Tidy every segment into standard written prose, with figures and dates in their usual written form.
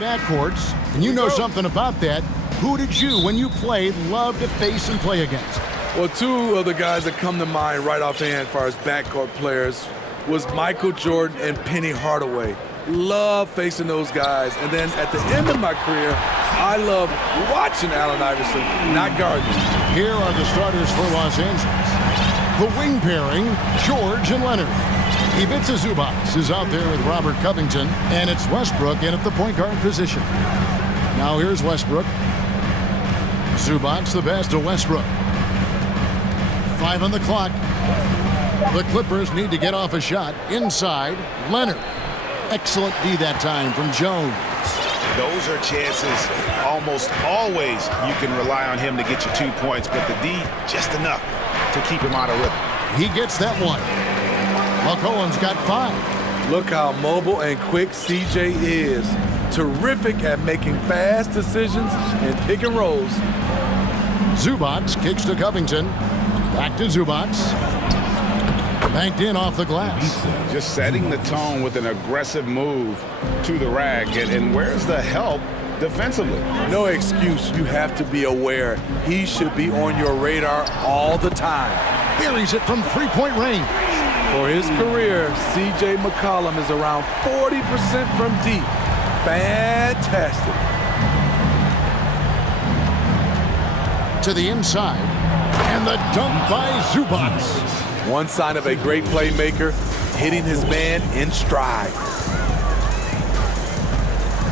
backcourts, and you know something about that. Who did you, when you played, love to face and play against? Well, two of the guys that come to mind right offhand as far as backcourt players was Michael Jordan and Penny Hardaway. Love facing those guys. And then at the end of my career, I love watching Allen Iverson, not guarding him. Here are the starters for Los Angeles. The wing pairing, George and Leonard. Ivica Zubac is out there with Robert Covington, and it's Westbrook in at the point guard position. Now here's Westbrook. Zubac the pass to Westbrook. 5 on the clock. The Clippers need to get off a shot. Inside, Leonard. Excellent D that time from Jones. Those are chances almost always you can rely on him to get you 2 points, but the D, just enough to keep him out of rhythm. He gets that one. McCollum's got 5. Look how mobile and quick CJ is. Terrific at making fast decisions and pick and rolls. Zubac kicks to Covington. Back to Zubac. Banked in off the glass. Just setting the tone with an aggressive move to the rack. And where's the help defensively? No excuse. You have to be aware. He should be on your radar all the time. Buries it from three-point range. For his career, C.J. McCollum is around 40% from deep. Fantastic. To the inside. And the dunk by Zubac. One sign of a great playmaker, hitting his man in stride.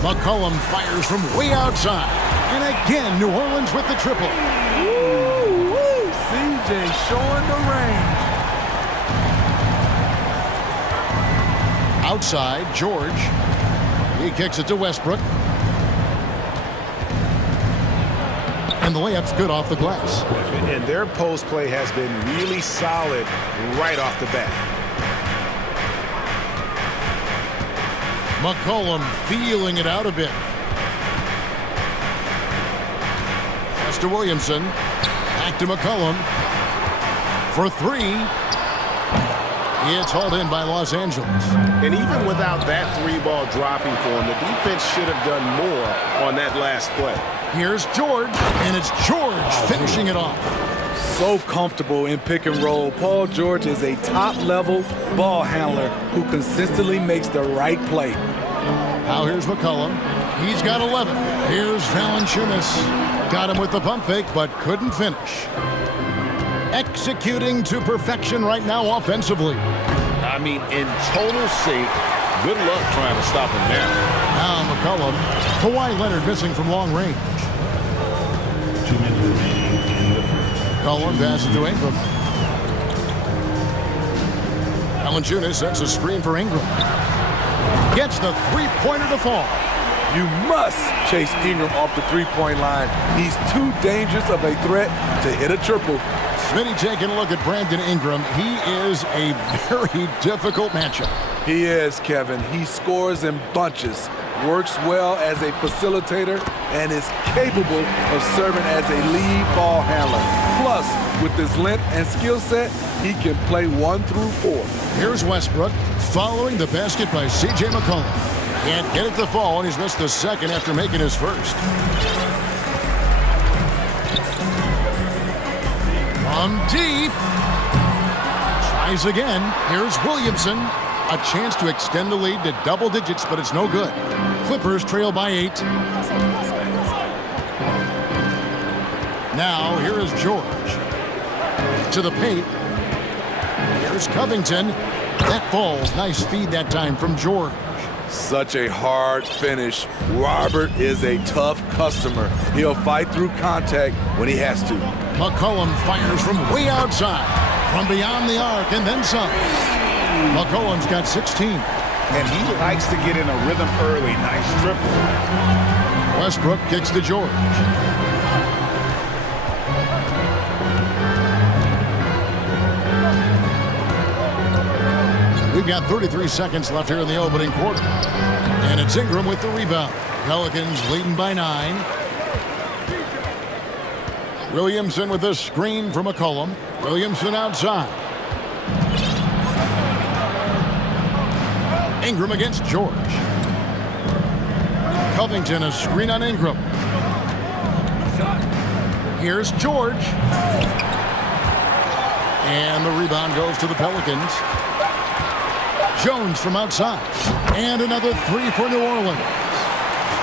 McCollum fires from way outside. And again, New Orleans with the triple. Woo, woo. C.J. showing the range. Outside, George. He kicks it to Westbrook. And the layup's good off the glass. And their post play has been really solid right off the bat. McCollum feeling it out a bit. Pass to Williamson. Back to McCollum. For 3. It's hauled in by Los Angeles. And even without that 3-ball dropping for him, the defense should have done more on that last play. Here's George, and it's George finishing it off. So comfortable in pick and roll. Paul George is a top-level ball handler who consistently makes the right play. Now here's McCollum. He's got 11. Here's Valanciunas. Got him with the pump fake, but couldn't finish. Executing to perfection right now offensively. I mean, in total sync. Good luck trying to stop him now. Now McCollum. Kawhi Leonard missing from long range. McCollum passes to Ingram. Valanciunas sets a screen for Ingram. Gets the three-pointer to fall. You must chase Ingram off the three-point line. He's too dangerous of a threat to hit a triple. Smitty taking a look at Brandon Ingram. He is a very difficult matchup. He is, Kevin. He scores in bunches, works well as a facilitator, and is capable of serving as a lead ball handler. Plus, with his length and skill set, he can play 1 through 4. Here's Westbrook following the basket by C.J. McCollum. Can't get it to fall, and he's missed the second after making his first. From deep. Tries again. Here's Williamson. A chance to extend the lead to double digits, but it's no good. Clippers trail by 8. Now, here is George. To the paint. Here's Covington. That falls. Nice feed that time from George. Such a hard finish. Robert is a tough customer. He'll fight through contact when he has to. McCollum fires from way outside. From beyond the arc and then some. McCollum's got 16. And he likes to get in a rhythm early. Nice triple. Westbrook kicks to George. We've got 33 seconds left here in the opening quarter. And it's Ingram with the rebound. Pelicans leading by 9. Williamson with the screen from McCollum. Williamson outside. Ingram against George. Covington, a screen on Ingram. Here's George. And the rebound goes to the Pelicans. Jones from outside. And another three for New Orleans.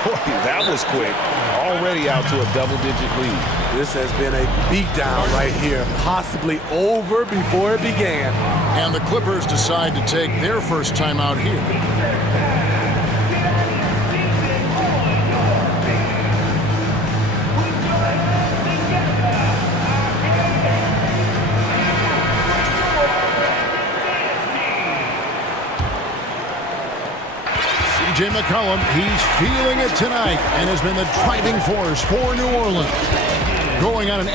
Boy, that was quick. Already out to a double-digit lead. This has been a beatdown right here, possibly over before it began. And the Clippers decide to take their first timeout here. CJ McCollum, he's feeling it tonight and has been the driving force for New Orleans. Going on an...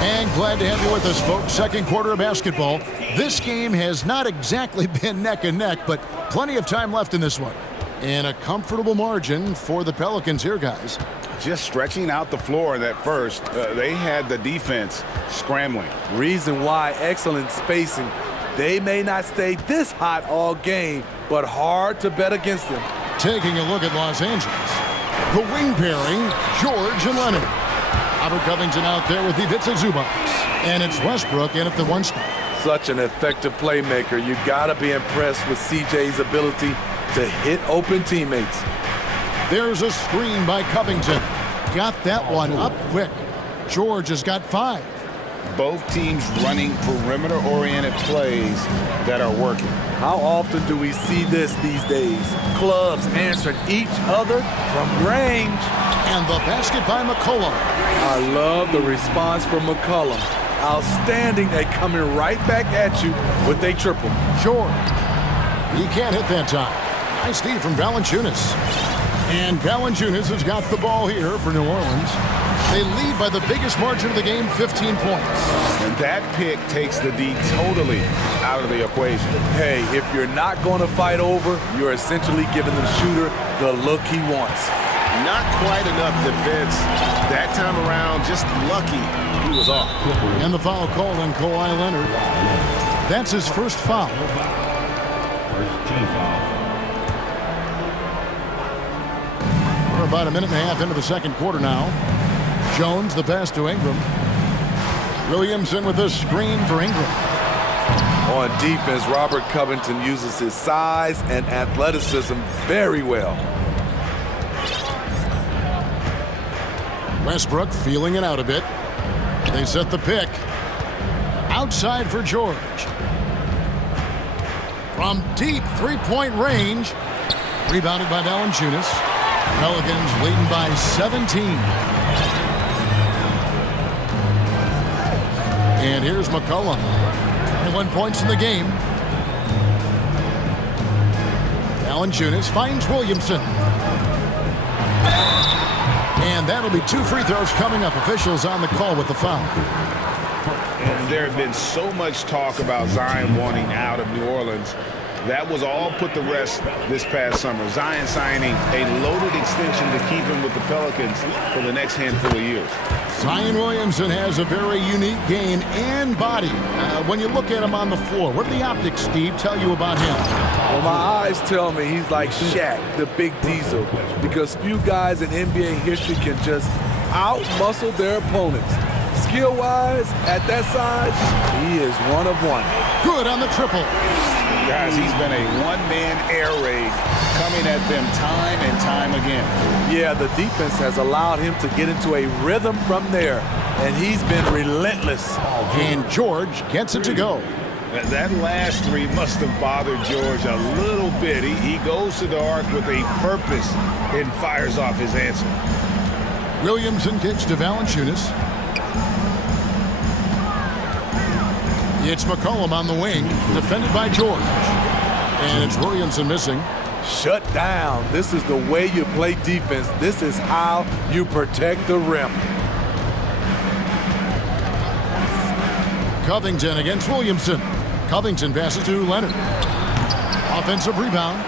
And glad to have you with us, folks. Second quarter of basketball. This game has not exactly been neck and neck, but plenty of time left in this one. And a comfortable margin for the Pelicans here, guys. Just stretching out the floor at first. They had the defense scrambling. Reason why, excellent spacing. They may not stay this hot all game, but hard to bet against them. Taking a look at Los Angeles. The wing pairing, George and Leonard. Robert Covington out there with Ivica Zubac. And it's Westbrook in at the one spot. Such an effective playmaker. You gotta be impressed with CJ's ability to hit open teammates. There's a screen by Covington. Got that one up quick. George has got 5. Both teams running perimeter-oriented plays that are working. How often do we see this these days? Clubs answering each other from range. And the basket by McCollum. I love the response from McCollum. Outstanding at coming right back at you with a triple. George. He can't hit that time. Nice D from Valanciunas. And Valanciunas has got the ball here for New Orleans. They lead by the biggest margin of the game, 15 points. And that pick takes the D totally out of the equation. Hey, if you're not going to fight over, you're essentially giving the shooter the look he wants. Not quite enough defense. That time around, just lucky he was off. And the foul called on Kawhi Leonard. That's his first foul. First team foul. We're about a minute and a half into the second quarter now. Jones, the pass to Ingram. Williamson with the screen for Ingram. On defense, Robert Covington uses his size and athleticism very well. Westbrook feeling it out a bit. They set the pick. Outside for George. From deep three-point range. Rebounded by Valanciunas. Pelicans leading by 17. And here's McCollum. 21 points in the game. Valanciunas finds Williamson. And that'll be 2 free throws coming up. Officials on the call with the foul. And there had been so much talk about Zion wanting out of New Orleans. That was all put to rest this past summer. Zion signing a loaded extension to keep him with the Pelicans for the next handful of years. Zion Williamson has a very unique game and body. When you look at him on the floor, what do the optics, Steve, tell you about him? Well, my eyes tell me he's like Shaq, the big diesel, because few guys in NBA history can just out-muscle their opponents. Skill-wise, at that size, he is one of one. Good on the triple. Guys, he's been a one-man air raid coming at them time and time again. Yeah, the defense has allowed him to get into a rhythm from there, and he's been relentless. And George gets it to go. That last three must have bothered George a little bit. He goes to the arc with a purpose and fires off his answer. Williamson kicks to Valanciunas. It's McCollum on the wing, defended by George. And it's Williamson missing. Shut down. This is the way you play defense. This is how you protect the rim. Covington against Williamson. Covington passes to Leonard. Offensive rebound.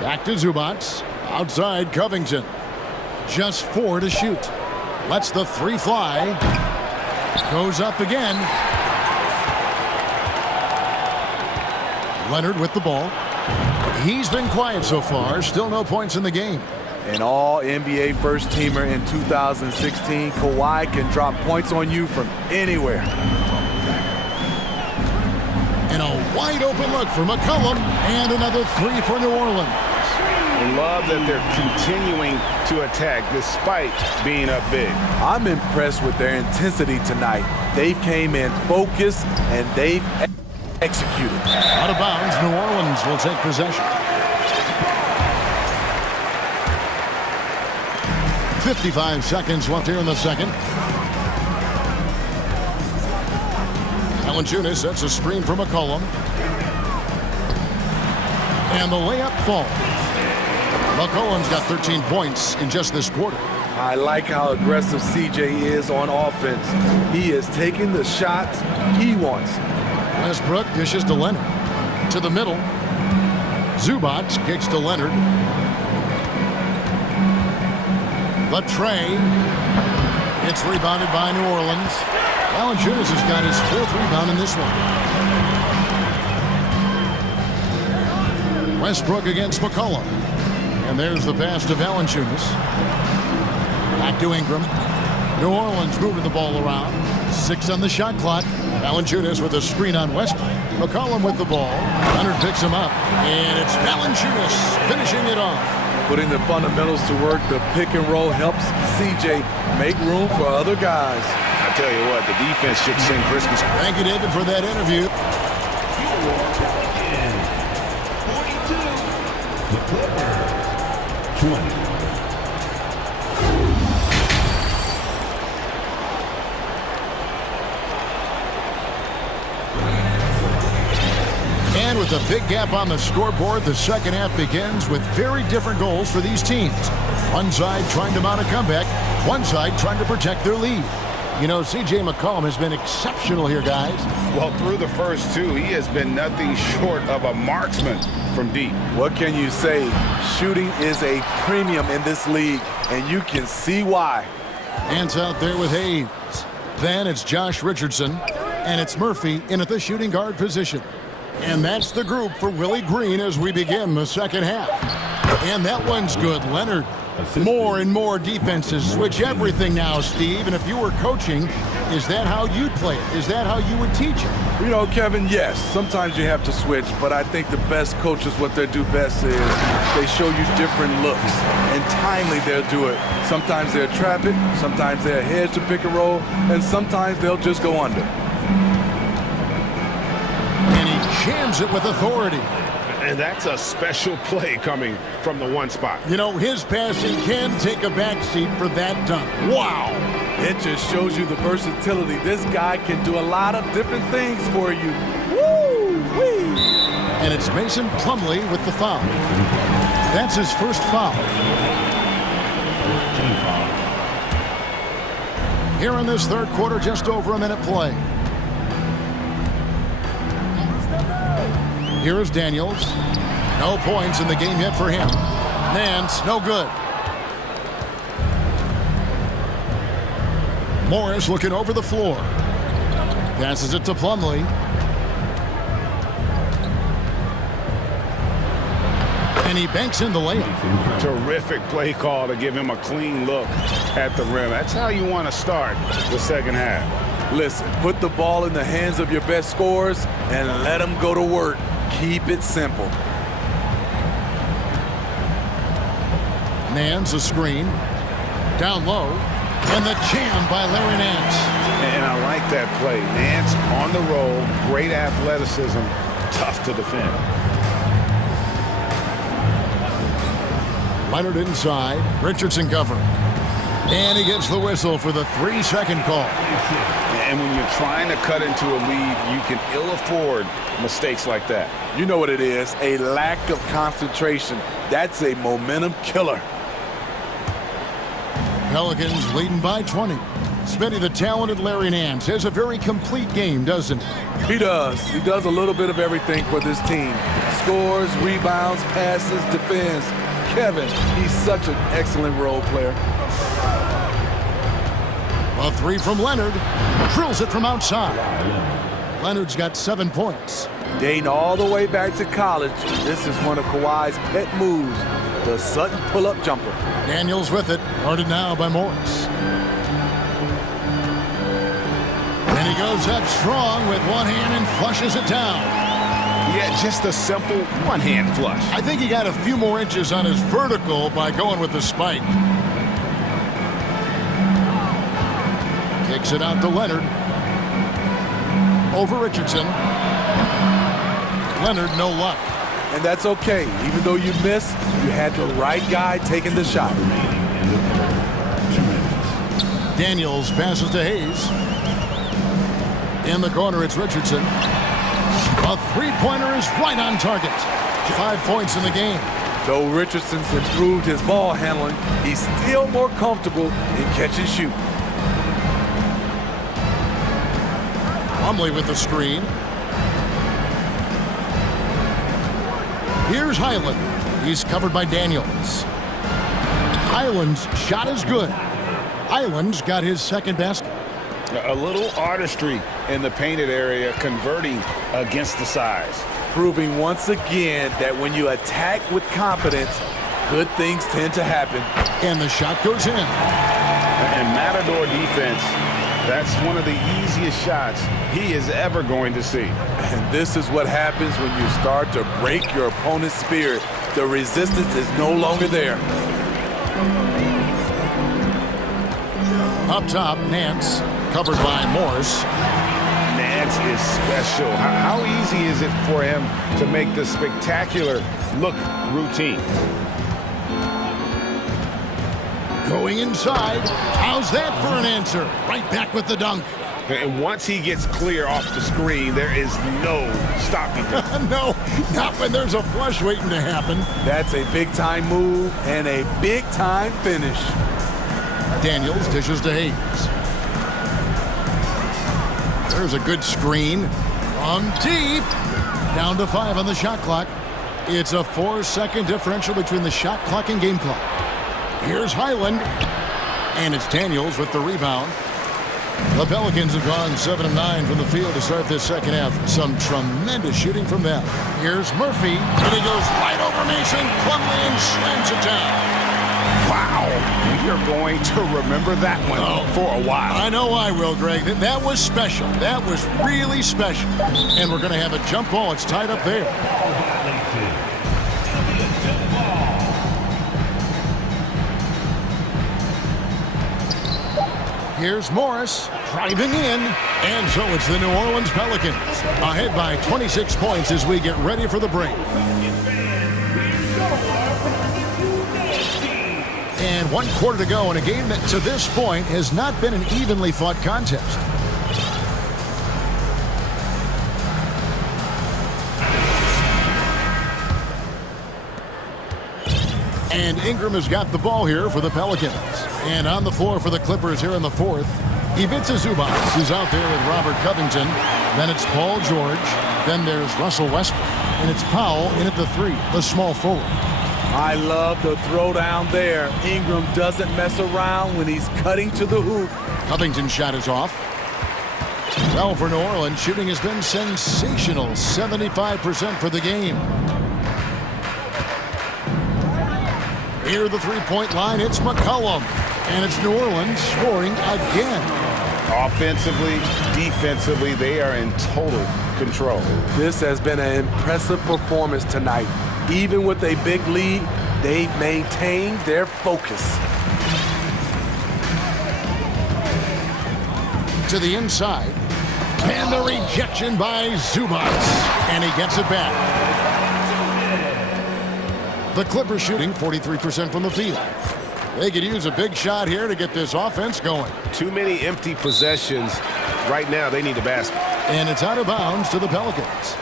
Back to Zubac. Outside Covington. Just 4 to shoot. Lets the 3 fly. Goes up again. Leonard with the ball. He's been quiet so far. Still no points in the game. An all-NBA first-teamer in 2016, Kawhi can drop points on you from anywhere. And a wide-open look for McCollum, and another three for New Orleans. I love that they're continuing to attack despite being up big. I'm impressed with their intensity tonight. They've came in focused, and they've executed. Out of bounds, New Orleans will take possession. 55 seconds left here in the second. Valanciunas sets a screen for McCollum. And the layup falls. McCollum's got 13 points in just this quarter. I like how aggressive CJ is on offense. He is taking the shots he wants. Westbrook dishes to Leonard. To the middle. Zubac kicks to Leonard. The tray. It's rebounded by New Orleans. Valanciunas has got his fourth rebound in this one. Westbrook against McCollum. And there's the pass to Valanciunas. Back to Ingram. New Orleans moving the ball around. 6 on the shot clock. Valanciunas with a screen on Westbrook. McCollum with the ball. Leonard picks him up. And it's Valanciunas finishing it off. Putting the fundamentals to work, the pick and roll helps CJ make room for other guys. I tell you what, the defense should sing Christmas. Thank you, David, for that interview. The Clippers, 20. And with a big gap on the scoreboard, the second half begins with very different goals for these teams. One side trying to mount a comeback, one side trying to protect their lead. You know, C.J. McCollum has been exceptional here, guys. Well, through the first two, he has been nothing short of a marksman from deep. What can you say? Shooting is a premium in this league, and you can see why. Hands out there with Hayes. Then it's Josh Richardson, and it's Murphy in at the shooting guard position. And that's the group for Willie Green as we begin the second half. And that one's good. Leonard. More and more defenses. Switch everything now, Steve. And if you were coaching, is that how you'd play it? Is that how you would teach it? You know, Kevin, yes. Sometimes you have to switch, but I think the best coaches, what they do best is they show you different looks. And timely, they'll do it. Sometimes they'll trap it. Sometimes they'll hedge to pick and roll. And sometimes they'll just go under. And he jams it with authority. And that's a special play coming from the one spot. You know, his passing can take a backseat for that dunk. Wow. It just shows you the versatility. This guy can do a lot of different things for you. Woo-wee. And it's Mason Plumlee with the foul. That's his first foul. Team foul. Here in this third quarter, just over a minute play. Here is Daniels. No points in the game yet for him. Nance, no good. Morris looking over the floor. Passes it to Plumlee. And he banks in the layup. Terrific play call to give him a clean look at the rim. That's how you want to start the second half. Listen, put the ball in the hands of your best scorers and let them go to work. Keep it simple. Nance a screen. Down low. And the jam by Larry Nance. And I like that play. Nance on the roll. Great athleticism. Tough to defend. Leonard inside. Richardson covering. And he gets the whistle for the 3-second call. And when you're trying to cut into a lead, you can ill afford mistakes like that. You know what it is, a lack of concentration. That's a momentum killer. Pelicans leading by 20. Smitty, the talented Larry Nance, has a very complete game, doesn't he? He does. He does a little bit of everything for this team. Scores, rebounds, passes, defends. Kevin, he's such an excellent role player. A three from Leonard. Drills it from outside. Leonard's got 7 points. Dating all the way back to college, this is one of Kawhi's pet moves, the Sutton pull-up jumper. Daniels with it, guarded now by Morris. And he goes up strong with one hand and flushes it down. Yeah, just a simple one-hand flush. I think he got a few more inches on his vertical by going with the spike. Kicks it out to Leonard. Over Richardson. Leonard, no luck. And that's okay. Even though you missed, you had the right guy taking the shot. Daniels passes to Hayes. In the corner, it's Richardson. A three-pointer is right on target. 5 points in the game. Though Richardson's improved his ball handling, he's still more comfortable in catch and shoot. Plumlee with the screen. Here's Highland. He's covered by Daniels. Highland's shot is good. Highland's got his second basket. A little artistry in the painted area, converting against the size. Proving once again that when you attack with confidence, good things tend to happen. And the shot goes in. And Matador defense, that's one of the easiest shots he is ever going to see. And this is what happens when you start to break your opponent's spirit. The resistance is no longer there. Up top, Nance, covered by Morris. Nance is special. How easy is it for him to make the spectacular look routine? Going inside. How's that for an answer? Right back with the dunk. And once he gets clear off the screen, there is no stopping him. No, not when there's a flush waiting to happen. That's a big-time move and a big-time finish. Daniels dishes to Hayes. There's a good screen from deep. Down to 5 on the shot clock. It's a 4-second differential between the shot clock and game clock. Here's Highland. And it's Daniels with the rebound. The Pelicans have gone 7 of 9 from the field to start this second half. Some tremendous shooting from them. Here's Murphy, and he goes right over Mason. Plumlee and slams it down. Wow, you're going to remember that one for a while. I know I will, Greg. That was special. That was really special. And we're going to have a jump ball. It's tied up there. Here's Morris driving in. And so it's the New Orleans Pelicans ahead by 26 points as we get ready for the break. And 1 quarter to go in a game that to this point has not been an evenly fought contest. And Ingram has got the ball here for the Pelicans. And on the floor for the Clippers here in the fourth, Ivica Zubac is out there with Robert Covington. Then it's Paul George. Then there's Russell Westbrook. And it's Powell in at the 3, the small forward. I love the throwdown there. Ingram doesn't mess around when he's cutting to the hoop. Covington's shot is off. Well, for New Orleans, shooting has been sensational. 75% for the game. Near the three-point line, it's McCollum. And it's New Orleans scoring again. Offensively, defensively, they are in total control. This has been an impressive performance tonight. Even with a big lead, they've maintained their focus. To the inside. And the rejection by Zubac. And he gets it back. The Clippers shooting 43% from the field. They could use a big shot here to get this offense going. Too many empty possessions. Right now, they need a basket. And it's out of bounds to the Pelicans.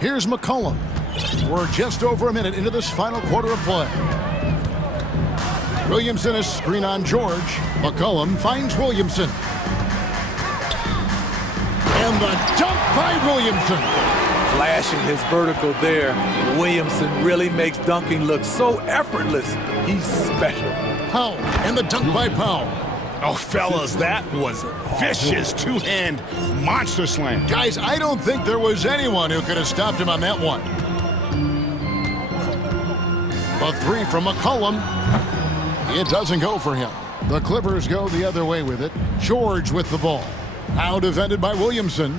Here's McCollum. We're just over a minute into this final quarter of play. Williamson is screen on George. McCollum finds Williamson. And the dunk by Williamson. Flashing his vertical there, Williamson really makes dunking look so effortless. He's special. Powell, and the dunk by Powell. Oh, fellas, that was vicious two-hand monster slam. Guys, I don't think there was anyone who could have stopped him on that one. The three from McCollum. It doesn't go for him. The Clippers go the other way with it. George with the ball. Now defended by Williamson.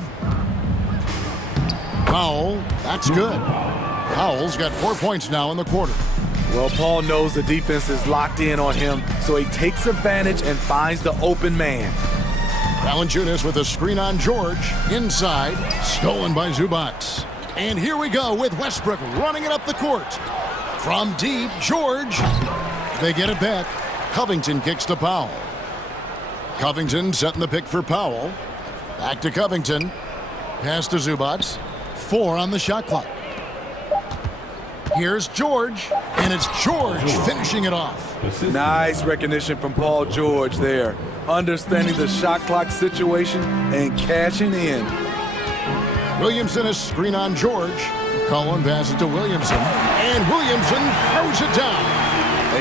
Powell, that's good. Powell's got 4 points now in the quarter. Well, Paul knows the defense is locked in on him, so he takes advantage and finds the open man. Valanciunas with a screen on George. Inside, stolen by Zubac. And here we go with Westbrook running it up the court. From deep, George. They get it back. Covington kicks to Powell. Covington setting the pick for Powell. Back to Covington. Pass to Zubac. 4 on the shot clock. Here's George, and it's George finishing it off. Nice recognition from Paul George there. Understanding the shot clock situation and cashing in. Williamson is screen on George. Cullen passes to Williamson, and Williamson throws it down.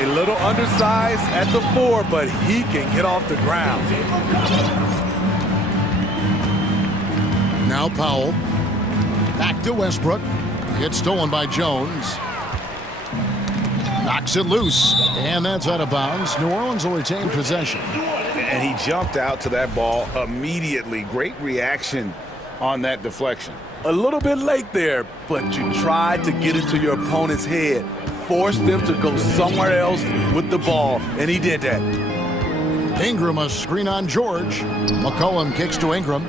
A little undersized at the 4, but he can get off the ground. Now Powell. Back to Westbrook. It's stolen by Jones. Knocks it loose, and that's out of bounds. New Orleans will retain possession. And he jumped out to that ball immediately. Great reaction on that deflection. A little bit late there, but you tried to get into your opponent's head. Forced them to go somewhere else with the ball, and he did that. Ingram a screen on George. McCollum kicks to Ingram.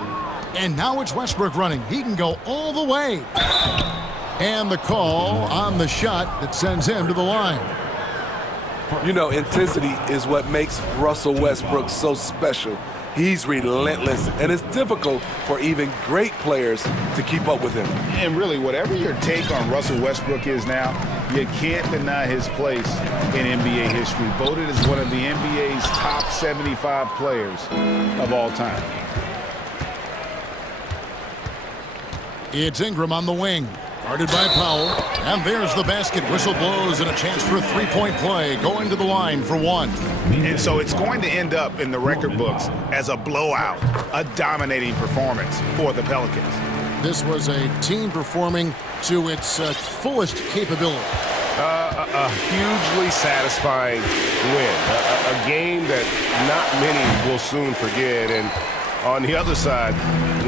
And now it's Westbrook running. He can go all the way. And the call on the shot that sends him to the line. You know, intensity is what makes Russell Westbrook so special. He's relentless, and it's difficult for even great players to keep up with him. And really, whatever your take on Russell Westbrook is now, you can't deny his place in NBA history. Voted as one of the NBA's top 75 players of all time. It's Ingram on the wing. Guarded by Powell. And there's the basket. Whistle blows and a chance for a three-point play. Going to the line for 1. And so it's going to end up in the record books as a blowout, a dominating performance for the Pelicans. This was a team performing to its fullest capability. A hugely satisfying win. A game that not many will soon forget. And on the other side,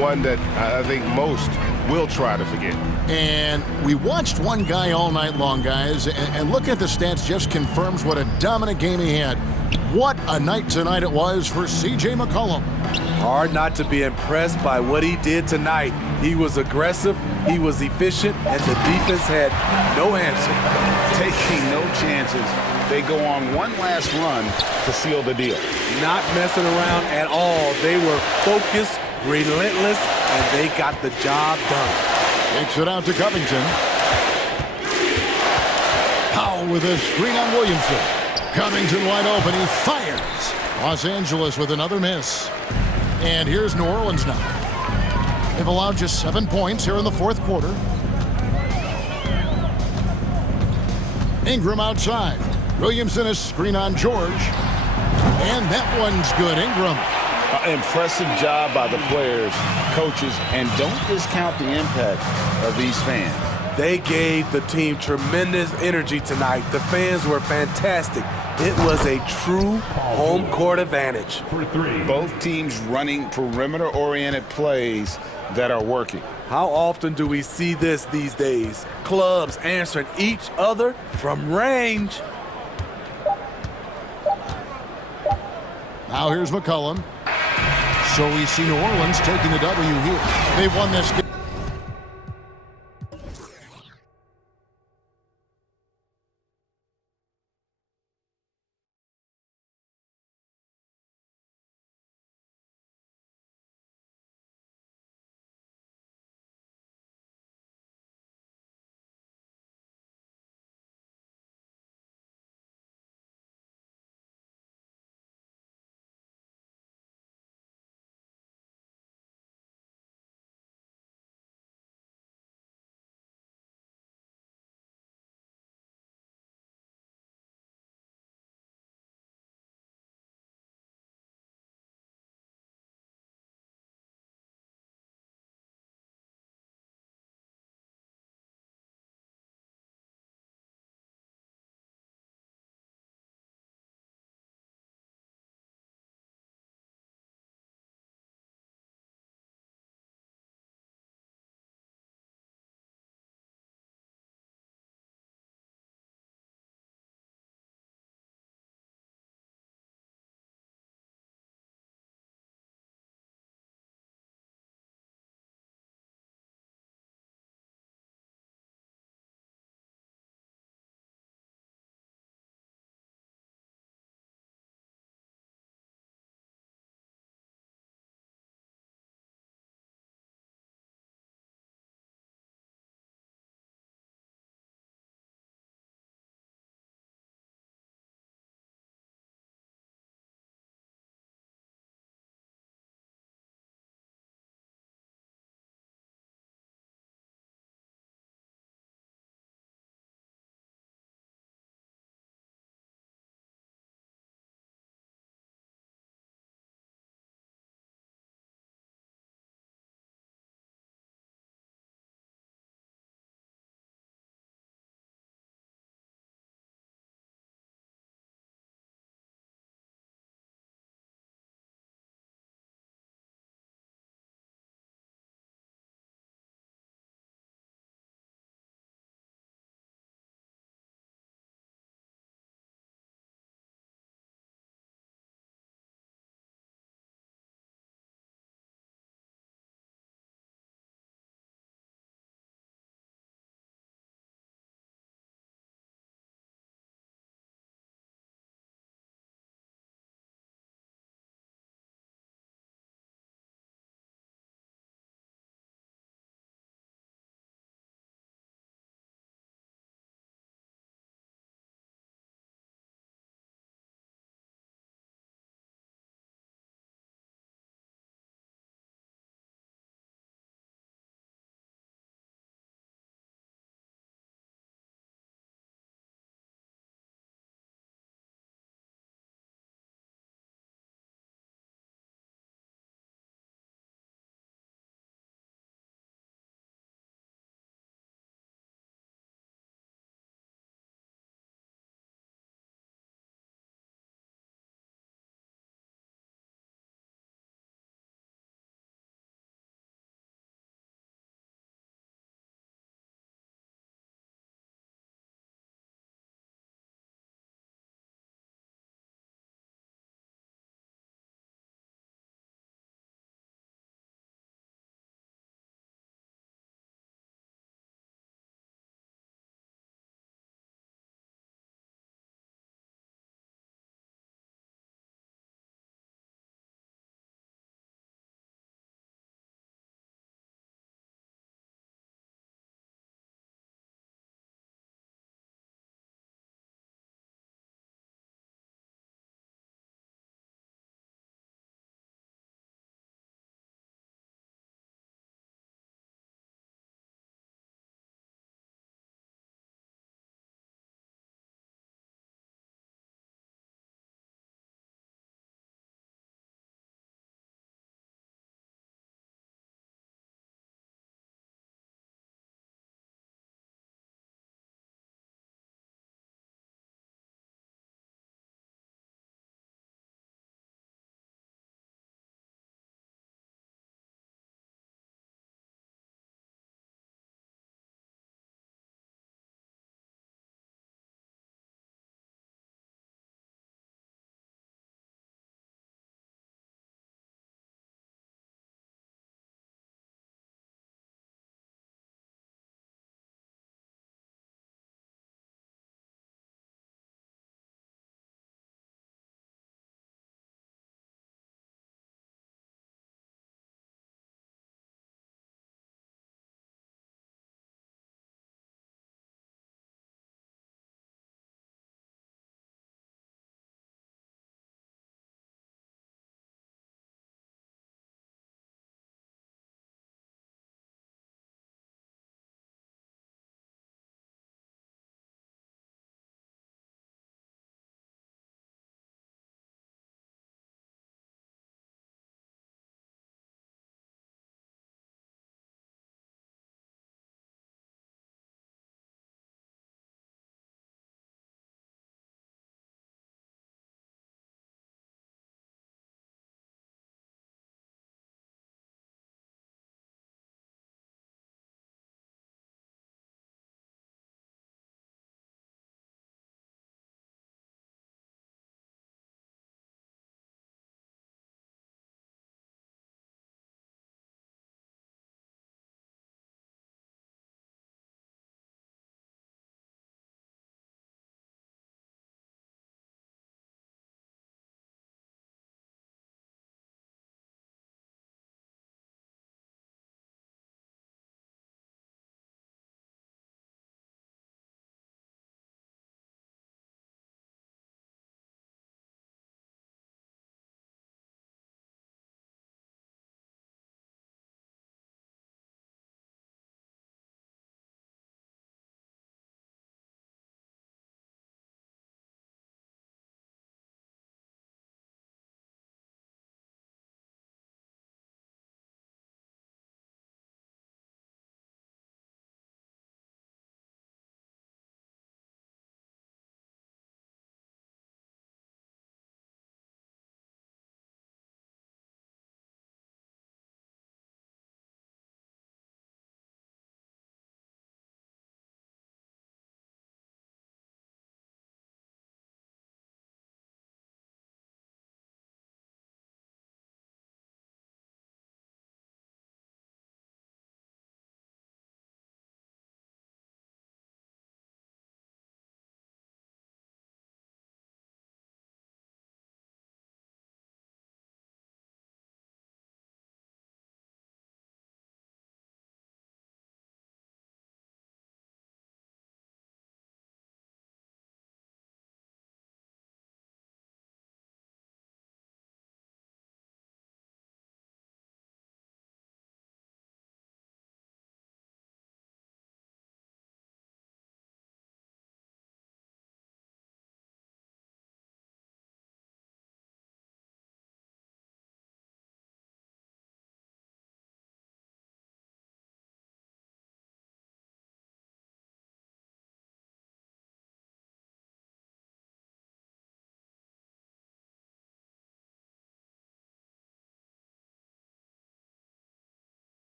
one that I think most will try to forget. And we watched one guy all night long, guys, and looking at the stats just confirms what a dominant game he had. What a night tonight it was for C.J. McCollum. Hard not to be impressed by what he did tonight. He was aggressive, he was efficient, and the defense had no answer. Taking no chances. They go on one last run to seal the deal. Not messing around at all. They were focused, relentless, and they got the job done. Takes it out to Covington. Powell with a screen on Williamson. Covington wide open. He fires. Los Angeles with another miss. And here's New Orleans now. They've allowed just 7 points here in the fourth quarter. Ingram outside. Williamson a screen on George. And that one's good. Ingram. Impressive job by the players, coaches, and don't discount the impact of these fans. They gave the team tremendous energy tonight. The fans were fantastic. It was a true home court advantage. For 3. Both teams running perimeter-oriented plays that are working. How often do we see this these days? Clubs answering each other from range. Now here's McCollum. So we see New Orleans taking the W here. They've won this game.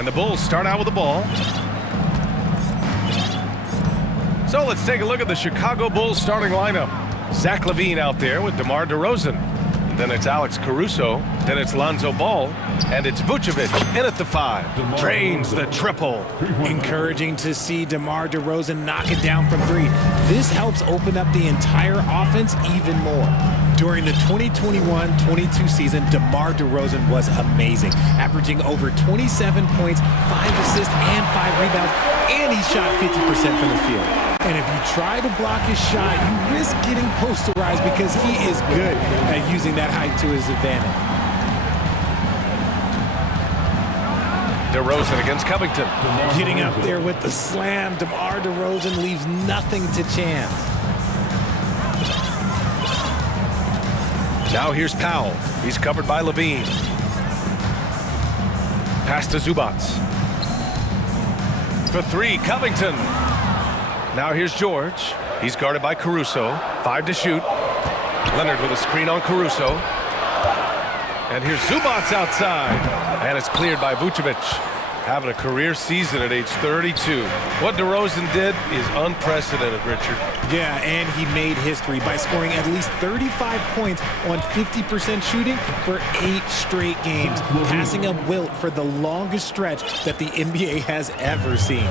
And the Bulls start out with the ball. So let's take a look at the Chicago Bulls starting lineup. Zach LaVine out there with DeMar DeRozan. Then it's Alex Caruso. Then it's Lonzo Ball. And it's Vucevic in at the 5. Drains the triple. Encouraging to see DeMar DeRozan knock it down from 3. This helps open up the entire offense even more. During the 2021-22 season, DeMar DeRozan was amazing, averaging over 27 points, 5 assists, and 5 rebounds, and he shot 50% from the field. And if you try to block his shot, you risk getting posterized because he is good at using that height to his advantage. DeRozan against Covington. Getting up there with the slam, DeMar DeRozan leaves nothing to chance. Now here's Powell. He's covered by LaVine. Pass to Zubac. For 3, Covington. Now here's George. He's guarded by Caruso. 5 to shoot. Leonard with a screen on Caruso. And here's Zubac outside. And it's cleared by Vucevic. Having a career season at age 32. What DeRozan did is unprecedented, Richard. Yeah, and he made history by scoring at least 35 points on 50% shooting for 8 straight games, passing up Wilt for the longest stretch that the NBA has ever seen.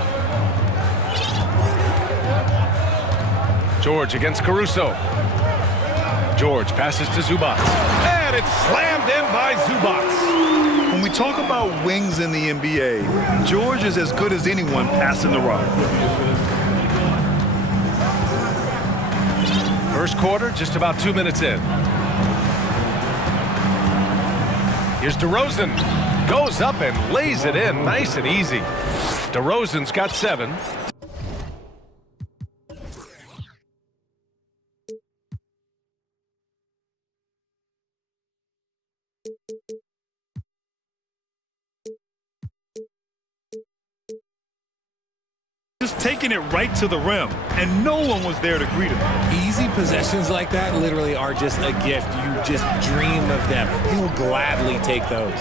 George against Caruso. George passes to Zubac. And it's slammed in by Zubac. When we talk about wings in the NBA, George is as good as anyone passing the rock. First quarter, just about 2 minutes in. Here's DeRozan. Goes up and lays it in nice and easy. DeRozan's got 7. Just taking it right to the rim, and no one was there to greet him. Easy possessions like that literally are just a gift. You just dream of them. He'll gladly take those.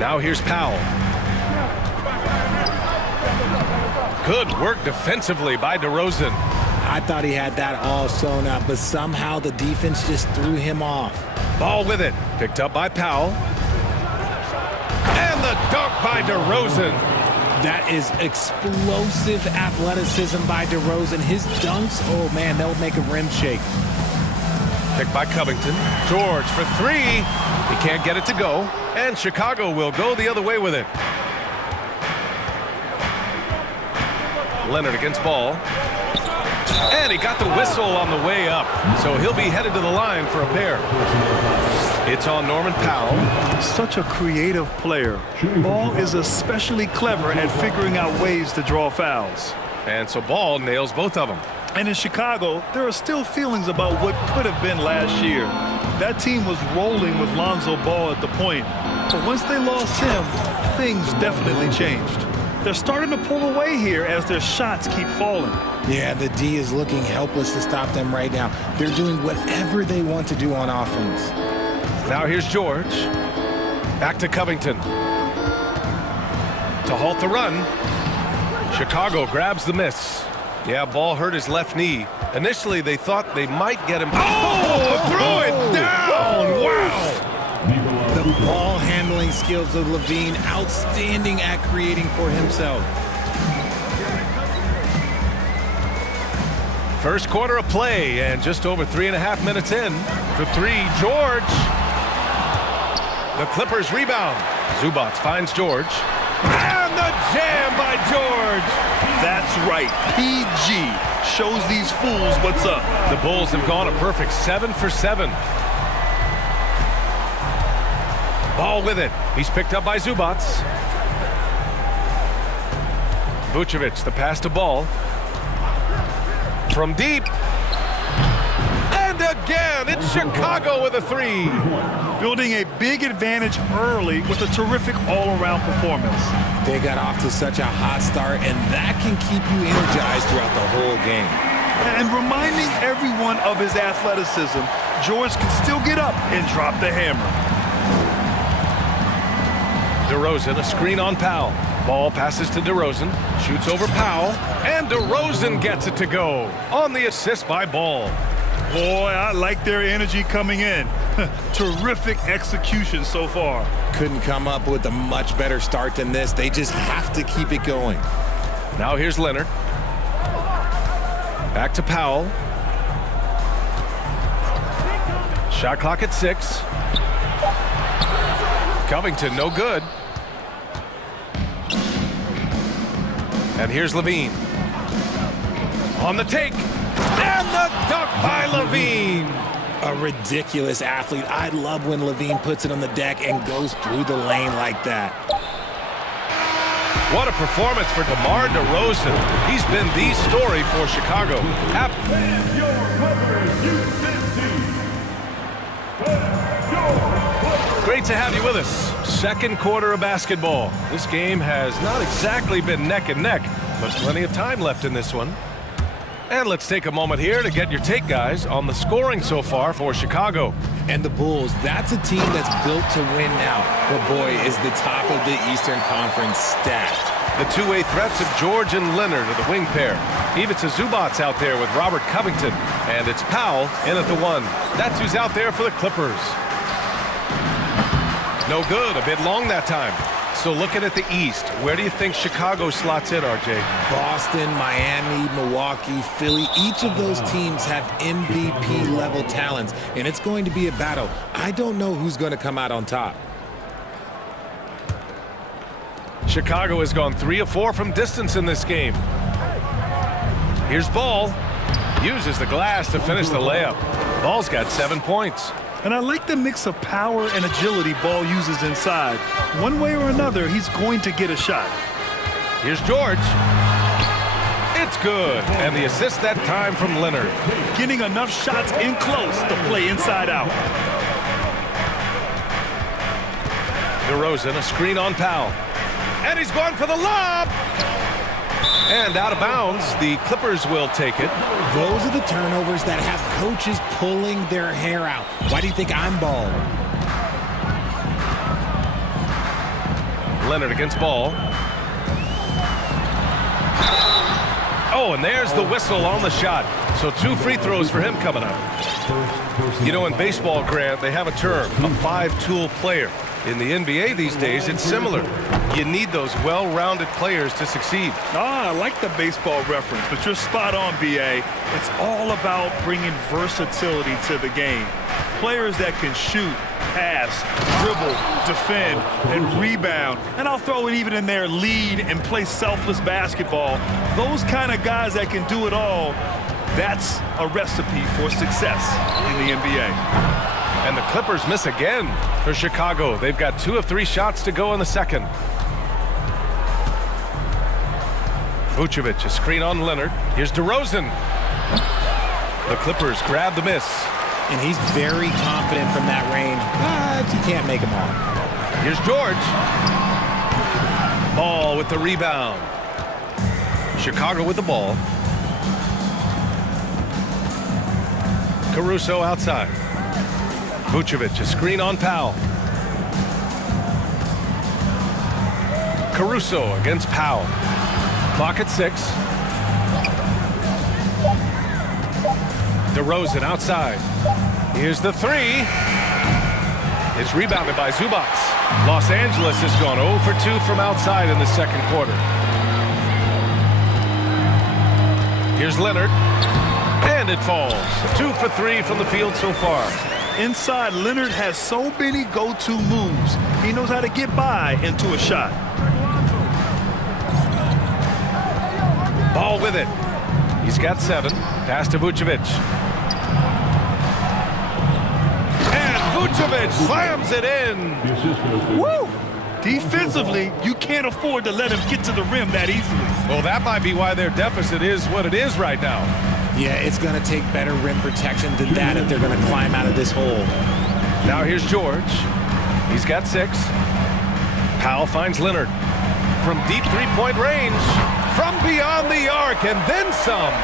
Now here's Powell. Good work defensively by DeRozan. I thought he had that all sewn up, but somehow the defense just threw him off. Ball with it. Picked up by Powell. And the dunk by DeRozan. That is explosive athleticism by DeRozan. His dunks, oh man, they'll make a rim shake. Picked by Covington. George for 3. He can't get it to go. And Chicago will go the other way with it. Leonard against Ball. And he got the whistle on the way up. So he'll be headed to the line for a pair. It's on Norman Powell. Such a creative player. Ball is especially clever at figuring out ways to draw fouls. And so Ball nails both of them. And in Chicago, there are still feelings about what could have been last year. That team was rolling with Lonzo Ball at the point. But once they lost him, things definitely changed. They're starting to pull away here as their shots keep falling. Yeah, the D is looking helpless to stop them right now. They're doing whatever they want to do on offense. Now here's George. Back to Covington. To halt the run. Chicago grabs the miss. Yeah, Ball hurt his left knee. Initially, they thought they might get him. Oh, throw it down! Wow! The ball handling skills of LaVine, outstanding at creating for himself. First quarter of play, and just over 3.5 minutes in. For 3, George. The Clippers rebound. Zubac finds George. And the jam by George. That's right. PG shows these fools what's up. The Bulls have gone a perfect 7 for 7. Ball with it. He's picked up by Zubac. Vucevic, the pass to Ball. From deep. And again, it's Chicago with a 3. Building a big advantage early with a terrific all-around performance. They got off to such a hot start, and that can keep you energized throughout the whole game. And reminding everyone of his athleticism, George can still get up and drop the hammer. DeRozan, a screen on Powell. Ball passes to DeRozan, shoots over Powell, and DeRozan gets it to go on the assist by Ball. Boy, I like their energy coming in. Terrific execution so far. Couldn't come up with a much better start than this. They just have to keep it going. Now here's Leonard. Back to Powell. Shot clock at 6. Covington, no good. And here's Levine. On the take. And the dunk by Levine. A ridiculous athlete. I love when Levine puts it on the deck and goes through the lane like that. What a performance for DeMar DeRozan. He's been the story for Chicago. Great to have you with us. Second quarter of basketball. This game has not exactly been neck and neck, but plenty of time left in this one. And let's take a moment here to get your take, guys, on the scoring so far for Chicago. And the Bulls, that's a team that's built to win now. But boy, is the top of the Eastern Conference stacked. The two-way threats of George and Leonard are the wing pair. Ivica Zubac's out there with Robert Covington. And it's Powell in at the 1. That's who's out there for the Clippers. No good, a bit long that time. So looking at the East, where do you think Chicago slots in, RJ? Boston, Miami, Milwaukee, Philly, each of those teams have MVP-level talents, and it's going to be a battle. I don't know who's going to come out on top. Chicago has gone 3 of 4 from distance in this game. Here's Ball. Uses the glass to finish the layup. Ball's got 7 points. And I like the mix of power and agility Ball uses inside. One way or another, he's going to get a shot. Here's George. It's good. And the assist that time from Leonard. Getting enough shots in close to play inside out. DeRozan, a screen on Powell. And he's going for the lob. And out of bounds, the Clippers will take it. Those are the turnovers that have coaches pulling their hair out. Why do you think I'm Ball? Leonard against Ball. Oh, and there's the whistle on the shot. So 2 free throws for him coming up. You know, in baseball, Grant, they have a term, a 5-tool player. In the NBA these days, it's similar. You need those well-rounded players to succeed. I like the baseball reference, but you're spot on, B.A. It's all about bringing versatility to the game. Players that can shoot, pass, dribble, defend, and rebound. And I'll throw it even in there, lead and play selfless basketball. Those kind of guys that can do it all, that's a recipe for success in the NBA. And the Clippers miss again for Chicago. They've got 2 of 3 shots to go in the second. Vucevic, a screen on Leonard. Here's DeRozan. The Clippers grab the miss. And he's very confident from that range, but you can't make him all. Here's George. Ball with the rebound. Chicago with the ball. Caruso outside. Vucevic, a screen on Powell. Caruso against Powell. Clock at 6. DeRozan outside. Here's the 3. It's rebounded by Zubac. Los Angeles has gone 0 for 2 from outside in the second quarter. Here's Leonard. And it falls. 2 for 3 from the field so far. Inside, Leonard has so many go-to moves. He knows how to get by into a shot. Ball with it. He's got 7. Pass to Vucevic. And Vucevic slams it in. Woo! Defensively, you can't afford to let him get to the rim that easily. Well, that might be why their deficit is what it is right now. Yeah, it's going to take better rim protection than that if they're going to climb out of this hole. Now here's George. He's got 6. Powell finds Leonard. From deep three-point range. From beyond the arc, and then some.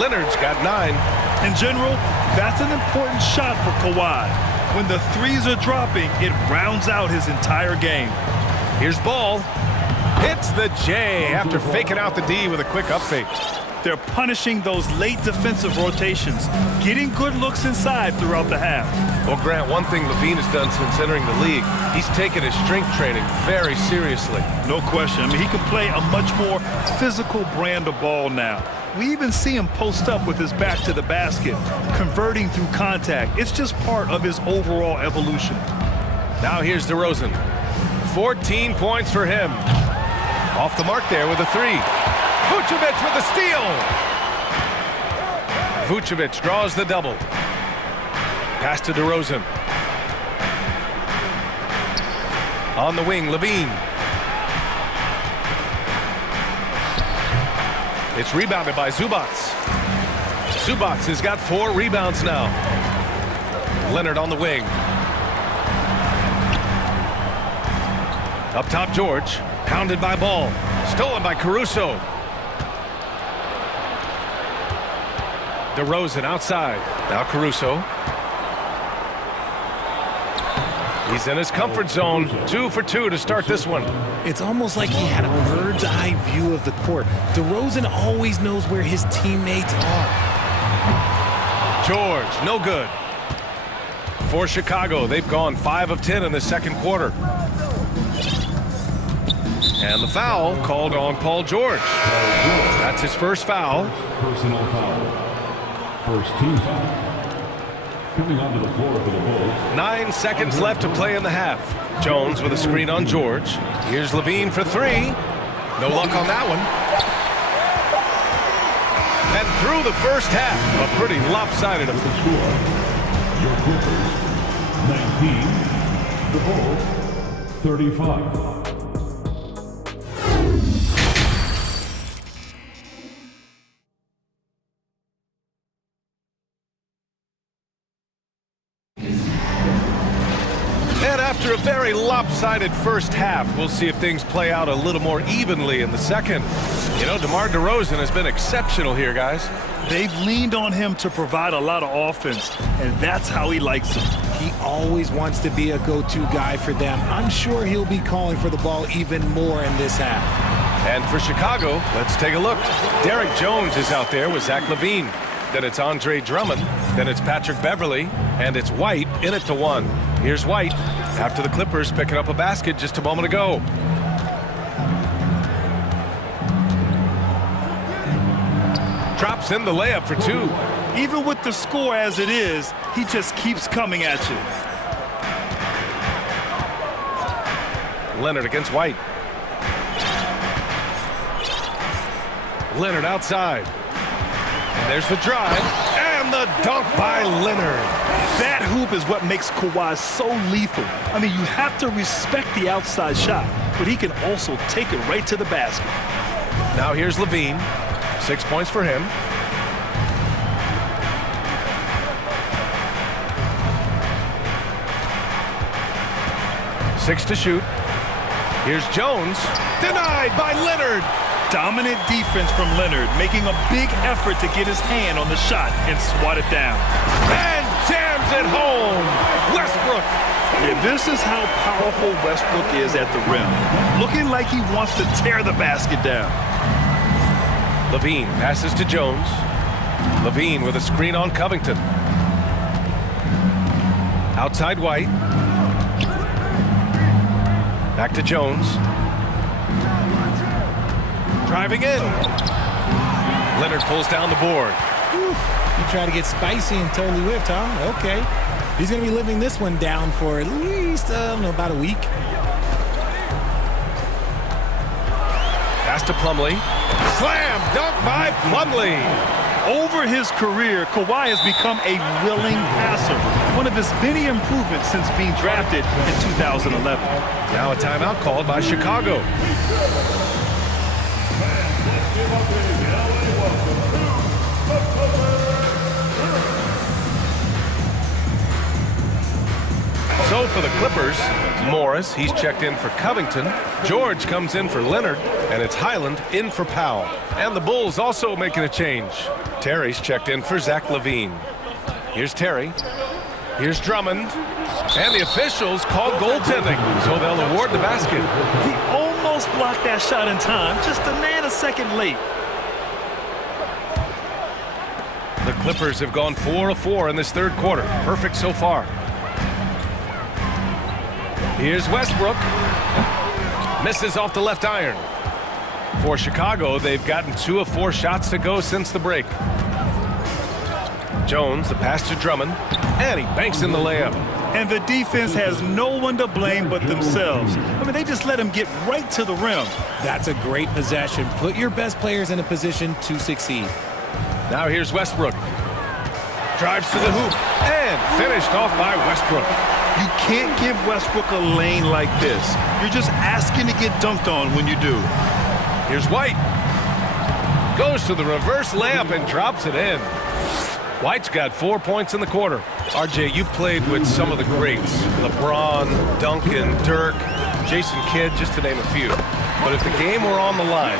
Leonard's got 9. In general, that's an important shot for Kawhi. When the threes are dropping, it rounds out his entire game. Here's Ball. Hits the J after faking out the D with a quick up fake. They're punishing those late defensive rotations, getting good looks inside throughout the half. Well, Grant, one thing Levine has done since entering the league, he's taken his strength training very seriously. No question. I mean, he can play a much more physical brand of ball now. We even see him post up with his back to the basket, converting through contact. It's just part of his overall evolution. Now here's DeRozan. 14 points for him. Off the mark there with a three. Vucevic with a steal. Vucevic draws the double. Pass to DeRozan. On the wing, Levine. It's rebounded by Zubac. Zubac has got 4 rebounds now. Leonard on the wing. Up top, George. Pounded by Ball. Stolen by Caruso. DeRozan outside. Now Caruso. He's in his comfort zone. 2 for 2 to start this one. It's almost like he had a bird's eye view of the court. DeRozan always knows where his teammates are. George, no good. For Chicago, they've gone 5 of 10 in the second quarter. And the foul called on Paul George. That's his first foul. Personal foul. First team foul. Coming onto the floor for the Bulls. 9 seconds left to play in the half. Jones with a screen on George. Here's Levine for 3. No luck on that one. And through the first half, a pretty lopsided The score. Your Clippers, 19. The Bulls, 35. After a very lopsided first half, we'll see if things play out a little more evenly in the second. You know, DeMar DeRozan has been exceptional here, guys. They've leaned on him to provide a lot of offense, and that's how he likes it. He always wants to be a go-to guy for them. I'm sure he'll be calling for the ball even more in this half. And for Chicago, let's take a look. Derek Jones is out there with Zach LaVine. Then it's Andre Drummond. Then it's Patrick Beverly. And it's White in at the 1. Here's White after the Clippers picking up a basket just a moment ago. Drops in the layup for 2. Even with the score as it is, he just keeps coming at you. Leonard against White. Leonard outside. And there's the drive. And the dunk by Leonard. That hoop is what makes Kawhi so lethal. I mean, you have to respect the outside shot, but he can also take it right to the basket. Now here's Levine. 6 points for him. Six to shoot. Here's Jones. Denied by Leonard. Dominant defense from Leonard, making a big effort to get his hand on the shot and swat it down. And jams it home. Westbrook. Yeah, this is how powerful Westbrook is at the rim. Looking like he wants to tear the basket down. Levine passes to Jones. Levine with a screen on Covington. Outside White. Back to Jones. Driving in. Leonard pulls down the board. You try to get spicy and totally whipped, huh? Okay. He's going to be living this one down for at least, about a week. Pass to Plumlee. Slam dunk by Plumlee. Over his career, Kawhi has become a willing passer. One of his many improvements since being drafted in 2011. Now a timeout called by Chicago. So for the Clippers, Morris, he's checked in for Covington. George comes in for Leonard, and it's Highland in for Powell. And the Bulls also making a change. Terry's checked in for Zach LaVine. Here's Terry. Here's Drummond. And the officials called goaltending, so they'll award the basket. He almost almost blocked that shot in time, just a nanosecond late. The Clippers have gone 4 of 4 in this third quarter. Perfect so far. Here's Westbrook. Misses off the left iron. For Chicago, they've gotten 2 of 4 shots to go since the break. Jones, the pass to Drummond, and he banks in the layup. And the defense has no one to blame but themselves. I mean, they just let him get right to the rim. That's a great possession. Put your best players in a position to succeed. Now here's Westbrook. Drives to the hoop and finished off by Westbrook. You can't give Westbrook a lane like this. You're just asking to get dunked on when you do. Here's White. Goes to the reverse layup and drops it in. White's got 4 points in the quarter. RJ, you played with some of the greats. LeBron, Duncan, Dirk, Jason Kidd, just to name a few. But if the game were on the line,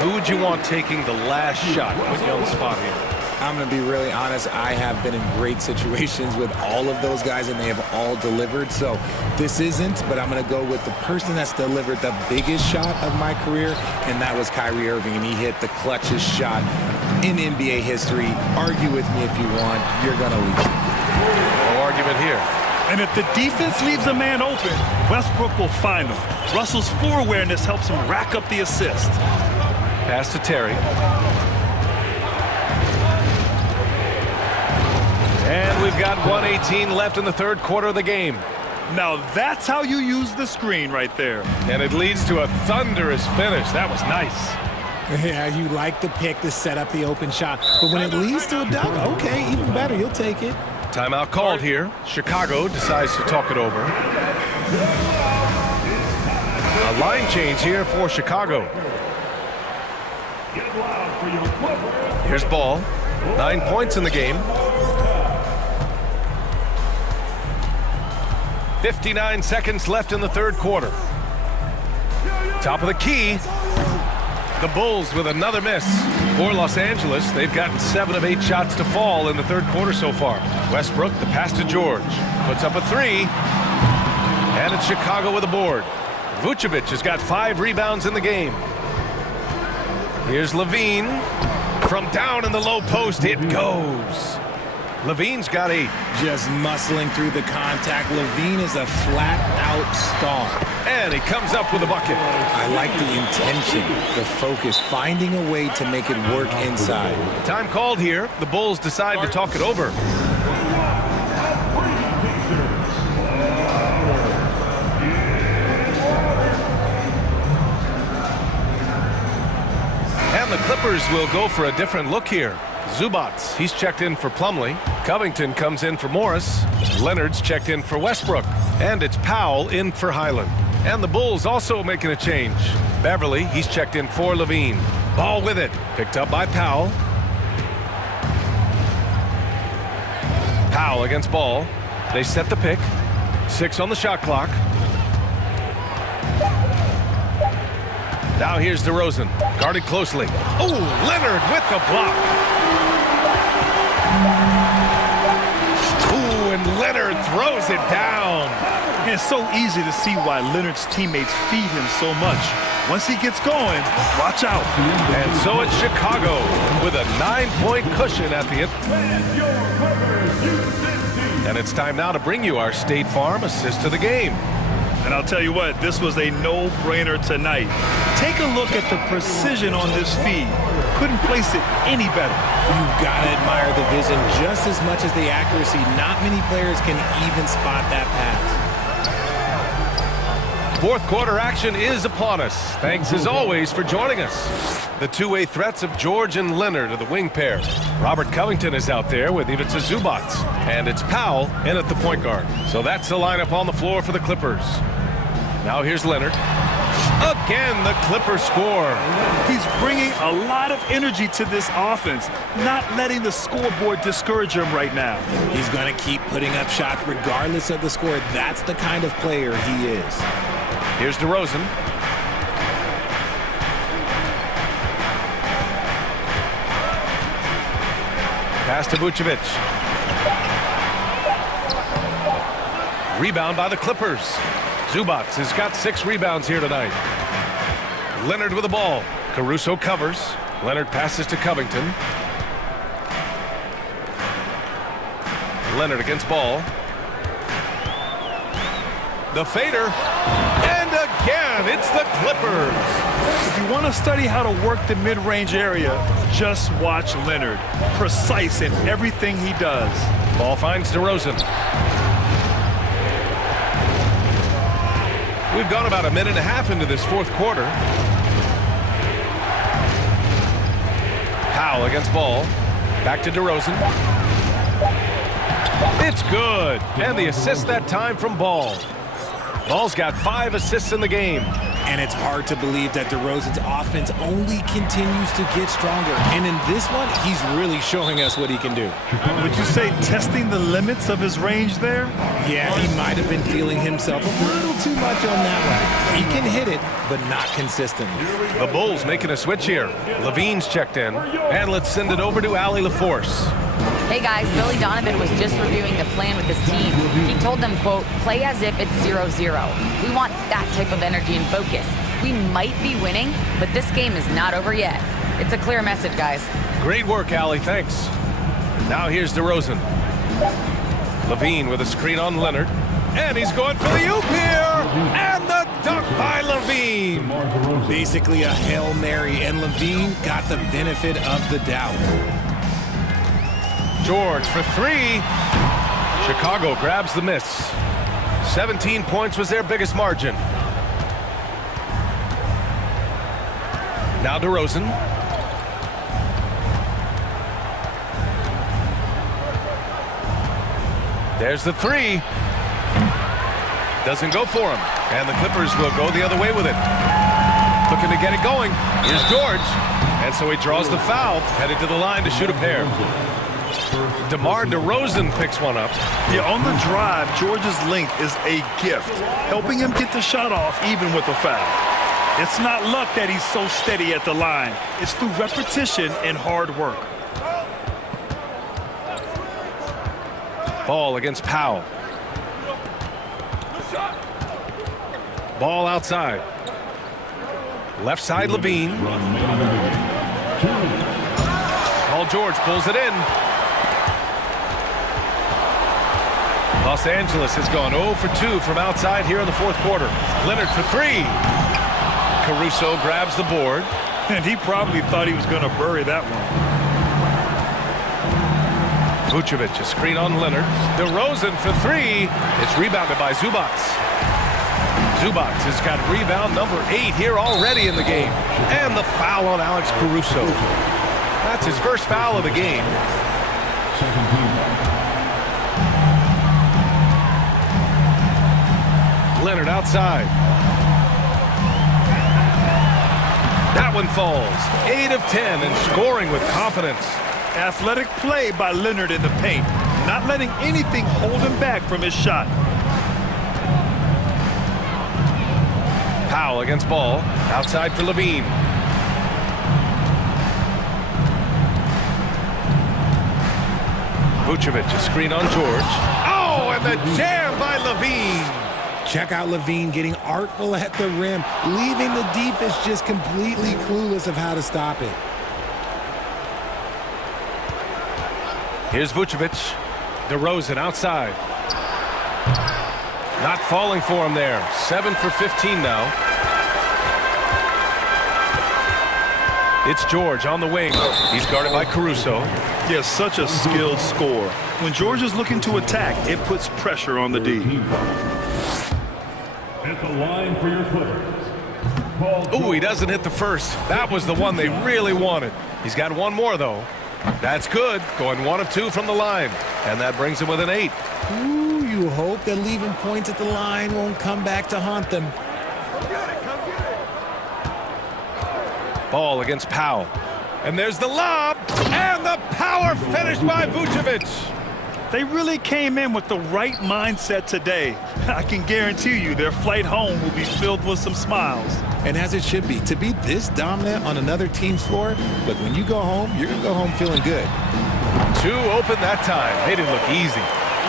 who would you want taking the last shot? Put you on the spot here. I'm going to be really honest. I have been in great situations with all of those guys, and they have all delivered. So this isn't, but I'm going to go with the person that's delivered the biggest shot of my career, and that was Kyrie Irving, and he hit the clutchest shot in NBA history. Argue with me if you want. You're going to lose. No argument here. And if the defense leaves a man open, Westbrook will find him. Russell's floor awareness helps him rack up the assist. Pass to Terry. And we've got 1:18 left in the third quarter of the game. Now that's how you use the screen right there. And it leads to a thunderous finish. That was nice. Yeah, you like the pick to set up the open shot. But when it leads to a dunk, okay, even better. You'll take it. Timeout called here. Chicago decides to talk it over. A line change here for Chicago. Here's Ball. 9 points in the game. 59 seconds left in the third quarter. Top of the key. The Bulls with another miss. For Los Angeles, they've gotten 7 of 8 shots to fall in the third quarter so far. Westbrook, the pass to George. Puts up a 3. And it's Chicago with a board. Vucevic has got 5 rebounds in the game. Here's Levine. From down in the low post, it goes. Levine's got 8. Just muscling through the contact. Levine is a flat-out star. And he comes up with a bucket. I like the intention, the focus, finding a way to make it work inside. Time called here. The Bulls decide to talk it over. And the Clippers will go for a different look here. Zubac, he's checked in for Plumlee. Covington comes in for Morris. Leonard's checked in for Westbrook. And it's Powell in for Highland. And the Bulls also making a change. Beverly, he's checked in for Levine. Ball with it. Picked up by Powell. Powell against Ball. They set the pick. 6 on the shot clock. Now here's DeRozan. Guarded closely. Oh, Leonard with the block. Ooh, and Leonard throws it down. And it's so easy to see why Leonard's teammates feed him so much. Once he gets going, watch out. And so it's Chicago with a 9-point cushion at the end. And it's time now to bring you our State Farm assist of the game. And I'll tell you what, this was a no-brainer tonight. Take a look at the precision on this feed. Couldn't place it any better. You've got to admire the vision just as much as the accuracy. Not many players can even spot that pass. Fourth quarter action is upon us. Thanks as always for joining us. The two-way threats of George and Leonard are the wing pair. Robert Covington is out there with Ivica Zubac. And it's Powell in at the point guard. So that's the lineup on the floor for the Clippers. Now here's Leonard. Again, the Clippers score. He's bringing a lot of energy to this offense, not letting the scoreboard discourage him right now. He's going to keep putting up shots regardless of the score. That's the kind of player he is. Here's DeRozan. Pass to Vucevic. Rebound by the Clippers. Zubac has got 6 rebounds here tonight. Leonard with the ball. Caruso covers. Leonard passes to Covington. Leonard against ball. The fader. And again, it's the Clippers. If you want to study how to work the mid-range area, just watch Leonard. Precise in everything he does. Ball finds DeRozan. We've gone about a minute and a half into this fourth quarter. Powell against ball. Back to DeRozan. It's good. And the assist that time from Ball. Ball's got 5 assists in the game. And it's hard to believe that DeRozan's offense only continues to get stronger. And in this one, he's really showing us what he can do. Would you say testing the limits of his range there? Yeah, he might have been feeling himself a little too much on that one. He can hit it, but not consistently. The Bulls making a switch here. Levine's checked in. And let's send it over to Allie LaForce. Hey guys, Billy Donovan was just reviewing the plan with his team. He told them, quote, play as if it's 0-0. We want that type of energy and focus. We might be winning, but this game is not over yet. It's a clear message, guys. Great work, Allie. Thanks. Now here's DeRozan. Levine with a screen on Leonard. And he's going for the oop here. And the dunk by Levine. Basically a Hail Mary, and Levine got the benefit of the doubt. George for 3. Chicago grabs the miss. 17 points was their biggest margin. Now DeRozan. There's the 3. Doesn't go for him. And the Clippers will go the other way with it. Looking to get it going. Here's George. And so he draws the foul, headed to the line to shoot a pair. DeMar DeRozan picks one up. Yeah, on the drive, George's length is a gift, helping him get the shot off even with a foul. It's not luck that he's so steady at the line. It's through repetition and hard work. Ball against Powell. Ball outside. Left side Levine. Paul George pulls it in. Los Angeles has gone 0 for 2 from outside here in the fourth quarter. Leonard for 3. Caruso grabs the board. And he probably thought he was going to bury that one. Vucevic, a screen on Leonard. DeRozan for 3. It's rebounded by Zubac. Zubac has got rebound number 8 here already in the game. And the foul on Alex Caruso. That's his first foul of the game. Leonard outside. That one falls. 8 of 10 and scoring with confidence. Athletic play by Leonard in the paint, not letting anything hold him back from his shot. Powell against ball. Outside for Levine. Vucevic, a screen on George. Oh, and the jam by Levine. Check out Levine getting artful at the rim, leaving the defense just completely clueless of how to stop it. Here's Vucevic. DeRozan outside. Not falling for him there. 7 for 15 now. It's George on the wing. He's guarded by Caruso. Yes, such a skilled scorer. When George is looking to attack, it puts pressure on the D. At the line for your Clippers. Ooh, he doesn't hit the first. That was the one they really wanted. He's got one more, though. That's good. Going 1 of 2 from the line. And that brings him with an 8. Ooh, you hope that leaving points at the line won't come back to haunt them. Ball against Powell. And there's the lob. And the power finish by Vucevic. They really came in with the right mindset today. I can guarantee you their flight home will be filled with some smiles. And as it should be, to be this dominant on another team's floor, look, when you go home, you're going to go home feeling good. 2 open that time. Made it look easy.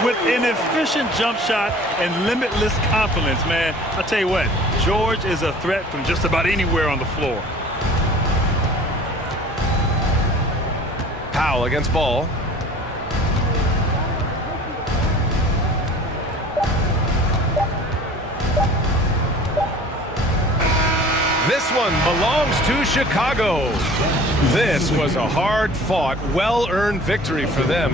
with an efficient jump shot and limitless confidence, man. I'll tell you what, George is a threat from just about anywhere on the floor. Powell against Ball. This one belongs to Chicago. This was a hard-fought, well-earned victory for them.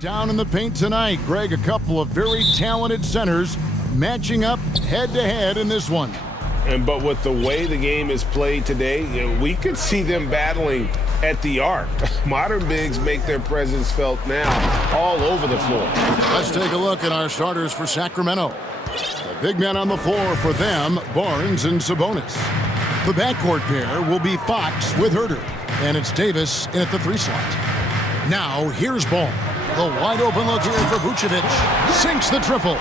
Down in the paint tonight, Greg, a couple of very talented centers matching up head-to-head in this one. But with the way the game is played today, we could see them battling at the arc. Modern bigs make their presence felt now all over the floor. Let's take a look at our starters for Sacramento. The big men on the floor for them, Barnes and Sabonis. The backcourt pair will be Fox with Herter, and it's Davis in at the 3 slot. Now, here's Ball. The wide open look here for Vucevic. Sinks the triple.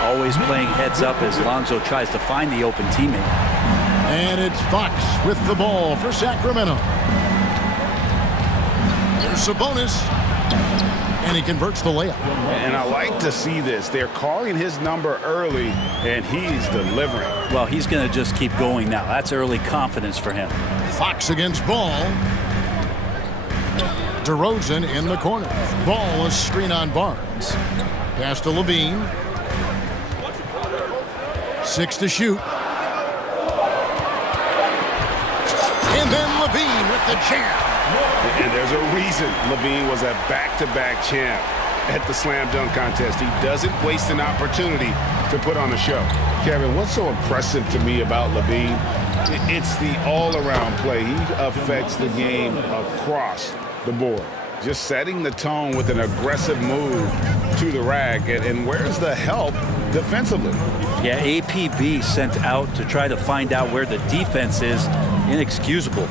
Always playing heads up as Lonzo tries to find the open teammate. And it's Fox with the ball for Sacramento. There's Sabonis. And he converts the layup. And I like to see this. They're calling his number early, and he's delivering. Well, he's going to just keep going now. That's early confidence for him. Fox against Ball. DeRozan in the corner. Ball a screen on Barnes. Pass to Levine. 6 to shoot. And then Levine with the jam. And there's a reason Levine was a back-to-back champ at the slam dunk contest. He doesn't waste an opportunity to put on a show. Kevin, what's so impressive to me about Levine? It's the all-around play. He affects the game across the board. Just setting the tone with an aggressive move to the rack. And where's the help defensively? Yeah, APB sent out to try to find out where the defense is. Inexcusable.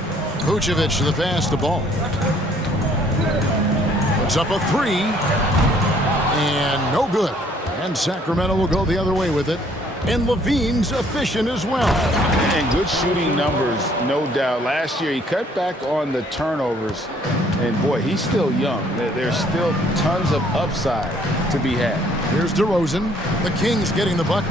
Vucevic to the pass, the Ball. Puts up a 3. And no good. And Sacramento will go the other way with it. And Levine's efficient as well. And good shooting numbers, no doubt. Last year, he cut back on the turnovers. And, boy, he's still young. There's still tons of upside to be had. Here's DeRozan. The Kings getting the bucket.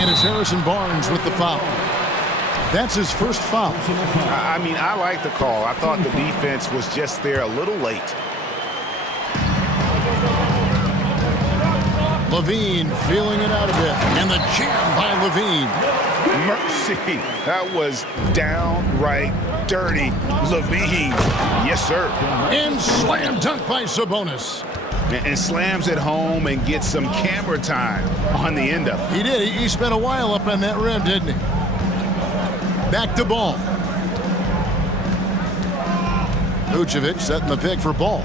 And it's Harrison Barnes with the foul. That's his first foul. I mean, I like the call. I thought the defense was just there a little late. Levine feeling it out a bit. And the jam by Levine. Mercy. That was downright dirty. Levine. Yes, sir. And slam dunk by Sabonis. And slams it home and gets some camera time on the end of it. He did. He spent a while up on that rim, didn't he? Back to Ball. Vucevic setting the pick for Ball.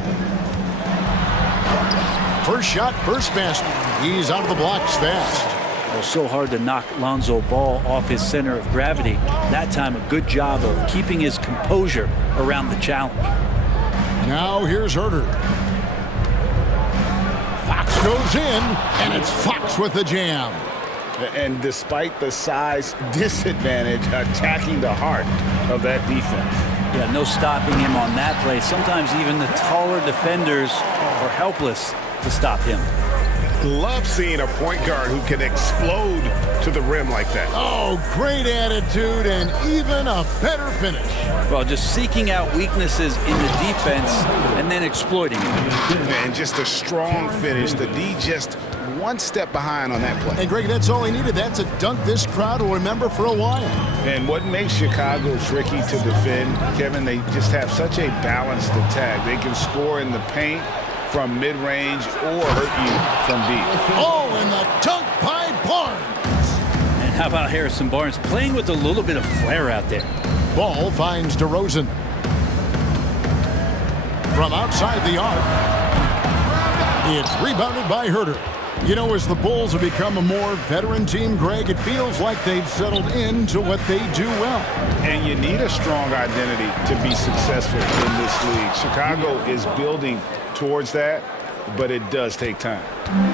First shot, first basket. He's out of the blocks fast. Well, so hard to knock Lonzo Ball off his center of gravity. That time, a good job of keeping his composure around the challenge. Now here's Herter. Fox goes in, and it's Fox with the jam. And despite the size disadvantage, attacking the heart of that defense. Yeah, no stopping him on that play. Sometimes even the taller defenders are helpless to stop him. Love seeing a point guard who can explode to the rim like that. Oh, great attitude and even a better finish. Well, just seeking out weaknesses in the defense and then exploiting them. And just a strong finish. The D just one step behind on that play. And Greg, that's all he needed. That's a dunk this crowd will remember for a while. And what makes Chicago tricky to defend, Kevin, they just have such a balanced attack. They can score in the paint from mid-range or hurt you from deep. Oh, and the dunk by Barnes. And how about Harrison Barnes playing with a little bit of flair out there? Ball finds DeRozan. From outside the arc. It's rebounded by Herter. You know, as the Bulls have become a more veteran team, Greg, it feels like they've settled into what they do well. And you need a strong identity to be successful in this league. Chicago is building towards that, but it does take time.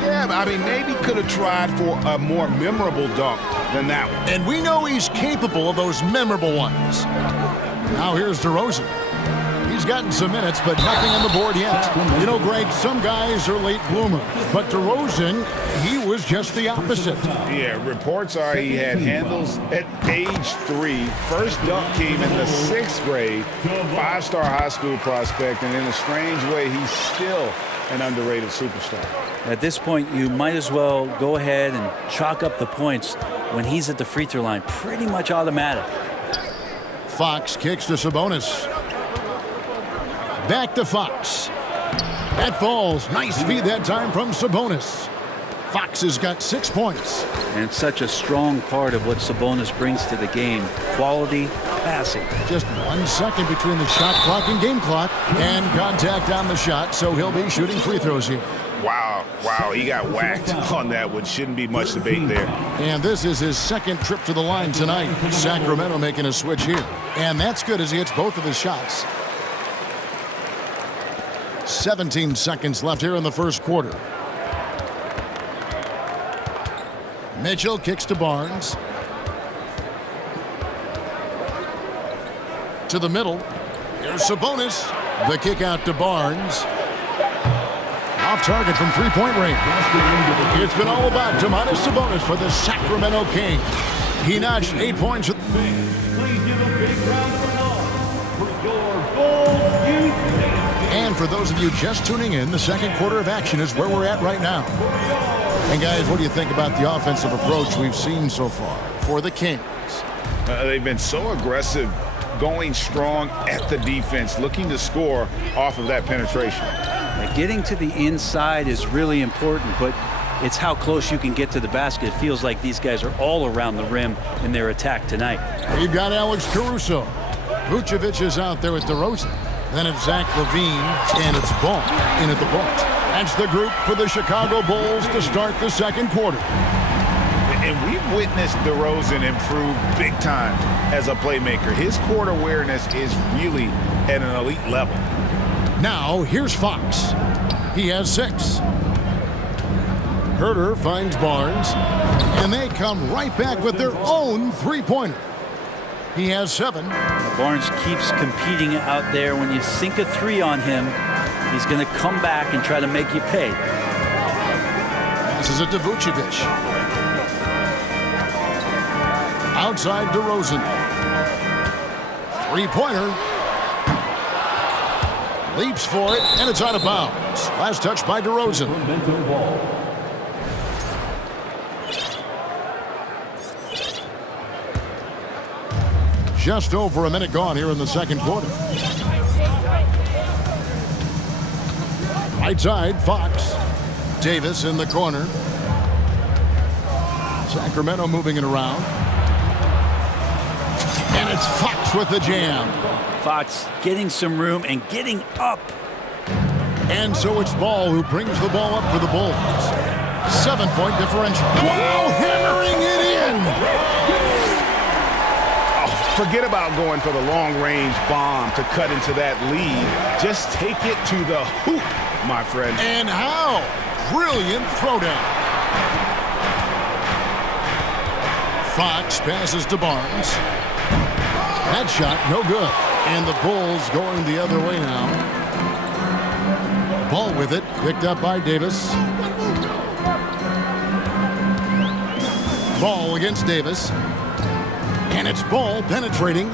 Yeah, I mean, maybe could have tried for a more memorable dunk than that one. And we know he's capable of those memorable ones. Now here's DeRozan. He's gotten some minutes, but nothing on the board yet. You know, Greg, some guys are late bloomers, but DeRozan, he was just the opposite. Yeah, reports are he had handles at age 3. First dunk came in the 6th grade. 5-star high school prospect, and in a strange way, he's still an underrated superstar. At this point, you might as well go ahead and chalk up the points when he's at the free throw line. Pretty much automatic. Fox kicks to Sabonis. Back to Fox. That falls. Nice feed that time from Sabonis. Fox has got 6 points. And such a strong part of what Sabonis brings to the game. Quality passing. Just 1 second between the shot clock and game clock. And contact on the shot, so he'll be shooting free throws here. Wow, he got whacked on that one. Shouldn't be much debate there. And this is his second trip to the line tonight. Sacramento making a switch here. And that's good as he hits both of his shots. 17 seconds left here in the first quarter. Mitchell kicks to Barnes. To the middle. Here's Sabonis. The kick out to Barnes. Off target from three-point range. It's been all about Domantas Sabonis for the Sacramento Kings. He notched 8 points. Please give a big round of applause for your goals you made. And for those of you just tuning in, the second quarter of action is where we're at right now. And guys, what do you think about the offensive approach we've seen so far for the Kings? They've been so aggressive, going strong at the defense, looking to score off of that penetration. Getting to the inside is really important, but it's how close you can get to the basket. It feels like these guys are all around the rim in their attack tonight. We've got Alex Caruso. Vucevic is out there with DeRozan. Then it's Zach LaVine, and it's Ball in at the point. That's the group for the Chicago Bulls to start the second quarter. And we've witnessed DeRozan improve big time as a playmaker. His court awareness is really at an elite level. Now, here's Fox. He has 6. Herter finds Barnes, and they come right back with their own three-pointer. He has 7. Barnes keeps competing out there. When you sink a 3 on him, he's going to come back and try to make you pay. This is it to Vucevic. Outside DeRozan. Three-pointer. Leaps for it, and it's out of bounds. Last touch by DeRozan. Just over a minute gone here in the second quarter. Right side, Fox. Davis in the corner. Sacramento moving it around. And it's Fox with the jam. Fox getting some room and getting up. And so it's Ball who brings the ball up for the Bulls. 7-point differential. Wow, hammering it in. Oh, forget about going for the long-range bomb to cut into that lead. Just take it to the hoop, my friend. And how? Brilliant throwdown. Fox passes to Barnes. That shot, no good. And the Bulls going the other way now. Ball with it, picked up by Davis. Ball against Davis. And it's Ball penetrating.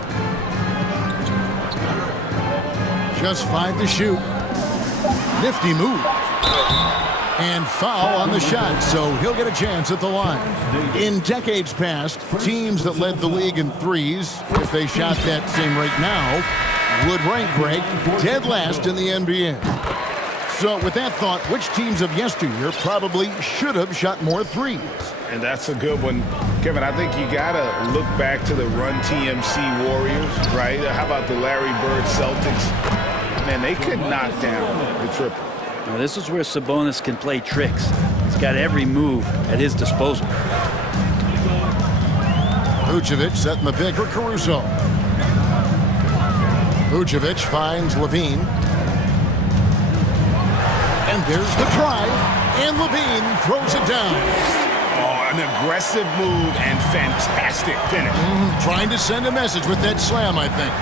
Just 5 to shoot. Nifty move. And foul on the shot, so he'll get a chance at the line. In decades past, teams that led the league in threes, if they shot that same rate now, would rank Greg dead last in the NBA. So with that thought, which teams of yesteryear probably should have shot more threes? And that's a good one. Kevin, I think you got to look back to the Run TMC Warriors, right? How about the Larry Bird Celtics? Man, they could knock down the triple. Now, this is where Sabonis can play tricks. He's got every move at his disposal. Vucevic setting the pick for Caruso. Vucevic finds LaVine. And there's the drive. And LaVine throws it down. Oh, an aggressive move and fantastic finish. Trying to send a message with that slam, I think.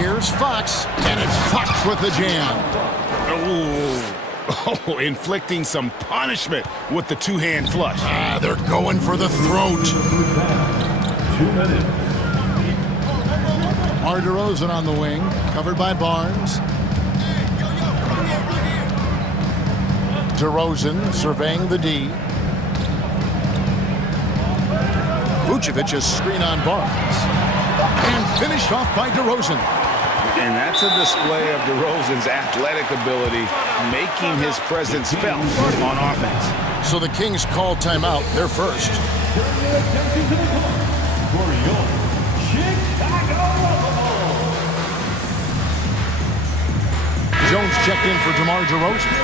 Here's Fox. And it's Fox with the jam. Oh, inflicting some punishment with the two-hand flush. They're going for the throat. 2 minutes. DeRozan on the wing, covered by Barnes. DeRozan surveying the D. Vucevic's screen on Barnes. And finished off by DeRozan. And that's a display of DeRozan's athletic ability, making his presence felt on offense. So the Kings call timeout, their first. Jones checked in for DeMar DeRozan.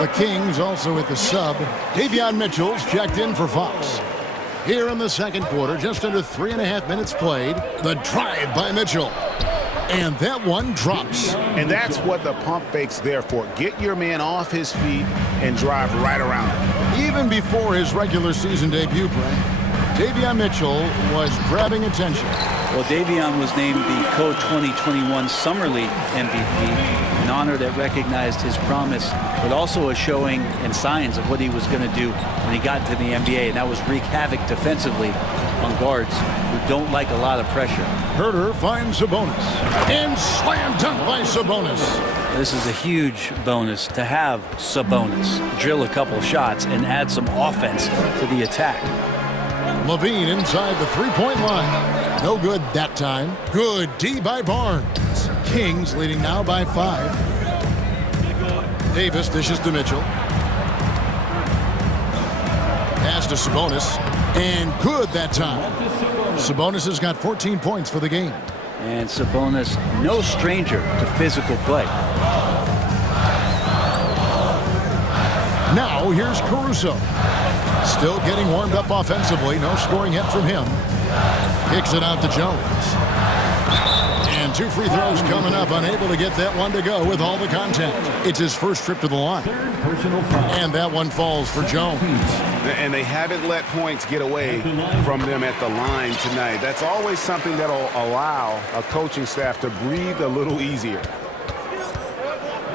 The Kings also with the sub. Davion Mitchell's checked in for Fox. Here in the second quarter, just under 3.5 minutes played, the drive by Mitchell. And that one drops. And that's what the pump fake's there for. Get your man off his feet and drive right around him. Even before his regular season debut, Brent, Davion Mitchell was grabbing attention. Well, Davion was named the Co-2021 Summer League MVP, an honor that recognized his promise, but also a showing and signs of what he was going to do when he got into the NBA, and that was wreak havoc defensively on guards who don't like a lot of pressure. Herter finds Sabonis, and slam dunk by Sabonis. This is a huge bonus to have Sabonis drill a couple shots and add some offense to the attack. Levine inside the three-point line. No good that time. Good D by Barnes. Kings leading now by 5. Davis dishes to Mitchell. Pass to Sabonis. And good that time. Sabonis has got 14 points for the game. And Sabonis, no stranger to physical play. Now here's Caruso. Still getting warmed up offensively. No scoring yet from him. Kicks it out to Jones. And 2 free throws coming up. Unable to get that one to go with all the contact. It's his first trip to the line. And that one falls for Jones. And they haven't let points get away from them at the line tonight. That's always something that'll allow a coaching staff to breathe a little easier.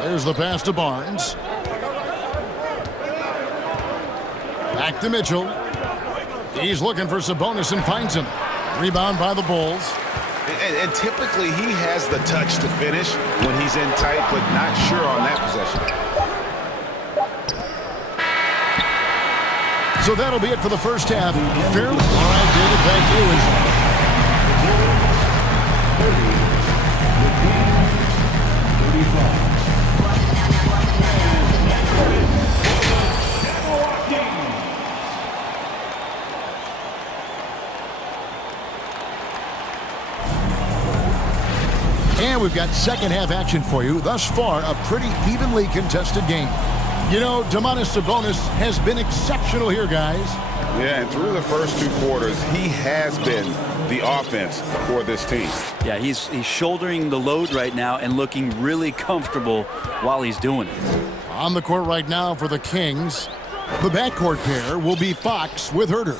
There's the pass to Barnes. Back to Mitchell. He's looking for Sabonis and finds him. Rebound by the Bulls. And typically he has the touch to finish when he's in tight, but not sure on that possession. So that'll be it for the first half. Fairly. All right, David, back to you. And we've got second half action for you. Thus far, a pretty evenly contested game. You know, Domantas Sabonis has been exceptional here, guys. Yeah, and through the first 2 quarters, he has been the offense for this team. Yeah, he's shouldering the load right now and looking really comfortable while he's doing it. On the court right now for the Kings, the backcourt pair will be Fox with Herter.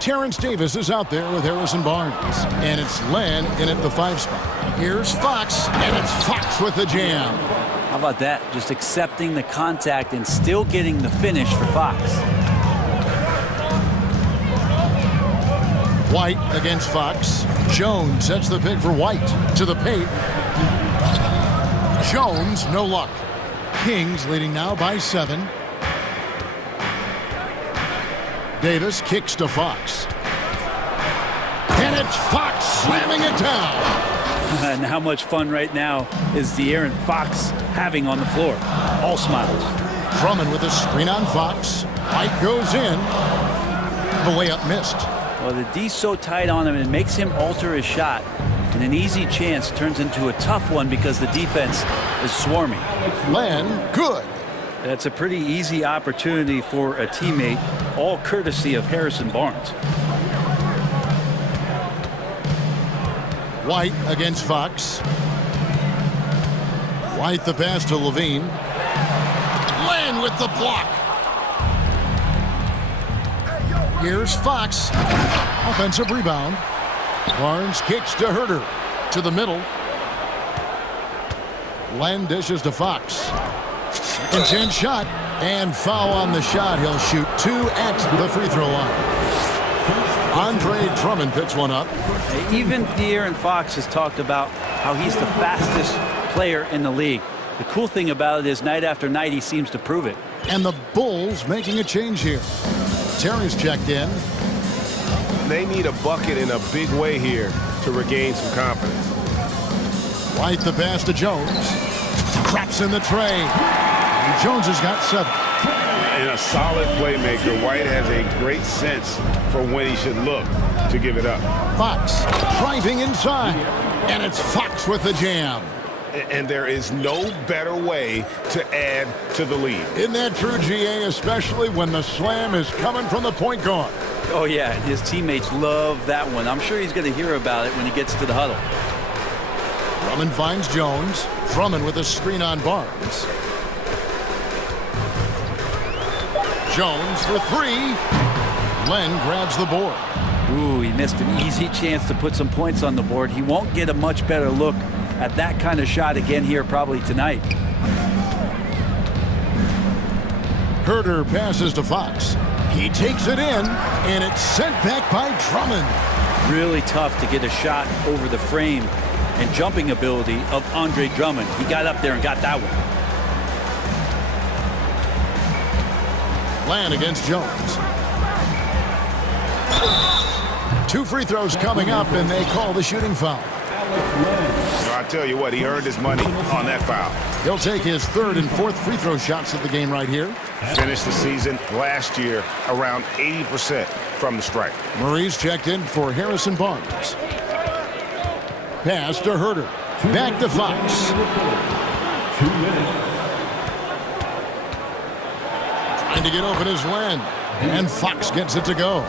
Terrence Davis is out there with Harrison Barnes. And it's Len in at the 5 spot. Here's Fox, and it's Fox with the jam. How about that? Just accepting the contact and still getting the finish for Fox. White against Fox. Jones sets the pick for White to the paint. Jones, no luck. Kings leading now by 7. Davis kicks to Fox. And it's Fox slamming it down. And how much fun right now is De'Aaron Fox having on the floor? All smiles. Drummond with a screen on Fox. White goes in. The layup missed. Well, the D's so tight on him, it makes him alter his shot. And an easy chance turns into a tough one because the defense is swarming. Len, good. That's a pretty easy opportunity for a teammate, all courtesy of Harrison Barnes. White against Fox. White the pass to Levine. Len with the block. Here's Fox. Offensive rebound. Barnes kicks to Herter. To the middle. Len dishes to Fox. Intense shot. And foul on the shot. He'll shoot 2 at the free throw line. Andre Drummond picks one up. Even De'Aaron Fox has talked about how he's the fastest player in the league. The cool thing about it is night after night he seems to prove it. And the Bulls making a change here. Terry's checked in. They need a bucket in a big way here to regain some confidence. White the pass to Jones. Traps in the tray. And Jones has got 7. And a solid playmaker, White has a great sense for when he should look to give it up. Fox driving inside. And it's Fox with the jam. And there is no better way to add to the lead. Isn't that true, GA, especially when the slam is coming from the point guard? Oh, yeah, his teammates love that one. I'm sure he's going to hear about it when he gets to the huddle. Drummond finds Jones. Drummond with a screen on Barnes. Jones for 3. Len grabs the board. Ooh, he missed an easy chance to put some points on the board. He won't get a much better look at that kind of shot again here probably tonight. Herter passes to Fox. He takes it in, and it's sent back by Drummond. Really tough to get a shot over the frame and jumping ability of Andre Drummond. He got up there and got that one. Lan against Jones. 2 free throws coming up, and they call the shooting foul. I tell you what, he earned his money on that foul. He'll take his 3rd and 4th free throw shots of the game right here. Finished the season last year around 80% from the stripe. Murray's checked in for Harrison Barnes. Pass to Herter. Back to Fox. 2 minutes. Trying to get open his Len. And Fox gets it to go.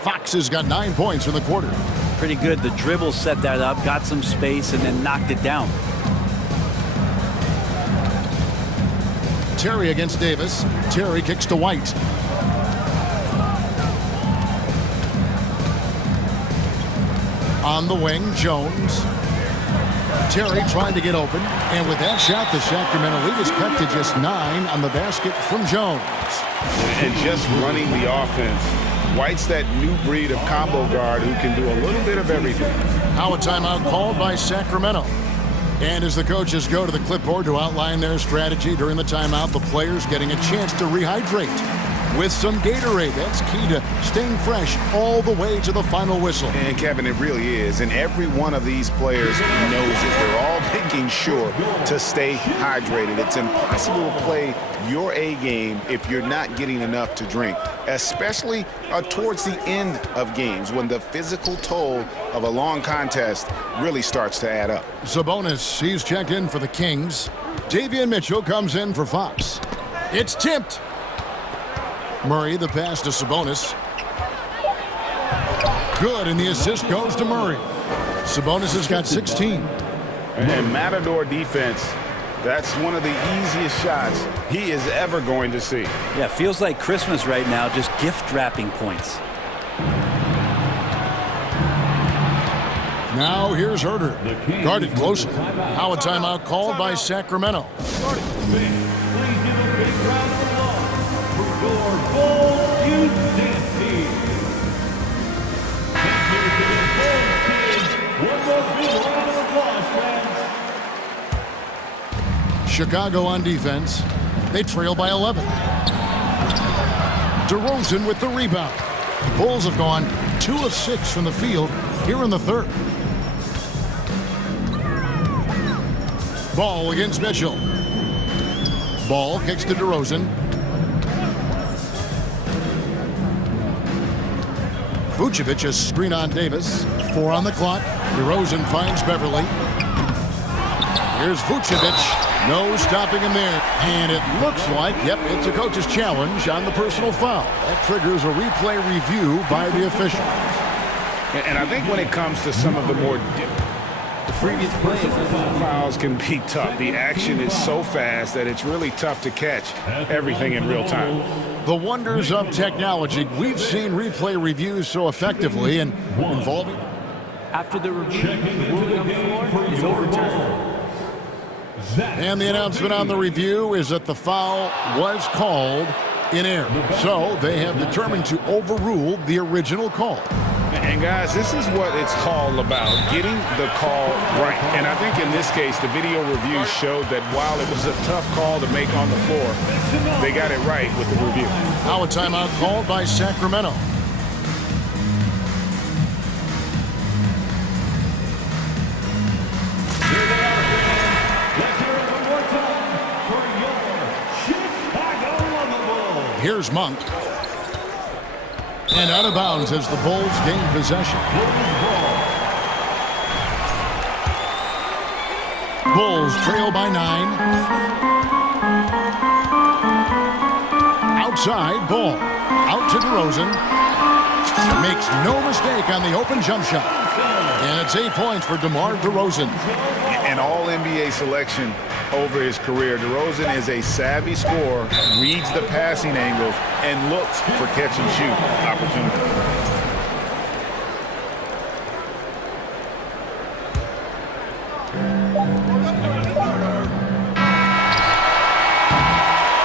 Fox has got 9 points in the quarter. Pretty good. The dribble set that up, got some space, and then knocked it down. Terry against Davis. Terry kicks to White. On the wing, Jones. Terry trying to get open. And with that shot, the Sacramento lead is cut to just 9 on the basket from Jones. And just running the offense. White's that new breed of combo guard who can do a little bit of everything. Now a timeout called by Sacramento. And as the coaches go to the clipboard to outline their strategy during the timeout, the players getting a chance to rehydrate with some Gatorade. That's key to staying fresh all the way to the final whistle. And Kevin, it really is. And every one of these players knows it. They're all making sure to stay hydrated. It's impossible to play your A game if you're not getting enough to drink, especially towards the end of games when the physical toll of a long contest really starts to add up. Sabonis, he's checked in for the Kings. Davion Mitchell comes in for Fox. It's tipped. Murray, the pass to Sabonis. Good, and the assist goes to Murray. Sabonis has got 16. And Matador defense, that's one of the easiest shots he is ever going to see. Yeah, feels like Christmas right now, just gift wrapping points. Now here's Herter. Guarded closely. Now a timeout called by Sacramento. Chicago on defense. They trail by 11. DeRozan with the rebound. The Bulls have gone 2 of 6 from the field here in the 3rd. Ball against Mitchell. Ball kicks to DeRozan. Vucevic a screen on Davis. 4 on the clock. DeRozan finds Beverly. Here's Vucevic. No stopping him there. And it looks like, yep, it's a coach's challenge on the personal foul. That triggers a replay review by the official. And I think when it comes to some of the more previous fouls can be tough. The action is so fast that it's really tough to catch everything in real time. The wonders of technology. We've seen replay reviews so effectively and involving. After the review, the ruling on the floor is overturned. And the announcement on the review is that the foul was called in error. So they have determined to overrule the original call. And guys, this is what it's all about, getting the call right. And I think in this case, the video review showed that while it was a tough call to make on the floor, they got it right with the review. Now a timeout called by Sacramento. Here's Monk. And out of bounds as the Bulls gain possession. Bulls trail by 9. Outside, Ball. Out to DeRozan. Makes no mistake on the open jump shot. And it's 8 points for DeMar DeRozan. An all-NBA selection over his career. DeRozan is a savvy scorer, reads the passing angles, and looks for catch-and-shoot opportunities.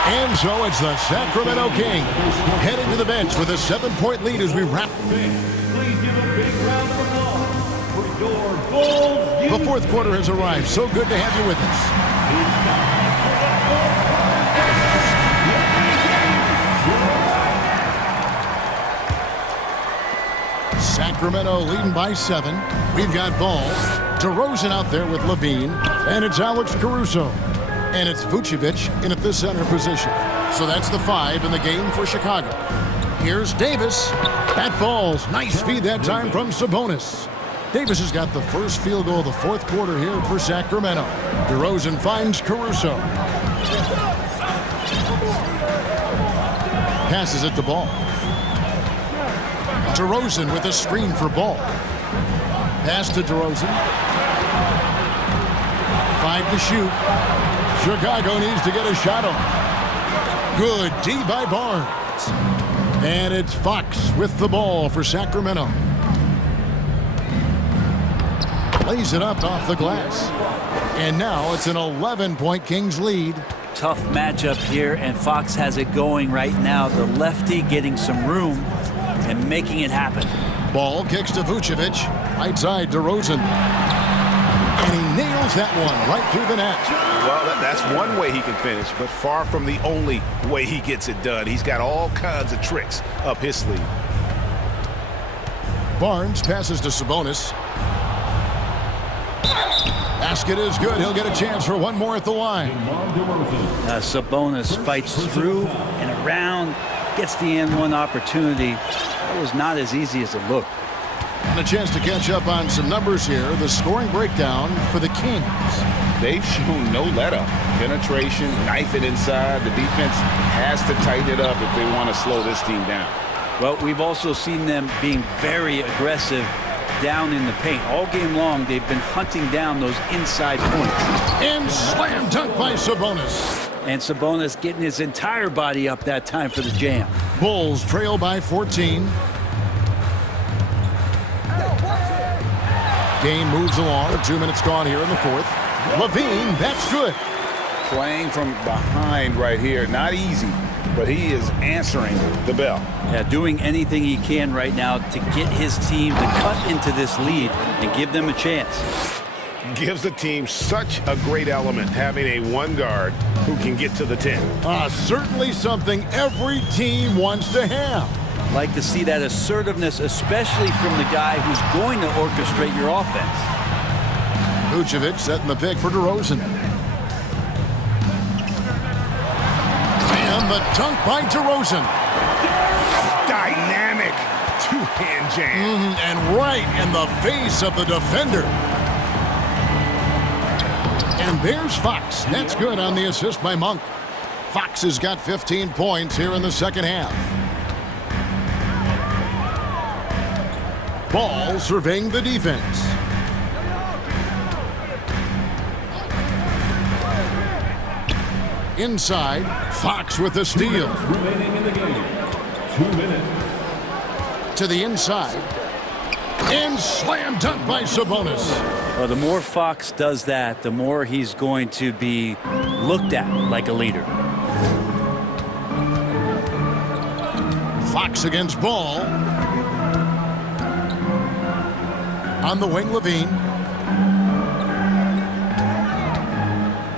And so it's the Sacramento Kings heading to the bench with a 7-point lead as we wrap. Please give a big round of applause for your Bulls. The fourth quarter has arrived. So good to have you with us. Sacramento leading by 7. We've got Ball. DeRozan out there with Levine. And it's Alex Caruso. And it's Vucevic in at the center position. So that's the 5 in the game for Chicago. Here's Davis. That falls. Nice feed that time from Sabonis. Davis has got the first field goal of the fourth quarter here for Sacramento. DeRozan finds Caruso. Passes it to Ball. DeRozan with a screen for Ball. Pass to DeRozan. 5 to shoot. Chicago needs to get a shot on. Good D by Barnes. And it's Fox with the ball for Sacramento. Lays it up off the glass. And now it's an 11-point Kings lead. Tough matchup here, and Fox has it going right now. The lefty getting some room and making it happen. Ball kicks to Vucevic. Right side DeRozan. And he nails that one right through the net. Well, that's one way he can finish, but far from the only way he gets it done. He's got all kinds of tricks up his sleeve. Barnes passes to Sabonis. Basket is good. He'll get a chance for one more at the line. Sabonis fights through and around, gets the N1 opportunity. That was not as easy as it looked. And a chance to catch up on some numbers here. The scoring breakdown for the Kings. They've shown no let-up. Penetration, knife it inside. The defense has to tighten it up if they want to slow this team down. Well, we've also seen them being very aggressive down in the paint. All game long, they've been hunting down those inside points. And slam dunk by Sabonis. And Sabonis getting his entire body up that time for the jam. Bulls trail by 14. Game moves along. 2 minutes gone here in the fourth. Levine, that's good. Playing from behind right here. Not easy, but he is answering the bell. Yeah, doing anything he can right now to get his team to cut into this lead and give them a chance. Gives the team such a great element having a one guard who can get to the 10. Certainly something every team wants to have. Like to see that assertiveness, especially from the guy who's going to orchestrate your offense. Vucevic setting the pick for DeRozan. And the dunk by DeRozan. Dynamic two-hand jam. And right in the face of the defender. And there's Fox. That's good on the assist by Monk. Fox has got 15 points here in the second half. Ball surveying the defense. Inside, Fox with the steal. Remaining in the game. 2 minutes. To the inside. And slam dunk by Sabonis. Well, the more Fox does that, the more he's going to be looked at like a leader. Fox against Ball. On the wing, Levine.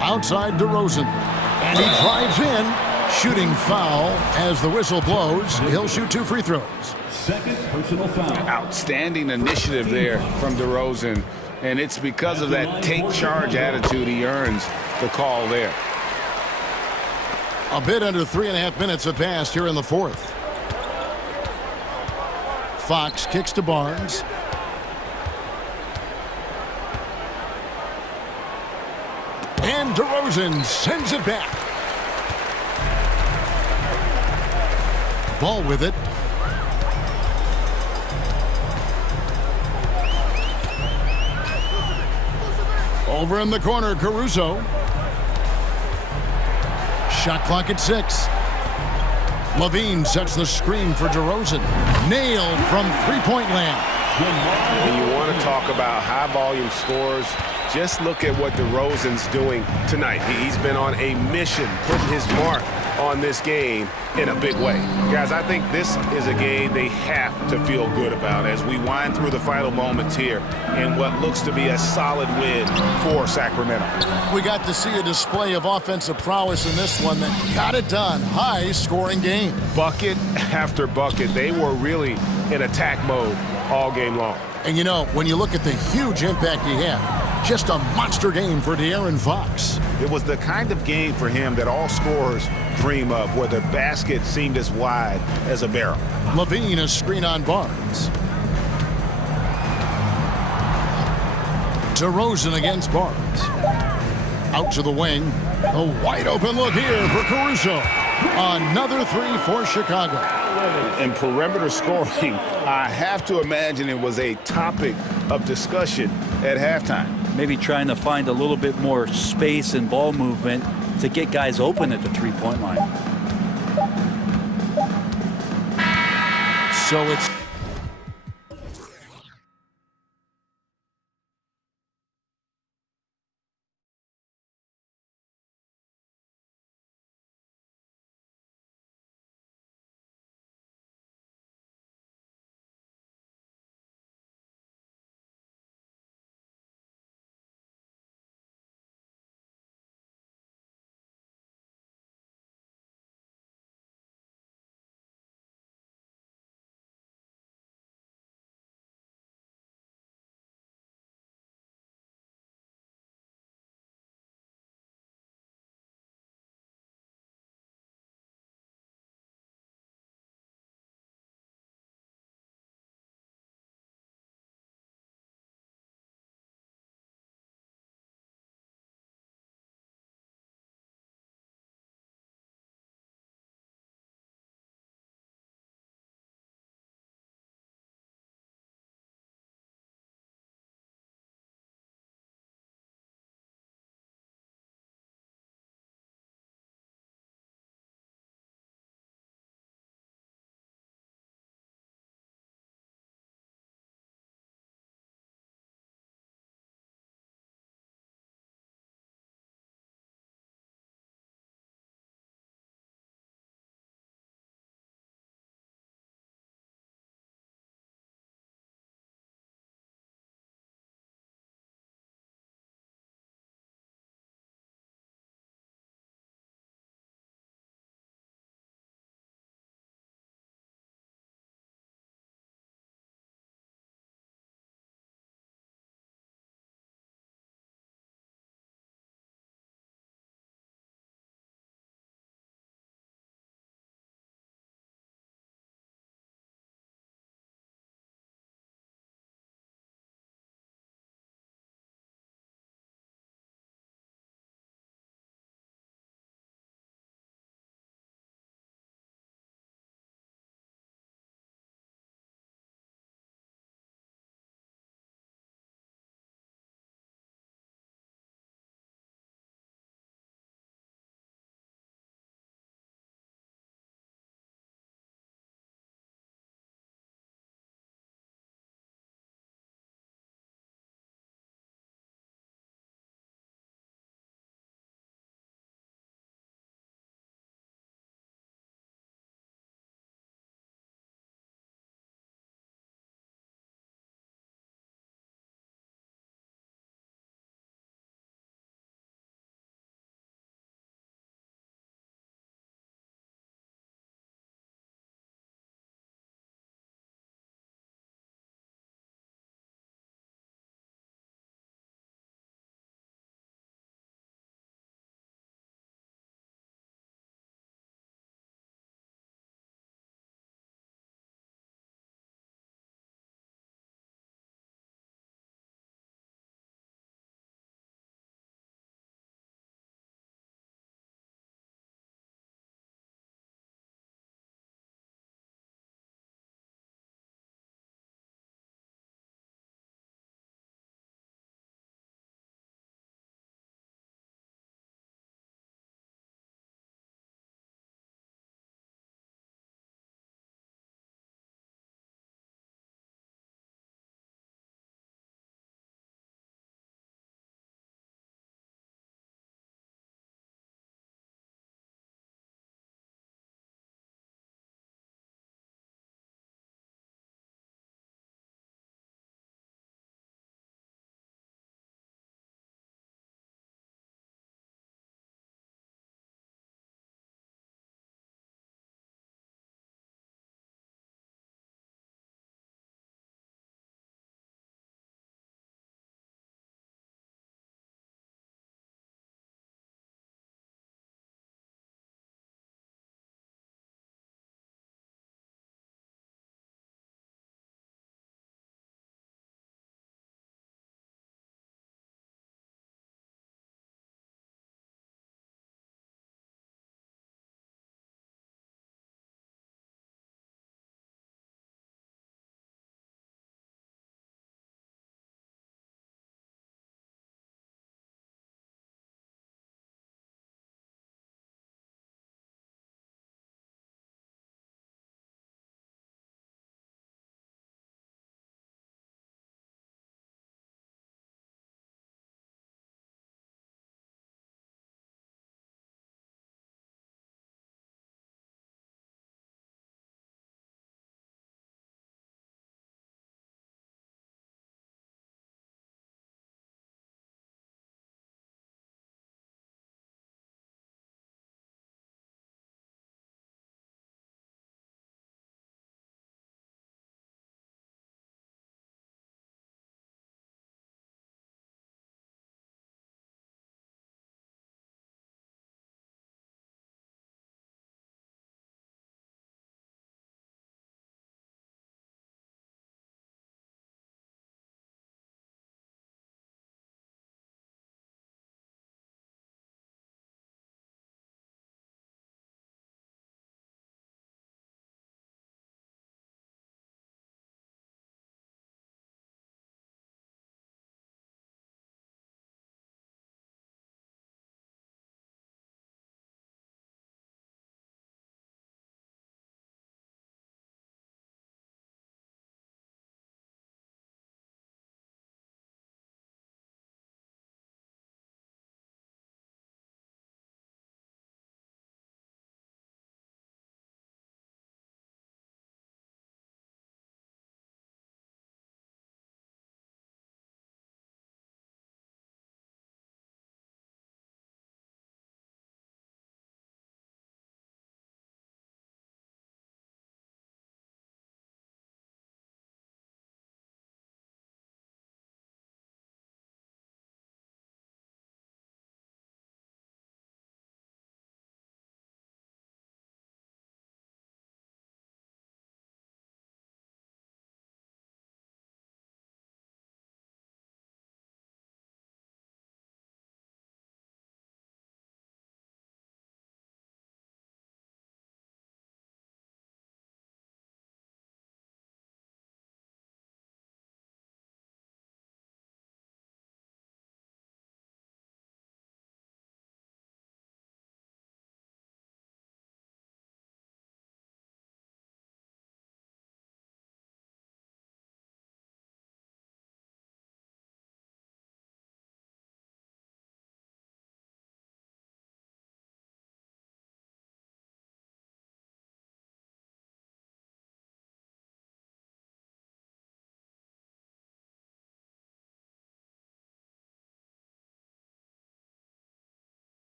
Outside DeRozan. And he drives in. Shooting foul as the whistle blows. He'll shoot 2 free throws. Second personal foul. Outstanding initiative there from DeRozan. And it's because of that take charge attitude he earns the call there. A bit under 3.5 minutes have passed here in the fourth. Fox kicks to Barnes. And DeRozan sends it back. Ball with it. Over in the corner, Caruso. Shot clock at 6. Levine sets the screen for DeRozan. Nailed from three-point land. And you want to talk about high-volume scores, just look at what DeRozan's doing tonight. He's been on a mission, putting his mark on this game in a big way. Guys, I think this is a game they have to feel good about as we wind through the final moments here in what looks to be a solid win for Sacramento. We got to see a display of offensive prowess in this one that got it done. High-scoring game. Bucket after bucket. They were really in attack mode all game long. And you know, when you look at the huge impact he had, just a monster game for De'Aaron Fox. It was the kind of game for him that all scorers dream of, where the basket seemed as wide as a barrel. Levine, a screen on Barnes. DeRozan against Barnes. Out to the wing. A wide open look here for Caruso. Another 3 for Chicago. And perimeter scoring, I have to imagine it was a topic of discussion at halftime. Maybe trying to find a little bit more space and ball movement to get guys open at the three-point line. So it's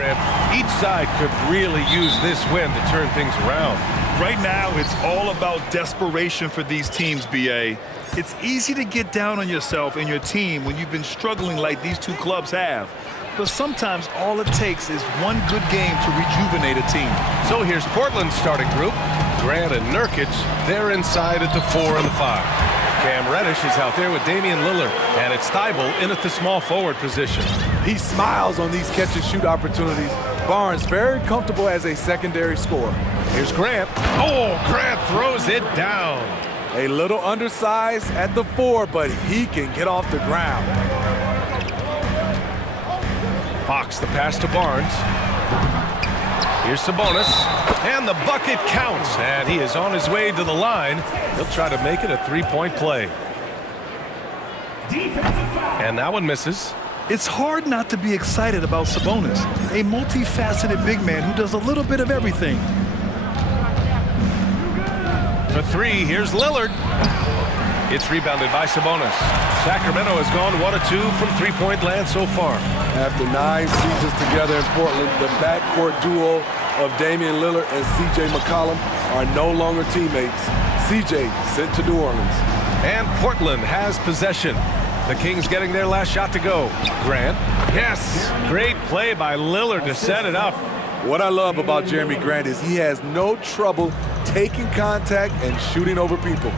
Grant. Each side could really use this win to turn things around. Right now, it's all about desperation for these teams, BA. It's easy to get down on yourself and your team when you've been struggling like these two clubs have. But sometimes all it takes is one good game to rejuvenate a team. So here's Portland's starting group. Grant and Nurkic, they're inside at the 4 and the 5. Cam Reddish is out there with Damian Lillard, and it's Thibault in at the small forward position. He smiles on these catch-and-shoot opportunities. Barnes very comfortable as a secondary scorer. Here's Grant. Oh, Grant throws it down. A little undersized at the 4, but he can get off the ground. Fox, the pass to Barnes. Here's Sabonis, and the bucket counts, and he is on his way to the line. He'll try to make it a three-point play. And that one misses. It's hard not to be excited about Sabonis, a multifaceted big man who does a little bit of everything. For 3, here's Lillard. It's rebounded by Sabonis. Sacramento has gone 1 of 2 from three-point land so far. After 9 seasons together in Portland, the backcourt duo of Damian Lillard and C.J. McCollum are no longer teammates. C.J. sent to New Orleans. And Portland has possession. The Kings getting their last shot to go. Grant. Yes! Great play by Lillard to set it up. What I love about Jeremy Grant is he has no trouble taking contact and shooting over people.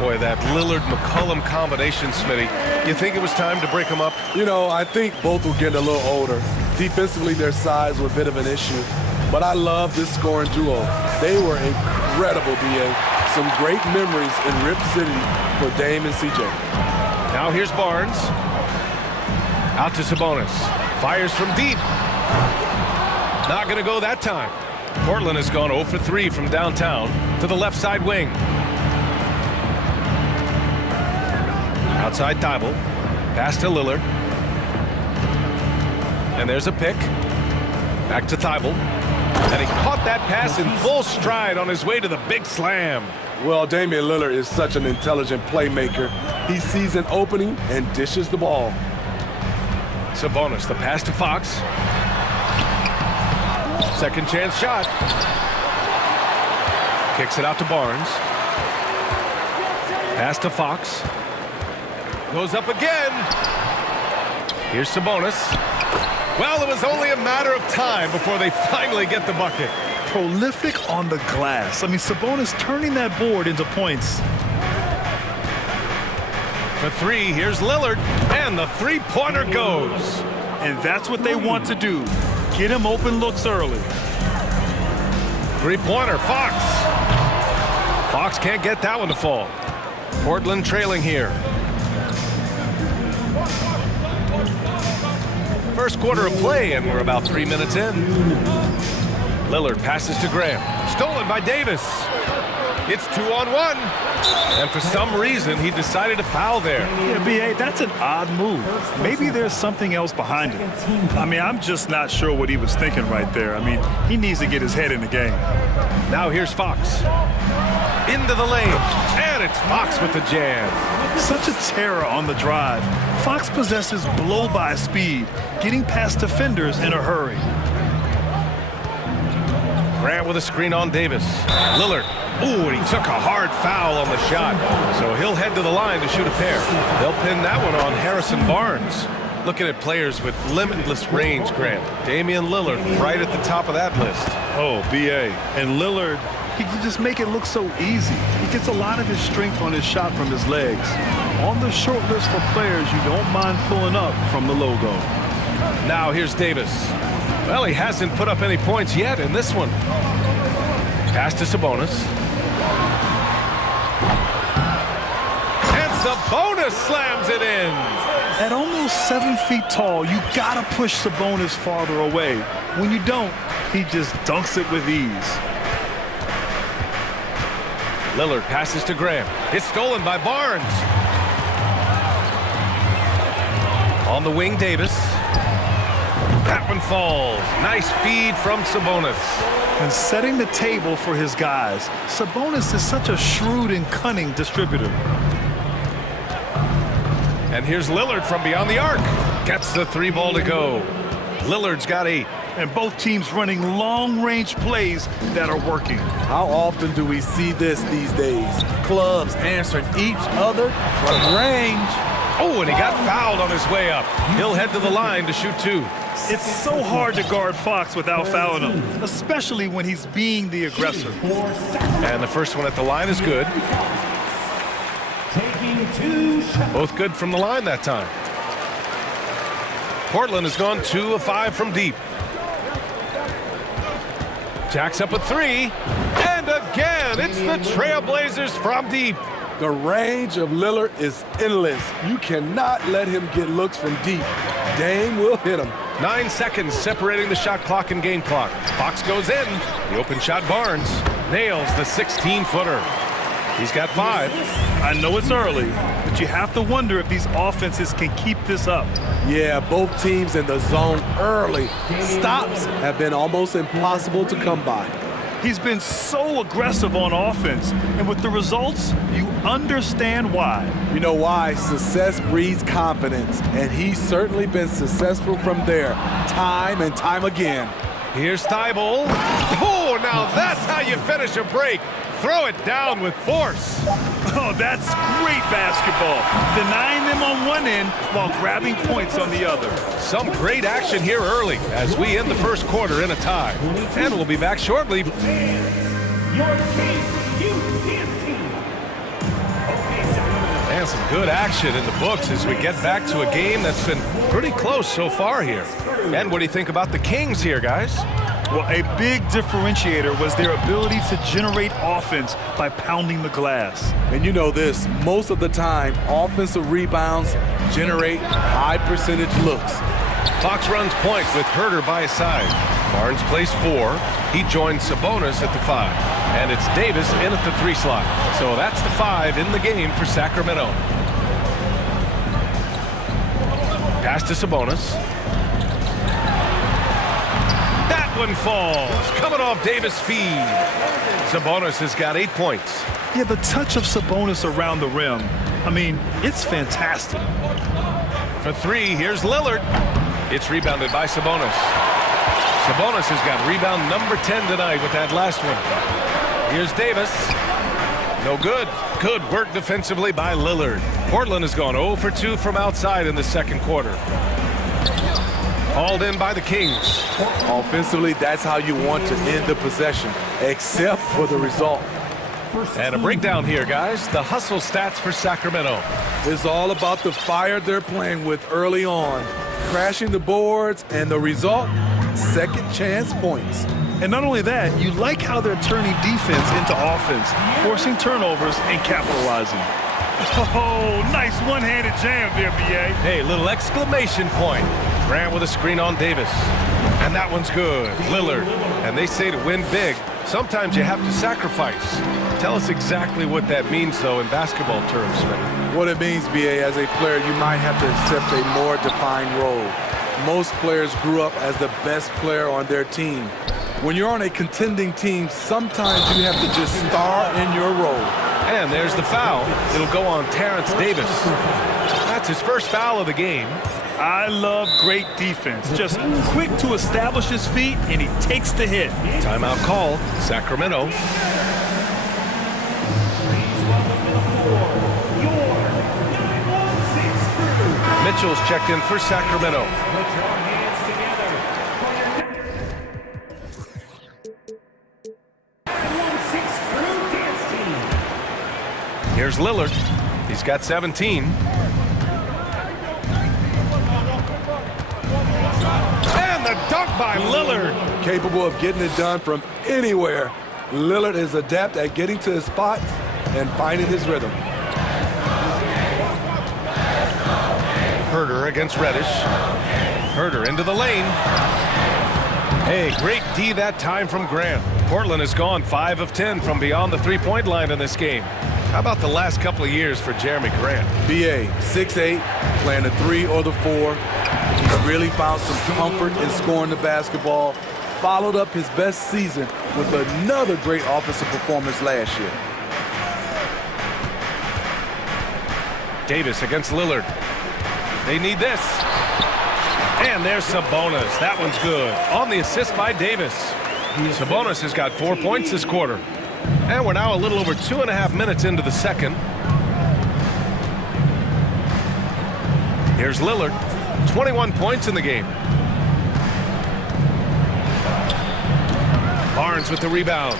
Boy, that Lillard-McCollum combination, Smitty. You think it was time to break them up? You know, I think both were getting a little older. Defensively, their size was a bit of an issue. But I love this scoring duo. They were incredible, BA. Some great memories in Rip City for Dame and CJ. Now here's Barnes. Out to Sabonis. Fires from deep. Not going to go that time. Portland has gone 0 for 3 from downtown to the left side wing. Outside Thibault. Pass to Lillard. And there's a pick. Back to Thibault. And he caught that pass in full stride on his way to the big slam. Well, Damian Lillard is such an intelligent playmaker. He sees an opening and dishes the ball. Sabonis, the pass to Fox. Second chance shot. Kicks it out to Barnes. Pass to Fox. Goes up again. Here's Sabonis. Well, it was only a matter of time before they finally get the bucket. Prolific on the glass. I mean, Sabonis turning that board into points. For 3, here's Lillard, and the three-pointer goes. And that's what they want to do. Get him open looks early. Three-pointer, Fox. Fox can't get that one to fall. Portland trailing here. First quarter of play, and we're about 3 minutes in. Lillard passes to Graham. Stolen by Davis. It's 2-on-1. And for some reason, he decided to foul there. Yeah, B.A., that's an odd move. Maybe there's something else behind it. I mean, I'm just not sure what he was thinking right there. I mean, he needs to get his head in the game. Now here's Fox. Into the lane. And it's Fox with the jam. Such a terror on the drive. Fox possesses blow-by speed, getting past defenders in a hurry. Grant with a screen on Davis. Lillard. Ooh, and he took a hard foul on the shot. So he'll head to the line to shoot a pair. They'll pin that one on Harrison Barnes. Looking at players with limitless range, Grant. Damian Lillard right at the top of that list. Oh, B.A. And Lillard, he can just make it look so easy. He gets a lot of his strength on his shot from his legs. On the short list for players you don't mind pulling up from the logo. Now here's Davis. Well, he hasn't put up any points yet in this one. Pass to Sabonis. And Sabonis slams it in. At almost 7 feet tall, you gotta push Sabonis farther away. When you don't, he just dunks it with ease. Lillard passes to Graham. It's stolen by Barnes. On the wing, Davis. That one falls. Nice feed from Sabonis. And setting the table for his guys. Sabonis is such a shrewd and cunning distributor. And here's Lillard from beyond the arc. Gets the 3 ball to go. Lillard's got 8. and both teams running long-range plays that are working. How often do we see this these days? Clubs answering each other from range. Oh, and he got fouled on his way up. He'll head to the line to shoot 2. It's so hard to guard Fox without fouling him, especially when he's being the aggressor. And the first one at the line is good. Both good from the line that time. Portland has gone 2 of 5 from deep. Jacks up a 3. And again, it's the Trailblazers from deep. The range of Lillard is endless. You cannot let him get looks from deep. Dame will hit him. 9 seconds separating the shot clock and game clock. Fox goes in. The open shot, Barnes nails the 16-footer. He's got 5. I know it's early, but you have to wonder if these offenses can keep this up. Yeah, both teams in the zone early. Stops have been almost impossible to come by. He's been so aggressive on offense, and with the results, you understand why. You know why? Success breeds confidence, and he's certainly been successful from there, time and time again. Here's Thibault. Oh, now that's how you finish a break. Throw it down with force. Oh, that's great basketball. Denying them on one end while grabbing points on the other. Some great action here early as we end the first quarter in a tie. And we'll be back shortly. And some good action in the books as we get back to a game that's been pretty close so far here. And what do you think about the Kings here, guys? Well, a big differentiator was their ability to generate offense by pounding the glass. And you know this, most of the time, offensive rebounds generate high percentage looks. Fox runs point with Herter by his side. Barnes plays 4. He joins Sabonis at the 5. And it's Davis in at the 3 slot. So that's the 5 in the game for Sacramento. Pass to Sabonis. One falls, coming off Davis' feed. Sabonis has got 8 points. Yeah, the touch of Sabonis around the rim, I mean, it's fantastic. For 3, here's Lillard. It's rebounded by Sabonis. Sabonis has got rebound number 10 tonight with that last one. Here's Davis. No good. Good work defensively by Lillard. Portland has gone 0 for 2 from outside in the second quarter. Hauled in by the Kings. Offensively, that's how you want to end the possession, except for the result. And a breakdown here, guys. The hustle stats for Sacramento. It's all about the fire they're playing with early on. Crashing the boards, and the result, second chance points. And not only that, you like how they're turning defense into offense, forcing turnovers and capitalizing. Oh, nice one-handed jam there, B.A. Hey, little exclamation point. Grant with a screen on Davis. And that one's good. Lillard. And they say to win big, sometimes you have to sacrifice. Tell us exactly what that means, though, in basketball terms, man. What it means, B.A., as a player, you might have to accept a more defined role. Most players grew up as the best player on their team. When you're on a contending team, sometimes you have to just star in your role. And there's the foul. It'll go on Terrence Davis. That's his first foul of the game. I love great defense. Just quick to establish his feet, and he takes the hit. Timeout call, Sacramento. Mitchell's checked in for Sacramento. Here's Lillard. He's got 17. And the dunk by Lillard. Capable of getting it done from anywhere. Lillard is adept at getting to his spots and finding his rhythm. Herter against Reddish. Herter into the lane. Hey, great D that time from Grant. Portland has gone 5 of 10 from beyond the three-point line in this game. How about the last couple of years for Jeremy Grant? BA, 6'8", playing the 3 or the 4. He's really found some comfort in scoring the basketball. Followed up his best season with another great offensive performance last year. Davis against Lillard. They need this. And there's Sabonis. That one's good. On the assist by Davis. Sabonis has got 4 points this quarter. And we're now a little over 2.5 minutes into the second. Here's Lillard. 21 points in the game. Barnes with the rebound.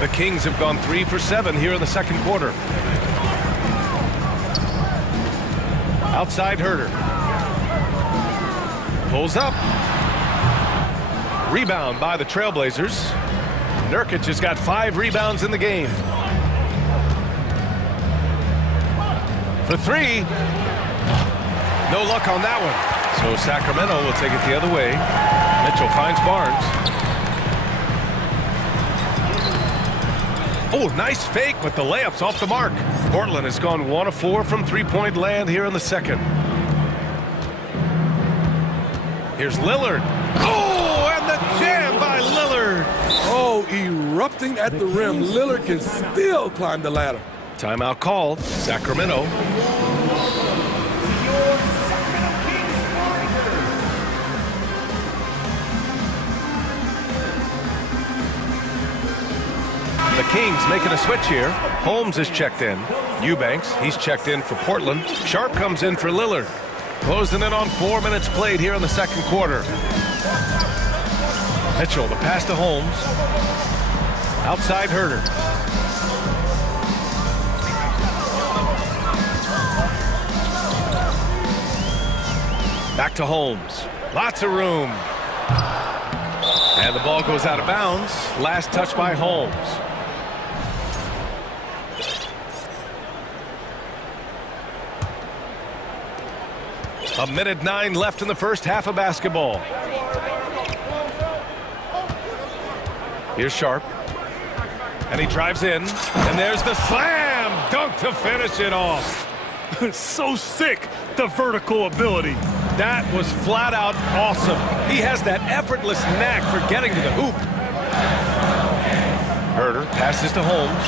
The Kings have gone 3 for 7 here in the second quarter. Outside Herter. Pulls up. Rebound by the Trailblazers. Nurkic has got 5 rebounds in the game. For 3. No luck on that one. So Sacramento will take it the other way. Mitchell finds Barnes. Oh, nice fake, but the layup's off the mark. Portland has gone 1 of 4 from three-point land here in the second. Here's Lillard. Oh, and the jam by Lillard. Oh, erupting at the rim. Lillard can still climb the ladder. Timeout called. Sacramento. The Kings making a switch here. Holmes is checked in. Eubanks, he's checked in for Portland. Sharp comes in for Lillard. Closing in on 4 minutes played here in the second quarter. Mitchell, the pass to Holmes. Outside Herter. Back to Holmes. Lots of room. And the ball goes out of bounds. Last touch by Holmes. A minute 9 left in the first half of basketball. Here's Sharp. And he drives in. And there's the slam dunk to finish it off. So sick, the vertical ability. That was flat out awesome. He has that effortless knack for getting to the hoop. Herter passes to Holmes.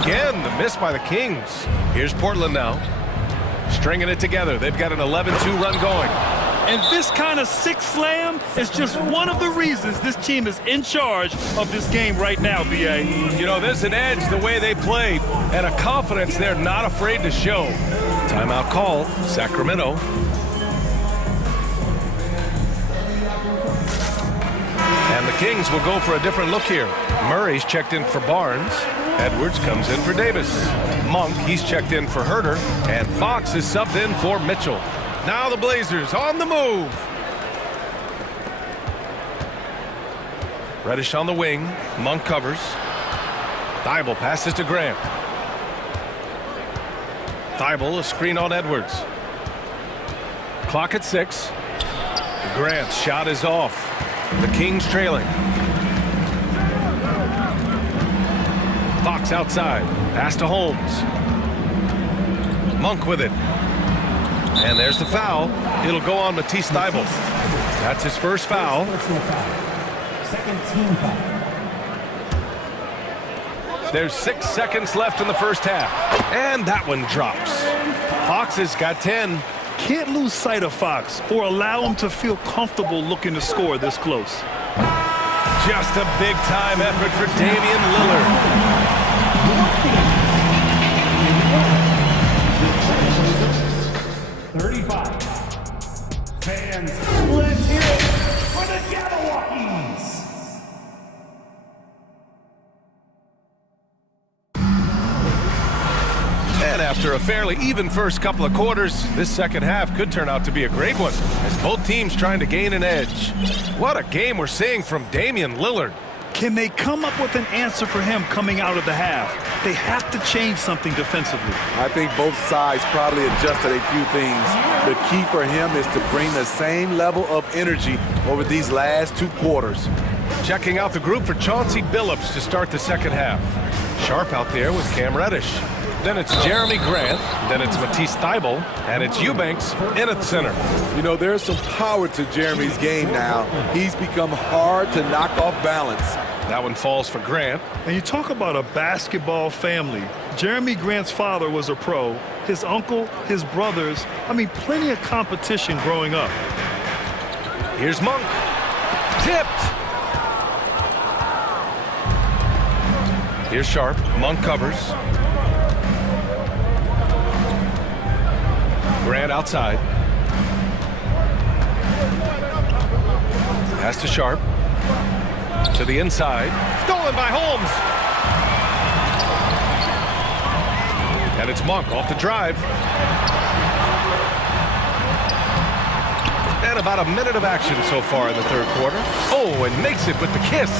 Again, the miss by the Kings. Here's Portland now. Stringing it together. They've got an 11-2 run going. And this kind of sick slam is just one of the reasons this team is in charge of this game right now, B.A. You know, there's an edge the way they play and a confidence they're not afraid to show. Timeout call, Sacramento. And the Kings will go for a different look here. Murray's checked in for Barnes. Edwards comes in for Davis. Monk, he's checked in for Herter. And Fox is subbed in for Mitchell. Now the Blazers on the move. Reddish on the wing. Monk covers. Thibault passes to Grant. Thibault, a screen on Edwards. Clock at 6. Grant's shot is off. The Kings trailing. Fox outside. Pass to Holmes. Monk with it. And there's the foul. It'll go on Matisse Thibault. That's his first foul. Second team foul. There's 6 seconds left in the first half. And that one drops. Fox has got 10. Can't lose sight of Fox or allow him to feel comfortable looking to score this close. Just a big-time effort for Damian Lillard. 35. Fans, let's hear it for the Jabberwockies. And after a fairly even first couple of quarters, this second half could turn out to be a great one, as both teams trying to gain an edge. What a game we're seeing from Damian Lillard. Can they come up with an answer for him coming out of the half? They have to change something defensively. I think both sides probably adjusted a few things. The key for him is to bring the same level of energy over these last 2 quarters. Checking out the group for Chauncey Billups to start the second half. Sharp out there with Cam Reddish. Then it's Jeremy Grant. Then it's Matisse Thibault. And it's Eubanks in at center. You know, there's some power to Jeremy's game now. He's become hard to knock off balance. That one falls for Grant. And you talk about a basketball family. Jeremy Grant's father was a pro. his uncle, his brothers. I mean, plenty of competition growing up. Here's Monk. Tipped. Here's Sharp. Monk covers. Grant outside. Pass to Sharp. To the inside. Stolen by Holmes. And it's Monk off the drive. And about a minute of action so far in the third quarter. Oh, and makes it with the kiss.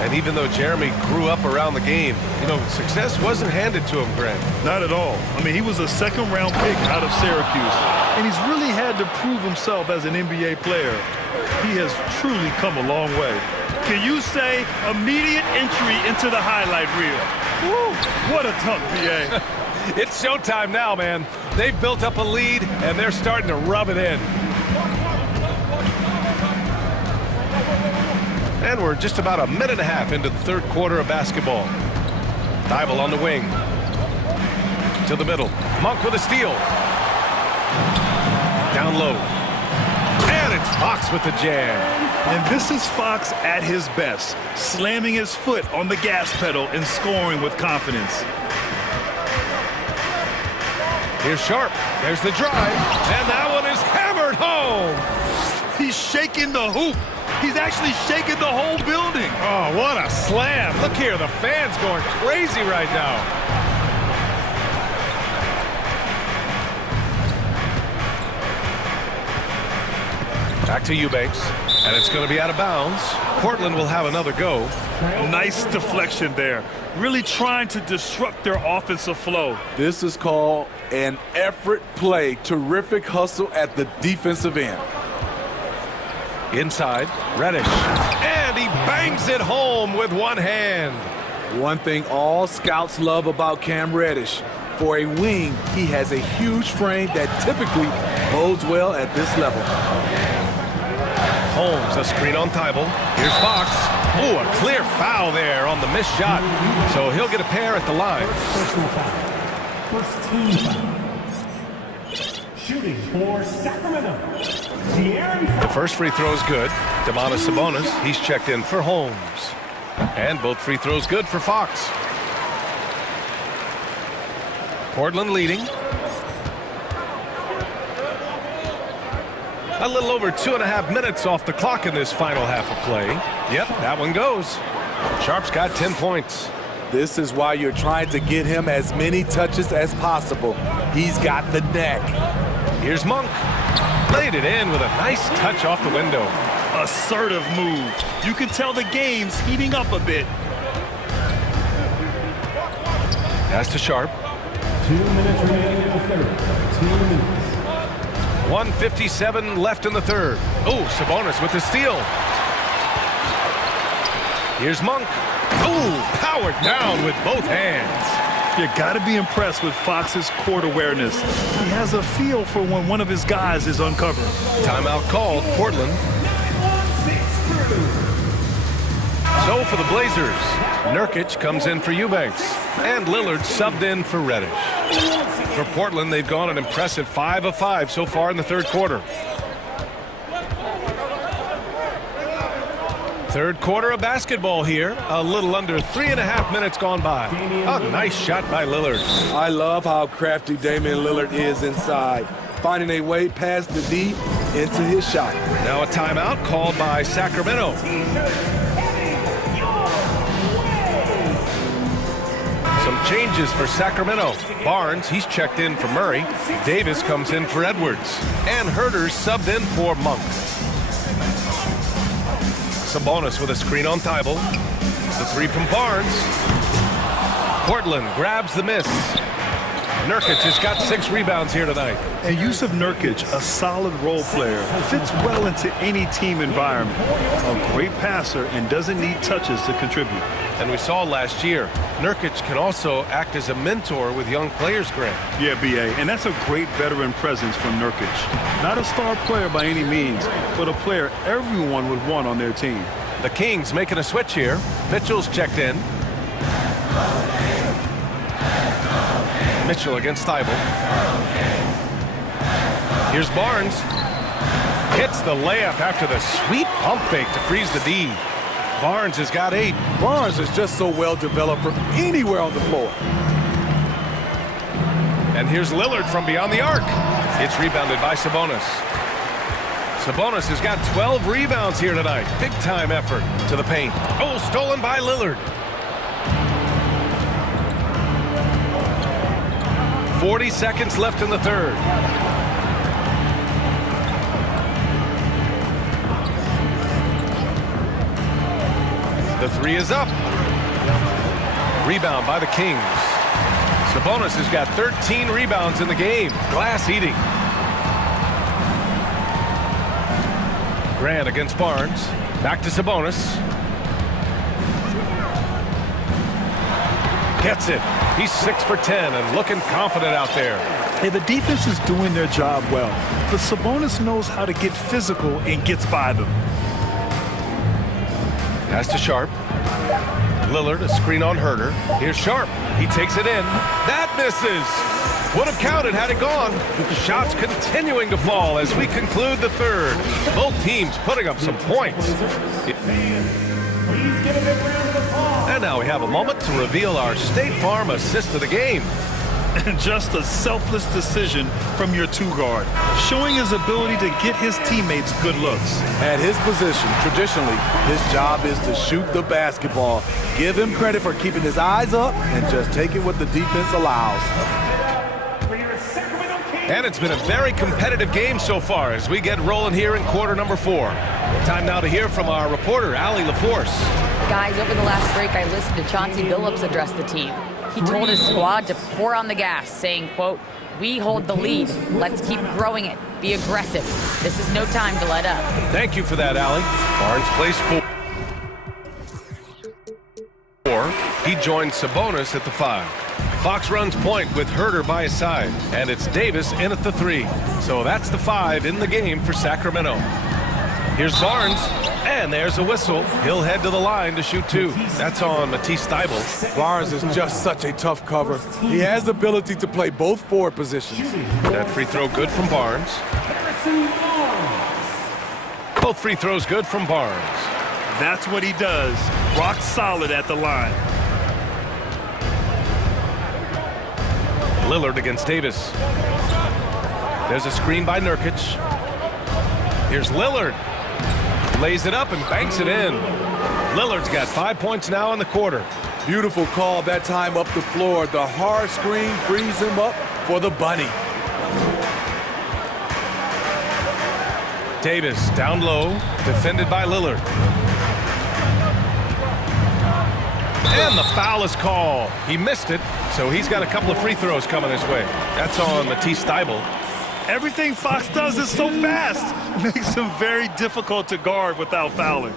And even though Jeremy grew up around the game, you know, success wasn't handed to him, Grant. Not at all. I mean, he was a second-round pick out of Syracuse, and he's really had to prove himself as an NBA player. He has truly come a long way. Can you say immediate entry into the highlight reel? Woo, what a dunk, BA. It's showtime now, man. They've built up a lead, and they're starting to rub it in. And we're just about a minute and a half into the third quarter of basketball. Thibault on the wing. To the middle. Monk with a steal. Down low. And it's Fox with the jam. And this is Fox at his best, slamming his foot on the gas pedal and scoring with confidence. Here's Sharp. There's the drive. And that one is hammered home. He's shaking the hoop. He's actually shaking the whole building. Oh, what a slam. Look here, the fans going crazy right now. Back to Eubanks, and it's going to be out of bounds. Portland will have another go. Nice deflection there. Really trying to disrupt their offensive flow. This is called an effort play. Terrific hustle at the defensive end. Inside, Reddish. And he bangs it home with one hand. One thing all scouts love about Cam Reddish. For a wing, he has a huge frame that typically bodes well at this level. Holmes, a screen on Thibault. Here's Fox. Oh, a clear foul there on the missed shot. So he'll get a pair at the line. Personal foul. First team foul. Shooting for Sacramento. The first free throw is good. Domantas Sabonis, he's checked in for Holmes. And both free throws good for Fox. Portland leading. A little over 2.5 minutes off the clock in this final half of play. Yep, that one goes. Sharp's got 10 points. This is why you're trying to get him as many touches as possible. He's got the neck. Here's Monk. Laid it in with a nice touch off the window. Assertive move. You can tell the game's heating up a bit. Pass to Sharp. 2 minutes remaining in the third. 2 minutes. 1:57 left in the third. Oh, Sabonis with the steal. Here's Monk. Oh, powered down with both hands. You got to be impressed with Fox's court awareness. He has a feel for when one of his guys is uncovered. Timeout called, Portland. So for the Blazers, Nurkic comes in for Eubanks, and Lillard subbed in for Reddish. For Portland, they've gone an impressive 5 of 5 so far in the third quarter. Third quarter of basketball here. A little under 3.5 minutes gone by. A nice shot by Lillard. I love how crafty Damian Lillard is inside, finding a way past the D into his shot. Now a timeout called by Sacramento. Some changes for Sacramento. Barnes, he's checked in for Murray. Davis comes in for Edwards. And Herter's subbed in for Monk. Sabonis with a screen on Thibault. The three from Barnes. Portland grabs the miss. Nurkic has got 6 rebounds here tonight. And Yusuf Nurkic, a solid role player, fits well into any team environment. A great passer and doesn't need touches to contribute. And we saw last year, Nurkic can also act as a mentor with young players, Grant. Yeah, B.A., and that's a great veteran presence from Nurkic. Not a star player by any means, but a player everyone would want on their team. The Kings making a switch here. Mitchell's checked in. Mitchell against Thibault. Here's Barnes. Hits the layup after the sweet pump fake to freeze the D. Barnes has got 8. Barnes is just so well developed from anywhere on the floor. And here's Lillard from beyond the arc. It's rebounded by Sabonis. Sabonis has got 12 rebounds here tonight. Big time effort to the paint. Oh, stolen by Lillard. 40 seconds left in the third. The three is up. Rebound by the Kings. Sabonis has got 13 rebounds in the game. Glass eating. Grant against Barnes. Back to Sabonis. Gets it. He's 6 for 10 and looking confident out there. Hey, the defense is doing their job well, but Sabonis knows how to get physical and gets by them. Pass to Sharp. Lillard, a screen on Herter. Here's Sharp. He takes it in. That misses. Would have counted had it gone. Shots continuing to fall as we conclude the third. Both teams putting up some points. And now we have a moment to reveal our State Farm assist of the game. Just a selfless decision from your two-guard, showing his ability to get his teammates good looks. At his position, traditionally, his job is to shoot the basketball. Give him credit for keeping his eyes up and just taking what the defense allows. And it's been a very competitive game so far as we get rolling here in quarter number 4. Time now to hear from our reporter, Allie LaForce. Guys, over the last break, I listened to Chauncey Billups address the team. He told his squad to pour on the gas, saying, quote, "We hold the lead. Let's keep growing it. Be aggressive. This is no time to let up." Thank you for that, Allie. Barnes plays 4. He joins Sabonis at the 5. Fox runs point with Herter by his side, and it's Davis in at the 3. So that's the 5 in the game for Sacramento. Here's Barnes, and there's a whistle. He'll head to the line to shoot 2. That's on Matisse Thybulle. Barnes is just such a tough cover. He has the ability to play both forward positions. That free throw good from Barnes. Both free throws good from Barnes. That's what he does. Rock solid at the line. Lillard against Davis. There's a screen by Nurkic. Here's Lillard. Lays it up and banks it in. Lillard's got 5 points now in the quarter. Beautiful call that time up the floor. The hard screen frees him up for the bunny. Davis down low, defended by Lillard. And the foul is called. He missed it, so he's got a couple of free throws coming his way. That's on Matisse Thybulle. Everything Fox does is so fast. It makes him very difficult to guard without fouling.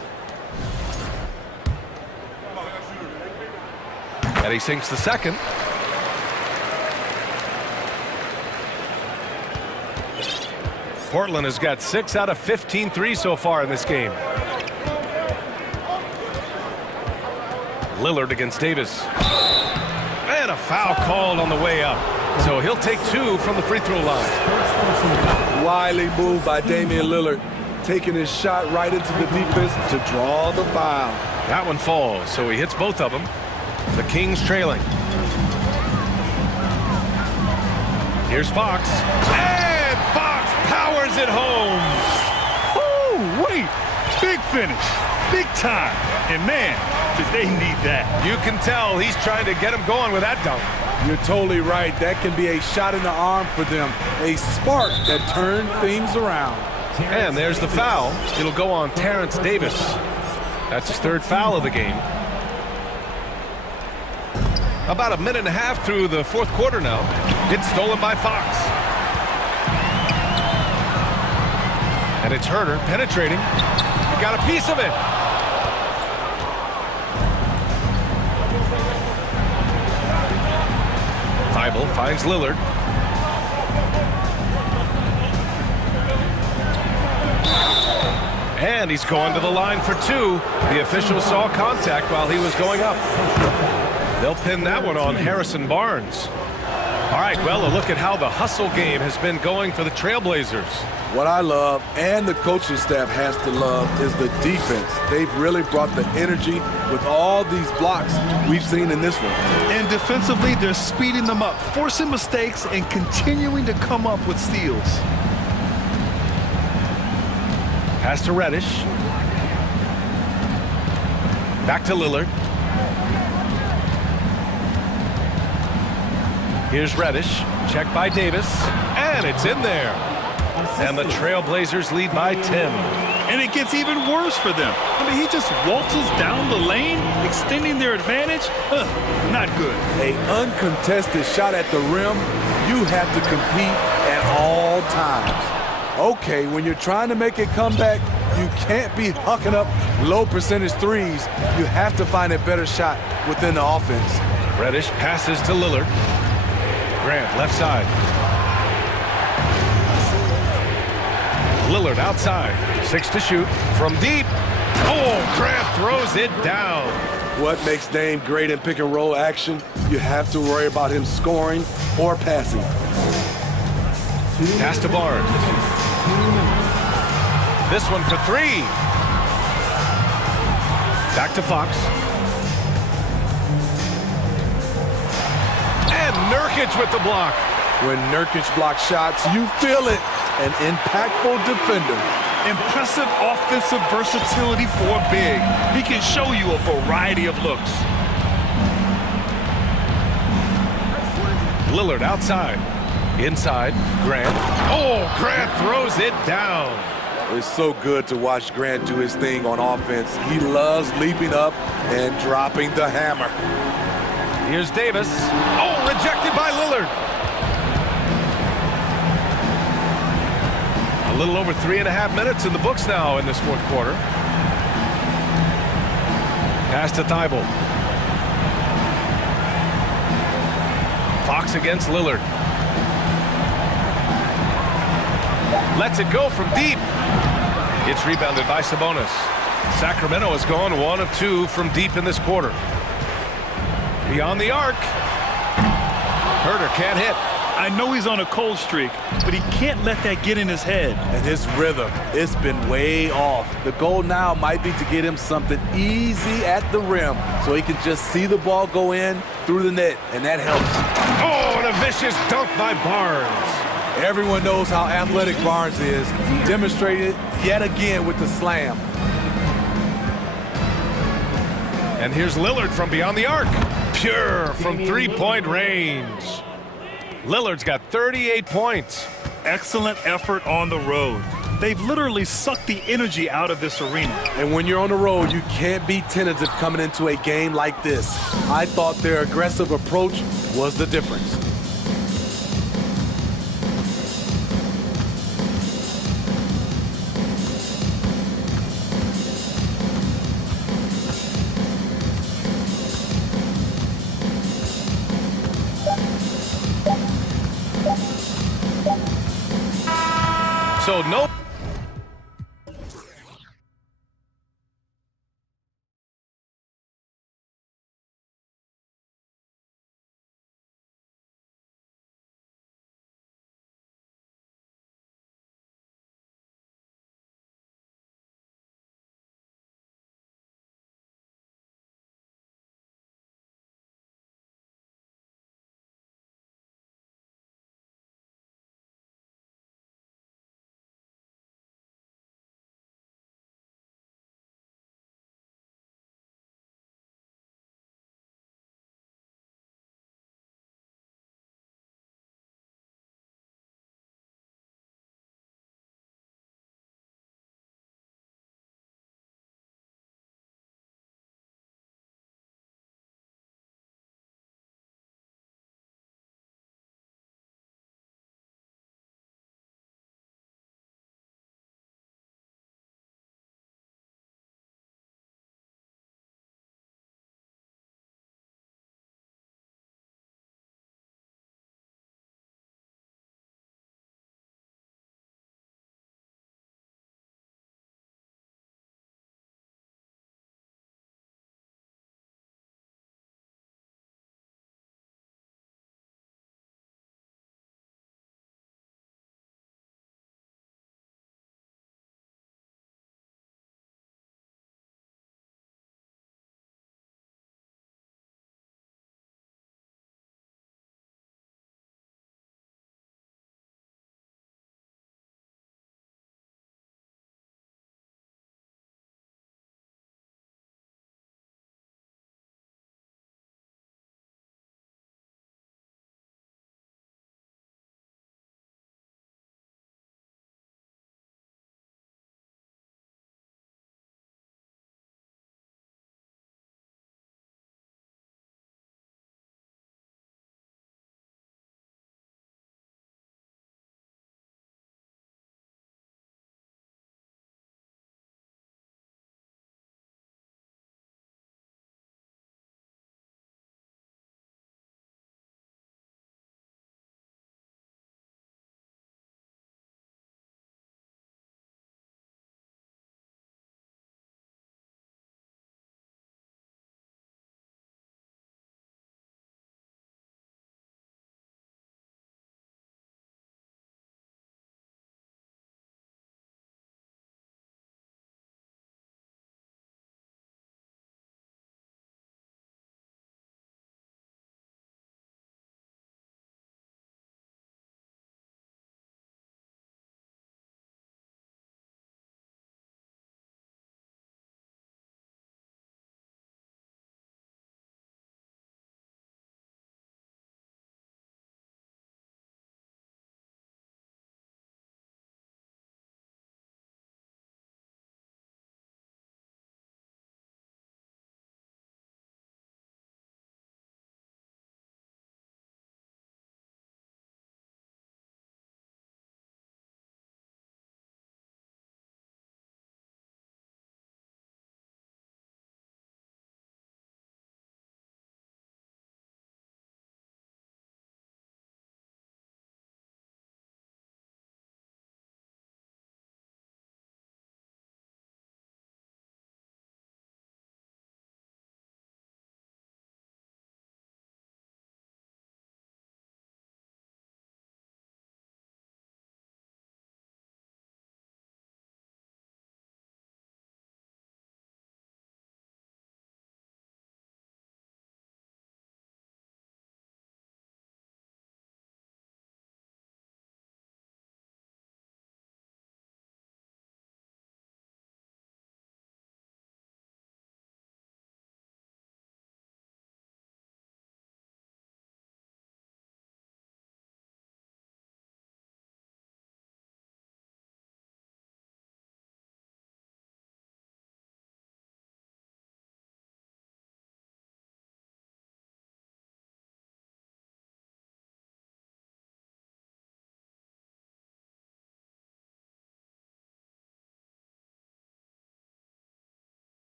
And he sinks the second. Portland has got 6 out of 15 threes so far in this game. Lillard against Davis. And a foul called on the way up. So he'll take 2 from the free throw line. Wily move by Damian Lillard, taking his shot right into the defense to draw the foul. That one falls, so he hits both of them. The Kings trailing. Here's Fox. And Fox powers it home. Oh, wait. Big finish. Big time. And man, did they need that. You can tell he's trying to get him going with that dunk. You're totally right. That can be a shot in the arm for them. A spark that turned things around. And there's the foul. It'll go on Terrence Davis. That's his 3rd foul of the game. About a minute and a half through the 4th quarter now. It's stolen by Fox. And it's Herter penetrating. He got a piece of it. Thybulle finds Lillard. And he's going to the line for 2. The official saw contact while he was going up. They'll pin that one on Harrison Barnes. All right, well, a look at how the hustle game has been going for the Trailblazers. What I love, and the coaching staff has to love, is the defense. They've really brought the energy with all these blocks we've seen in this one. And defensively, they're speeding them up, forcing mistakes and continuing to come up with steals. Pass to Reddish. Back to Lillard. Here's Reddish, checked by Davis, and it's in there. And the Trailblazers lead by 10. And it gets even worse for them. I mean, he just waltzes down the lane, extending their advantage. Not good. An uncontested shot at the rim, you have to compete at all times. Okay, when you're trying to make a comeback, you can't be hucking up low percentage threes. You have to find a better shot within the offense. Reddish passes to Lillard. Grant, left side. Lillard outside. 6 to shoot. From deep. Oh, Grant throws it down. What makes Dame great in pick and roll action? You have to worry about him scoring or passing. Pass to Barnes. This one for 3. Back to Fox. And Nurkic with the block. When Nurkic blocks shots, you feel it. An impactful defender. Impressive offensive versatility for a big. He can show you a variety of looks. Lillard outside. Inside, Grant. Oh, Grant throws it down. It's so good to watch Grant do his thing on offense. He loves leaping up and dropping the hammer. Here's Davis. Oh, rejected by Lillard. A little over 3.5 minutes in the books now in this fourth quarter. Pass to Thibault. Fox against Lillard. Lets it go from deep. It's rebounded by Sabonis. Sacramento has gone 1 of 2 from deep in this quarter. Beyond the arc. Herter can't hit. I know he's on a cold streak, but he can't let that get in his head. And his rhythm, it's been way off. The goal now might be to get him something easy at the rim so he can just see the ball go in through the net, and that helps. Oh, and a vicious dunk by Barnes. Everyone knows how athletic Barnes is. Demonstrated yet again with the slam. And here's Lillard from beyond the arc. Pure from three-point range. Lillard's got 38 points. Excellent effort on the road. They've literally sucked the energy out of this arena. And when you're on the road, you can't be tentative coming into a game like this. I thought their aggressive approach was the difference. So no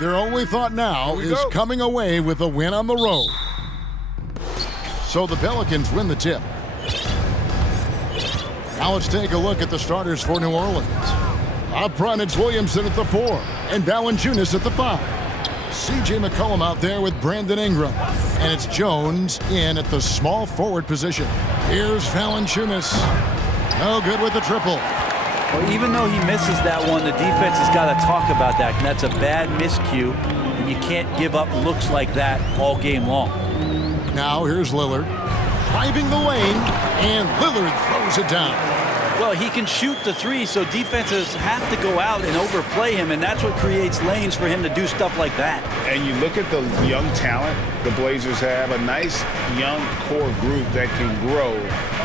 Their only thought now is coming away with a win on the road. So the Pelicans win the tip. Now let's take a look at the starters for New Orleans. Up front, it's Williamson at the 4 and Valanciunas at the 5. C.J. McCollum out there with Brandon Ingram. And it's Jones in at the small forward position. Here's Valanciunas. No good with the triple. Well, even though he misses that one, the defense has got to talk about that. And that's a bad miscue, and you can't give up looks like that all game long. Now here's Lillard. Driving the lane, and Lillard throws it down. Well, he can shoot the 3, so defenses have to go out and overplay him, and that's what creates lanes for him to do stuff like that. And you look at the young talent the Blazers have, a nice young core group that can grow.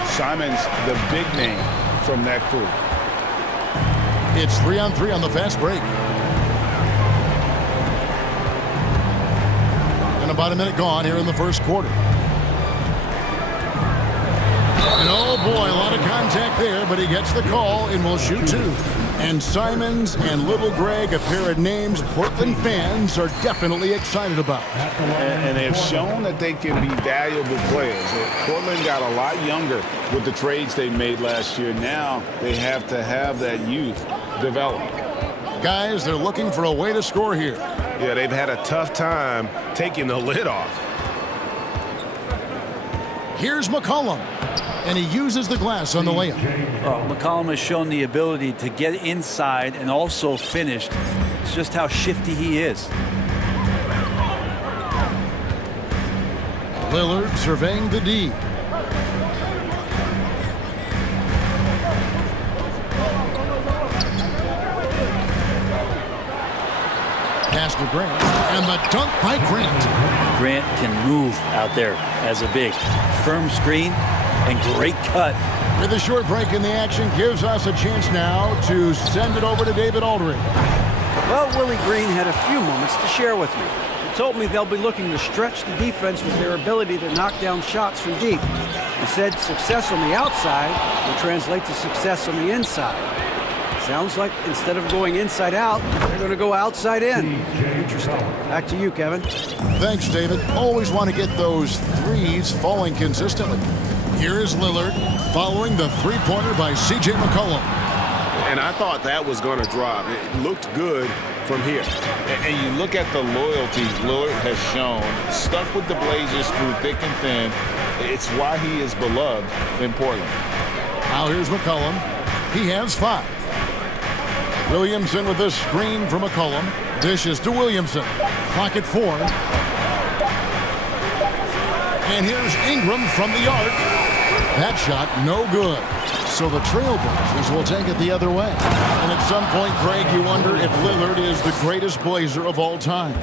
Simon's the big name from that crew. It's 3-on-3 on the fast break. And about a minute gone here in the first quarter. And oh boy, a lot of contact there, but he gets the call and will shoot 2. And Simons and Little Greg, a pair of names Portland fans are definitely excited about. And they've shown that they can be valuable players. Portland got a lot younger with the trades they made last year. Now they have to have that youth develop. Guys, they're looking for a way to score here. Yeah, they've had a tough time taking the lid off. Here's McCollum. And he uses the glass on the layup. McCollum has shown the ability to get inside and also finish. It's just how shifty he is. Lillard surveying the D. Pass to Grant, and the dunk by Grant. Grant can move out there as a big. Firm screen and great cut. With a short break in the action, gives us a chance now to send it over to David Aldridge. Well, Willie Green had a few moments to share with me. He told me they'll be looking to stretch the defense with their ability to knock down shots from deep. He said success on the outside will translate to success on the inside. Sounds like instead of going inside out, they're going to go outside in. Interesting. Back to you, Kevin. Thanks, David. Always want to get those threes falling consistently. Here is Lillard following the three-pointer by C.J. McCollum. And I thought that was going to drop. It looked good from here. And you look at the loyalty Lillard has shown, stuck with the Blazers through thick and thin. It's why he is beloved in Portland. Now here's McCollum. He has 5. Williamson with a screen for McCollum. Dishes to Williamson. Clock at 4. And here's Ingram from the arc. That shot no good. So the Trailblazers will take it the other way. And at some point, Greg, you wonder if Lillard is the greatest Blazer of all time.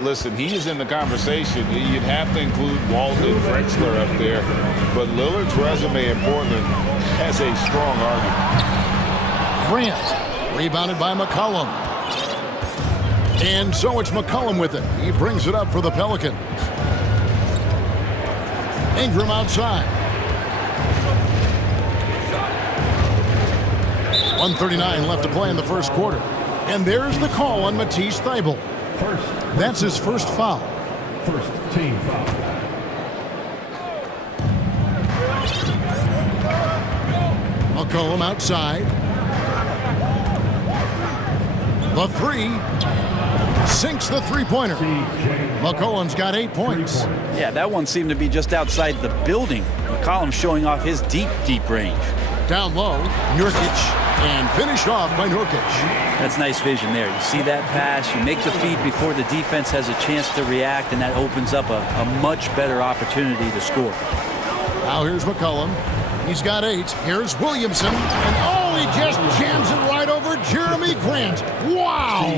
Listen, he is in the conversation. You'd have to include Walden Drexler up there. But Lillard's resume in Portland has a strong argument. Grant. Rebounded by McCollum. And so it's McCollum with it. He brings it up for the Pelicans. Ingram outside. 1:39 left to play in the first quarter. And there's the call on Matisse Thybulle. That's his first foul. First team foul. McCollum outside. The 3 sinks the three-pointer. McCollum's got 8 points. Yeah, that one seemed to be just outside the building. McCollum showing off his deep range. Down low, Nurkic, and finished off by Nurkic. That's nice vision there. You see that pass, you make the feed before the defense has a chance to react, and that opens up a much better opportunity to score. Now here's McCollum. He's got 8. Here's Williamson. And oh, he just jams it right over Jeremy Grant. Wow!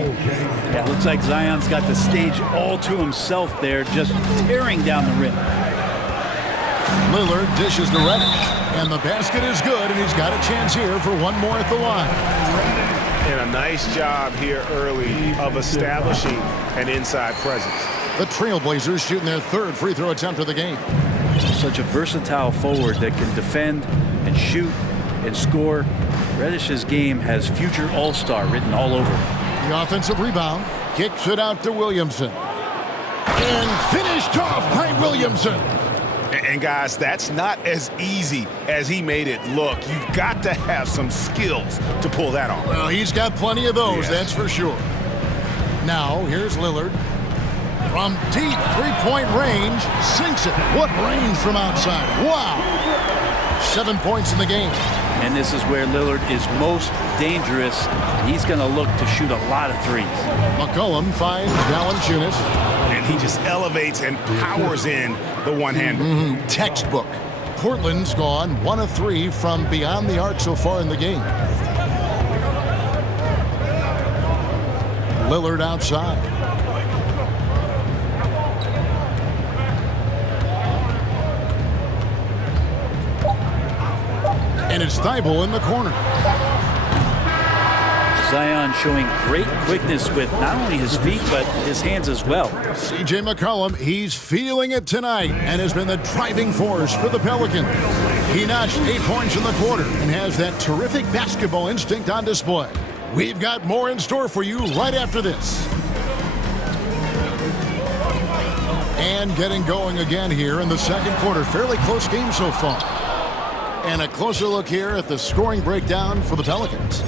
Yeah, looks like Zion's got the stage all to himself there, just tearing down the rim. Lillard dishes to Reddish. And the basket is good, and he's got a chance here for one more at the line. And a nice job here early of establishing an inside presence. The Trailblazers shooting their 3rd free throw attempt of the game. Such a versatile forward that can defend and shoot and score. Reddish's game has future all-star written all over it. The offensive rebound. Kicks it out to Williamson. And finished off by Williamson. And guys, that's not as easy as he made it look. You've got to have some skills to pull that off. Well, he's got plenty of those, that's for sure. Now, here's Lillard. From deep three-point range, sinks it. What range from outside. Wow. 7 points in the game. And this is where Lillard is most dangerous. He's going to look to shoot a lot of threes. McCollum finds Valanciunas. And he just elevates and powers in the one-hander. Textbook. Portland's gone 1 of 3 from beyond the arc so far in the game. Lillard outside. And it's Thibault in the corner. Zion showing great quickness with not only his feet, but his hands as well. C.J. McCollum, he's feeling it tonight and has been the driving force for the Pelicans. He notched 8 points in the quarter and has that terrific basketball instinct on display. We've got more in store for you right after this. And getting going again here in the second quarter. Fairly close game so far. And a closer look here at the scoring breakdown for the Pelicans.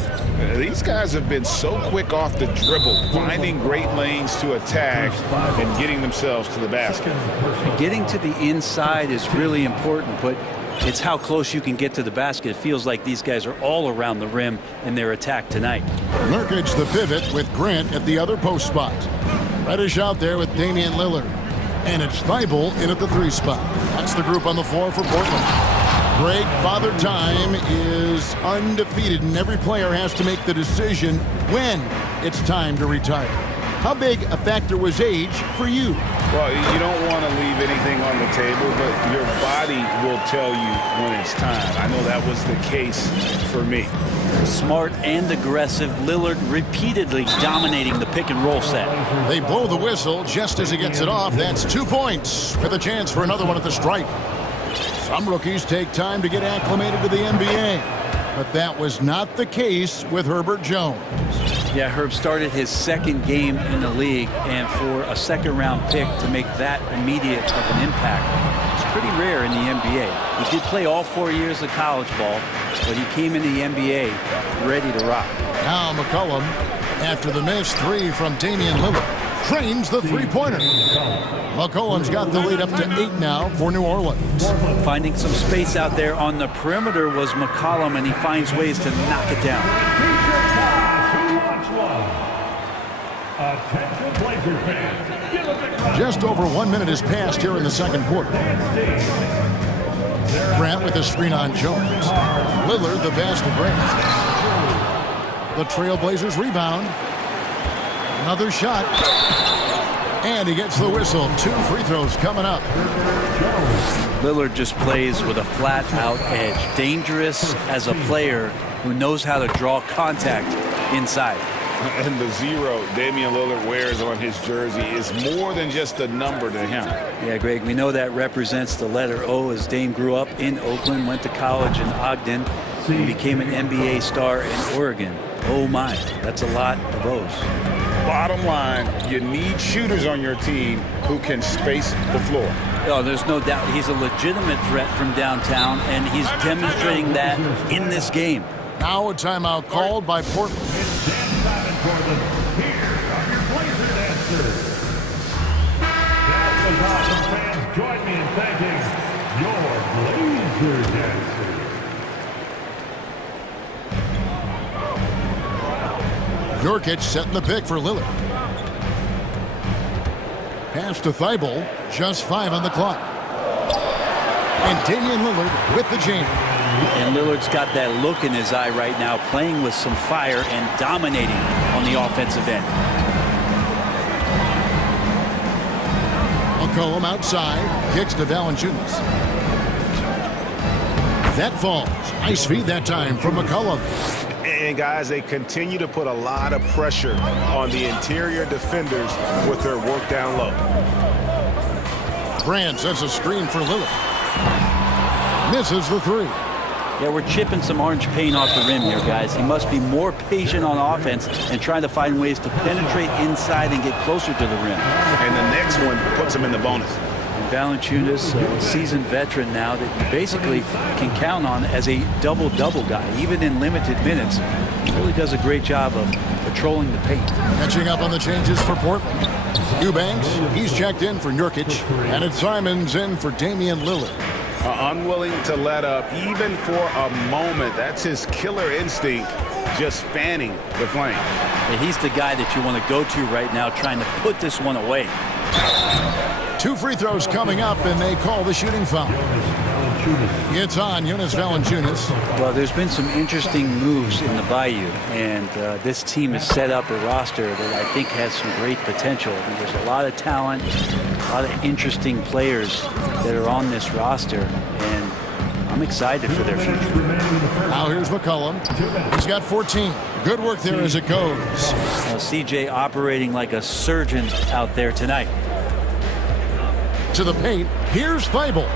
These guys have been so quick off the dribble, finding great lanes to attack and getting themselves to the basket. Getting to the inside is really important, but it's how close you can get to the basket. It feels like these guys are all around the rim in their attack tonight. Nurkic the pivot with Grant at the other post spot. Reddish out there with Damian Lillard. And it's Thibault in at the 3 spot. That's the group on the floor for Portland. Greg, Father Time is undefeated, and every player has to make the decision when it's time to retire. How big a factor was age for you? Well, you don't want to leave anything on the table, but your body will tell you when it's time. I know that was the case for me. Smart and aggressive, Lillard repeatedly dominating the pick and roll set. They blow the whistle just as he gets it off. That's 2 points with a chance for another one at the stripe. Some rookies take time to get acclimated to the NBA, but that was not the case with Herbert Jones. Yeah, Herb started his second game in the league, and for a second-round pick to make that immediate of an impact, it's pretty rare in the NBA. He did play all 4 years of college ball, but he came in the NBA ready to rock. Now McCollum, after the missed 3 from Damian Lillard, trains the three-pointer. McCollum's got the lead up to 8 now for New Orleans. Finding some space out there on the perimeter was McCollum, and he finds ways to knock it down. Just over 1 minute has passed here in the second quarter. Grant with the screen on Jones. Lillard the pass to Grant. The Trailblazers rebound. Another shot. And he gets the whistle. 2 free throws coming up. Lillard just plays with a flat-out edge. Dangerous as a player who knows how to draw contact inside. And the 0 Damian Lillard wears on his jersey is more than just a number to him. Yeah, Greg, we know that represents the letter O, as Dame grew up in Oakland, went to college in Ogden, and became an NBA star in Oregon. Oh my, that's a lot of O's. Bottom line, you need shooters on your team who can space the floor. Oh, there's no doubt he's a legitimate threat from downtown, and he's demonstrating that in this game. Now a timeout called by Portland. Portland, here are your Blazer dancers. That was awesome, fans. Join me in thanking your Blazer dancers. Nurkic setting the pick for Lillard. Pass to Thibault, just 5 on the clock. And Damian Lillard with the jam. And Lillard's got that look in his eye right now, playing with some fire and dominating on the offensive end. McCollum outside, kicks to Valanciunas. That falls. Nice feed that time from McCollum. And guys, they continue to put a lot of pressure on the interior defenders with their work down low. Grant sets a screen for Lillard. Misses the 3. Yeah, we're chipping some orange paint off the rim here, guys. He must be more patient on offense and trying to find ways to penetrate inside and get closer to the rim. And the next one puts him in the bonus. And Valanciunas, a seasoned veteran now that you basically can count on as a double-double guy, even in limited minutes. He really does a great job of patrolling the paint. Catching up on the changes for Portland. Eubanks, he's checked in for Nurkic, and it's Simons in for Damian Lillard. Unwilling to let up even for a moment. That's his killer instinct, just fanning the flame. And he's the guy that you want to go to right now, trying to put this one away. 2 free throws coming up, and they call the shooting foul. It's on Jonas Valanciunas. Well, there's been some interesting moves in the Bayou, and this team has set up a roster that I think has some great potential. I mean, there's a lot of talent, a lot of interesting players that are on this roster, and I'm excited for their future. Now here's McCollum. He's got 14. Good work there as it goes. CJ operating like a surgeon out there tonight. To the paint, here's Thibault.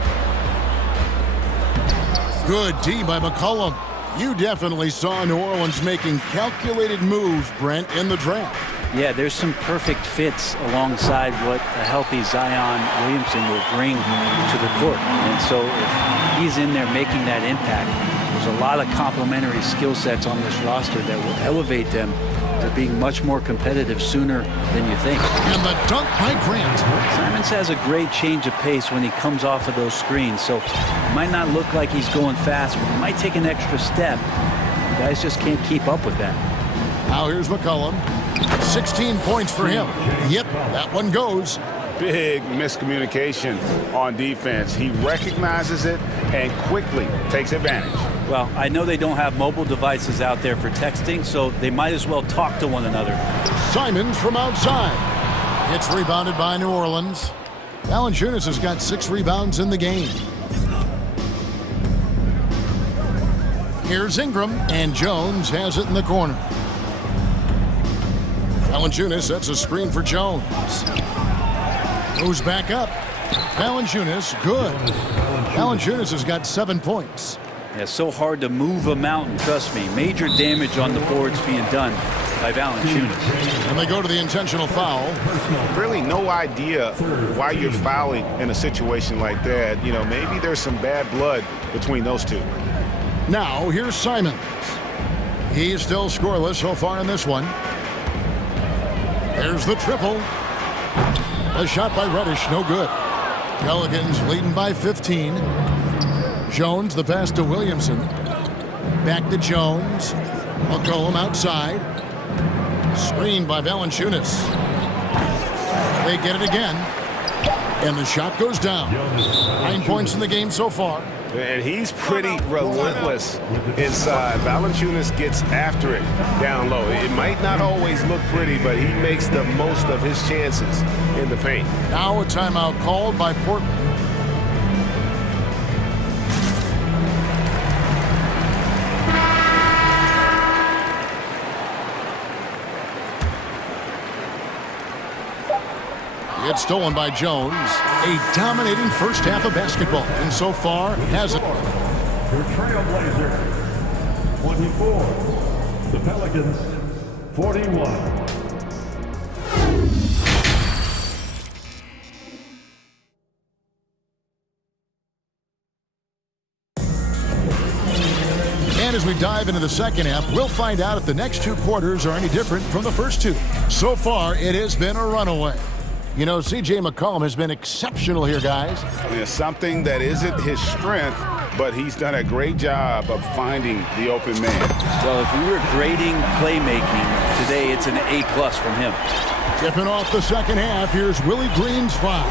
Good D by McCollum. You definitely saw New Orleans making calculated moves, Brent, in the draft. Yeah, there's some perfect fits alongside what a healthy Zion Williamson will bring to the court. And so if he's in there making that impact, there's a lot of complementary skill sets on this roster that will elevate them to being much more competitive sooner than you think. And the dunk by Grant. Simons has a great change of pace when he comes off of those screens, so it might not look like he's going fast, but he might take an extra step. You guys just can't keep up with that. Now here's McCollum. 16 points for him. Yep, that one goes. Big miscommunication on defense. He recognizes it and quickly takes advantage. Well, I know they don't have mobile devices out there for texting, so they might as well talk to one another. Simons from outside. It's rebounded by New Orleans. Valanciunas has got 6 rebounds in the game. Here's Ingram, and Jones has it in the corner. Valanciunas sets a screen for Jones. Goes back up. Valanciunas, good. Valanciunas has got 7 points. Yeah, so hard to move a mountain, trust me. Major damage on the boards being done by Valanciunas. And they go to the intentional foul. Really no idea why you're fouling in a situation like that. You know, maybe there's some bad blood between those two. Now, here's Simons. He's still scoreless so far in this one. There's the triple. A shot by Reddish, no good. Pelicans leading by 15. Jones, the pass to Williamson. Back to Jones. McCollum outside. Screened by Valanciunas. They get it again. And the shot goes down. 9 points in the game so far. And he's pretty relentless inside. Valanciunas gets after it down low. It might not always look pretty, but he makes the most of his chances in the paint. Now a timeout called by Portland. It's stolen by Jones. A dominating first half of basketball, and so far hasn't. Your Trailblazer, 24. The Pelicans, 41. And as we dive into the second half, we'll find out if the next 2 quarters are any different from the first 2. So far, it has been a runaway. You know, C.J. McCollum has been exceptional here, guys. It's something that isn't his strength, but he's done a great job of finding the open man. Well, if we were grading playmaking today, it's an A+ from him. Tipping off the second half, here's Willie Green's foul.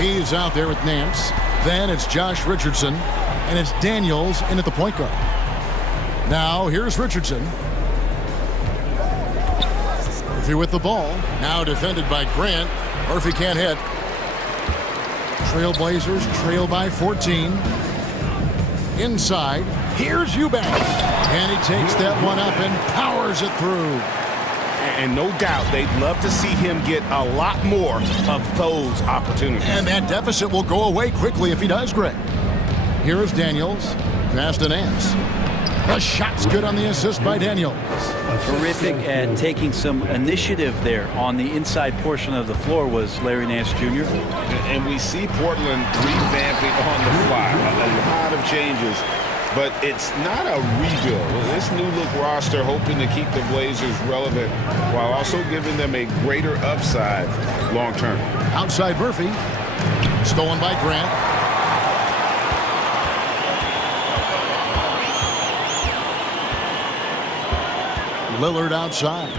He's out there with Nance. Then it's Josh Richardson, and it's Daniels in at the point guard. Now, here's Richardson. Murphy with the ball. Now defended by Grant. Murphy can't hit. Trailblazers trail by 14. Inside. Here's Eubanks. And he takes that one up and powers it through. And no doubt they'd love to see him get a lot more of those opportunities. And that deficit will go away quickly if he does, Greg. Here is Daniels. pass to Nance. The shot's good on the assist by Daniels. Terrific at taking some initiative there on the inside portion of the floor was Larry Nance Jr. And we see Portland revamping on the fly. A lot of changes, but it's not a rebuild. This new look roster hoping to keep the Blazers relevant while also giving them a greater upside long term. Outside Murphy. Stolen by Grant. Lillard outside.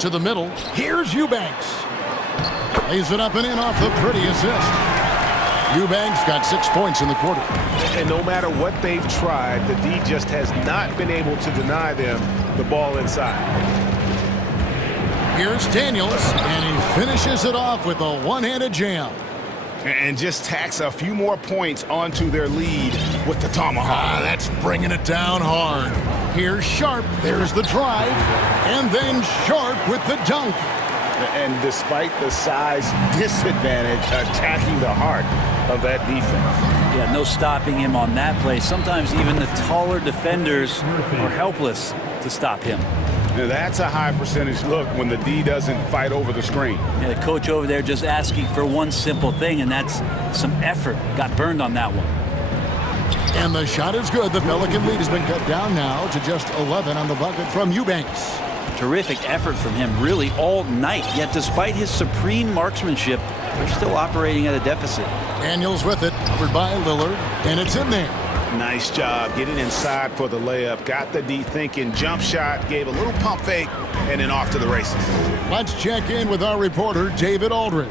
To the middle. Here's Eubanks. Lays it up and in off the pretty assist. Eubanks got 6 points in the quarter. And no matter what they've tried, the D just has not been able to deny them the ball inside. Here's Daniels, and he finishes it off with a one-handed jam. And just tacks a few more points onto their lead with the tomahawk. That's bringing it down hard. Here's Sharp. There's the drive. And then Sharp with the dunk. And despite the size disadvantage, attacking the heart of that defense. Yeah, no stopping him on that play. Sometimes even the taller defenders are helpless to stop him. Now that's a high percentage look when the D doesn't fight over the screen. Yeah, the coach over there just asking for one simple thing, and that's some effort. Got burned on that one. And the shot is good. The Pelican lead has been cut down now to just 11 on the bucket from Eubanks. Terrific effort from him really all night. Yet despite his supreme marksmanship, they're still operating at a deficit. Daniels with it, covered by Lillard, and it's in there. Nice job getting inside for the layup. Got the D thinking, jump shot, gave a little pump fake, and then off to the races. Let's check in with our reporter, David Aldridge.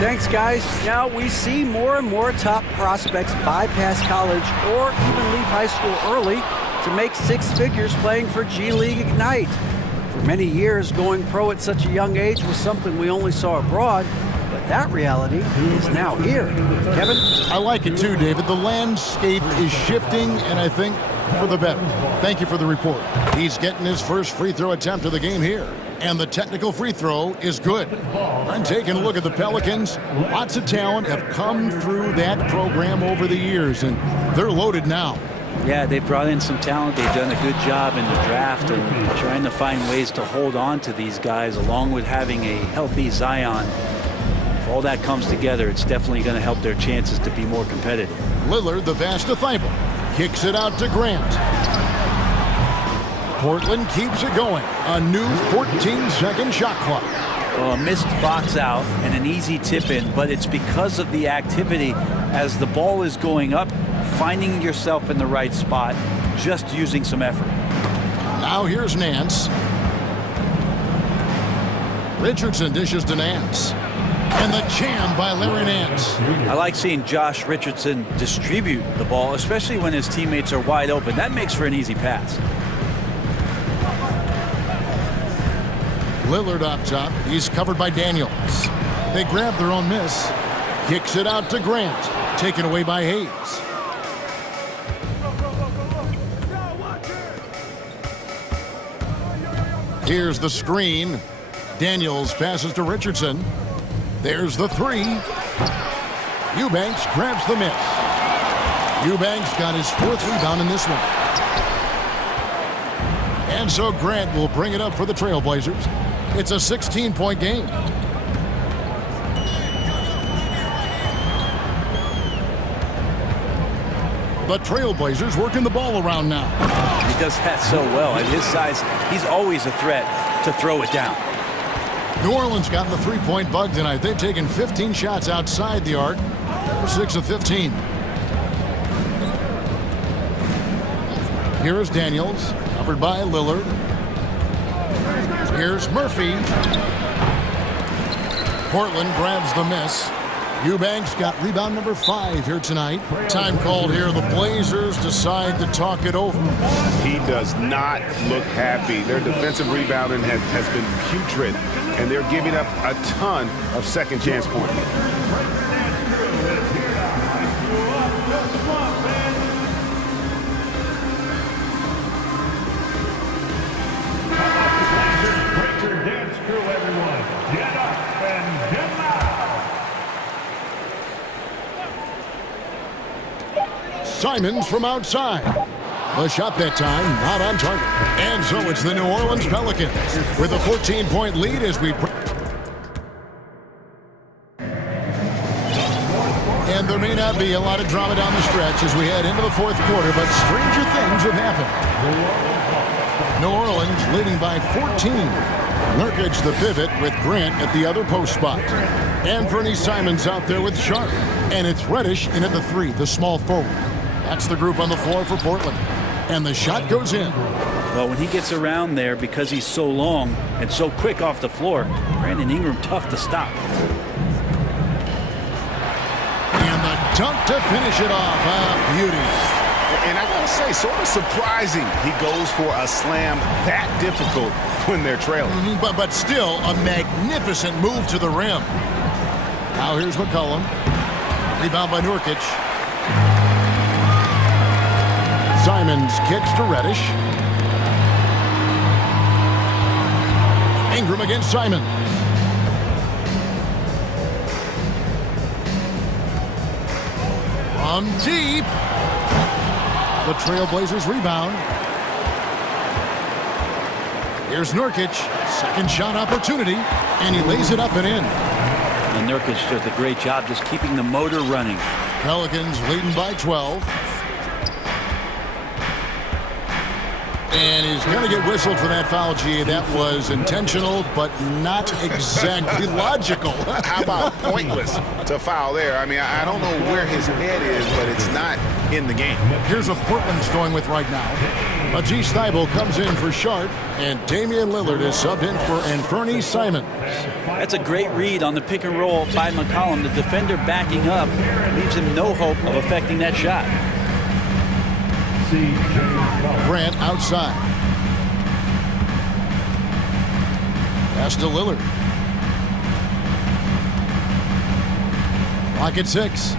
Thanks, guys. Now we see more and more top prospects bypass college or even leave high school early to make six figures playing for G League Ignite. For many years, going pro at such a young age was something we only saw abroad, but that reality is now here. Kevin? I like it too, David. The landscape is shifting, and I think for the better. Thank you for the report. He's getting his first free throw attempt of the game here, and the technical free throw is good. I'm taking a look at the Pelicans. Lots of talent have come through that program over the years, and they're loaded now. Yeah, they've brought in some talent. They've done a good job in the draft and trying to find ways to hold on to these guys along with having a healthy Zion. If all that comes together, it's definitely going to help their chances to be more competitive. Lillard, the pass to Thibault. Kicks it out to Grant. Portland keeps it going. A new 14-second shot clock. Well, a missed box out and an easy tip in, but it's because of the activity as the ball is going up, finding yourself in the right spot, just using some effort. Now here's Nance. Richardson dishes to Nance. And the jam by Larry Nance. I like seeing Josh Richardson distribute the ball, especially when his teammates are wide open. That makes for an easy pass. Lillard up top. He's covered by Daniels. They grab their own miss. Kicks it out to Grant. Taken away by Hayes. Here's the screen. Daniels passes to Richardson. There's the three. Eubanks grabs the miss. Eubanks got his fourth rebound in this one. And so Grant will bring it up for the Trailblazers. It's a 16-point game. The Trailblazers working the ball around now. He does that so well. At his size, he's always a threat to throw it down. New Orleans got in the three-point bug tonight. They've taken 15 shots outside the arc. They're 6 of 15. Here is Daniels, covered by Lillard. Here's Murphy. Portland grabs the miss. Eubanks got rebound number 5 here tonight. Time called here. The Blazers decide to talk it over. He does not look happy. Their defensive rebounding has been putrid, and they're giving up a ton of second chance points. Break your dance crew, everyone. Get up and get loud. Simons from outside. The shot that time, not on target. And so it's the New Orleans Pelicans with a 14-point lead as we... And there may not be a lot of drama down the stretch as we head into the fourth quarter, but stranger things have happened. New Orleans leading by 14. Nurkic the pivot with Grant at the other post spot. Anthony Simons out there with Sharp. And it's Reddish in at the 3, the small forward. That's the group on the floor for Portland. And the shot goes in. Well, when he gets around there, because he's so long and so quick off the floor, Brandon Ingram tough to stop. And the dunk to finish it off. Ah, beauty. And I gotta say, sort of surprising he goes for a slam that difficult when they're trailing. But still a magnificent move to the rim. Now here's McCollum. Rebound by Nurkic. Simons kicks to Reddish. Ingram against Simons. From deep. The Trailblazers rebound. Here's Nurkic. Second shot opportunity. And he lays it up and in. And Nurkic does a great job just keeping the motor running. Pelicans leading by 12. And he's going to get whistled for that foul, G. That was intentional, but not exactly logical. How about pointless to foul there? I mean, I don't know where his head is, but it's not in the game. Here's what Portland's going with right now. Matisse Thybulle comes in for Sharp, and Damian Lillard is subbed in for Anthony Simons. That's a great read on the pick and roll by McCollum. The defender backing up leaves him no hope of affecting that shot. Grant outside. Pass to Lillard. Clock at 6.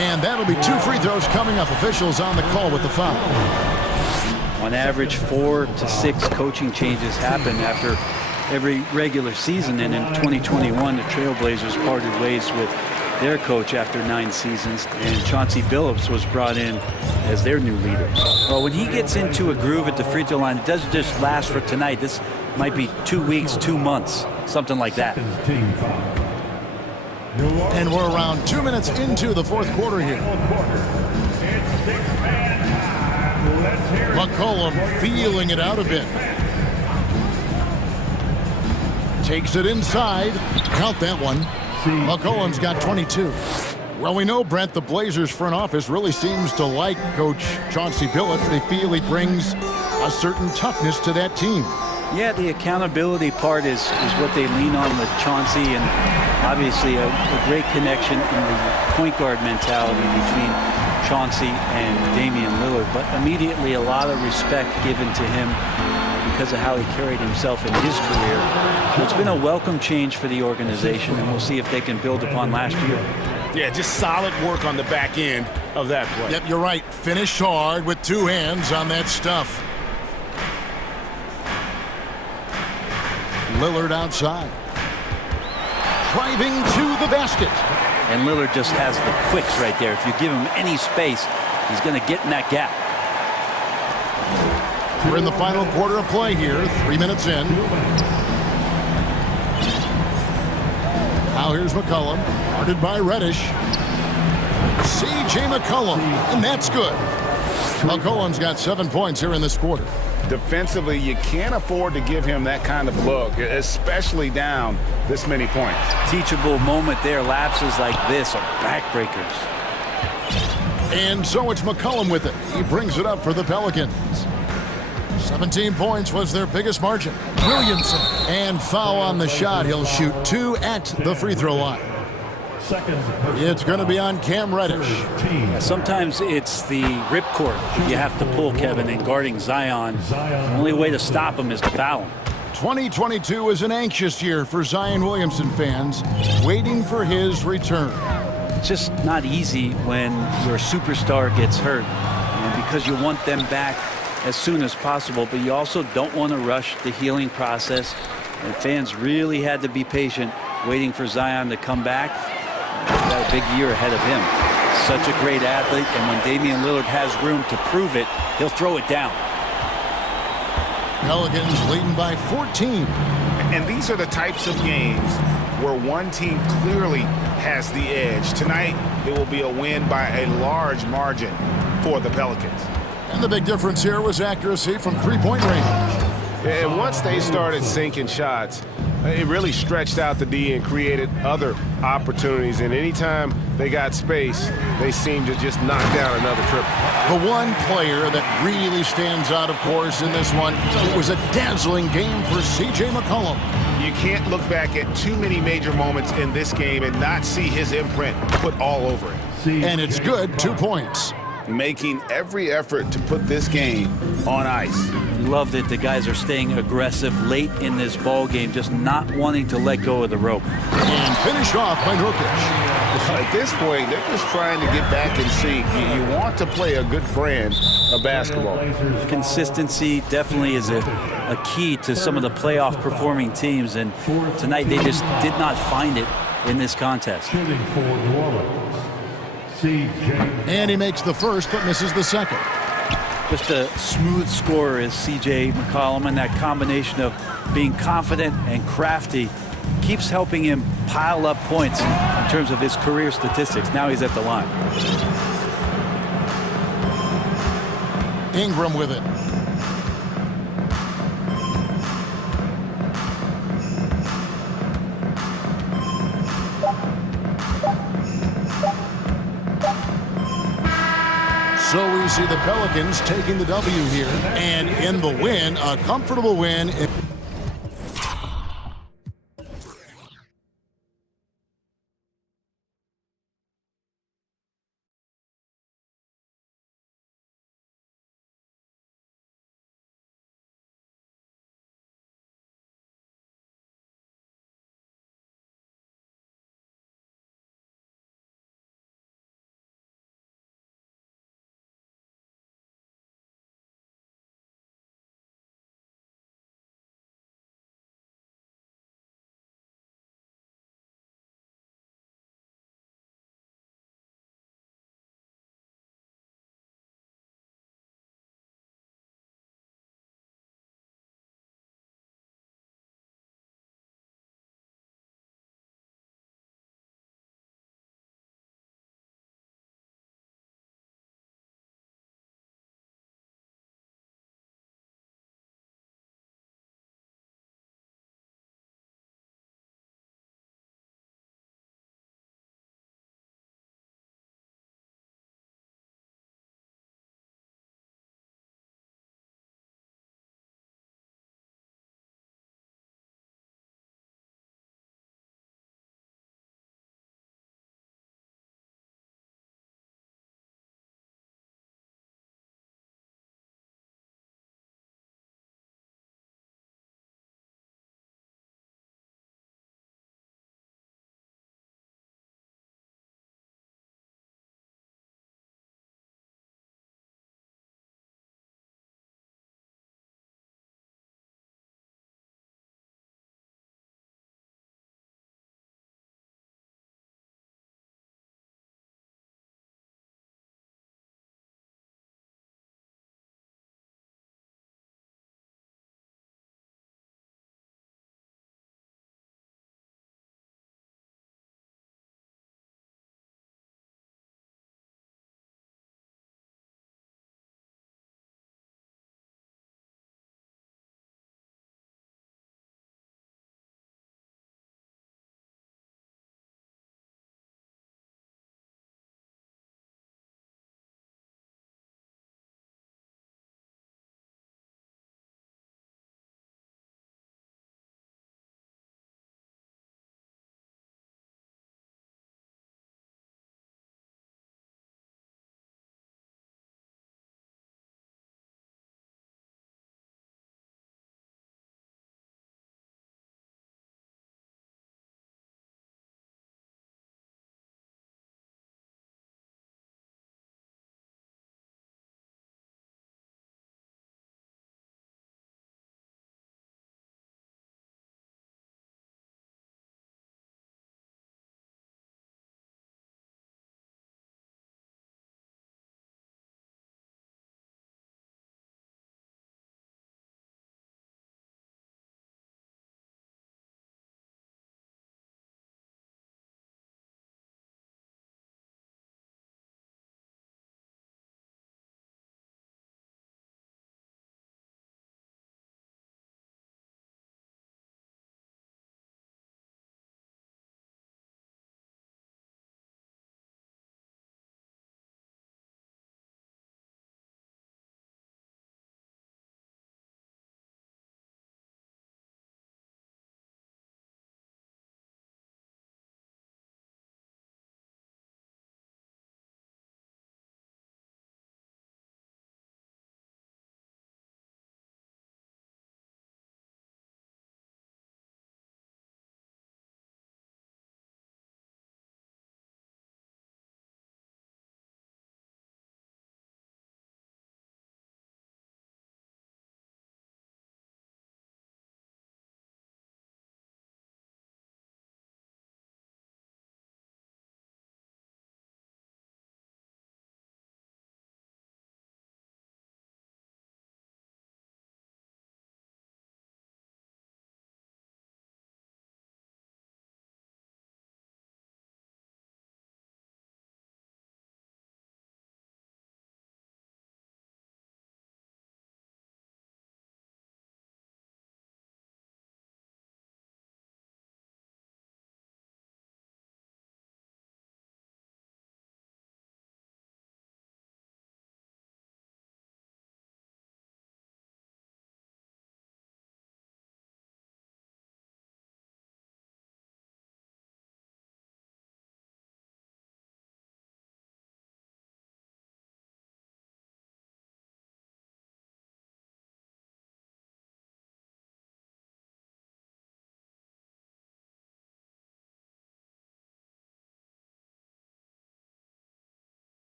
And that'll be 2 free throws coming up. Officials on the call with the foul. On average, 4 to 6 coaching changes happen after every regular season. And in 2021, the Trailblazers parted ways with their coach after 9 seasons, and Chauncey Billups was brought in as their new leader. Well, when he gets into a groove at the free throw line, it doesn't just last for tonight. This might be 2 weeks, 2 months, something like that. And we're around 2 minutes into the fourth quarter here. McCollum feeling it out a bit. Takes it inside. Count that one. McCollum's got 22. Well, we know, Brent, the Blazers front office really seems to like Coach Chauncey Billups. They feel he brings a certain toughness to that team. Yeah, the accountability part is what they lean on with Chauncey, and obviously a great connection in the point guard mentality between Chauncey and Damian Lillard. But immediately a lot of respect given to him because of how he carried himself in his career. So it's been a welcome change for the organization, and we'll see if they can build upon last year. Yeah, just solid work on the back end of that play. Yep, you're right. Finished hard with 2 hands on that stuff. Lillard outside. Driving to the basket. And Lillard just has the quicks right there. If you give him any space, he's going to get in that gap. We're in the final quarter of play here, 3 minutes in. Now here's McCollum, guarded by Reddish. C.J. McCollum, and that's good. McCollum's got 7 points here in this quarter. Defensively, you can't afford to give him that kind of look, especially down this many points. Teachable moment there. Lapses like this are backbreakers. And so it's McCollum with it. He brings it up for the Pelicans. 17 points was their biggest margin. Williamson, and foul on the shot. He'll shoot 2 at the free throw line. It's going to be on Cam Reddish. Sometimes it's the ripcord you have to pull, Kevin, in guarding Zion. The only way to stop him is to foul him. 2022 is an anxious year for Zion Williamson fans, waiting for his return. It's just not easy when your superstar gets hurt, and because you want them back as soon as possible, but you also don't want to rush the healing process. And fans really had to be patient, waiting for Zion to come back. He's got a big year ahead of him. Such a great athlete, and when Damian Lillard has room to prove it, he'll throw it down. Pelicans leading by 14. And these are the types of games where one team clearly has the edge. Tonight, it will be a win by a large margin for the Pelicans. And the big difference here was accuracy from three-point range. And once they started sinking shots, it really stretched out the D and created other opportunities. And anytime they got space, they seemed to just knock down another triple. The one player that really stands out, of course, in this one, it was a dazzling game for C.J. McCollum. You can't look back at too many major moments in this game and not see his imprint put all over it. And it's good, 2 points. Making every effort to put this game on ice. Love that the guys are staying aggressive late in this ball game, just not wanting to let go of the rope. And finished off by Nurkic. At this point, they're just trying to get back in sync. You want to play a good brand of basketball. Consistency definitely is a key to some of the playoff performing teams, and tonight they just did not find it in this contest. Shooting for New Orleans, CJ. And he makes the first but misses the second. Just a smooth scorer is C.J. McCollum, and that combination of being confident and crafty keeps helping him pile up points in terms of his career statistics. Now he's at the line. Ingram with it. So we see the Pelicans taking the W here, and in the win, a comfortable win.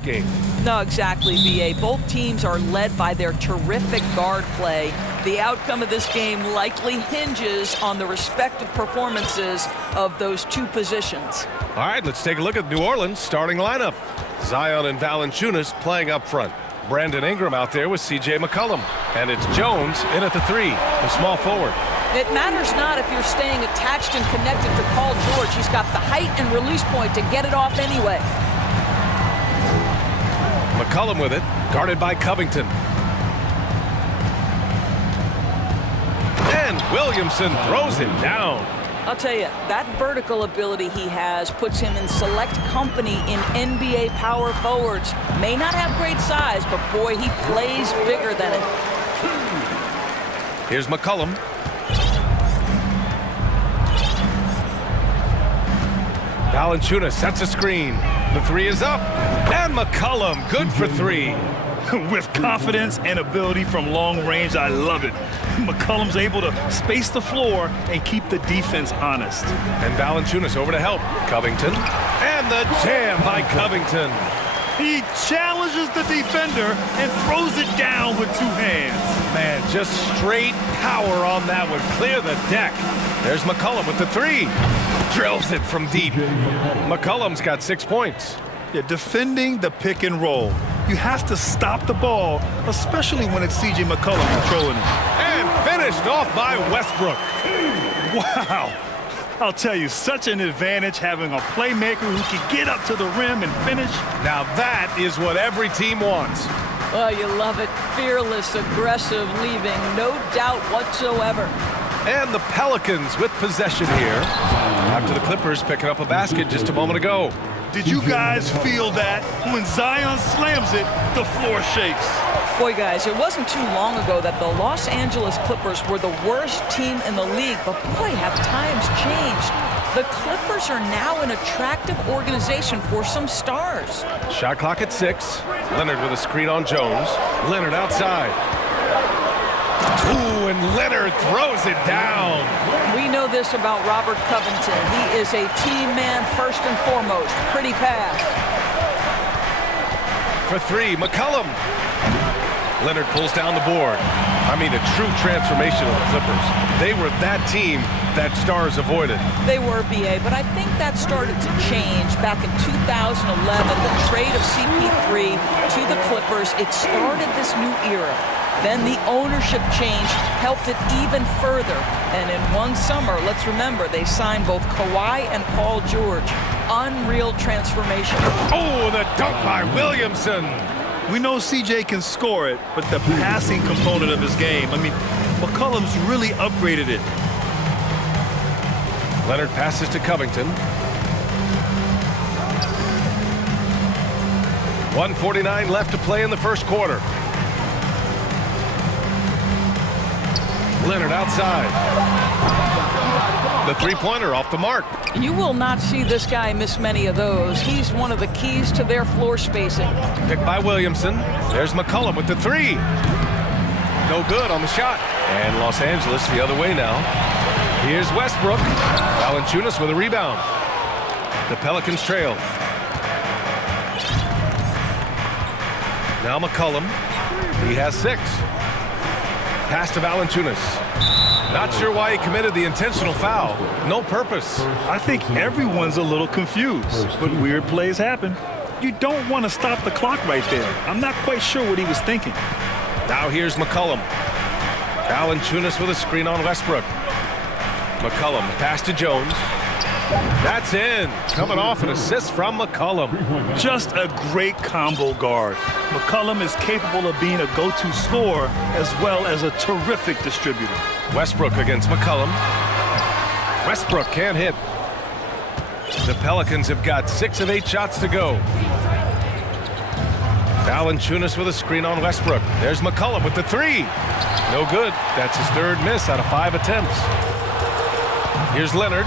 game. No, exactly, VA. Both teams are led by their terrific guard play. The outcome of this game likely hinges on the respective performances of those two positions. All right, let's take a look at New Orleans' starting lineup. Zion and Valanciunas playing up front. Brandon Ingram out there with C.J. McCollum. And it's Jones in at the 3, the small forward. It matters not if you're staying attached and connected to Paul George. He's got the height and release point to get it off anyway. McCollum with it, guarded by Covington. And Williamson throws it down. I'll tell you, that vertical ability he has puts him in select company in NBA power forwards. May not have great size, but boy, he plays bigger than it. Here's McCollum. Valanciunas sets a screen. The 3 is up. And McCollum, good for 3. With confidence and ability from long range, I love it. McCollum's able to space the floor and keep the defense honest. And Valanciunas over to help. Covington. And the jam by Covington. He challenges the defender and throws it down with 2 hands. Man, just straight power on that one. Clear the deck. There's McCollum with the 3. Drills it from deep. McCollum's got 6 points. Yeah, defending the pick and roll. You have to stop the ball, especially when it's C.J. McCollum controlling it. And finished off by Westbrook. Wow. I'll tell you, such an advantage having a playmaker who can get up to the rim and finish. Now that is what every team wants. Oh, you love it. Fearless, aggressive, leaving no doubt whatsoever. And the Pelicans with possession here. After the Clippers picking up a basket just a moment ago. Did you guys feel that? When Zion slams it, the floor shakes. Boy, guys, it wasn't too long ago that the Los Angeles Clippers were the worst team in the league, but boy, have times changed. The Clippers are now an attractive organization for some stars. Shot clock at 6. Leonard with a screen on Jones. Leonard outside. Ooh, and Leonard throws it down. We know this about Robert Covington. He is a team man first and foremost. Pretty pass. For 3, McCollum. Leonard pulls down the board. I mean, a true transformation of the Clippers. They were that team that stars avoided. They were, BA, but I think that started to change back in 2011. The trade of CP3 to the Clippers, it started this new era. Then the ownership change helped it even further. And in one summer, let's remember, they signed both Kawhi and Paul George. Unreal transformation. Oh, the dunk by Williamson. We know CJ can score it, but the passing component of his game, I mean, McCollum's really upgraded it. Leonard passes to Covington. 1:49 left to play in the first quarter. Leonard outside. The 3-pointer off the mark. You will not see this guy miss many of those. He's one of the keys to their floor spacing. Picked by Williamson. There's McCollum with the 3. No good on the shot. And Los Angeles the other way now. Here's Westbrook. Valanciunas with a rebound. The Pelicans trail. Now McCollum. He has 6. Pass to Valanciunas. Not sure why he committed the intentional foul. No purpose. I think everyone's a little confused, but weird plays happen. You don't want to stop the clock right there. I'm not quite sure what he was thinking. Now here's McCollum. Valanciunas with a screen on Westbrook. McCollum, pass to Jones. That's in. Coming off an assist from McCollum. Just a great combo guard. McCollum is capable of being a go-to scorer as well as a terrific distributor. Westbrook against McCollum. Westbrook can't hit. The Pelicans have got 6 of 8 shots to go. Valanciunas with a screen on Westbrook. There's McCollum with the 3. No good. That's his 3rd miss out of 5 attempts. Here's Leonard.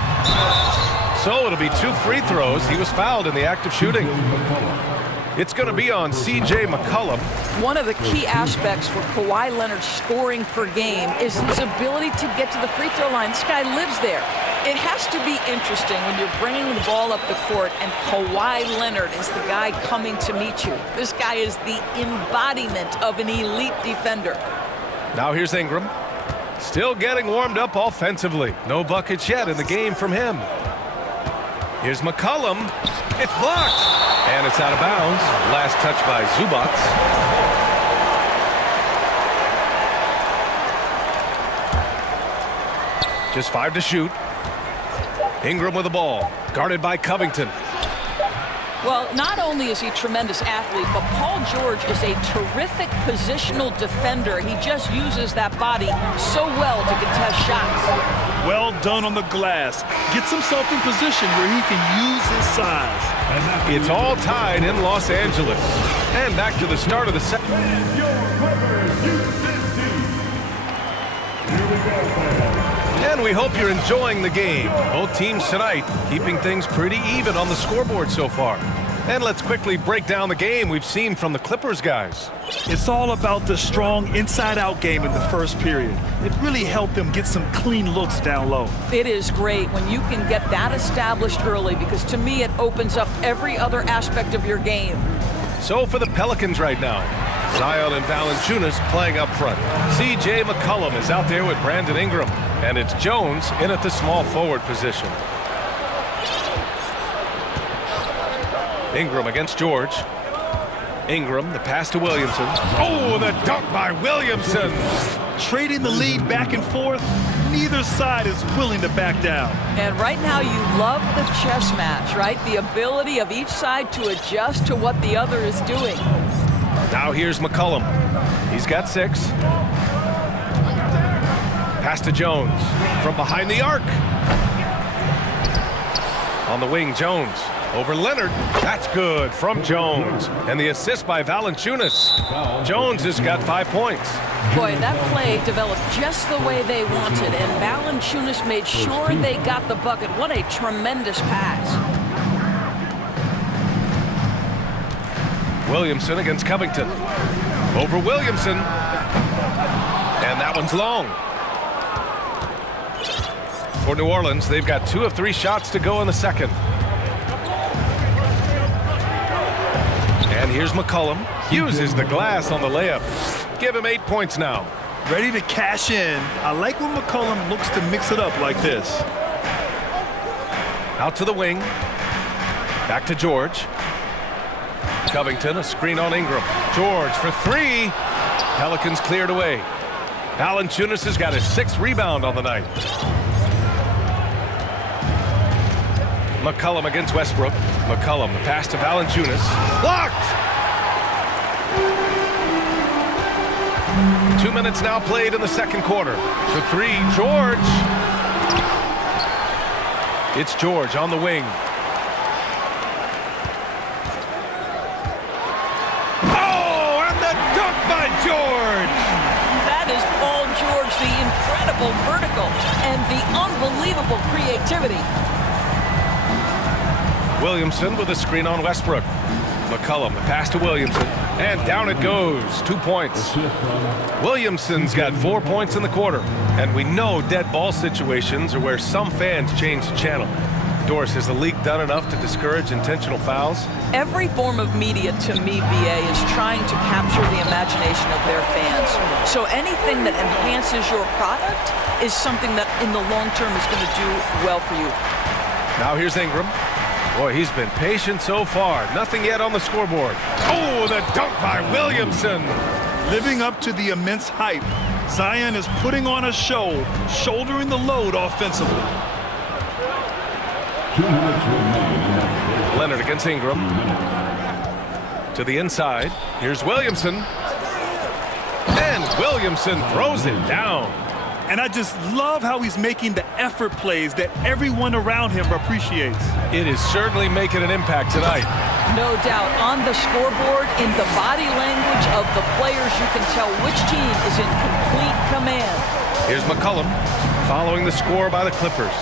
So it'll be 2 free throws. He was fouled in the act of shooting. It's going to be on C.J. McCollum. One of the key aspects for Kawhi Leonard's scoring per game is his ability to get to the free throw line. This guy lives there. It has to be interesting when you're bringing the ball up the court and Kawhi Leonard is the guy coming to meet you. This guy is the embodiment of an elite defender. Now here's Ingram. Still getting warmed up offensively. No buckets yet in the game from him. Here's McCollum. It's blocked. And it's out of bounds. Last touch by Zubac. Just 5 to shoot. Ingram with the ball. Guarded by Covington. Well, not only is he a tremendous athlete, but Paul George is a terrific positional defender. He just uses that body so well to contest shots. Well done on the glass. Gets himself in position where he can use his size. It's all tied in Los Angeles. And back to the start of the second. And we hope you're enjoying the game. Both teams tonight keeping things pretty even on the scoreboard so far. And let's quickly break down the game we've seen from the Clippers guys. It's all about the strong inside-out game in the first period. It really helped them get some clean looks down low. It is great when you can get that established early because to me it opens up every other aspect of your game. So for the Pelicans right now, Zion and Valanciunas playing up front. C.J. McCollum is out there with Brandon Ingram. And it's Jones in at the small forward position. Ingram against George. Ingram, the pass to Williamson. Oh, the dunk by Williamson. Trading the lead back and forth, neither side is willing to back down. And right now you love the chess match, right? The ability of each side to adjust to what the other is doing. Now here's McCollum. He's got 6. Pass to Jones from behind the arc. On the wing, Jones over Leonard. That's good from Jones. And the assist by Valanciunas. Jones has got 5 points. Boy, that play developed just the way they wanted, and Valanciunas made sure they got the bucket. What a tremendous pass. Williamson against Covington. Over Williamson. And that one's long. For New Orleans, they've got 2 of 3 shots to go in the second. And here's McCollum. Uses the glass on the layup. Give him 8 points now. Ready to cash in. I like when McCollum looks to mix it up like this. Out to the wing. Back to George. Covington, a screen on Ingram. George for 3. Pelicans cleared away. Valanciunas has got his 6th rebound on the night. McCollum against Westbrook. McCollum, the pass to Valanciunas. Blocked! 2 minutes now played in the second quarter. For 3, George. It's George on the wing. Oh, and the dunk by George! That is Paul George, the incredible vertical and the unbelievable creativity. Williamson with a screen on Westbrook. McCollum, the pass to Williamson. And down it goes. 2 points. Williamson's got 4 points in the quarter. And we know dead ball situations are where some fans change the channel. Doris, has the league done enough to discourage intentional fouls? Every form of media, to me, BA, is trying to capture the imagination of their fans. So anything that enhances your product is something that in the long term is going to do well for you. Now here's Ingram. Boy, he's been patient so far. Nothing yet on the scoreboard. Oh, the dunk by Williamson. Living up to the immense hype, Zion is putting on a show, shouldering the load offensively. Leonard against Ingram. To the inside. Here's Williamson. And Williamson throws it down. And I just love how he's making the effort plays that everyone around him appreciates. It is certainly making an impact tonight. No doubt. On the scoreboard, in the body language of the players, you can tell which team is in complete command. Here's McCollum following the score by the Clippers.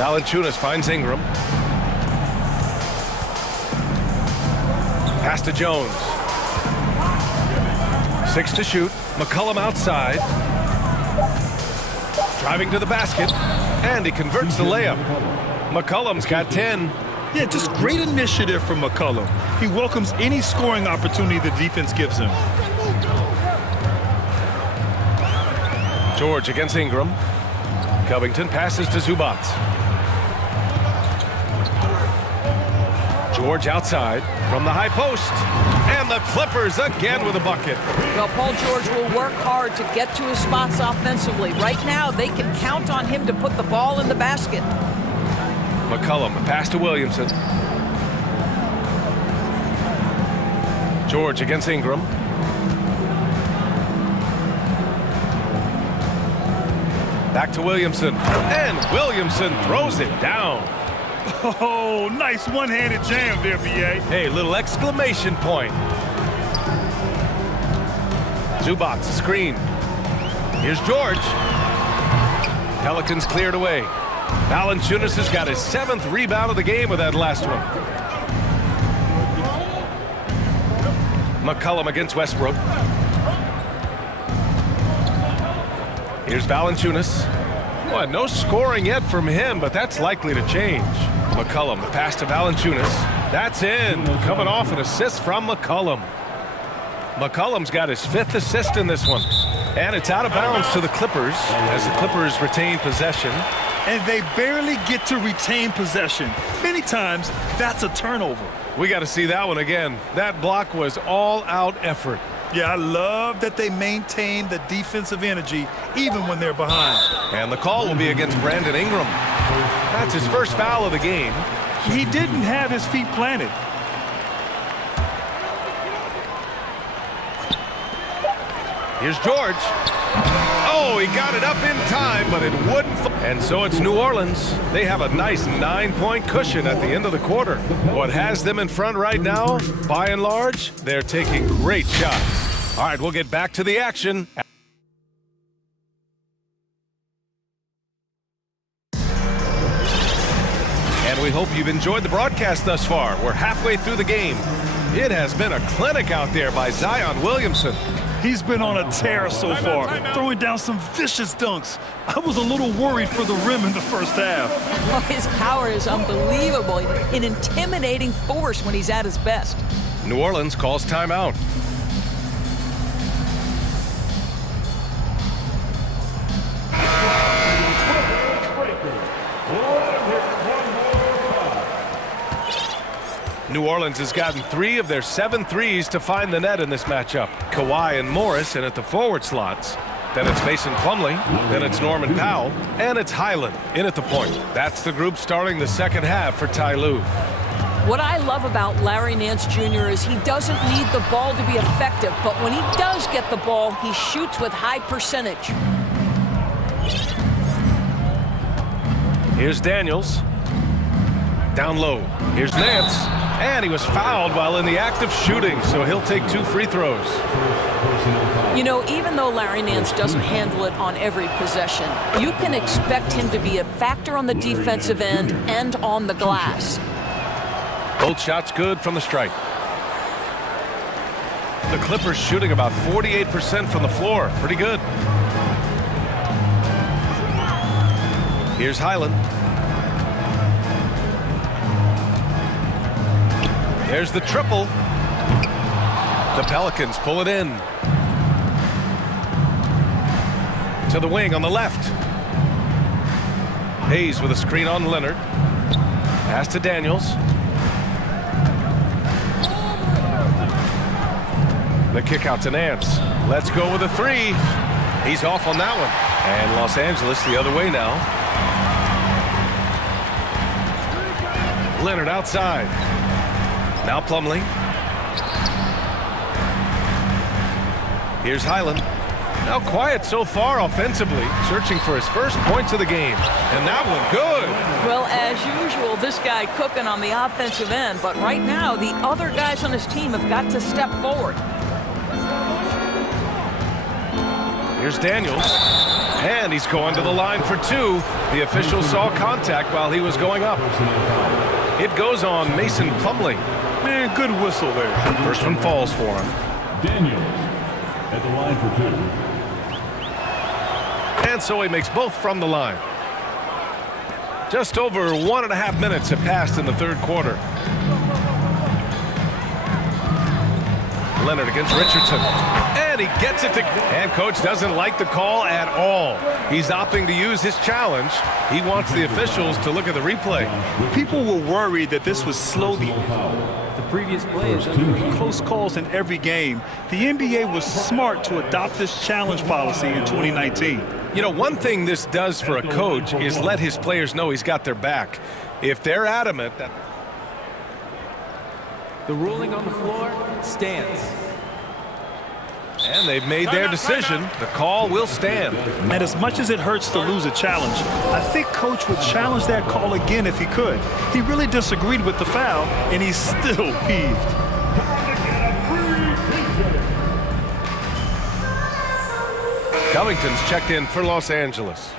Valanciunas finds Ingram. Pass to Jones. 6 to shoot. McCollum outside. Driving to the basket. And he converts the layup. McCollum's got 10. Yeah, just great initiative from McCollum. He welcomes any scoring opportunity the defense gives him. George against Ingram. Covington passes to Zubac. George outside from the high post. And the Clippers again with a bucket. Well, Paul George will work hard to get to his spots offensively. Right now, they can count on him to put the ball in the basket. McCollum, a pass to Williamson. George against Ingram. Back to Williamson. And Williamson throws it down. Oh, nice one-handed jam there, B.A. Hey, little exclamation point. Zubac, screen. Here's George. Pelicans cleared away. Valanciunas has got his 7th rebound of the game with that last one. McCollum against Westbrook. Here's Valanciunas. Well, no scoring yet from him, but that's likely to change. McCollum, the pass to Valanciunas. That's in. Coming off an assist from McCollum. McCollum's got his 5th assist in this one. And it's out of bounds to the Clippers as the Clippers retain possession. And they barely get to retain possession. Many times, that's a turnover. We got to see that one again. That block was all-out effort. Yeah, I love that they maintain the defensive energy even when they're behind. And the call will be against Brandon Ingram. That's his first foul of the game. He didn't have his feet planted. Here's George. Oh, he got it up in time, but it wouldn't. And so it's New Orleans. They have a nice 9-point cushion at the end of the quarter. What has them in front right now, by and large, they're taking great shots. All right, we'll get back to the action. And we hope you've enjoyed the broadcast thus far. We're halfway through the game. It has been a clinic out there by Zion Williamson. He's been on a tear so far, throwing down some vicious dunks. I was a little worried for the rim in the first half. Oh, his power is unbelievable. An intimidating force when he's at his best. New Orleans calls timeout. New Orleans has gotten 3 of their 7 threes to find the net in this matchup. Kawhi and Morris in at the forward slots. Then it's Mason Plumlee. Then it's Norman Powell. And it's Highland in at the point. That's the group starting the second half for Ty Lue. What I love about Larry Nance Jr. is he doesn't need the ball to be effective, but when he does get the ball, he shoots with high percentage. Here's Daniels. Down low. Here's Nance. And he was fouled while in the act of shooting, so he'll take 2 free throws. You know, even though Larry Nance doesn't handle it on every possession, you can expect him to be a factor on the defensive end and on the glass. Both shots good from the stripe. The Clippers shooting about 48% from the floor. Pretty good. Here's Highland. There's the triple. The Pelicans pull it in. To the wing on the left. Hayes with a screen on Leonard. Pass to Daniels. The kick out to Nance. Let's go with a 3. He's off on that one. And Los Angeles the other way now. Leonard outside. Now Plumlee. Here's Highland. Now quiet so far offensively, searching for his first points of the game. And that one good. Well, as usual, this guy cooking on the offensive end, but right now the other guys on his team have got to step forward. Here's Daniels. And he's going to the line for 2. The official saw contact while he was going up. It goes on Mason Plumlee. Man, good whistle there. First one falls for him. Daniels at the line for 2. And so he makes both from the line. Just over 1.5 minutes have passed in the third quarter. Leonard against Richardson. And he gets it to... And coach doesn't like the call at all. He's opting to use his challenge. He wants the officials to look at the replay. People were worried that this would slow the previous plays. Close calls in every game. The NBA was smart to adopt this challenge policy in 2019. You know, one thing this does for a coach is let his players know he's got their back. If they're adamant that... The ruling on the floor stands. And they've made their decision. The call will stand. And as much as it hurts to lose a challenge, I think coach would challenge that call again if he could. He really disagreed with the foul, and he's still peeved. Covington's checked in for Los Angeles.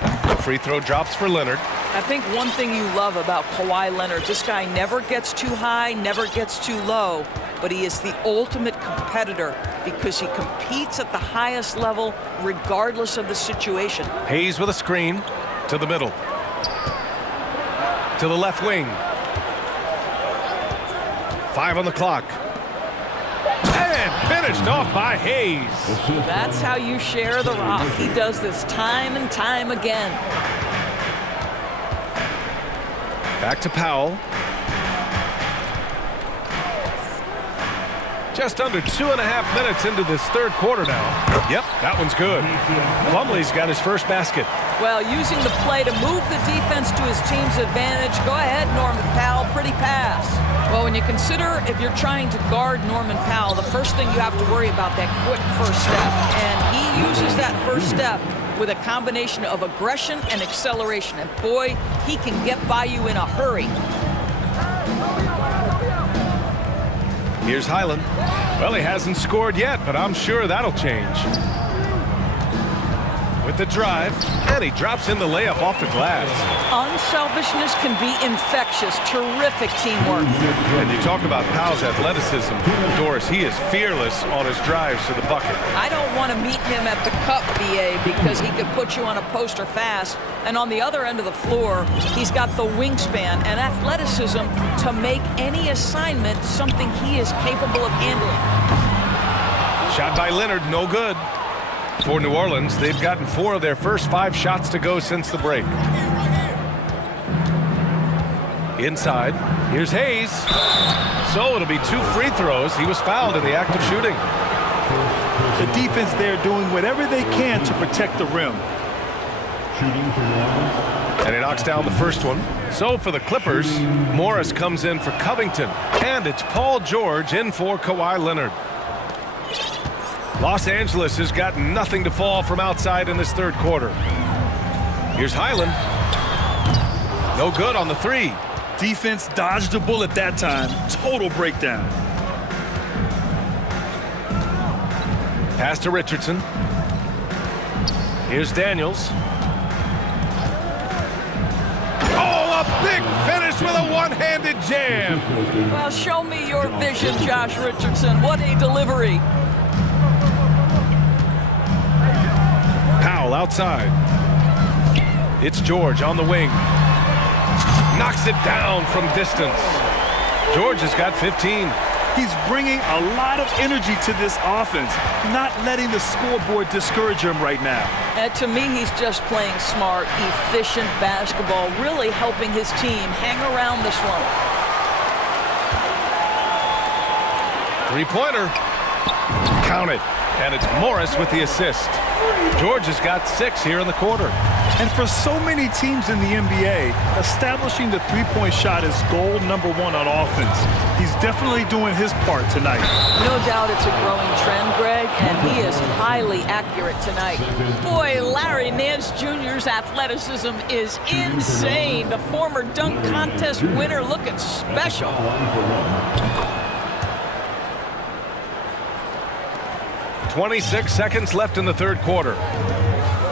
The free throw drops for Leonard. I think one thing you love about Kawhi Leonard, this guy never gets too high, never gets too low, but he is the ultimate competitor because he competes at the highest level regardless of the situation. Hayes with a screen to the middle. To the left wing. 5 on the clock. And finished off by Hayes. That's how you share the rock. He does this time and time again. Back to Powell. Just under 2.5 minutes into this third quarter now. Yep, that one's good. Plumlee's got his first basket. Well, using the play to move the defense to his team's advantage. Go ahead, Norman Powell. Pretty pass. Well, when you consider if you're trying to guard Norman Powell, the first thing you have to worry about that quick first step. And he uses that first step with a combination of aggression and acceleration. And boy, he can get by you in a hurry. Here's Highland. Well, he hasn't scored yet, but I'm sure that'll change. With the drive, and he drops in the layup off the glass. Unselfishness can be infectious. Terrific teamwork. And you talk about Powell's athleticism. Doris, he is fearless on his drives to the bucket. I don't want to meet him at the cup, BA, because he could put you on a poster fast. And on the other end of the floor, he's got the wingspan and athleticism to make any assignment something he is capable of handling. Shot by Leonard, no good. For New Orleans, they've gotten 4 of their first 5 shots to go since the break. Inside, here's Hayes. So it'll be 2 free throws. He was fouled in the act of shooting. The defense there doing whatever they can to protect the rim. And he knocks down the first one. So for the Clippers, Morris comes in for Covington. And it's Paul George in for Kawhi Leonard. Los Angeles has got nothing to fall from outside in this third quarter. Here's Highland. No good on the 3. Defense dodged a bullet that time. Total breakdown. Pass to Richardson. Here's Daniels. Oh, a big finish with a one-handed jam. Well, show me your vision, Josh Richardson. What a delivery. Powell outside. It's George on the wing. Knocks it down from distance. George has got 15. He's bringing a lot of energy to this offense, not letting the scoreboard discourage him right now. And to me, he's just playing smart, efficient basketball, really helping his team hang around this one. 3-pointer. Count it. And it's Morris with the assist. George has got 6 here in the quarter. And for so many teams in the NBA, establishing the three-point shot is goal number 1 on offense. He's definitely doing his part tonight. No doubt it's a growing trend, Greg, and he is highly accurate tonight. Boy, Larry Nance Jr.'s athleticism is insane. The former dunk contest winner looking special. 26 seconds left in the third quarter.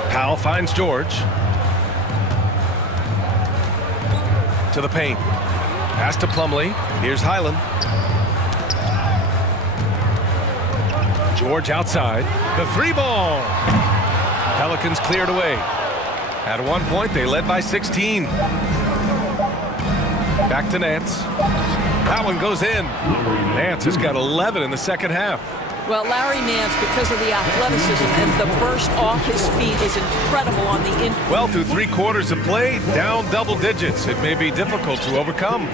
Powell finds George. to the paint. Pass to Plumlee. Here's Highland. George outside. The three ball. Pelicans cleared away. At one point, they led by 16. Back to Nance. That one goes in. Nance has got 11 in the second half. Well, Larry Nance, because of the athleticism and the burst off his feet, is incredible on the in. Well, through 3 quarters of play, down double digits. It may be difficult to overcome.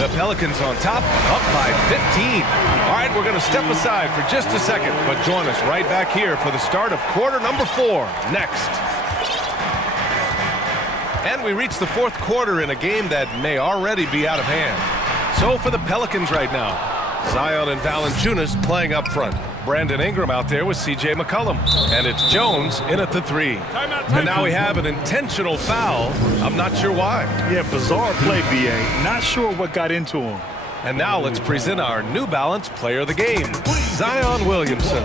The Pelicans on top, up by 15. All right, we're going to step aside for just a second, but join us right back here for the start of quarter number 4 next. And we reach the 4th quarter in a game that may already be out of hand. So for the Pelicans right now, Zion and Valanciunas playing up front. Brandon Ingram out there with C.J. McCollum. And it's Jones in at the 3. And now we have an intentional foul. I'm not sure why. Yeah, bizarre play, B.A. Not sure what got into him. And now let's present our New Balance Player of the Game, Zion Williamson.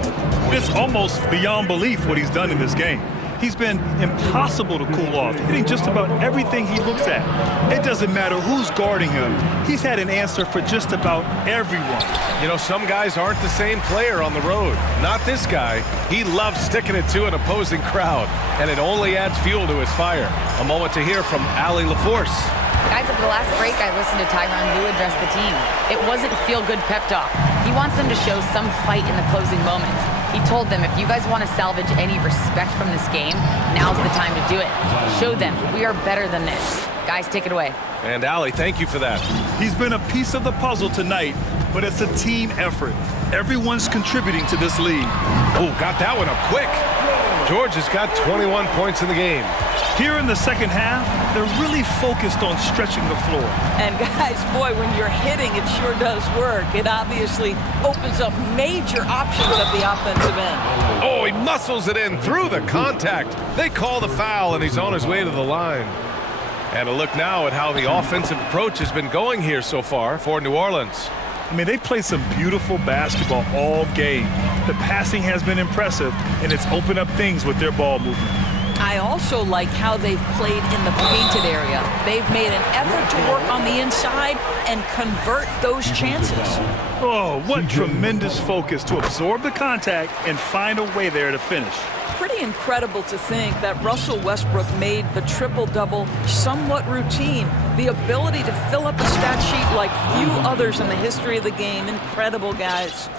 It's almost beyond belief what he's done in this game. He's been impossible to cool off, hitting just about everything he looks at. It doesn't matter who's guarding him. He's had an answer for just about everyone. You know, some guys aren't the same player on the road. Not this guy. He loves sticking it to an opposing crowd, and it only adds fuel to his fire. A moment to hear from Allie LaForce. Guys, over the last break, I listened to Tyronn Lue address the team. It wasn't feel-good pep talk. He wants them to show some fight in the closing moments. He told them, if you guys want to salvage any respect from this game, now's the time to do it. Show them we are better than this. Guys, take it away. And Allie, thank you for that. He's been a piece of the puzzle tonight, but it's a team effort. Everyone's contributing to this lead. Oh, got that one up quick. George has got 21 points in the game. Here in the second half, they're really focused on stretching the floor. And guys, boy, when you're hitting, it sure does work. It obviously opens up major options at the offensive end. Oh, he muscles it in through the contact. They call the foul, and he's on his way to the line. And a look now at how the offensive approach has been going here so far for New Orleans. I mean, they played some beautiful basketball all game. The passing has been impressive, and it's opened up things with their ball movement. I also like how they've played in the painted area. They've made an effort to work on the inside and convert those chances. Oh, what tremendous focus to absorb the contact and find a way there to finish. Pretty incredible to think that Russell Westbrook made the triple-double somewhat routine. The ability to fill up a stat sheet like few others in the history of the game. Incredible, guys.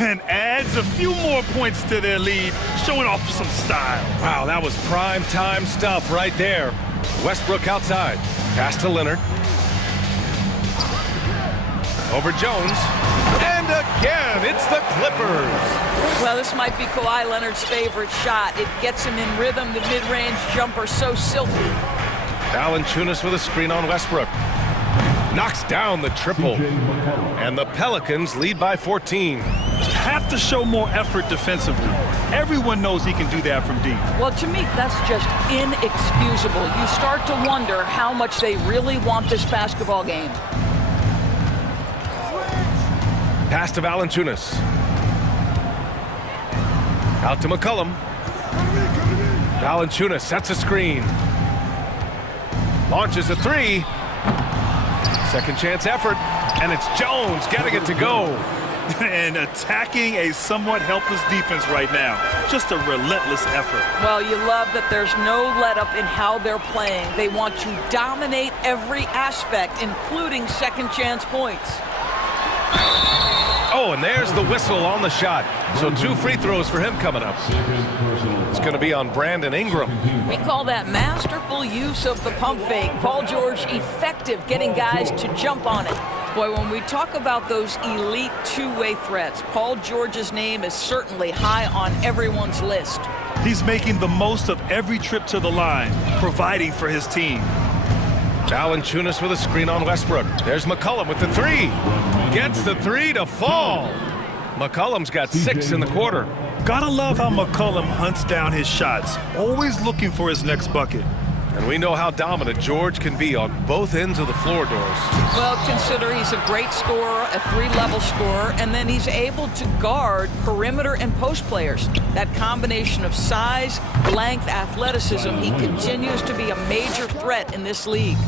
And adds a few more points to their lead, showing off some style. Wow, that was prime time stuff right there. Westbrook outside. Pass to Leonard. Over Jones. And again, it's the Clippers. Well, this might be Kawhi Leonard's favorite shot. It gets him in rhythm, the mid-range jumper so silky. Valanciunas with a screen on Westbrook. Knocks down the triple. And the Pelicans lead by 14. Have to show more effort defensively. Everyone knows he can do that from deep. Well, to me, that's just inexcusable. You start to wonder how much they really want this basketball game. Pass to Valanciunas. Out to McCollum. Valanciunas sets a screen. Launches a 3. Second chance effort. And it's Jones getting it to go. And attacking a somewhat helpless defense right now. Just a relentless effort. Well, you love that there's no let-up in how they're playing. They want to dominate every aspect, including second chance points. Oh, and there's the whistle on the shot. So 2 free throws for him coming up. It's going to be on Brandon Ingram. We call that masterful use of the pump fake. Paul George effective getting guys to jump on it. Boy, when we talk about those elite two-way threats, Paul George's name is certainly high on everyone's list. He's making the most of every trip to the line, providing for his team. Valanciunas with a screen on Westbrook. There's McCollum with the 3. Gets the 3 to fall. McCollum's got 6 in the quarter. Gotta love how McCollum hunts down his shots, always looking for his next bucket. And we know how dominant George can be on both ends of the floor, Doris. Well, consider he's a great scorer, a 3-level scorer, and then he's able to guard perimeter and post players. That combination of size, length, athleticism, he continues to be a major threat in this league.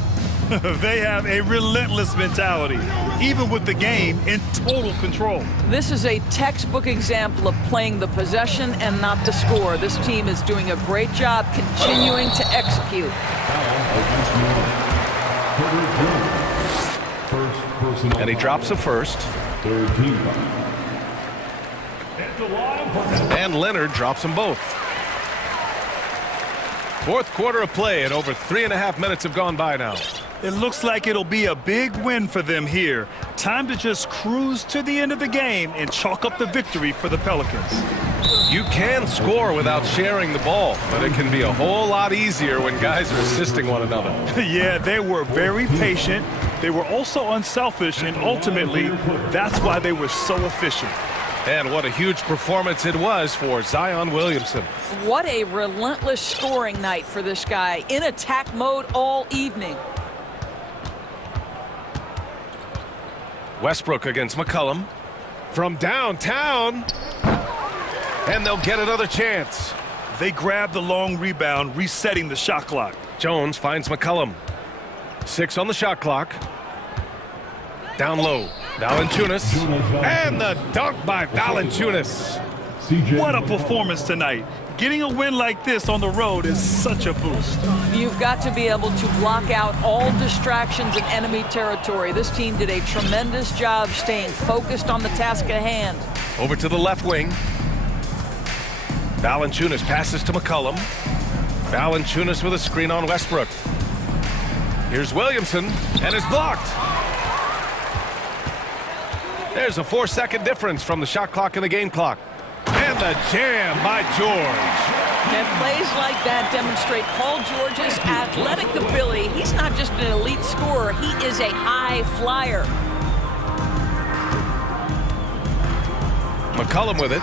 They have a relentless mentality, even with the game in total control. This is a textbook example of playing the possession and not the score. This team is doing a great job continuing to execute. And he drops a first. And Leonard drops them both. Fourth quarter of play, and over 3.5 minutes have gone by now. It looks like it'll be a big win for them here. Time to just cruise to the end of the game and chalk up the victory for the Pelicans. You can score without sharing the ball, but it can be a whole lot easier when guys are assisting one another. Yeah, they were very patient. They were also unselfish, and ultimately, that's why they were so efficient. And what a huge performance it was for Zion Williamson. What a relentless scoring night for this guy, in attack mode all evening. Westbrook against McCollum from downtown, and they'll get another chance. They grab the long rebound, resetting the shot clock. Jones finds McCollum. 6 on the shot clock. Down low, Valanciunas, and the dunk by Valanciunas. What a performance tonight. Getting a win like this on the road is such a boost. You've got to be able to block out all distractions in enemy territory. This team did a tremendous job staying focused on the task at hand. Over to the left wing. Valanciunas passes to McCollum. Valanciunas with a screen on Westbrook. Here's Williamson, and it's blocked. There's a 4-second difference from the shot clock and the game clock. And the jam by George. And plays like that demonstrate Paul George's athletic ability. He's not just an elite scorer, he is a high flyer. McCollum with it.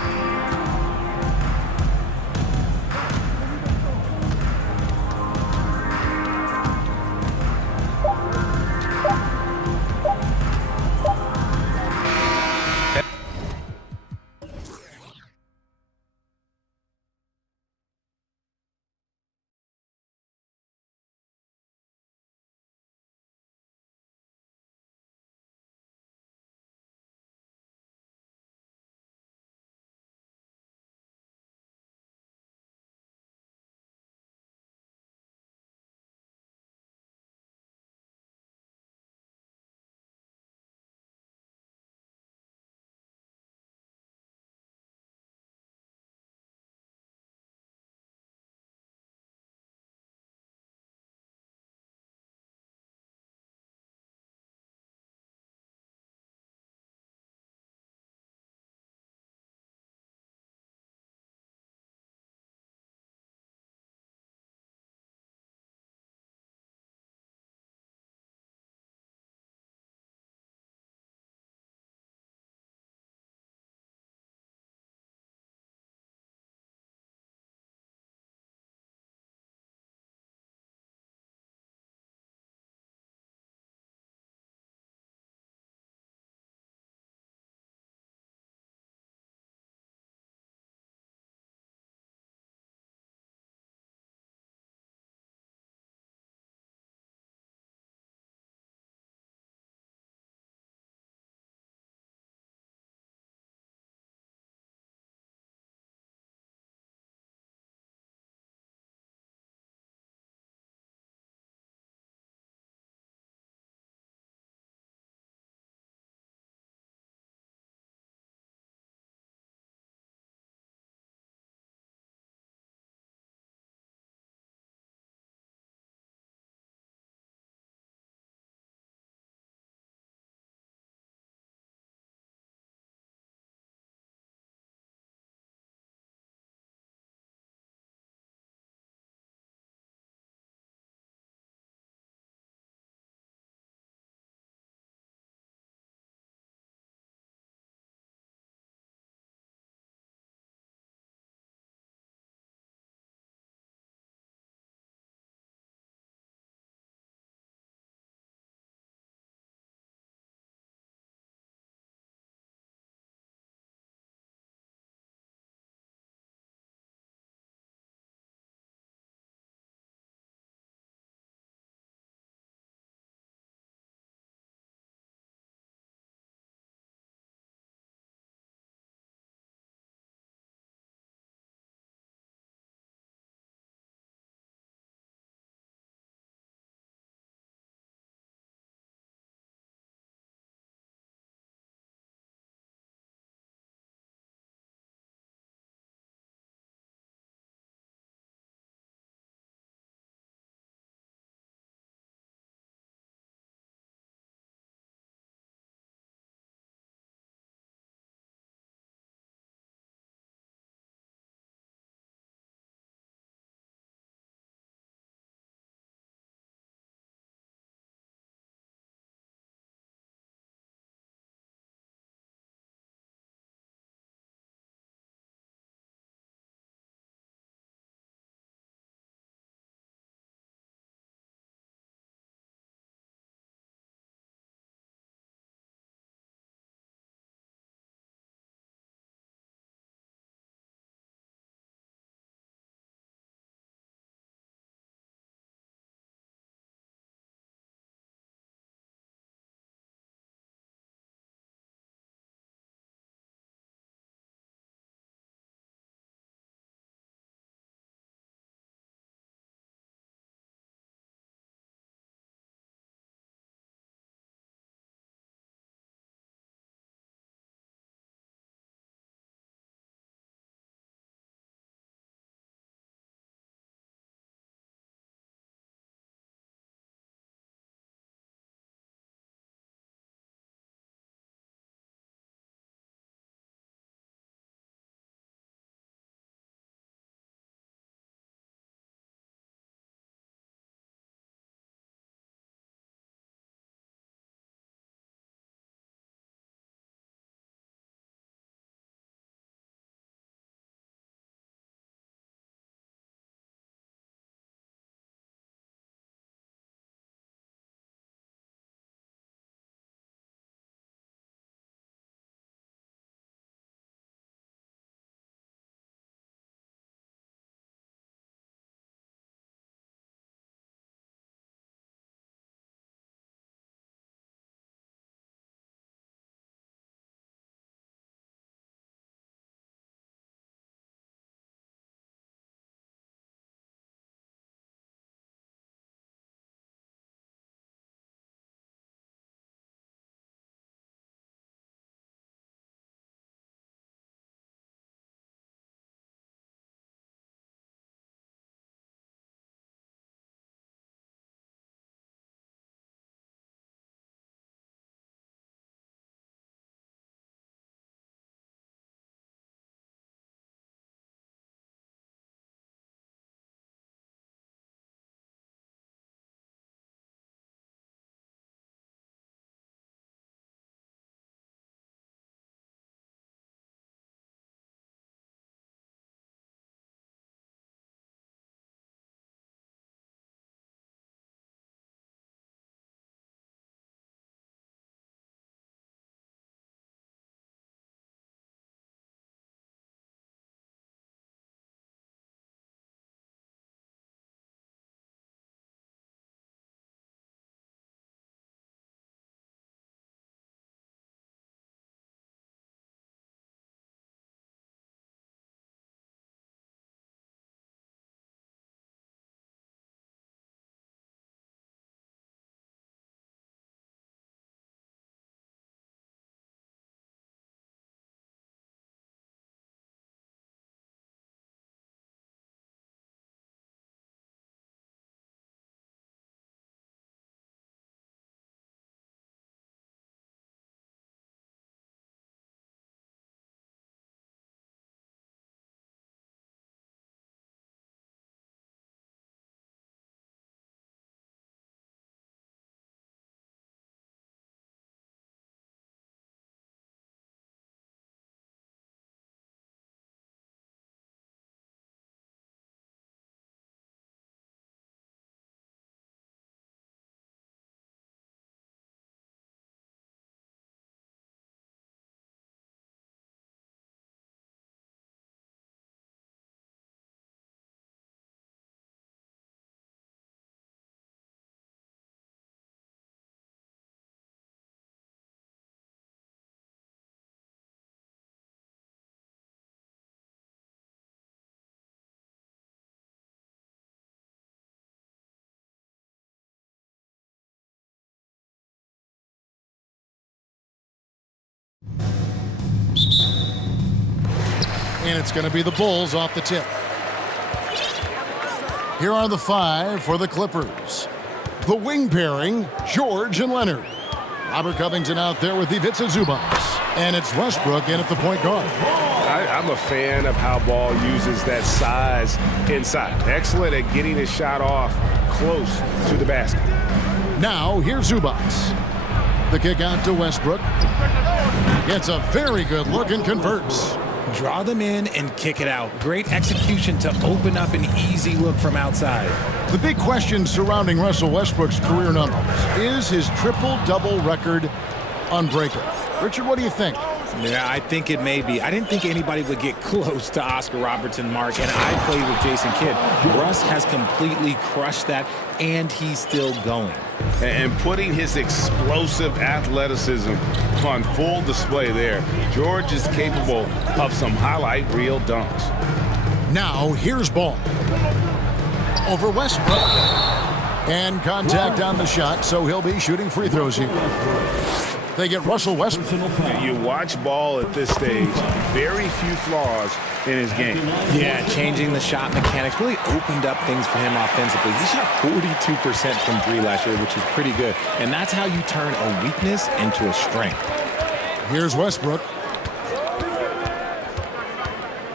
And it's going to be the Bulls off the tip. Here are the 5 for the Clippers. The wing pairing, George and Leonard. Robert Covington out there with Ivica Zubac. And it's Westbrook in at the point guard. I'm a fan of how Ball uses that size inside. Excellent at getting his shot off close to the basket. Now, here's Zubac. The kick out to Westbrook. Gets a very good look and converts. Draw them in and kick it out. Great execution to open up an easy look from outside. The big question surrounding Russell Westbrook's career numbers is his triple-double record unbreakable. Richard, what do you think? Yeah, I think it may be. I didn't think anybody would get close to Oscar Robertson mark, and I played with Jason Kidd. Russ has completely crushed that, and he's still going. And putting his explosive athleticism on full display there. George is capable of some highlight reel dunks. Now, here's Ball. Over Westbrook. And contact on the shot, so he'll be shooting free throws here. They get Russell Westbrook. You watch Ball at this stage, very few flaws in his game. Yeah, changing the shot mechanics really opened up things for him offensively. He shot 42% from 3 last year, which is pretty good. And that's how you turn a weakness into a strength. Here's Westbrook.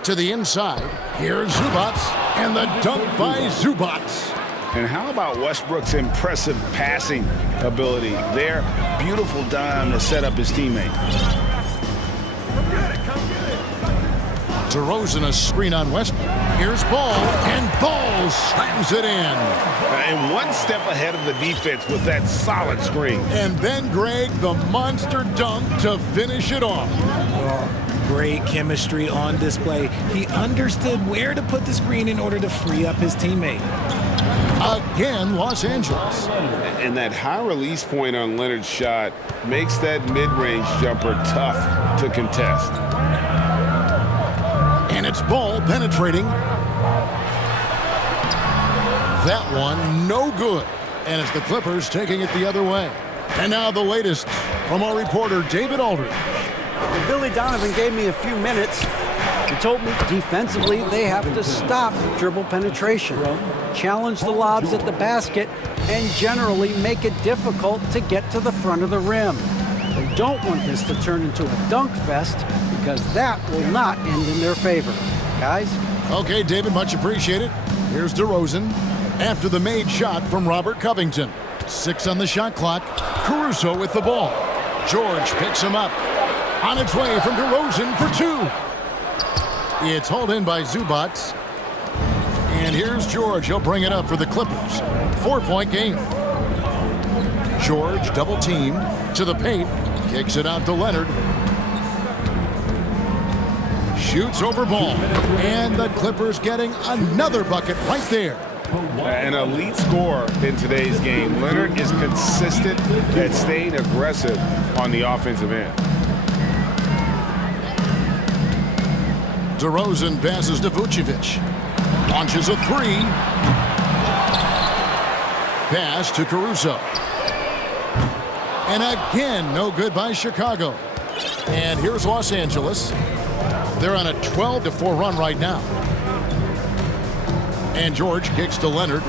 To the inside. Here's Zubac. And the dunk by Zubac. And how about Westbrook's impressive passing ability there? Beautiful dime to set up his teammate. DeRozan a screen on Westbrook. Here's Ball, and Ball slams it in. And one step ahead of the defense with that solid screen. And then Greg, the monster dunk to finish it off. Great chemistry on display. He understood where to put the screen in order to free up his teammate. Again, Los Angeles. And that high release point on Leonard's shot makes that mid-range jumper tough to contest. And it's Ball penetrating. That one, no good. And it's the Clippers taking it the other way. And now the latest from our reporter, David Aldridge. Well, Billy Donovan gave me a few minutes. He told me defensively they have to stop dribble penetration, challenge the lobs at the basket, and generally make it difficult to get to the front of the rim. They don't want this to turn into a dunk fest because that will not end in their favor. Guys? Okay, David, much appreciated. Here's DeRozan after the made shot from Robert Covington. 6 on the shot clock. Caruso with the ball. George picks him up. On its way from DeRozan for 2. It's hauled in by Zubac. And here's George. He'll bring it up for the Clippers. 4-point game. George double teamed to the paint. Kicks it out to Leonard. Shoots over Ball. And the Clippers getting another bucket right there. An elite scorer in today's game. Leonard is consistent at staying aggressive on the offensive end. DeRozan passes to Vucevic. Launches a 3. Pass to Caruso. And again, no good by Chicago. And here's Los Angeles. They're on a 12-4 run right now. And George kicks to Leonard.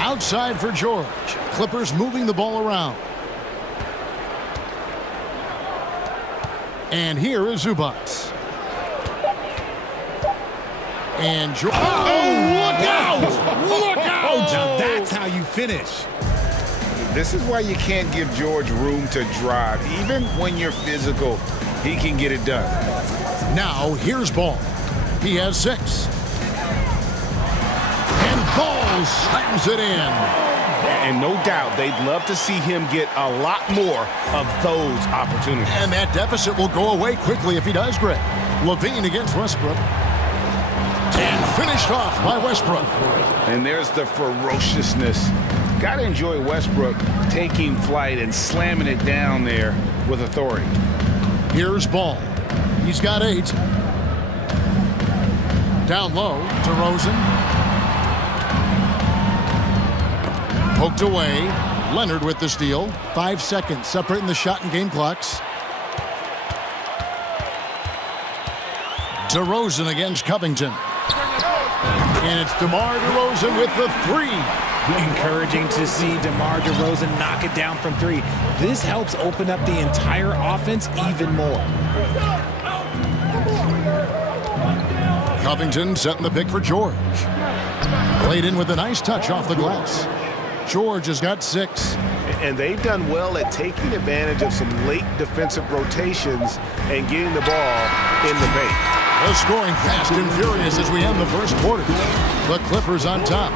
Outside for George. Clippers moving the ball around. And here is Zubac. And George. Oh, look out! Look out! Now that's how you finish. This is why you can't give George room to drive. Even when you're physical, he can get it done. Now, here's Ball. He has 6. And Ball slams it in. And no doubt, they'd love to see him get a lot more of those opportunities. And that deficit will go away quickly if he does, Greg. Levine against Westbrook. And finished off by Westbrook. And there's the ferociousness. Got to enjoy Westbrook taking flight and slamming it down there with authority. Here's Ball. He's got 8. Down low, DeRozan. Poked away. Leonard with the steal. 5 seconds separating the shot and game clocks. DeRozan against Covington. And it's DeMar DeRozan with the three. Encouraging to see DeMar DeRozan knock it down from three. This helps open up the entire offense even more. Covington setting the pick for George. Played in with a nice touch off the glass. George has got 6. And they've done well at taking advantage of some late defensive rotations and getting the ball in the paint. They're scoring fast and furious as we end the first quarter. The Clippers on top.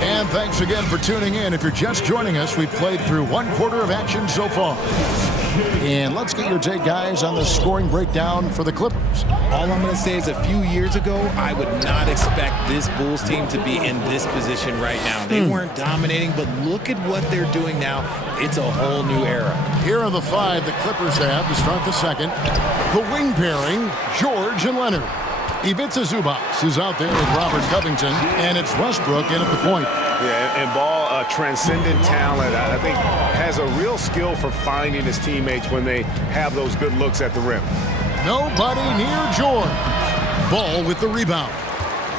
And thanks again for tuning in. If you're just joining us, we've played through 1 quarter of action so far. And let's get your take, guys, on the scoring breakdown for the Clippers. All I'm going to say is a few years ago, I would not expect this Bulls team to be in this position right now. They weren't dominating, but look at what they're doing now. It's a whole new era. Here are the 5 the Clippers have to start the second. The wing pairing, George and Leonard. Ivica Zubac is out there with Robert Covington, and it's Westbrook in at the point. Yeah, and Ball, a transcendent talent, I think, has a real skill for finding his teammates when they have those good looks at the rim. Nobody near George. Ball with the rebound.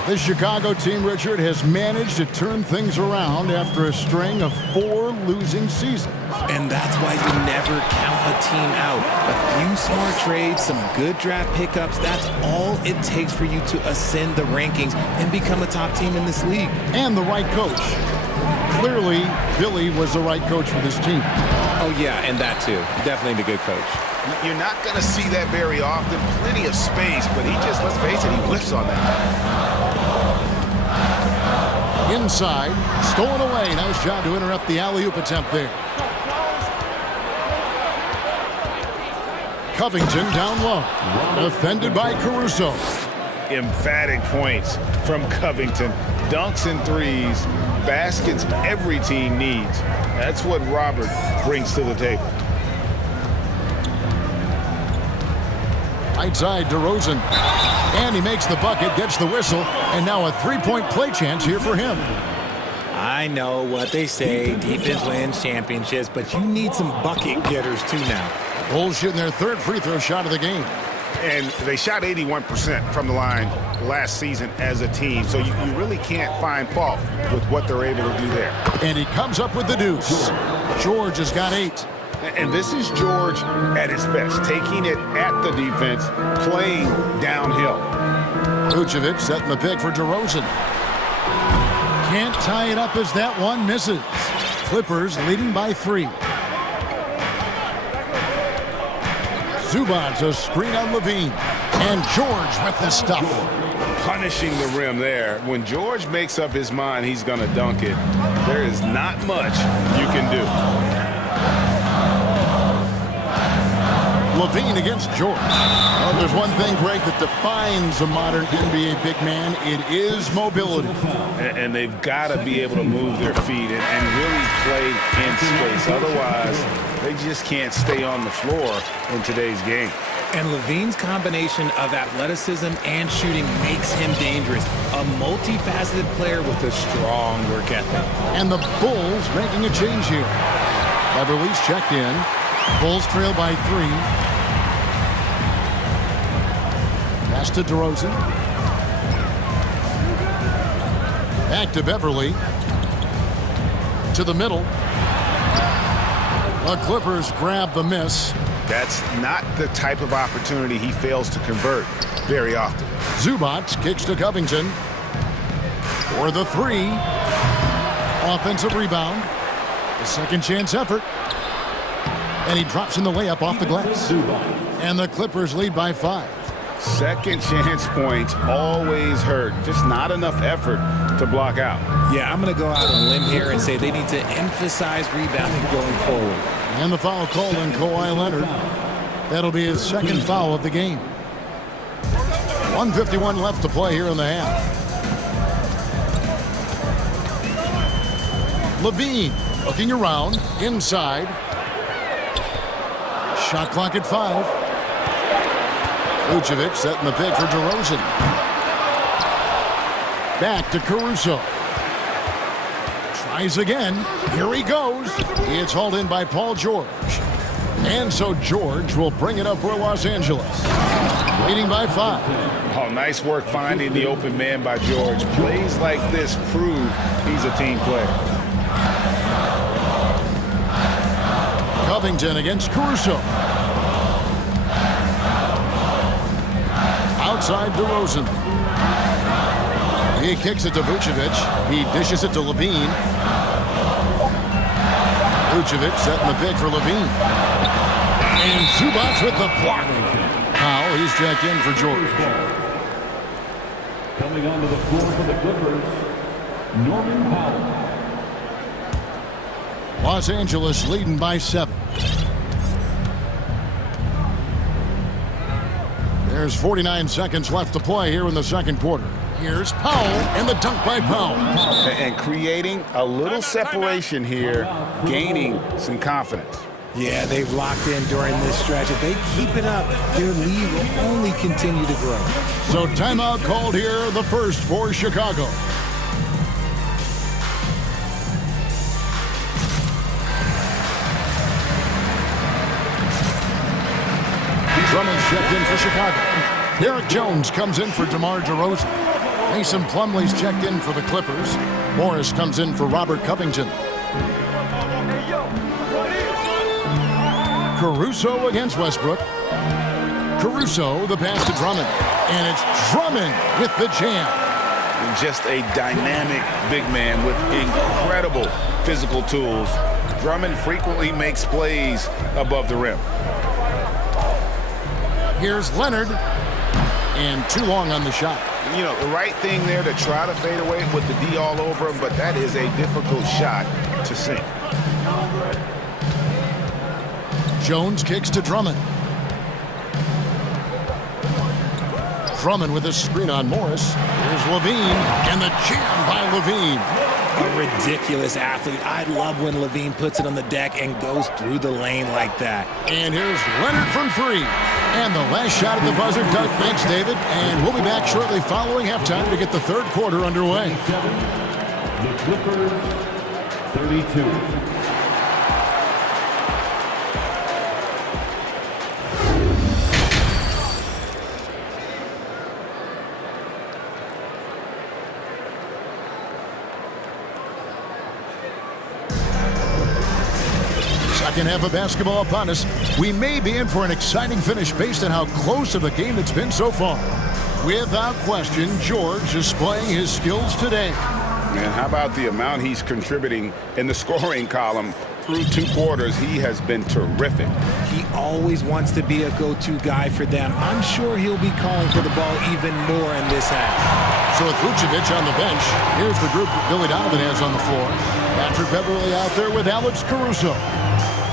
The Chicago team, Richard, has managed to turn things around after a string of 4 losing seasons. And that's why you never count a team out. A few smart trades, some good draft pickups, that's all it takes for you to ascend the rankings and become a top team in this league. And the right coach. Clearly, Billy was the right coach for this team. Oh, yeah, and that too. Definitely the good coach. You're not going to see that very often. Plenty of space, but he just, let's face it, he whiffs on that. Inside, stolen away. Nice job to interrupt the alley-oop attempt there. Covington down low. Defended by Caruso. Emphatic points from Covington. Dunks and threes. Baskets every team needs. That's what Robert brings to the table. Right side, DeRozan. And he makes the bucket, gets the whistle, and now a 3-point play chance here for him. I know what they say, defense wins championships, but you need some bucket getters too now. Bulls shooting their 3rd free throw shot of the game. And they shot 81% from the line last season as a team, so you really can't find fault with what they're able to do there. And he comes up with the deuce. George has got 8. And this is George at his best, taking it at the defense, playing downhill. Vucevic setting the pick for DeRozan. Can't tie it up as that one misses. Clippers leading by 3. Zubac, a screen on Levine. And George with the stuff. Punishing the rim there. When George makes up his mind he's going to dunk it, there is not much you can do. Levine against George. Well, there's one thing, Greg, that defines a modern NBA big man. It is mobility. And they've got to be able to move their feet and really play in space. Otherwise, they just can't stay on the floor in today's game. And Levine's combination of athleticism and shooting makes him dangerous. A multifaceted player with a strong work ethic. And the Bulls making a change here. Beverly's checked in. Bulls trail by 3. Pass to DeRozan. Back to Beverly. To the middle. The Clippers grab the miss. That's not the type of opportunity he fails to convert very often. Zubac kicks to Covington. For the 3. Offensive rebound. A second chance effort. And he drops in the layup off the glass. And the Clippers lead by 5. Second chance points always hurt. Just not enough effort to block out. Yeah, I'm going to go out on a limb here and say they need to emphasize rebounding going forward. And the foul called on Kawhi Leonard. That'll be his 2nd foul of the game. 1:51 left to play here in the half. Levine looking around, inside. Shot clock at 5. Vucevic setting the pick for DeRozan. Back to Caruso. Tries again. Here he goes. It's hauled in by Paul George. And so George will bring it up for Los Angeles, leading by 5. Oh, nice work finding the open man by George. Plays like this prove he's a team player. Covington against Caruso. Outside DeRozan. He kicks it to Vucevic. He dishes it to Levine. Vucevic setting the pick for Levine. And Zubac with the block. Powell, he's checked in for George. Coming onto the floor for the Clippers, Norman Powell. Los Angeles leading by 7. There's 49 seconds left to play here in the second quarter. Here's Powell and the dunk by Powell. And creating a little separation here, gaining some confidence. Yeah, they've locked in during this stretch. If they keep it up, their lead will only continue to grow. So timeout called here, the first for Chicago. Drummond's checked in for Chicago. Derek Jones comes in for DeMar DeRozan. Mason Plumlee's checked in for the Clippers. Morris comes in for Robert Covington. Caruso against Westbrook. Caruso, the pass to Drummond. And it's Drummond with the jam. Just a dynamic big man with incredible physical tools. Drummond frequently makes plays above the rim. Here's Leonard. And too long on the shot. You know, the right thing there to try to fade away with the D all over him, but that is a difficult shot to sink. Jones kicks to Drummond. Drummond with a screen on Morris. Here's Levine, and the jam by Levine. A ridiculous athlete. I love when Levine puts it on the deck and goes through the lane like that. And here's Leonard from 3. And the last shot at the buzzer. Doug, thanks, David. And we'll be back shortly following halftime to get the third quarter underway. The Clippers, 32. Second half of basketball upon us. We may be in for an exciting finish based on how close of a game it's been so far. Without question, George displaying his skills today. Man, how about the amount he's contributing in the scoring column through 2 quarters? He has been terrific. He always wants to be a go-to guy for them. I'm sure he'll be calling for the ball even more in this half. So with Vucevic on the bench, here's the group that Billy Donovan has on the floor. Patrick Beverly out there with Alex Caruso.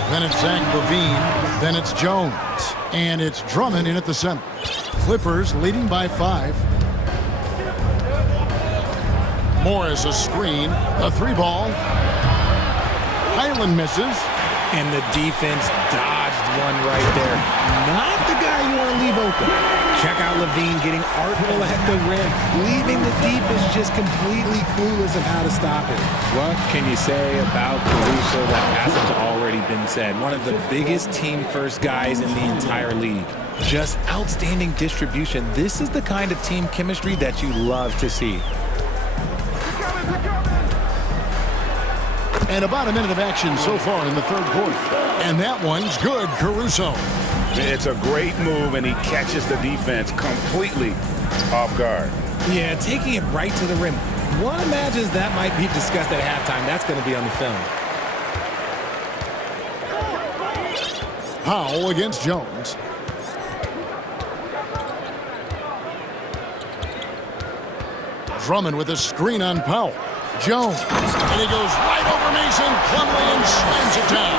Then it's Zach Levine. Then it's Jones. And it's Drummond in at the center. Clippers leading by 5. Morris a screen. A 3-ball. Highland misses. And the defense dodged one right there. Not the guy you want to leave open. Check out Levine getting artful at the rim, leaving the defense just completely clueless of how to stop it. What can you say about Caruso that hasn't already been said? One of the biggest team-first guys in the entire league. Just outstanding distribution. This is the kind of team chemistry that you love to see. And about a minute of action so far in the third quarter. And that one's good, Caruso. It's a great move, and he catches the defense completely off guard. Yeah, taking it right to the rim. One imagines that might be discussed at halftime. That's going to be on the film. Powell against Jones. Drummond with a screen on Powell. Jones, and he goes right over Mason Plumlee and slams it down.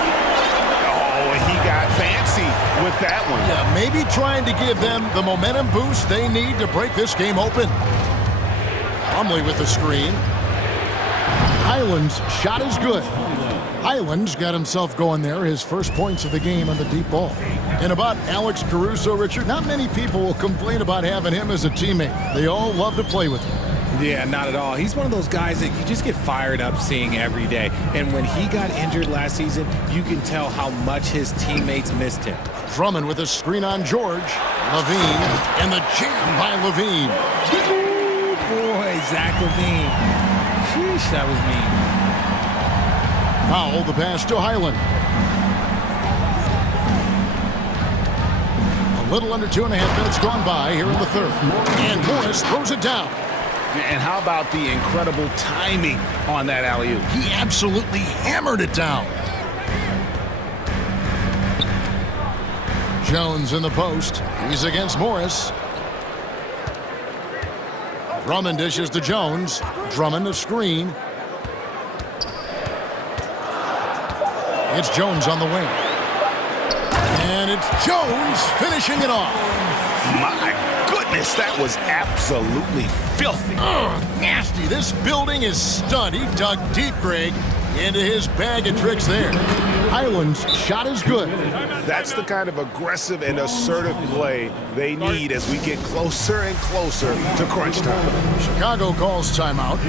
Oh, and he got fancy with that one. Yeah, maybe trying to give them the momentum boost they need to break this game open. Plumlee with the screen. Highland's shot is good. Highland's got himself going there, his first points of the game on the deep ball. And about Alex Caruso, Richard, not many people will complain about having him as a teammate. They all love to play with him. Yeah, not at all. He's one of those guys that you just get fired up seeing every day. And when he got injured last season, you can tell how much his teammates missed him. Drummond with a screen on George. Levine, and the jam by Levine. Boy, Zach Levine. Sheesh, that was mean. Powell, the pass to Highland. A little under 2.5 minutes gone by here in the third. And Morris throws it down. And how about the incredible timing on that alley-oop? He absolutely hammered it down. Jones in the post. He's against Morris. Drummond dishes to Jones. Drummond a screen. It's Jones on the wing. And it's Jones finishing it off. My goodness, that was absolutely filthy. Nasty. This building is stunned. He dug deep, Greg, into his bag of tricks there. Highland's shot is good. That's the kind of aggressive and assertive play they need as we get closer and closer to crunch time. Chicago calls timeout.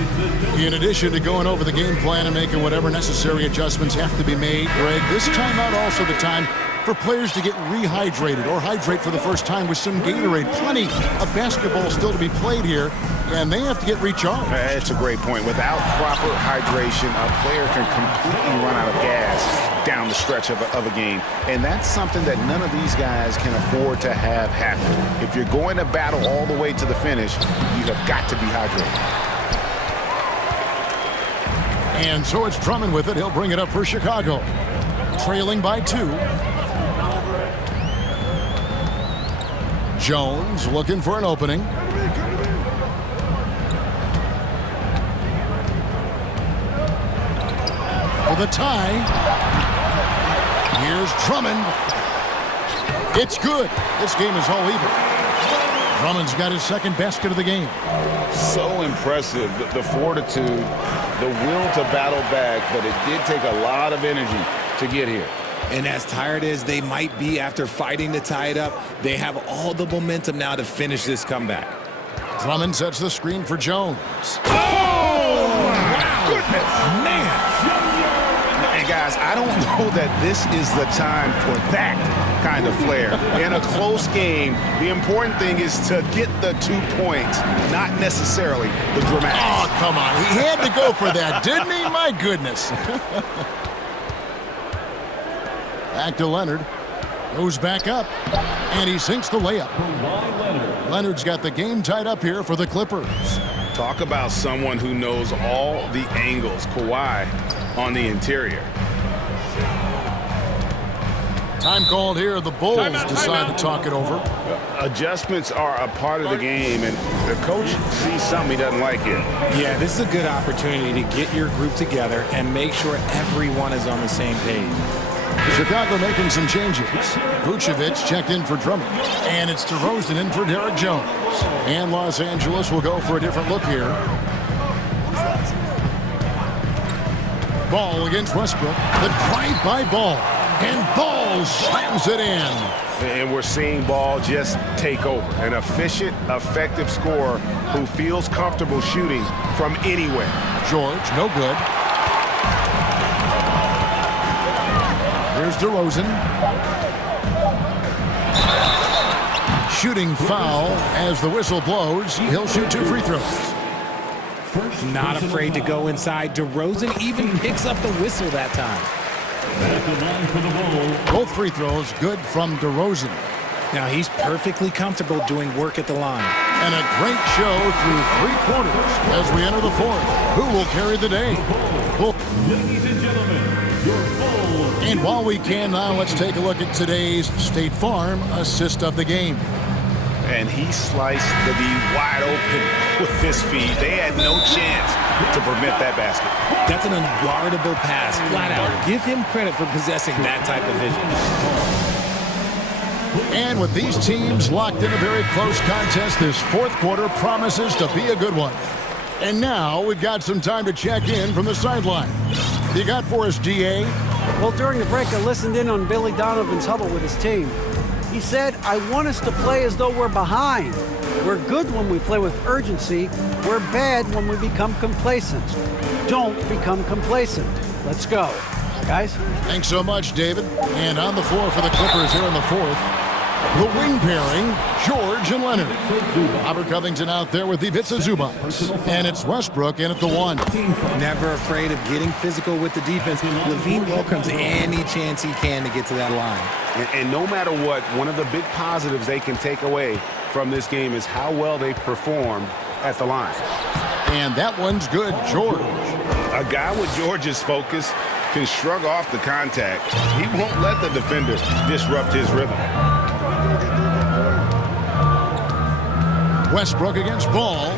In addition to going over the game plan and making whatever necessary adjustments have to be made, Greg, this timeout also the time for players to get rehydrated or hydrate for the first time with some Gatorade. Plenty of basketball still to be played here, and they have to get recharged. That's a great point. Without proper hydration, a player can completely run out of gas down the stretch of a game. And that's something that none of these guys can afford to have happen. If you're going to battle all the way to the finish, you have got to be hydrated. And so it's Drummond with it. He'll bring it up for Chicago. Trailing by 2. Jones looking for an opening. For the tie. Here's Drummond. It's good. This game is all even. Drummond's got his second basket of the game. So impressive, the fortitude, the will to battle back, but it did take a lot of energy to get here. And as tired as they might be after fighting to tie it up, they have all the momentum now to finish this comeback. Drummond sets the screen for Jones. Oh, my goodness. Man. And guys, I don't know that this is the time for that kind of flair. In a close game, the important thing is to get the 2 points, not necessarily the dramatics. Oh, come on. He had to go for that, didn't he? My goodness. Back to Leonard. Goes back up. And he sinks the layup. Leonard's got the game tied up here for the Clippers. Talk about someone who knows all the angles. Kawhi on the interior. Time called here. The Bulls decide to talk it over. Adjustments are a part of the game, and the coach sees something he doesn't like here. Yeah, this is a good opportunity to get your group together and make sure everyone is on the same page. Chicago making some changes. Vucevic checked in for Drummond. And it's DeRozan in for Derek Jones. And Los Angeles will go for a different look here. Ball against Westbrook. The drive by Ball. And Ball slams it in. And we're seeing Ball just take over. An efficient, effective scorer who feels comfortable shooting from anywhere. George, no good. Here's DeRozan. Shooting foul as the whistle blows. He'll shoot 2 free throws. Not afraid to go inside. DeRozan even picks up the whistle that time. Both free throws good from DeRozan. Now he's perfectly comfortable doing work at the line. And a great show through 3 quarters as we enter the 4th. Who will carry the day? Ladies and gentlemen, your Bulls. And while we can now, let's take a look at today's State Farm assist of the game. And he sliced the D wide open with his feet. They had no chance to prevent that basket. That's an unguardable pass, flat out. Give him credit for possessing that type of vision. And with these teams locked in a very close contest, this 4th quarter promises to be a good one. And now we've got some time to check in from the sideline. You got for us, DA? Well, during the break, I listened in on Billy Donovan's huddle with his team. He said, I want us to play as though we're behind. We're good when we play with urgency. We're bad when we become complacent. Don't become complacent. Let's go. Guys? Thanks so much, David. And on the floor for the Clippers here in the fourth, the wing pairing, George and Leonard. Robert Covington out there with Ivica Zubac. And it's Westbrook in at the one. Never afraid of getting physical with the defense. Levine welcomes any chance he can to get to that line. And no matter what, one of the big positives they can take away from this game is how well they performed at the line. And that one's good, George. A guy with George's focus can shrug off the contact. He won't let the defender disrupt his rhythm. Westbrook against Ball.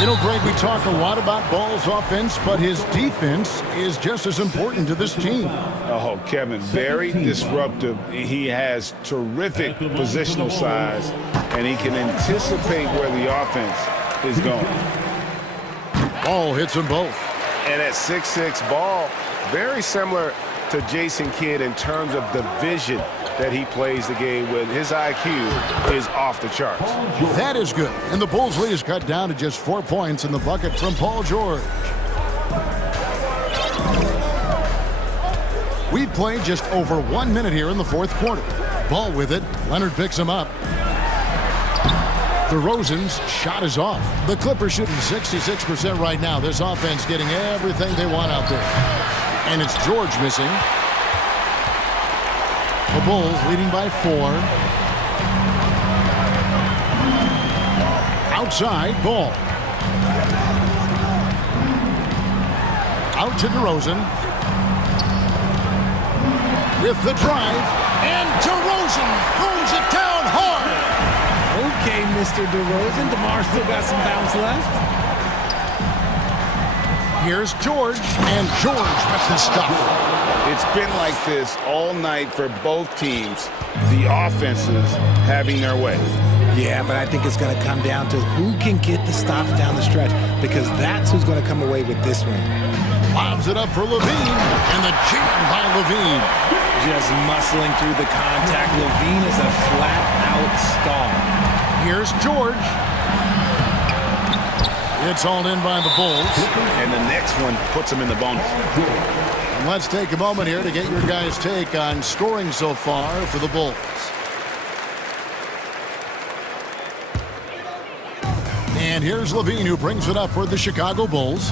You know, Greg, we talk a lot about Ball's offense, but his defense is just as important to this team. Oh, Kevin, very disruptive. He has terrific positional size, and he can anticipate where the offense is going. Ball hits them both. And at 6'6", Ball, very similar to Jason Kidd in terms of the vision that he plays the game with. His IQ is off the charts. That is good. And the Bulls' lead is cut down to just 4 points in the bucket from Paul George. We've played just over 1 minute here in the fourth quarter. Ball with it. Leonard picks him up. DeRozan's shot is off. The Clippers shooting 66% right now. This offense getting everything they want out there. And it's George missing. The Bulls leading by 4. Outside, Ball. Out to DeRozan. With the drive. And DeRozan throws it down hard. Okay, Mr. DeRozan. DeMar still got some bounce left. Here's George, and George with the stop. It's been like this all night for both teams. The offenses having their way. Yeah, but I think it's going to come down to who can get the stops down the stretch, because that's who's going to come away with this one. Lobs it up for Levine, and the jam by Levine. Just muscling through the contact. Levine is a flat-out star. Here's George. It's hauled in by the Bulls. And the next one puts them in the bonus. And let's take a moment here to get your guys' take on scoring so far for the Bulls. And here's Levine, who brings it up for the Chicago Bulls.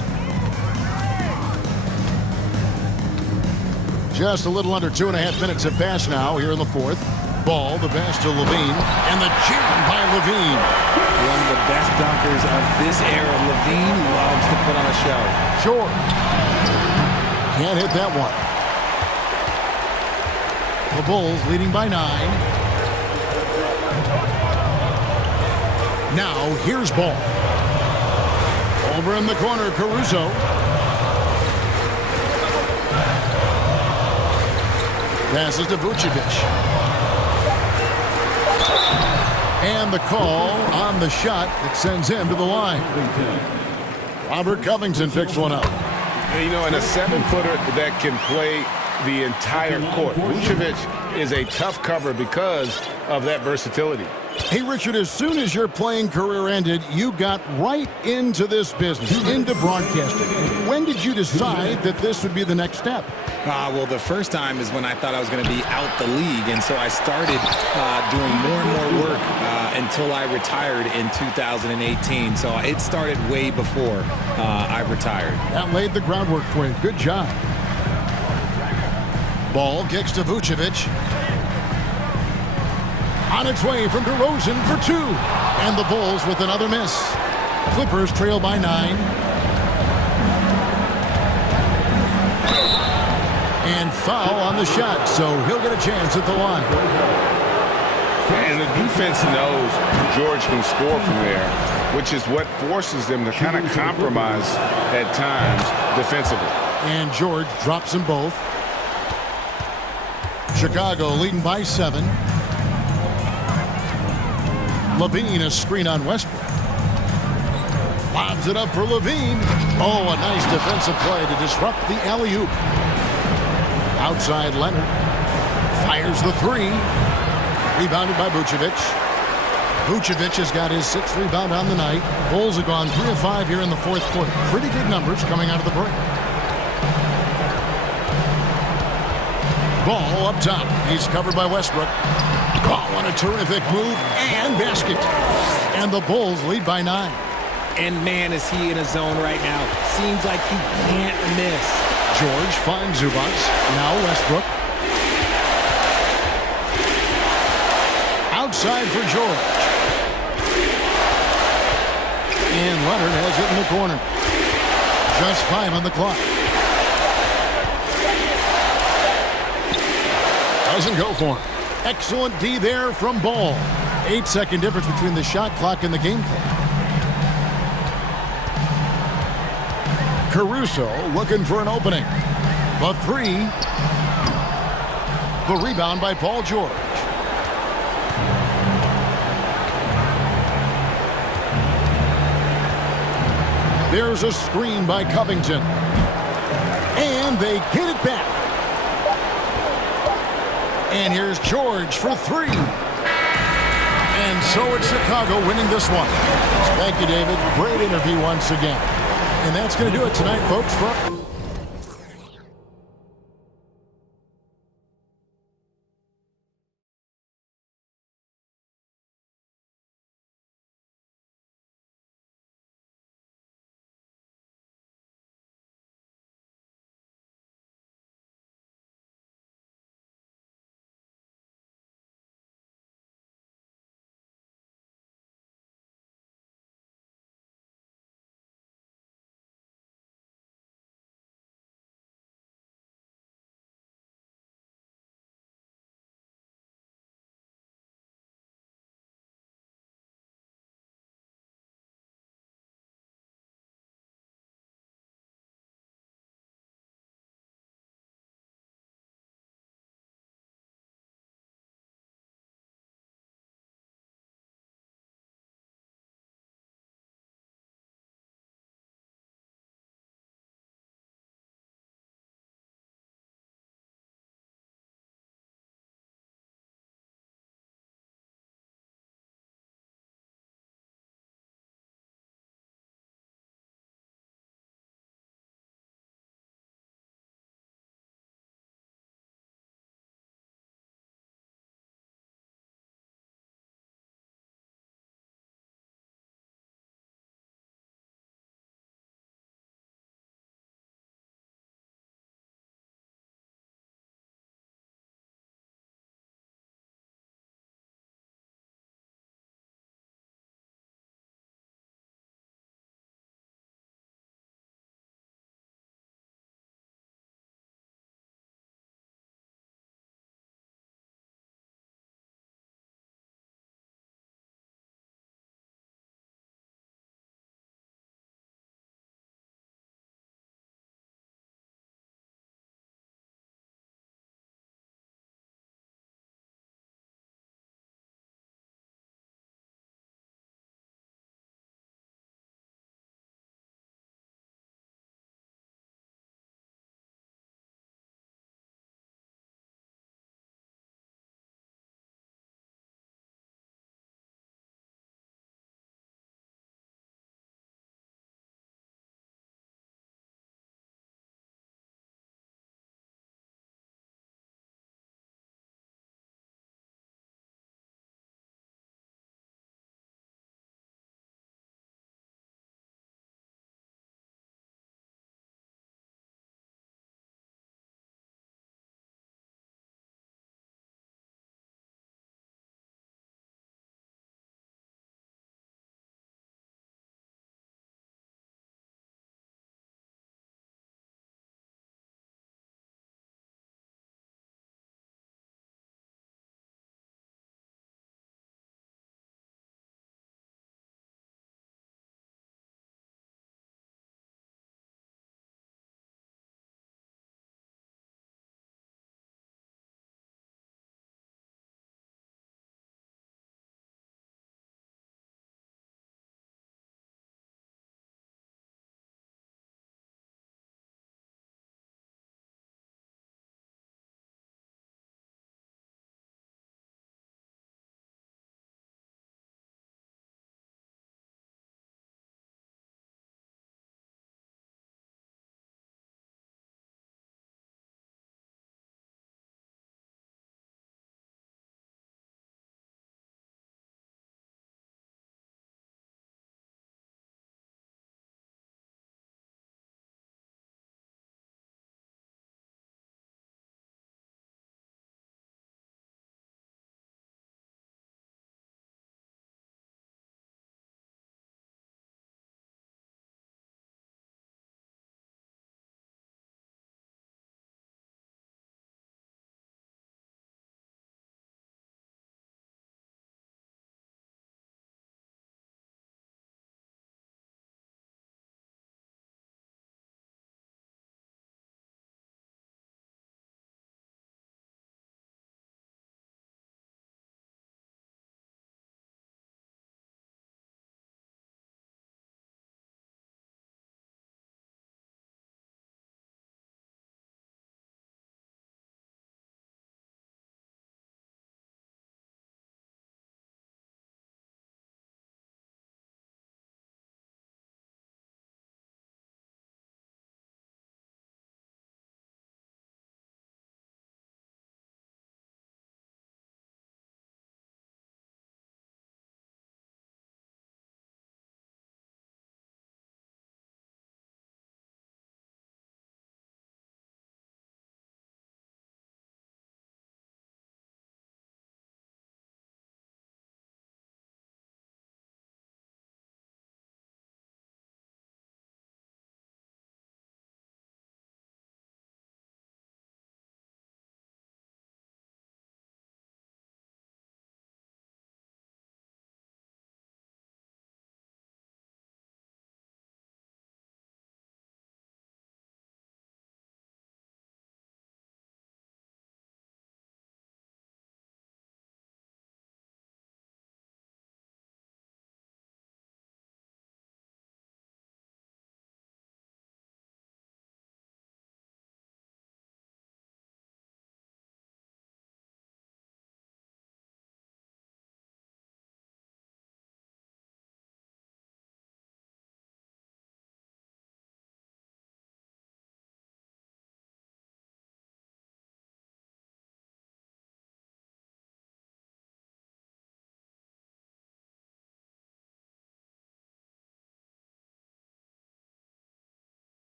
Just a little under 2.5 minutes have passed now here in the fourth. Ball, the pass to Levine, and the jam by Levine. One of the best dunkers of this era. Levine loves to put on a show. George can't hit that one. The Bulls leading by 9. Now here's Ball. Over in the corner, Caruso. Passes to Vucevic. And the call on the shot that sends him to the line. Robert Covington picks one up. You know, and a 7-footer that can play the entire court. Vucevic is a tough cover because of that versatility. Hey, Richard, as soon as your playing career ended, you got right into this business, into broadcasting. When did you decide that this would be the next step? Well, the first time is when I thought I was going to be out the league, and so I started doing more and more work until I retired in 2018. So it started way before I retired. That laid the groundwork for you. Good job. Ball kicks to Vucevic. On its way from DeRozan for 2. And the Bulls with another miss. Clippers trail by 9. And foul on the shot, so he'll get a chance at the line. And the defense knows George can score from there, which is what forces them to kind of compromise at times defensively. And George drops them both. Chicago leading by 7. Levine, a screen on Westbrook. Lobs it up for Levine. Oh, a nice defensive play to disrupt the alley-oop. Outside Leonard. Fires the three. Rebounded by Vucevic. Vucevic has got his 6th rebound on the night. Bulls have gone 3 of 5 here in the 4th quarter. Pretty good numbers coming out of the break. Ball up top. He's covered by Westbrook. Ball on a terrific move and basket. And the Bulls lead by 9. And man, is he in a zone right now. Seems like he can't miss. George finds Zubac. Now Westbrook. Outside for George. And Leonard has it in the corner. Just 5 on the clock. Doesn't go for him. Excellent D there from Ball. 8-second difference between the shot clock and the game clock. Caruso looking for an opening. The three. The rebound by Paul George. There's a screen by Covington. And they get it back. And here's George for 3. And so it's Chicago winning this one. Thank you, David. Great interview once again. And that's going to do it tonight, folks.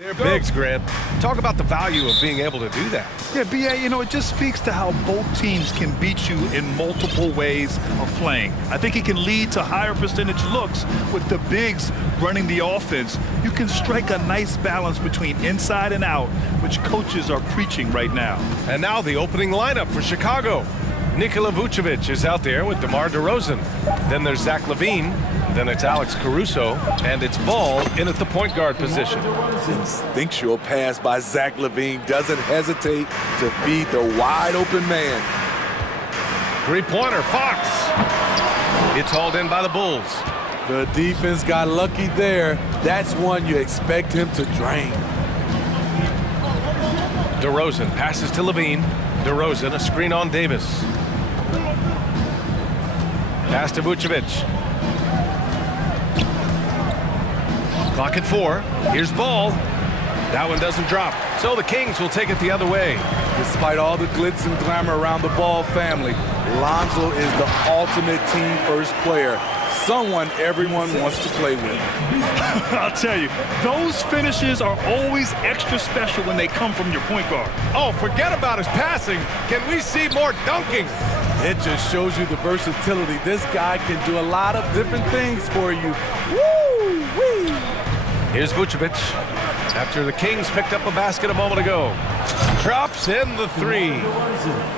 They're bigs, Grant. Talk about the value of being able to do that. Yeah, B.A., you know, it just speaks to how both teams can beat you in multiple ways of playing. I think it can lead to higher percentage looks with the bigs running the offense. You can strike a nice balance between inside and out, which coaches are preaching right now. And now the opening lineup for Chicago. Nikola Vucevic is out there with DeMar DeRozan. Then there's Zach LaVine. Then it's Alex Caruso. And it's Ball in at the point guard position. Instinctual pass by Zach LaVine. Doesn't hesitate to feed the wide open man. Three-pointer, Fox. It's hauled in by the Bulls. The defense got lucky there. That's one you expect him to drain. DeRozan passes to LaVine. DeRozan, a screen on Davis. Pass to Vucevic. Clock at 4. Here's Ball. That one doesn't drop. So the Kings will take it the other way. Despite all the glitz and glamour around the Ball family, Lonzo is the ultimate team-first player. Someone everyone wants to play with. I'll tell you, those finishes are always extra special when they come from your point guard. Oh, forget about his passing. Can we see more dunking? It just shows you the versatility. This guy can do a lot of different things for you. Woo-wee! Here's Vucevic. After the Kings picked up a basket a moment ago. Drops in the 3.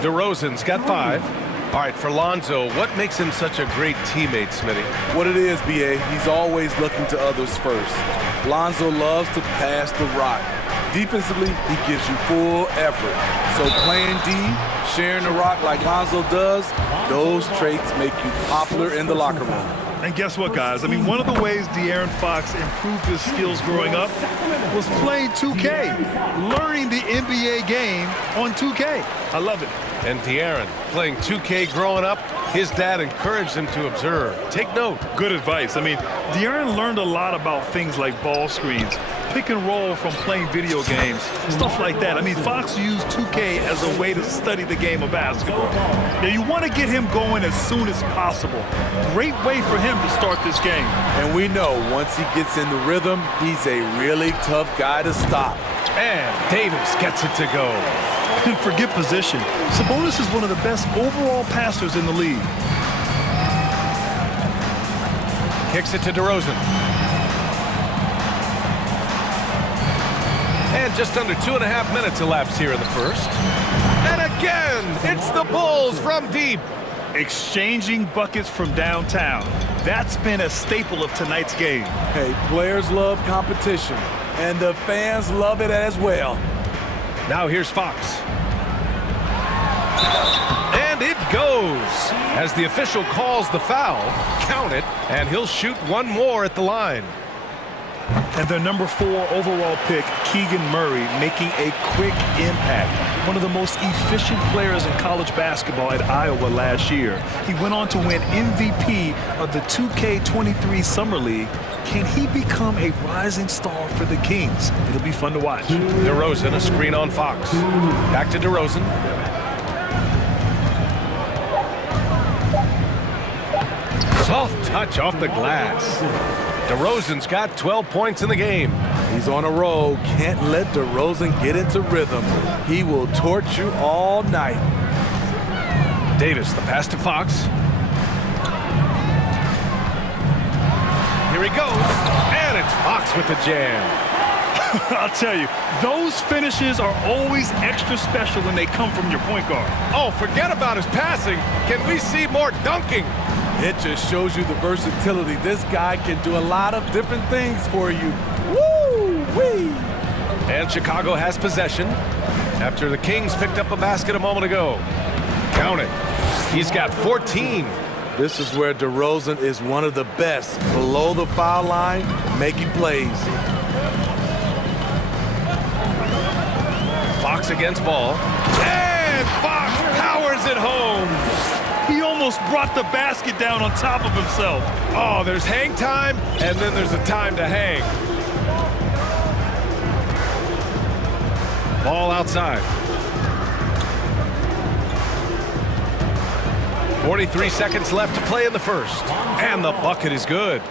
DeRozan's got 5. All right, for Lonzo, what makes him such a great teammate, Smitty? What it is, B.A., he's always looking to others first. Lonzo loves to pass the rock. Defensively, he gives you full effort. So playing D, sharing the rock like Lonzo does, those traits make you popular in the locker room. And guess what, guys? I mean, one of the ways De'Aaron Fox improved his skills growing up was playing 2K, learning the NBA game on 2K. I love it. And De'Aaron, playing 2K growing up, his dad encouraged him to observe. Take note. Good advice. I mean, De'Aaron learned a lot about things like ball screens, pick and roll from playing video games, stuff like that. I mean, Fox used 2K as a way to study the game of basketball. Now, you want to get him going as soon as possible. Great way for him to start this game. And we know once he gets in the rhythm, he's a really tough guy to stop. And Davis gets it to go. And forget position. Sabonis is one of the best overall passers in the league. Kicks it to DeRozan. And just under 2.5 minutes elapsed here in the first. And again, it's the Bulls from deep. Exchanging buckets from downtown. That's been a staple of tonight's game. Hey, players love competition, and the fans love it as well. Now here's Fox. And it goes. As the official calls the foul, count it, and he'll shoot one more at the line. And their number 4 overall pick, Keegan Murray, making a quick impact. One of the most efficient players in college basketball at Iowa last year. He went on to win MVP of the 2K23 Summer League. Can he become a rising star for the Kings? It'll be fun to watch. DeRozan, a screen on Fox. Back to DeRozan. Soft touch off the glass. DeRozan's got 12 points in the game. He's on a roll. Can't let DeRozan get into rhythm. He will torch you all night. Davis, the pass to Fox. Here he goes. And it's Fox with the jam. I'll tell you, those finishes are always extra special when they come from your point guard. Oh, forget about his passing. Can we see more dunking? It just shows you the versatility. This guy can do a lot of different things for you. Woo-wee! And Chicago has possession after the Kings picked up a basket a moment ago. Count it. He's got 14. This is where DeRozan is one of the best. Below the foul line, making plays. Fox against Ball. And Fox powers it home. He almost brought the basket down on top of himself. Oh, there's hang time, and then there's a time to hang. Ball outside. 43 seconds left to play in the first. And the bucket is good.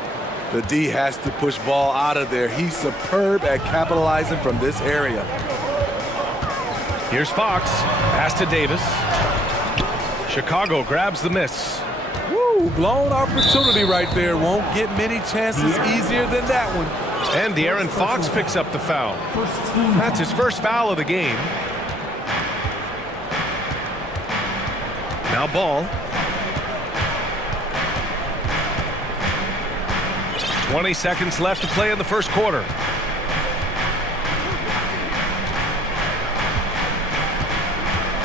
The D has to push ball out of there. He's superb at capitalizing from this area. Here's Fox. Pass to Davis. Chicago grabs the miss. Woo, blown opportunity right there. Won't get many chances easier than that one. And De'Aaron Fox picks up the foul. That's his first foul of the game. Now ball. 20 seconds left to play in the first quarter.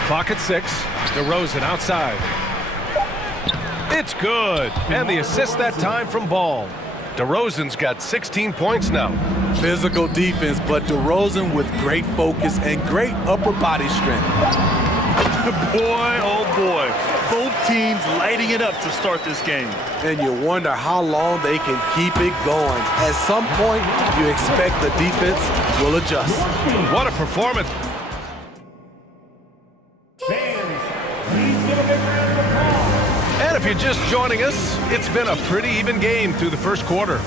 Clock at 6. DeRozan outside. It's good. And the assist that time from Ball. DeRozan's got 16 points now. Physical defense, but DeRozan with great focus and great upper body strength. Boy, oh boy. Both teams lighting it up to start this game. And you wonder how long they can keep it going. At some point, you expect the defense will adjust. What a performance. And if you're just joining us, it's been a pretty even game through the first quarter.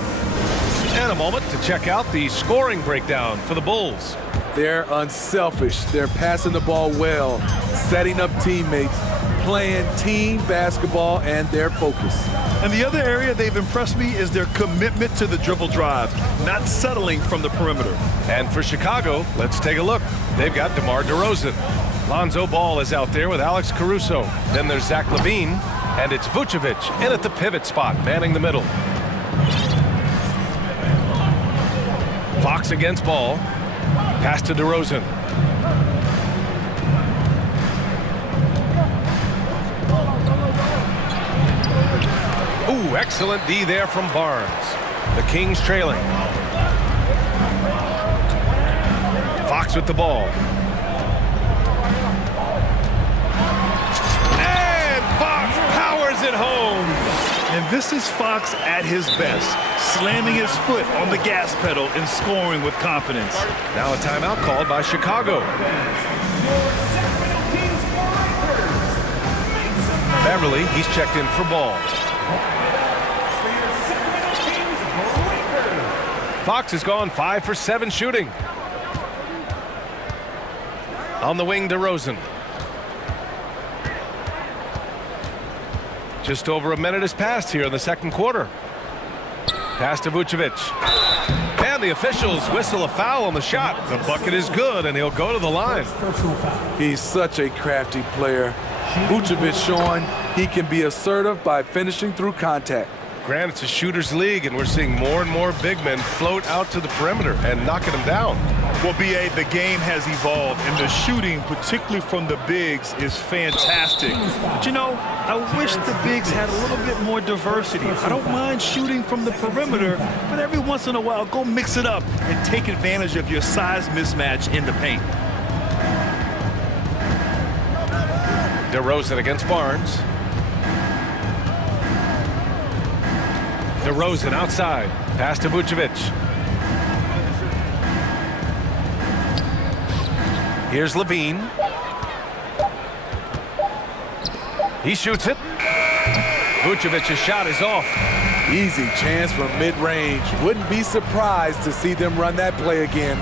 And a moment to check out the scoring breakdown for the Bulls. They're unselfish. They're passing the ball well, setting up teammates, playing team basketball, and their focus. And the other area they've impressed me is their commitment to the dribble drive, not settling from the perimeter. And for Chicago, let's take a look. They've got DeMar DeRozan. Lonzo Ball is out there with Alex Caruso. Then there's Zach LaVine, and it's Vucevic in at the pivot spot, manning the middle. Fox against Ball. Pass to DeRozan. Ooh, excellent D there from Barnes. The Kings trailing. Fox with the ball. And Fox powers it home. And this is Fox at his best, slamming his foot on the gas pedal and scoring with confidence. Now a timeout called by Chicago. Beverly, he's checked in for Ball. Fox has gone 5 for 7 shooting. On the wing, DeRozan. Just over a minute has passed here in the second quarter. Pass to Vucevic. And the officials whistle a foul on the shot. The bucket is good, and he'll go to the line. He's such a crafty player. Vucevic showing he can be assertive by finishing through contact. Granted, it's a shooter's league, and we're seeing more and more big men float out to the perimeter and knocking them down. Well, B.A., the game has evolved, and the shooting, particularly from the bigs, is fantastic. But, you know, I wish the bigs had a little bit more diversity. I don't mind shooting from the perimeter, but every once in a while, go mix it up and take advantage of your size mismatch in the paint. DeRozan against Barnes. DeRozan outside. Pass to Vucevic. Here's LaVine. He shoots it. Vucevic's shot is off. Easy chance from mid-range. Wouldn't be surprised to see them run that play again.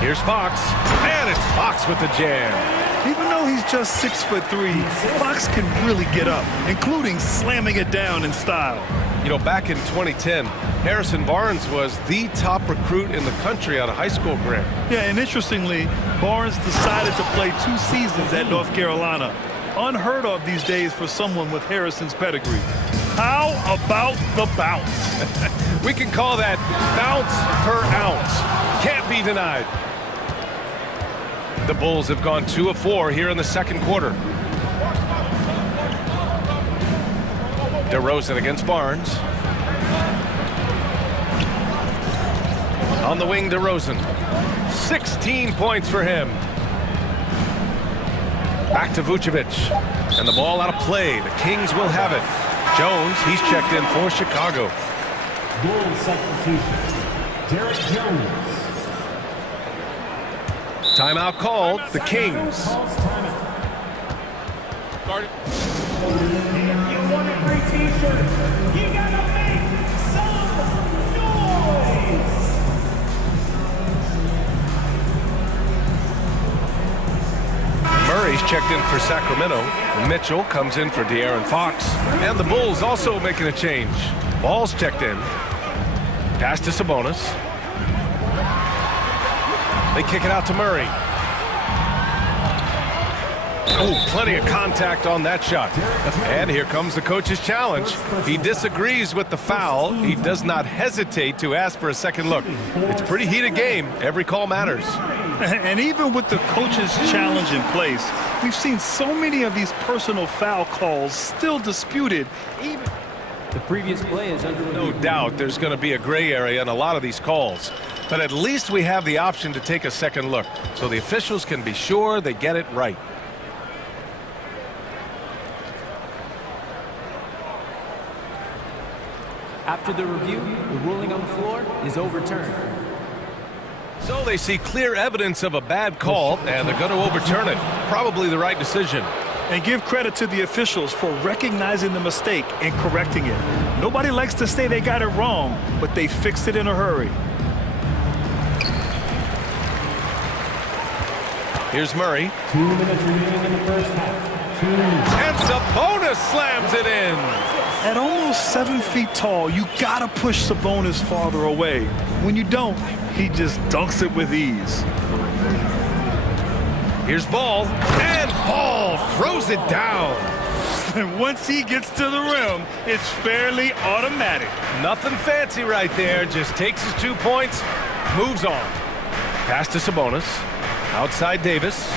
Here's Fox. And it's Fox with the jam. Even though he's just 6'3", Fox can really get up, including slamming it down in style. You know, back in 2010, Harrison Barnes was the top recruit in the country out of high school, Grant. Yeah, and interestingly, Barnes decided to play 2 seasons at North Carolina. Unheard of these days for someone with Harrison's pedigree. How about the bounce? We can call that bounce per ounce. Can't be denied. The Bulls have gone 2 of 4 here in the second quarter. DeRozan against Barnes. On the wing, DeRozan. 16 points for him. Back to Vucevic. And the ball out of play. The Kings will have it. Jones, he's checked in for Chicago. Bulls substitution. Derek Jones. Timeout called. The Kings. If you want a great t-shirt, you gotta make some noise! Murray's checked in for Sacramento. Mitchell comes in for De'Aaron Fox. And the Bulls also making a change. Ball's checked in. Pass to Sabonis. They kick it out to Murray. Oh, plenty of contact on that shot. And here comes the coach's challenge. He disagrees with the foul. He does not hesitate to ask for a second look. It's a pretty heated game. Every call matters. And even with the coach's challenge in place, we've seen so many of these personal foul calls still disputed. Even the previous play is under no doubt there's going to be a gray area in a lot of these calls. But at least we have the option to take a second look, so the officials can be sure they get it right. After the review, the ruling on the floor is overturned. So they see clear evidence of a bad call, and they're going to overturn it. Probably the right decision. And give credit to the officials for recognizing the mistake and correcting it. Nobody likes to say they got it wrong, but they fixed it in a hurry. Here's Murray. 2 minutes remaining in the first half. And Sabonis slams it in. At almost 7 feet tall, you gotta push Sabonis farther away. When you don't, he just dunks it with ease. Here's Ball, and Ball throws it down. And once he gets to the rim, it's fairly automatic. Nothing fancy right there, just takes his 2 points, moves on. Pass to Sabonis, outside Davis.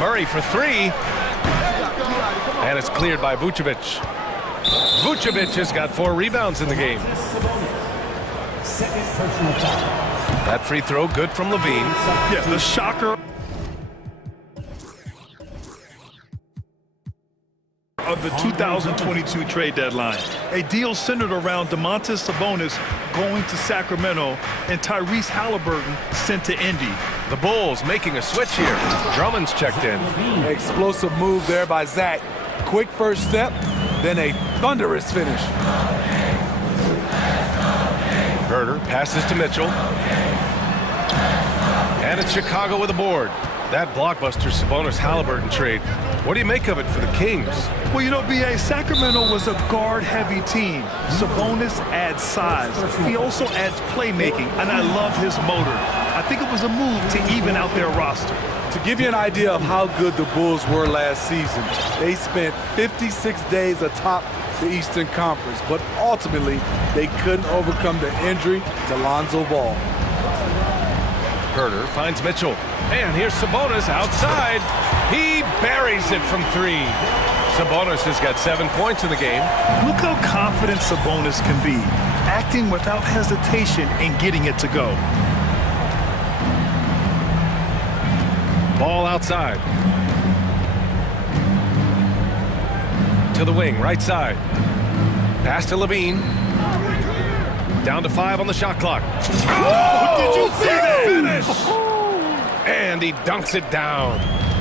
Murray for 3. And it's cleared by Vucevic. Vucevic has got 4 rebounds in the game. Second personal foul. That free throw good from Levine. Yeah, the shocker of the 2022 trade deadline. A deal centered around Domantas Sabonis going to Sacramento and Tyrese Halliburton sent to Indy. The Bulls making a switch here. Drummond's checked in. Explosive move there by Zach. Quick first step, then a thunderous finish. Herter passes to Mitchell. And it's Chicago with a board. That blockbuster Sabonis-Halliburton trade. What do you make of it for the Kings? Well, you know, B.A., Sacramento was a guard-heavy team. Sabonis adds size. He also adds playmaking, and I love his motor. I think it was a move to even out their roster. To give you an idea of how good the Bulls were last season, they spent 56 days atop the Eastern Conference, but ultimately they couldn't overcome the injury to Lonzo Ball. Herter finds Mitchell. And here's Sabonis outside. He buries it from 3. Sabonis has got 7 points in the game. Look how confident Sabonis can be, acting without hesitation and getting it to go. Ball outside. To the wing, right side. Pass to Levine. Down to 5 on the shot clock. Oh, did you see that? Finish! And he dunks it down.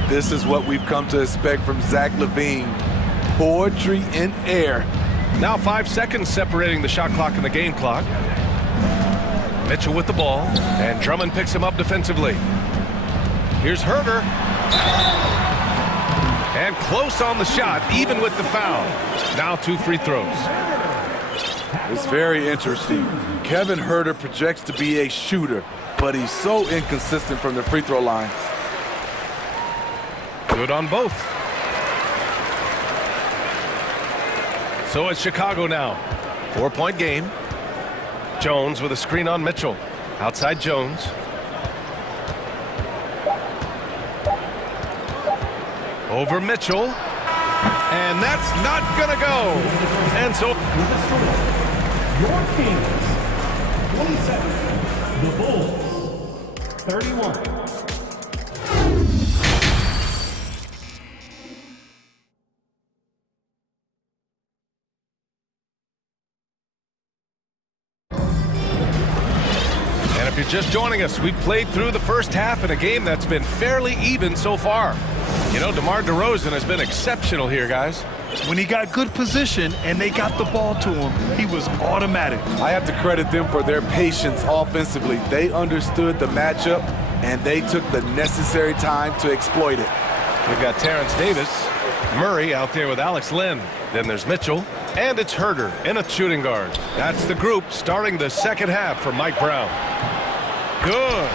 This is what we've come to expect from Zach LaVine. Poetry in air. Now 5 seconds separating the shot clock and the game clock. Mitchell with the ball, and Drummond picks him up defensively. Here's Herter. And close on the shot, even with the foul. Now 2 free throws. It's very interesting. Kevin Herter projects to be a shooter, but he's so inconsistent from the free throw line. Good on both. So it's Chicago now. 4-point game. Jones with a screen on Mitchell. Outside Jones. Over Mitchell. And that's not gonna go. And so Your Kings, 27. The Bulls, 31. And if you're just joining us, we've played through the first half in a game that's been fairly even so far. You know, DeMar DeRozan has been exceptional here, guys. When he got good position and they got the ball to him, he was automatic. I have to credit them for their patience offensively. They understood the matchup, and they took the necessary time to exploit it. We've got Terrence Davis, Murray out there with Alex Lynn. Then there's Mitchell, and it's Herder in a shooting guard. That's the group starting the second half for Mike Brown. Good.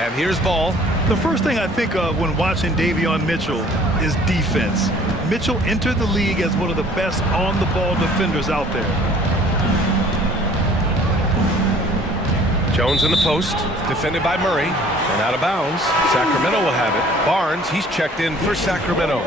And here's ball. The first thing I think of when watching Davion Mitchell is defense. Mitchell entered the league as one of the best on-the-ball defenders out there. Jones in the post, defended by Murray, and out of bounds. Sacramento will have it. Barnes, he's checked in for Sacramento.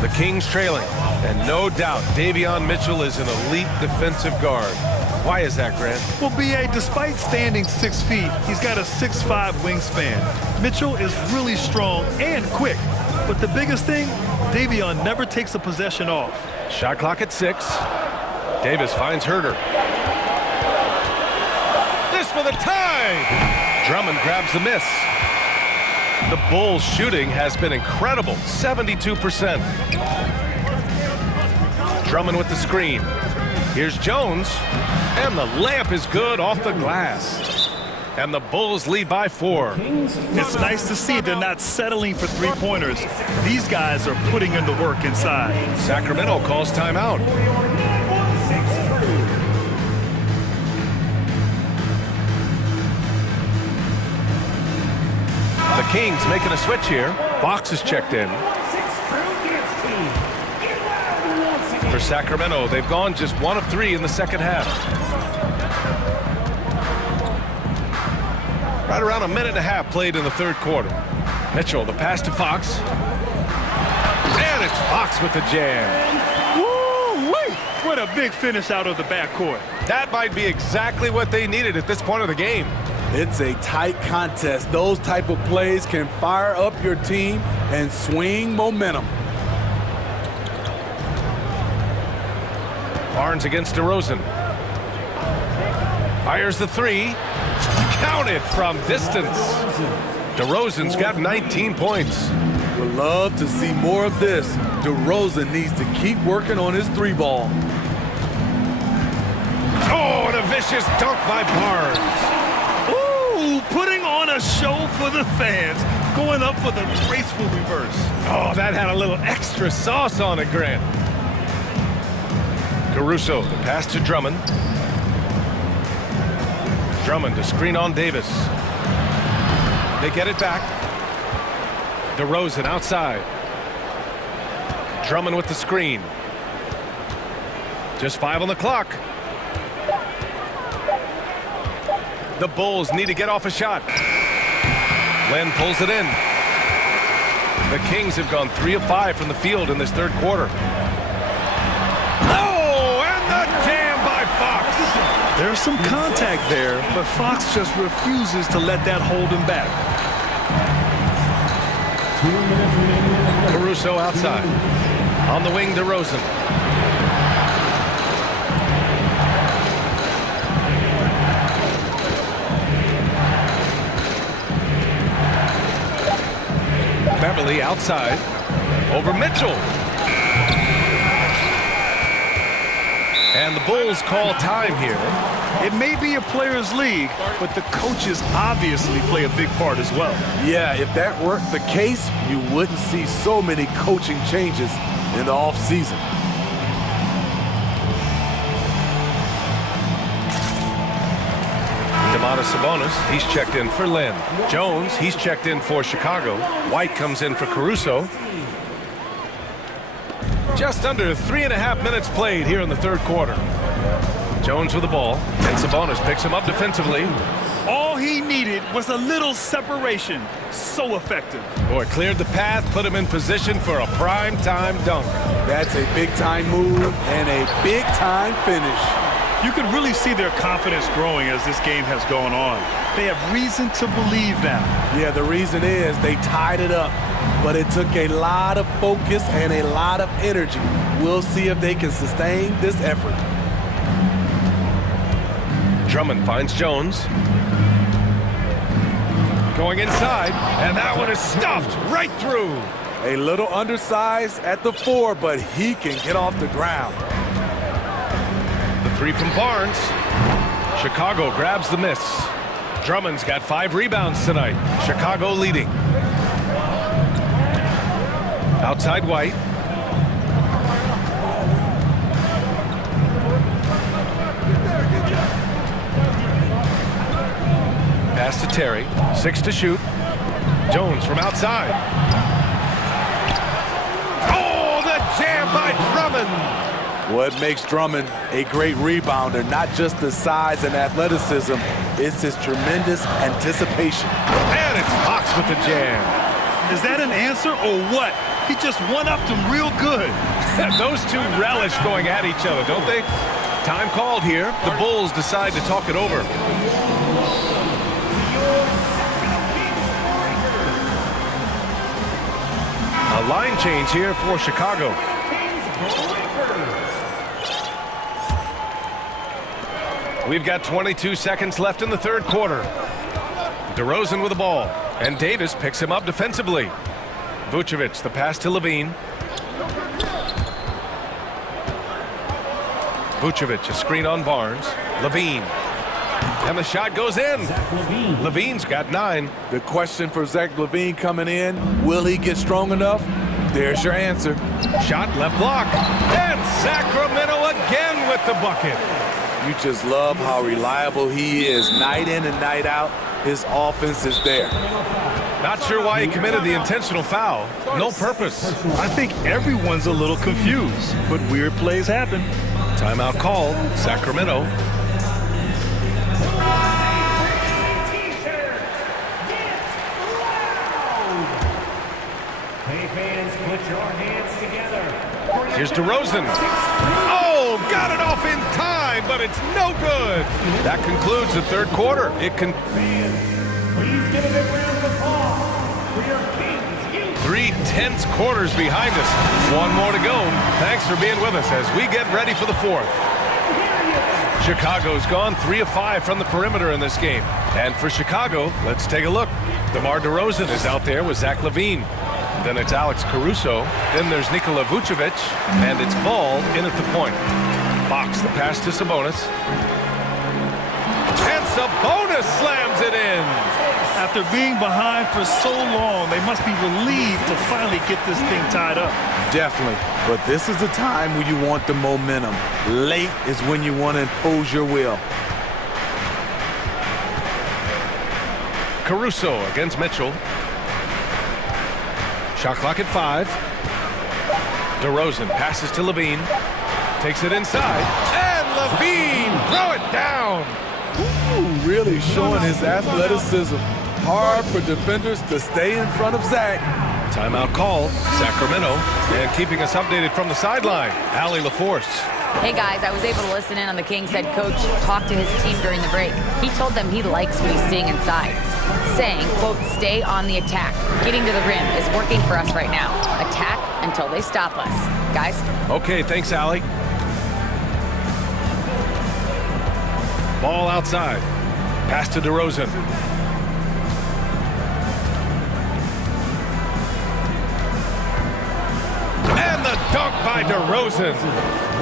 The Kings trailing, and no doubt Davion Mitchell is an elite defensive guard. Why is that, Grant? Well, B.A., despite standing 6 feet, he's got a 6'5" wingspan. Mitchell is really strong and quick. But the biggest thing, Davion never takes a possession off. Shot clock at 6. Davis finds Herder. This for the tie! Drummond grabs the miss. The Bulls' shooting has been incredible, 72%. Drummond with the screen. Here's Jones, and the layup is good off the glass. And the Bulls lead by 4. It's nice to see they're not settling for three-pointers. These guys are putting in the work inside. Sacramento calls timeout. The Kings making a switch here. Fox is checked in. For Sacramento, they've gone just 1 of 3 in the second half. Right around a minute and a half played in the third quarter. Mitchell, the pass to Fox. And it's Fox with the jam. Woo-wee! What a big finish out of the backcourt. That might be exactly what they needed at this point of the game. It's a tight contest. Those type of plays can fire up your team and swing momentum. Barnes against DeRozan. Fires the 3. Counted from distance. DeRozan's got 19 points. Would love to see more of this. DeRozan needs to keep working on his 3-ball. Oh, and a vicious dunk by Barnes. Ooh, putting on a show for the fans. Going up for the graceful reverse. Oh, that had a little extra sauce on it, Grant. Caruso, the pass to Drummond. Drummond to screen on Davis. They get it back. DeRozan outside. Drummond with the screen. Just 5 on the clock. The Bulls need to get off a shot. Len pulls it in. The Kings have gone 3 of 5 from the field in this third quarter. Oh, and the jam by Fox. There's some contact there, but Fox just refuses to let that hold him back. Caruso outside. On the wing, DeRozan. Beverly outside. Over Mitchell. And the Bulls call time here. It may be a players' league, but the coaches obviously play a big part as well. Yeah, if that weren't the case, you wouldn't see so many coaching changes in the offseason. Sabonis, he's checked in for Lynn. Jones, he's checked in for Chicago. White comes in for Caruso. Just under 3.5 minutes played here in the third quarter. Jones with the ball, and Sabonis picks him up defensively. All he needed was a little separation. So effective. Boy, cleared the path, put him in position for a prime-time dunk. That's a big-time move and a big-time finish. You can really see their confidence growing as this game has gone on. They have reason to believe now. Yeah, the reason is they tied it up, but it took a lot of focus and a lot of energy. We'll see if they can sustain this effort. Drummond finds Jones. Going inside, and that one is stuffed right through. A little undersized at the 4, but he can get off the ground. The 3 from Barnes. Chicago grabs the miss. Drummond's got 5 rebounds tonight. Chicago leading. Outside White. Pass to Terry. 6 to shoot. Jones from outside. Oh, the jam by Drummond. What makes Drummond a great rebounder, not just the size and athleticism, it's his tremendous anticipation. And it's Fox with the jam. Is that an answer or what? He just one-upped him real good. Those two relish going at each other, don't they? Time called here. The Bulls decide to talk it over. A line change here for Chicago. We've got 22 seconds left in the third quarter. DeRozan with the ball, and Davis picks him up defensively. Vucevic, the pass to Levine. Vucevic, a screen on Barnes. Levine. And the shot goes in. Levine's got 9. The question for Zach Levine coming in, will he get strong enough? There's your answer. Shot left block. And Sacramento again with the bucket. You just love how reliable he is. Night in and night out, his offense is there. Not sure why he committed the intentional foul. No purpose. I think everyone's a little confused, but weird plays happen. Timeout called. Sacramento. Hey fans, put your hands together. Here's DeRozan. Oh, got it off in time, but it's no good. That concludes the third quarter. It can. Please give a big round of applause for your Kings. 3 tense quarters behind us. One more to go. Thanks for being with us as we get ready for the fourth. Chicago's gone 3 of 5 from the perimeter in this game. And for Chicago, let's take a look. DeMar DeRozan is out there with Zach Levine. Then it's Alex Caruso. Then there's Nikola Vucevic. And it's Ball in at the point. Fox, the pass to Sabonis. And Sabonis slams it in. After being behind for so long, they must be relieved to finally get this thing tied up. Definitely. But this is the time when you want the momentum. Late is when you want to impose your will. Caruso against Mitchell. Shot clock at 5. DeRozan passes to Levine. Takes it inside. And Levine throw it down. Ooh, really showing his athleticism. Hard for defenders to stay in front of Zach. Timeout called. Sacramento. And keeping us updated from the sideline, Allie LaForce. Hey guys, I was able to listen in on the Kings head coach talk to his team during the break. He told them he likes what he's seeing inside, saying, quote, stay on the attack. Getting to the rim is working for us right now. Attack until they stop us. Guys? Okay, thanks, Allie. Ball outside. Pass to DeRozan. And the dunk by DeRozan.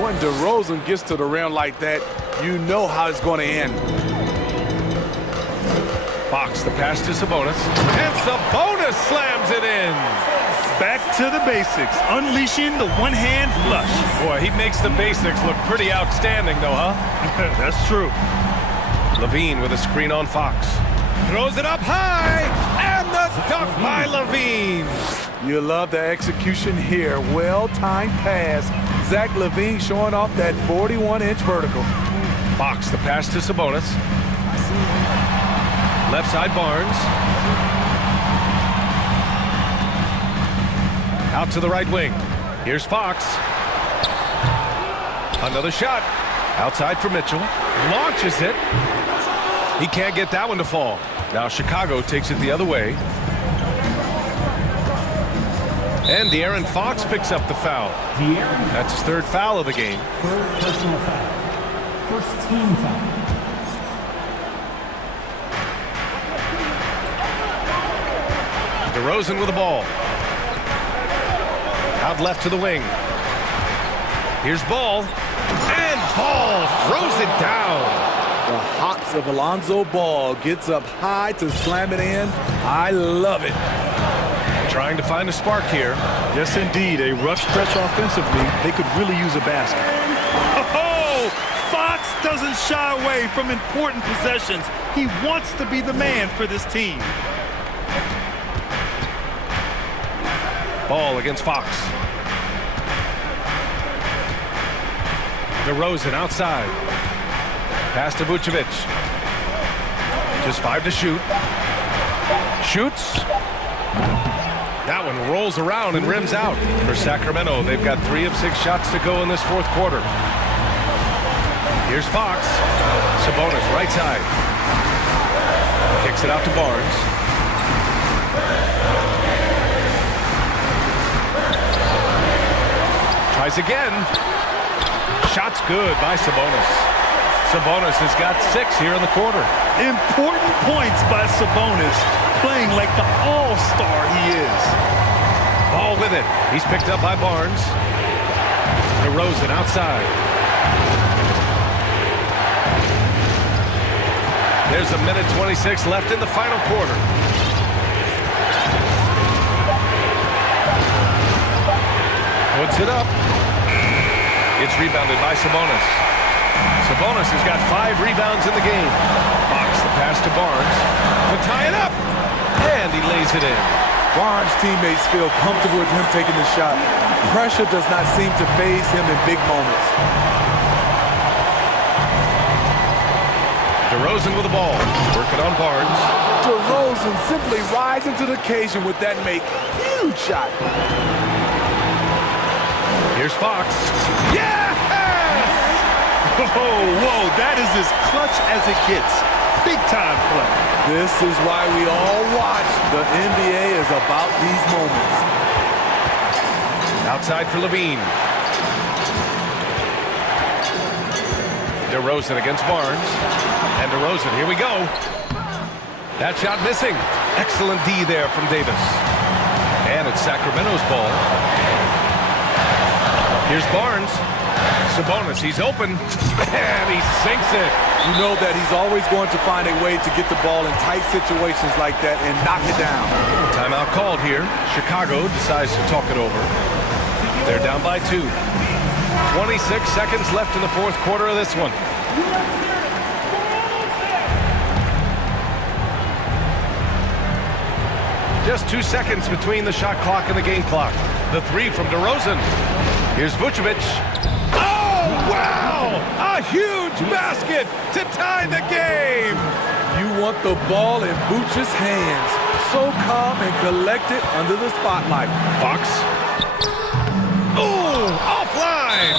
When DeRozan gets to the rim like that, you know how it's going to end. Fox, the pass to Sabonis. And Sabonis slams it in. Back to the basics, unleashing the one-hand flush. Boy, he makes the basics look pretty outstanding, though, huh? That's true. Levine with a screen on Fox. Throws it up high, and the dunk by Levine. You love the execution here. Well-timed pass. Zach Levine showing off that 41-inch vertical. Fox, the pass to Sabonis. Left side Barnes. Out to the right wing. Here's Fox. Another shot. Outside for Mitchell. Launches it. He can't get that one to fall. Now Chicago takes it the other way. And De'Aaron Fox picks up the foul. That's his third foul of the game. Third personal foul. First team foul. DeRozan with the ball. Out left to the wing. Here's Ball. And Ball throws it down. The hops of Alonzo Ball gets up high to slam it in. I love it. Trying to find a spark here. Yes, indeed. A rough stretch offensively. They could really use a basket. Oh! Fox doesn't shy away from important possessions. He wants to be the man for this team. Ball against Fox. DeRozan outside. Pass to Vucevic. Just 5 to shoot. Shoots. That one rolls around and rims out. For Sacramento, they've got 3 of 6 shots to go in this fourth quarter. Here's Fox. Sabonis, right side. Kicks it out to Barnes. Tries again. Shot's good by Sabonis. Sabonis has got 6 here in the quarter. Important points by Sabonis, playing like the all-star he is. Ball with it. He's picked up by Barnes. DeRozan outside. There's a minute 26 left in the final quarter. Puts it up. It's rebounded by Sabonis. Sabonis has got 5 rebounds in the game. Fox the pass to Barnes. To tie it up. And he lays it in. Barnes' teammates feel comfortable with him taking the shot. Pressure does not seem to faze him in big moments. DeRozan with the ball. Working on Barnes. DeRozan simply rising to the occasion with that huge shot. Here's Fox. Yes! Whoa, that is as clutch as it gets. Big time play. This is why we all watch. The NBA is about these moments. Outside for Levine. DeRozan against Barnes. And DeRozan, here we go. That shot missing. Excellent D there from Davis. And it's Sacramento's ball. Here's Barnes. Sabonis, he's open. And he sinks it. You know that he's always going to find a way to get the ball in tight situations like that and knock it down. Timeout called here. Chicago decides to talk it over. They're down by 2. 26 seconds left in the fourth quarter of this one. Just 2 seconds between the shot clock and the game clock. The 3 from DeRozan. Here's Vucevic. Oh, wow! A huge basket to tie the game! You want the ball in Vucevic's hands. So calm and collected under the spotlight. Fox. Oh, offline!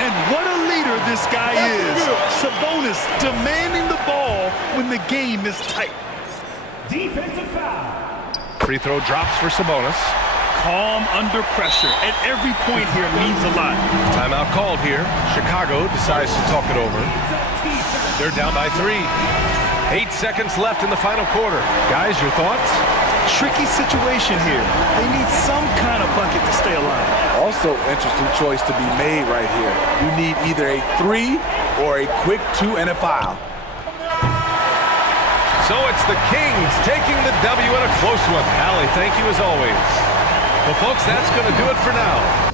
And what a leader this guy is. Sabonis demanding the ball when the game is tight. Defensive foul. Free throw drops for Sabonis. Calm under pressure, and every point here means a lot. Timeout called here. Chicago decides to talk it over. They're down by 3. 8 seconds left in the final quarter. Guys, your thoughts? Tricky situation here. They need some kind of bucket to stay alive. Also, interesting choice to be made right here. You need either a 3 or a quick 2 and a foul. So it's the Kings taking the W in a close one. Allie, thank you as always. Well, folks, that's going to do it for now.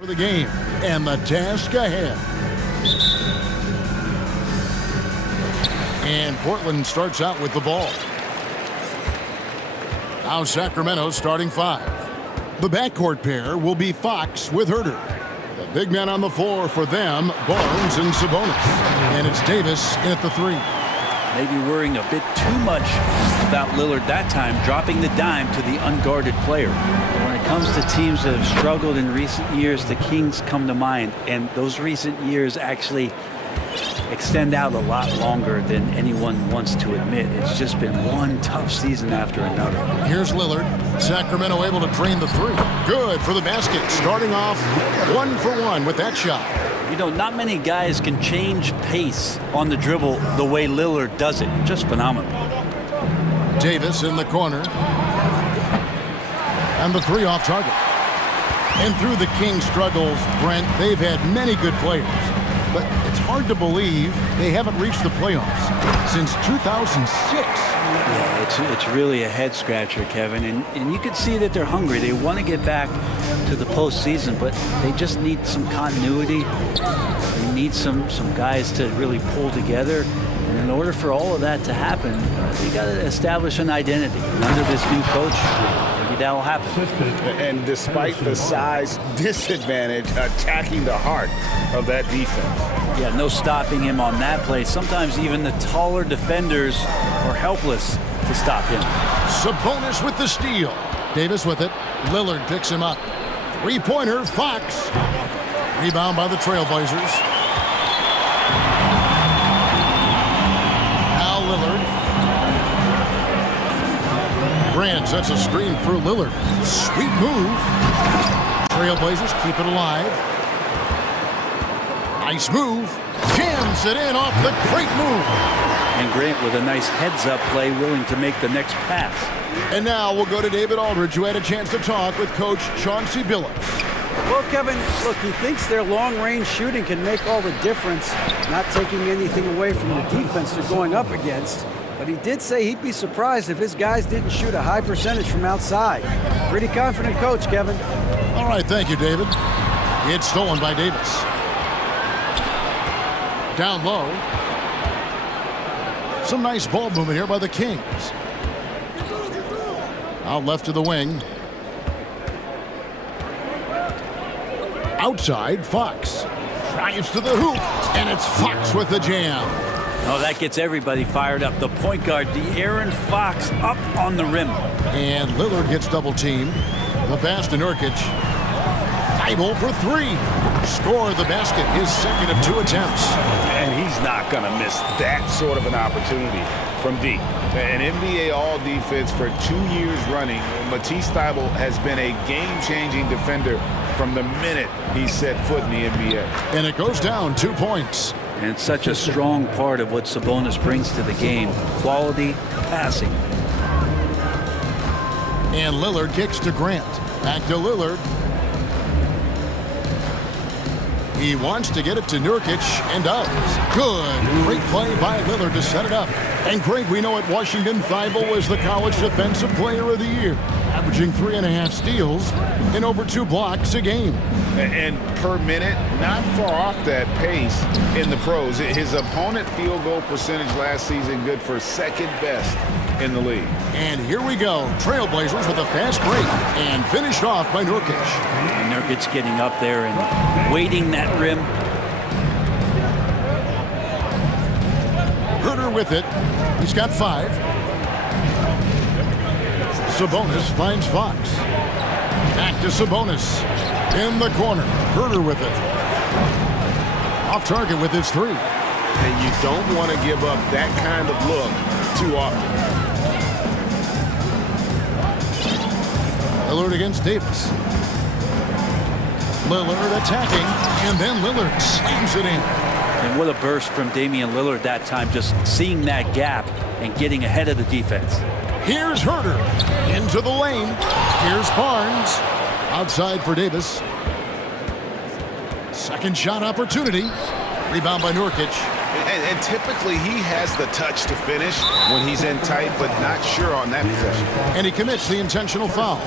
For the game and the task ahead. And Portland starts out with the ball. Now Sacramento starting 5. The backcourt pair will be Fox with Herter. The big man on the floor for them, Barnes and Sabonis. And it's Davis in at the 3. Maybe worrying a bit too much about Lillard that time, dropping the dime to the unguarded player. When it comes to teams that have struggled in recent years, the Kings come to mind, and those recent years actually extend out a lot longer than anyone wants to admit. It's just been one tough season after another. Here's Lillard. Sacramento able to drain the 3. Good for the basket. Starting off 1 for 1 with that shot. You know, not many guys can change pace on the dribble the way Lillard does it. Just phenomenal. Davis in the corner. And the 3 off target. And through the Kings' struggles, Brent, they've had many good players. But it's hard to believe they haven't reached the playoffs since 2006. Yeah, it's really a head scratcher, Kevin. And you can see that they're hungry. They want to get back to the postseason, but they just need some continuity. They need some guys to really pull together. And in order for all of that to happen, they got to establish an identity. And under this new coach, maybe that'll happen. And despite the size disadvantage, attacking the heart of that defense. Yeah, no stopping him on that play. Sometimes even the taller defenders are helpless to stop him. Sabonis with the steal. Davis with it. Lillard picks him up. 3-pointer, Fox. Rebound by the Trailblazers. Now Lillard. Grant sets a screen for Lillard. Sweet move. Trailblazers keep it alive. Nice move. Jams it in off the great move. And Grant with a nice heads-up play, willing to make the next pass. And now we'll go to David Aldridge, who had a chance to talk with Coach Chauncey Billups. Well, Kevin, look, he thinks their long-range shooting can make all the difference, not taking anything away from the defense they're going up against. But he did say he'd be surprised if his guys didn't shoot a high percentage from outside. Pretty confident coach, Kevin. All right, thank you, David. It's stolen by Davis. Down low. Some nice ball movement here by the Kings. Out left to the wing. Outside, Fox. Drives to the hoop, and it's Fox with the jam. Oh, that gets everybody fired up. The point guard, De'Aaron Fox, up on the rim. And Lillard gets double-teamed. The pass to Nurkic. Bible for 3. Score the basket, his second of 2 attempts. And he's not going to miss that sort of an opportunity from deep. An NBA All-Defense for 2 years running. Matisse Thybulle has been a game-changing defender from the minute he set foot in the NBA. And it goes down 2 points. And it's such a strong part of what Sabonis brings to the game. Quality passing. And Lillard kicks to Grant. Back to Lillard. He wants to get it to Nurkic and does. Good. Great play by Lillard to set it up. And Greg, we know at Washington, Thybulle was the College Defensive Player of the Year, averaging 3.5 steals and over 2 blocks a game. And per minute, not far off that pace in the pros. His opponent field goal percentage last season good for second best in the league. And here we go. Trailblazers with a fast break and finished off by Nurkic. And Nurkic getting up there and waiting that rim. Herter with it. He's got 5. Sabonis finds Fox. Back to Sabonis. In the corner. Herter with it. Off target with his 3. And you don't want to give up that kind of look too often. Lillard against Davis. Lillard attacking, and then Lillard slams it in. And what a burst from Damian Lillard that time, just seeing that gap and getting ahead of the defense. Here's Herter into the lane. Here's Barnes. Outside for Davis. Second shot opportunity. Rebound by Nurkic. And typically he has the touch to finish when he's in tight, but not sure on that possession. And he commits the intentional foul.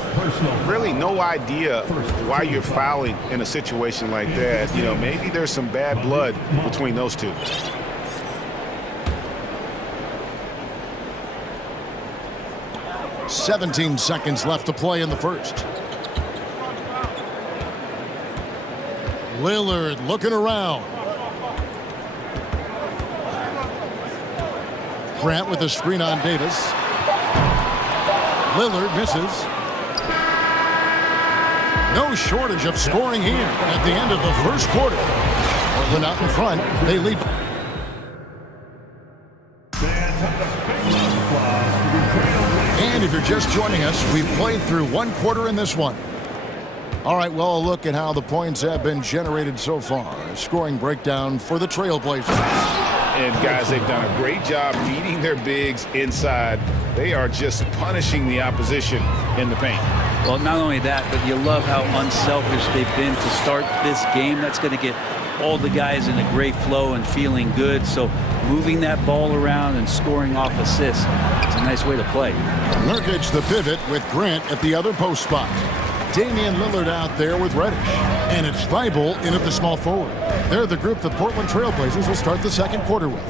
Really no idea why you're fouling in a situation like that. You know, maybe there's some bad blood between those two. "17 seconds left to play in the first. Lillard looking around. Grant with a screen on Davis. Lillard misses. No shortage of scoring here at the end of the first quarter. Portland out in front. They lead. And if you're just joining us, we've played through one quarter in this one. All right, well, a look at how the points have been generated so far. A scoring breakdown for the Trailblazers. And guys, they've done a great job beating their bigs inside. They are just punishing the opposition in the paint. Well, not only that, but you love how unselfish they've been to start this game. That's going to get all the guys in a great flow and feeling good. So moving that ball around and scoring off assists, it's a nice way to play. Nurkic the pivot with Grant at the other post spot. Damian Lillard out there with Reddish. And it's Thibault in at the small forward. They're the group the Portland Trailblazers will start the second quarter with.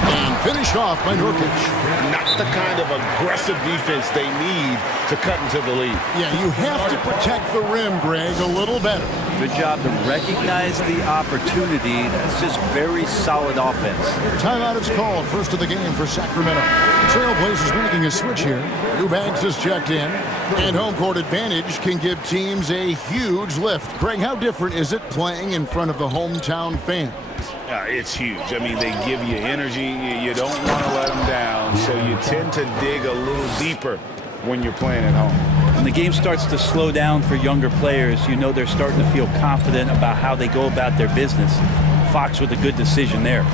And finished off by Nurkic. Not the kind of aggressive defense they need to cut into the lead. Yeah, you have to protect the rim, Greg, a little better. Good job to recognize the opportunity. That's just very solid offense. Timeout is called. First of the game for Sacramento. Trailblazers making a switch here. Eubanks is checked in. And home court advantage can give teams a huge lift. Greg, how different is it playing in front of the hometown fans? It's huge. I mean, they give you energy. You don't want to let them down, so you tend to dig a little deeper when you're playing at home. When the game starts to slow down for younger players, you know they're starting to feel confident about how they go about their business. Fox with a good decision there.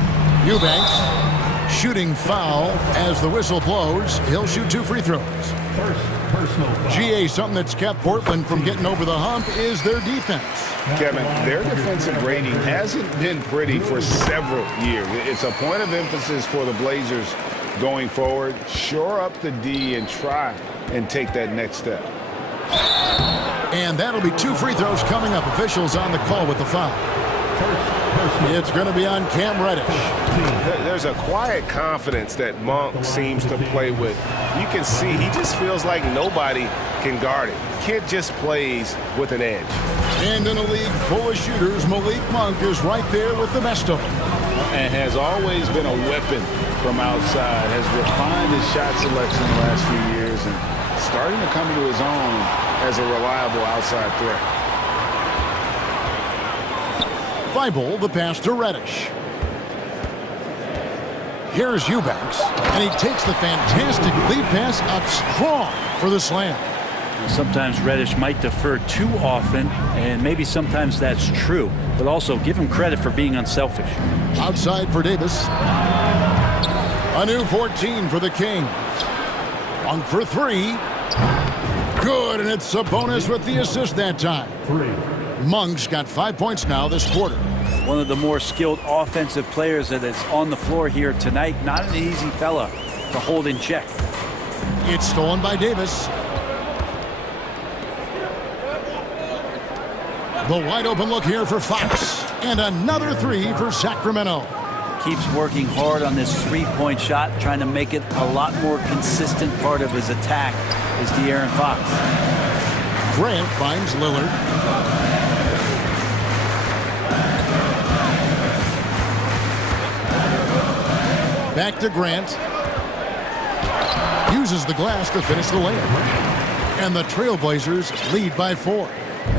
Eubanks shooting foul as the whistle blows. He'll shoot 2 free throws. GA, something that's kept Portland from getting over the hump is their defense. Kevin, their defensive rating hasn't been pretty for several years. It's a point of emphasis for the Blazers going forward. Shore up the D and try and take that next step. And that'll be 2 free throws coming up. Officials on the call with the foul. It's going to be on Cam Reddish. There's a quiet confidence that Monk seems to play with. You can see he just feels like nobody can guard it. Kid just plays with an edge. And in a league full of shooters, Malik Monk is right there with the best of them. And has always been a weapon from outside, has refined his shot selection the last few years and starting to come into his own as a reliable outside threat. Thibault, the pass to Reddish. Here's Eubanks, and he takes the fantastic lead pass up strong for the slam. Sometimes Reddish might defer too often, and maybe sometimes that's true, but also give him credit for being unselfish. Outside for Davis. A new 14 for the Kings. Monk for 3. Good, and it's Sabonis with the assist that time. Monk's got 5 points now this quarter. One of the more skilled offensive players that is on the floor here tonight. Not an easy fella to hold in check. It's stolen by Davis. The wide open look here for Fox. And another 3 for Sacramento. Keeps working hard on this three-point shot, trying to make it a lot more consistent part of his attack is De'Aaron Fox. Grant finds Lillard. Back to Grant. Uses the glass to finish the layup. And the Trailblazers lead by 4.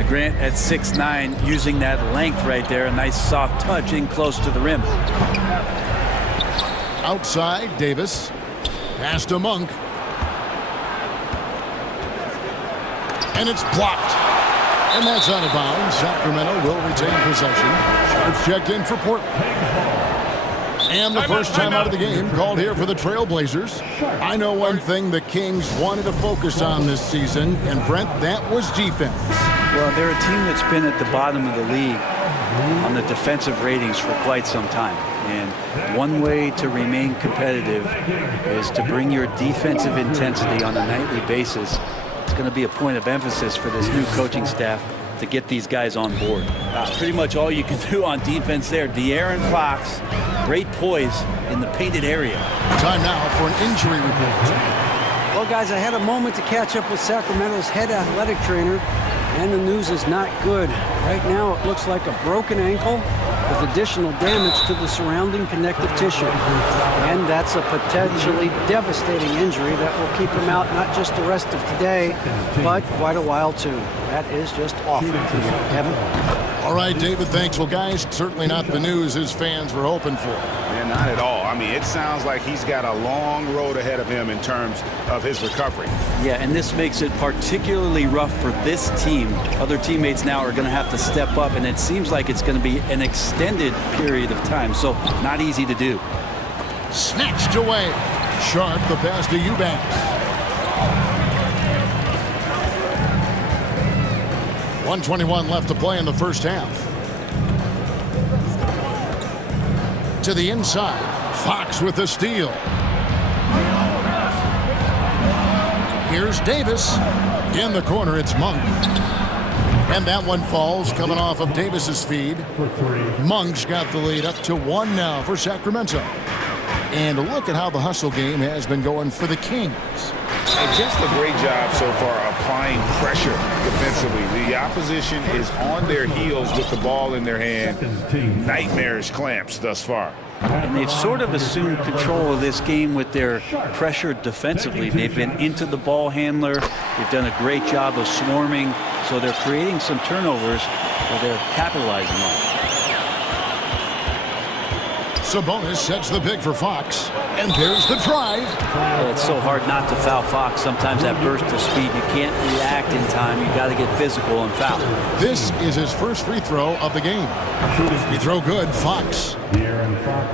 Grant at 6'9", using that length right there. A nice soft touch in close to the rim. Outside, Davis. Pass to Monk. And it's blocked. And that's out of bounds. Sacramento will retain possession. It's checked in for Portland. And the first time out of the game called here for the Trailblazers. I know one thing the Kings wanted to focus on this season, and Brent, that was defense. Well, they're a team that's been at the bottom of the league on the defensive ratings for quite some time. And one way to remain competitive is to bring your defensive intensity on a nightly basis. It's going to be a point of emphasis for this new coaching staff to get these guys on board. Pretty much all you can do on defense there. De'Aaron Fox, great poise in the painted area. Time now for an injury report. Well, guys, I had a moment to catch up with Sacramento's head athletic trainer, and the news is not good. Right now, it looks like a broken ankle with additional damage to the surrounding connective tissue. And that's a potentially devastating injury that will keep him out not just the rest of today, but quite a while, too. That is just awful. Kevin? All right, David, thanks. Well, guys, certainly not the news his fans were hoping for. Man, not at all. I mean, it sounds like he's got a long road ahead of him in terms of his recovery. Yeah, and this makes it particularly rough for this team. Other teammates now are going to have to step up, and it seems like it's going to be an extended period of time, so not easy to do. Snatched away. Sharp, the pass to Eubanks. 1:21 left to play in the first half. To the inside. Fox with the steal. Here's Davis. In the corner, it's Monk. And that one falls, coming off of Davis's feed. Monk's got the lead up to 1 now for Sacramento. And look at how the hustle game has been going for the Kings. And just a great job so far applying pressure defensively. The opposition is on their heels with the ball in their hand. Nightmarish clamps thus far. And they've sort of assumed control of this game with their pressure defensively. They've been into the ball handler. They've done a great job of swarming. So they're creating some turnovers that they're capitalizing on. Sabonis sets the pick for Fox. And there's the drive. Well, it's so hard not to foul Fox. Sometimes that burst of speed, you can't react in time. You got to get physical and foul. This is his first free throw of the game. Free throw good, Fox. De'Aaron Fox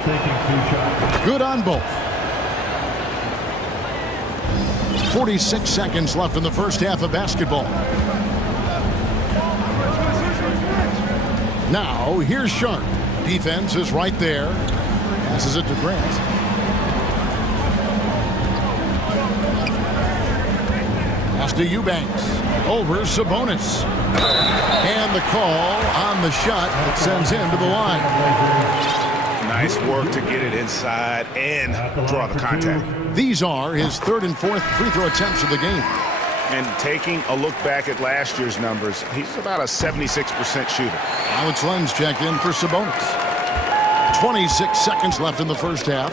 taking 2 shots. Good on both. 46 seconds left in the first half of basketball. Now, here's Sharp. Defense is right there. Passes it to Grant. Pass to Eubanks. Over Sabonis. And the call on the shot that sends him to the line. Nice work to get it inside and draw the contact. These are his 3rd and 4th free throw attempts of the game. And taking a look back at last year's numbers, he's about a 76% shooter. Alex Lenz checked in for Sabonis. 26 seconds left in the first half.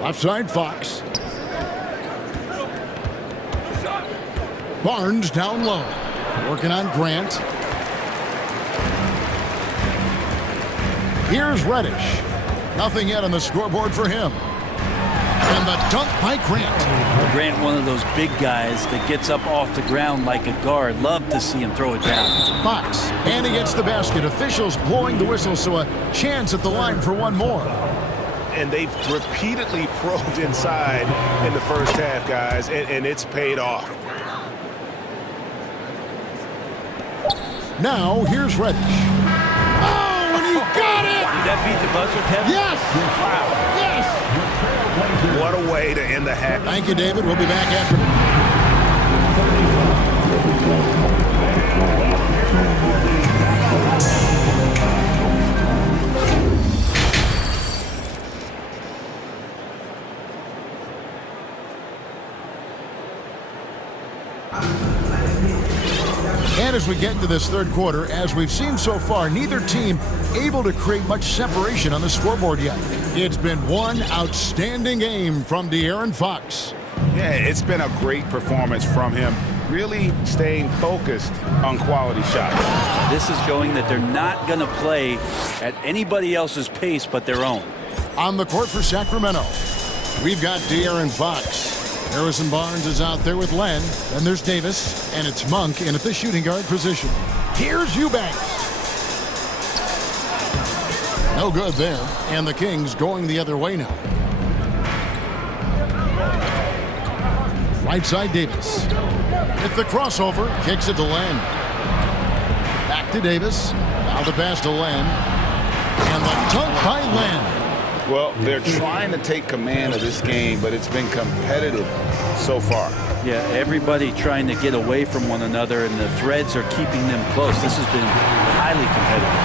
Left side, Fox. Barnes down low. Working on Grant. Here's Reddish. Nothing yet on the scoreboard for him. And the dunk by Grant. Grant, one of those big guys that gets up off the ground like a guard. Love to see him throw it down. Fox, and he gets the basket. Officials blowing the whistle, so a chance at the line for one more. And they've repeatedly probed inside in the first half, guys, and it's paid off. Now, here's Reddish. Oh, and he got it! Did that beat the buzzer, Kevin? Yes! Wow. Yes! What a way to end the half. Thank you, David. We'll be back after. And as we get into this third quarter, as we've seen so far, neither team able to create much separation on the scoreboard yet. It's been one outstanding game from De'Aaron Fox. Yeah, it's been a great performance from him, really staying focused on quality shots. This is showing that they're not going to play at anybody else's pace but their own. On the court for Sacramento, we've got De'Aaron Fox. Harrison Barnes is out there with Len. Then there's Davis, and it's Monk in at the shooting guard position. Here's Eubanks. No good there, and the Kings going the other way now. Right side Davis. With the crossover, kicks it to Len. Back to Davis. Now the pass to Len. And the dunk by Len. Well, they're trying to take command of this game, but it's been competitive so far. Yeah, everybody trying to get away from one another, and the threads are keeping them close. This has been highly competitive.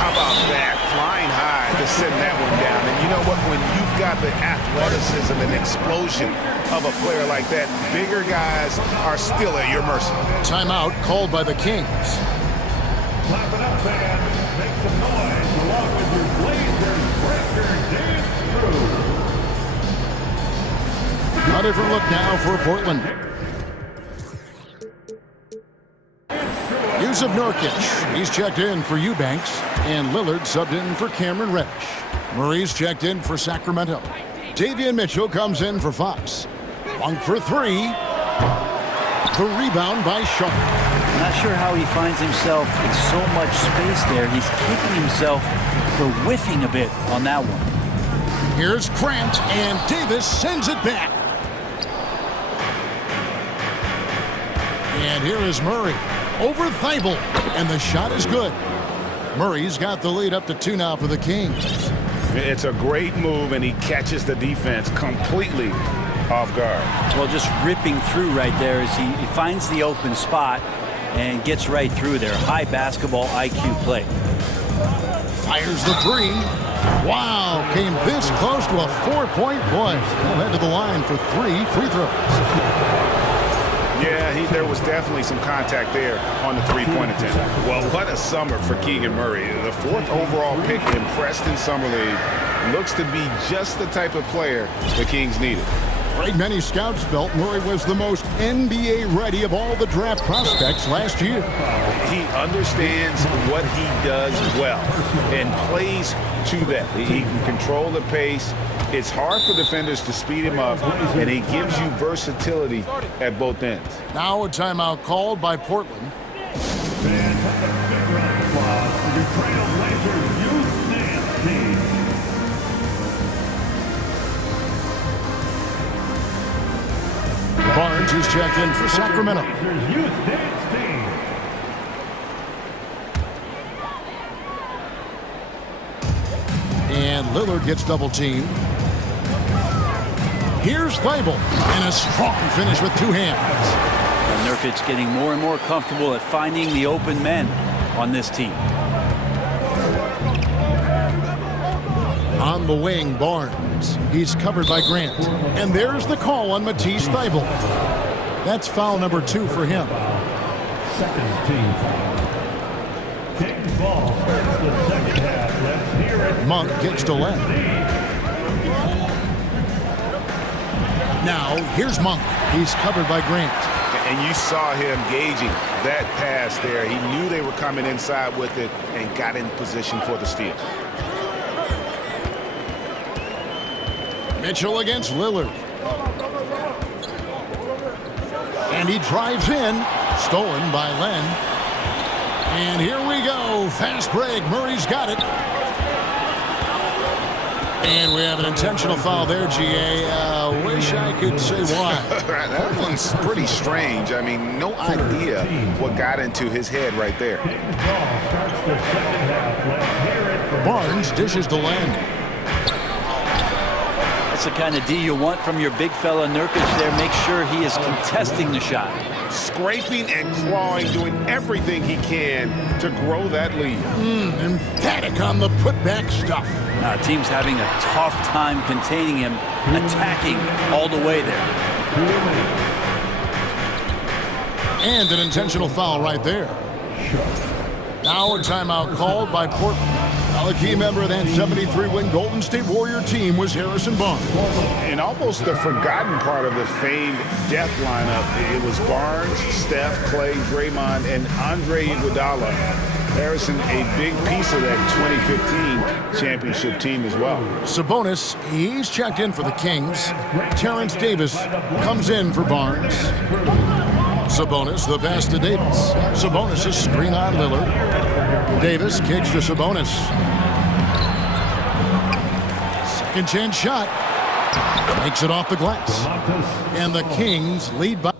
How about that? Flying high to send that one down. And you know what? When you've got the athleticism and explosion of a player like that, bigger guys are still at your mercy. Timeout called by the Kings. Clap it up, fans. Make some noise along with your Blazers record dance crew. A different look now for Portland. Yusuf Nurkic, he's checked in for Eubanks, and Lillard subbed in for Cameron Reddish. Murray's checked in for Sacramento. Davion Mitchell comes in for Fox. Monk for three. The rebound by Sharp. Not sure how he finds himself in so much space there. He's kicking himself for whiffing a bit on that one. Here's Grant, and Davis sends it back. And here is Murray over Thibault, and the shot is good. Murray's got the lead up to 2 now for the Kings. It's a great move, and he catches the defense completely off guard. Well, just ripping through right there as he finds the open spot and gets right through there. High basketball IQ play. Fires the three. Wow, came this close to a 4-point play. He'll head to the line for 3 free throws. Yeah, there was definitely some contact there on the three-point attempt. Well, what a summer for Keegan Murray. The 4th overall pick in Preston Summer League looks to be just the type of player the Kings needed. Great many scouts felt Murray was the most NBA ready of all the draft prospects last year. He understands what he does well and plays to that. He can control the pace. It's hard for defenders to speed him up, and he gives you versatility at both ends. Now a timeout called by Portland. Fans, have a big round of applause for your Trailblazers youth dance team. Barnes is checked in for Sacramento. Blazers youth dance team. And Lillard gets double-teamed. Here's Thibault, and a strong finish with 2 hands. And Nurkic getting more and more comfortable at finding the open men on this team. On the wing, Barnes. He's covered by Grant. And there's the call on Matisse Thibault. That's foul number 2 for him. Second team foul. Kings ball starts the second half. Let's hear it. Monk kicks to Len. Now, here's Monk. He's covered by Grant. And you saw him gauging that pass there. He knew they were coming inside with it and got in position for the steal. Mitchell against Lillard. And he drives in. Stolen by Len. And here we go. Fast break. Murray's got it. And we have an intentional foul there, GA. Wish I could say why. That one's pretty strange. I mean, no idea what got into his head right there. Barnes dishes to Len. That's the kind of D you want from your big fella Nurkic there. Make sure he is contesting the shot. Scraping and clawing, doing everything he can to grow that lead. Emphatic on the putback stuff. Team's having a tough time containing him, attacking all the way there. And an intentional foul right there. Now a timeout called by Portland. Now a key member of that 73-win Golden State Warrior team was Harrison Barnes. And almost the forgotten part of the famed death lineup, it was Barnes, Steph, Clay, Draymond, and Andre Iguodala. Harrison, a big piece of that 2015 championship team as well. Sabonis, he's checked in for the Kings. Terrence Davis comes in for Barnes. Sabonis, the pass to Davis. Sabonis is screen on Lillard. Davis kicks to Sabonis. Second chance shot. Makes it off the glass. And the Kings lead by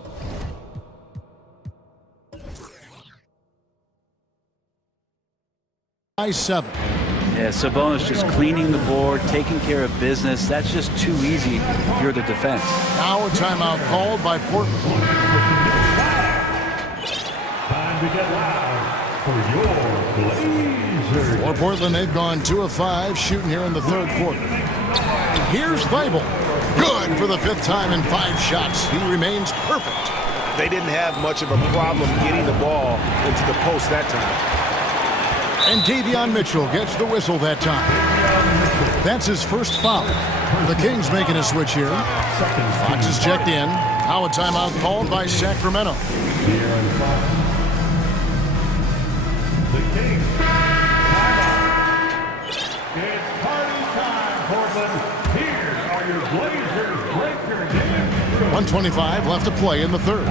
by 7. Yeah, Sabonis just cleaning the board, taking care of business. That's just too easy if you're the defense. Now a timeout called by Portland. Time to get loud for your Blazers. For Portland, they've gone 2 of 5 shooting here in the third quarter. Here's Weibel. Good for the 5th time in 5 shots. He remains perfect. They didn't have much of a problem getting the ball into the post that time. And Davion Mitchell gets the whistle that time. That's his first foul. The Kings making a switch here. Fox is checked in. Now a timeout called by Sacramento. The Kings. It's party time, Portland. Here are your Blazers breaker dance. 1:25 left to play in the third.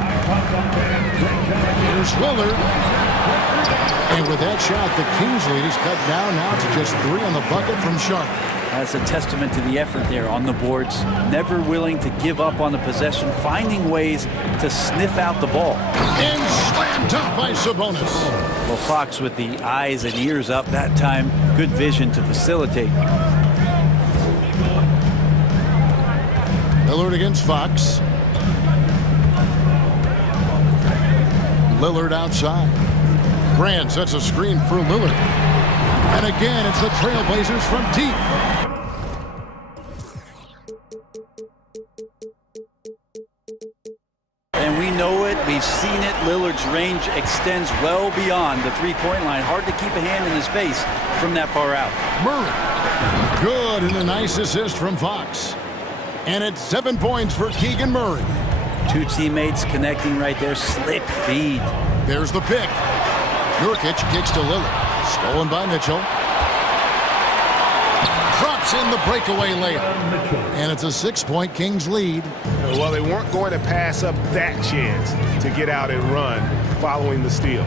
Here's Lillard. And with that shot, the Kings lead is cut down now to just 3 on the bucket from Sharp. That's a testament to the effort there on the boards. Never willing to give up on the possession, finding ways to sniff out the ball. And slammed up by Sabonis. Well, Fox with the eyes and ears up that time. Good vision to facilitate. Lillard against Fox. Lillard outside. Grant sets a screen for Lillard. And again, it's the Trailblazers from deep. And we know it. We've seen it. Lillard's range extends well beyond the three-point line. Hard to keep a hand in his face from that far out. Murray. Good, and a nice assist from Fox. And it's 7 points for Keegan Murray. 2 teammates connecting right there. Slip feed. There's the pick. Nurkic kicks to Lillard. Stolen by Mitchell. Drops in the breakaway layup. And it's a 6-point Kings lead. Well, they weren't going to pass up that chance to get out and run following the steal.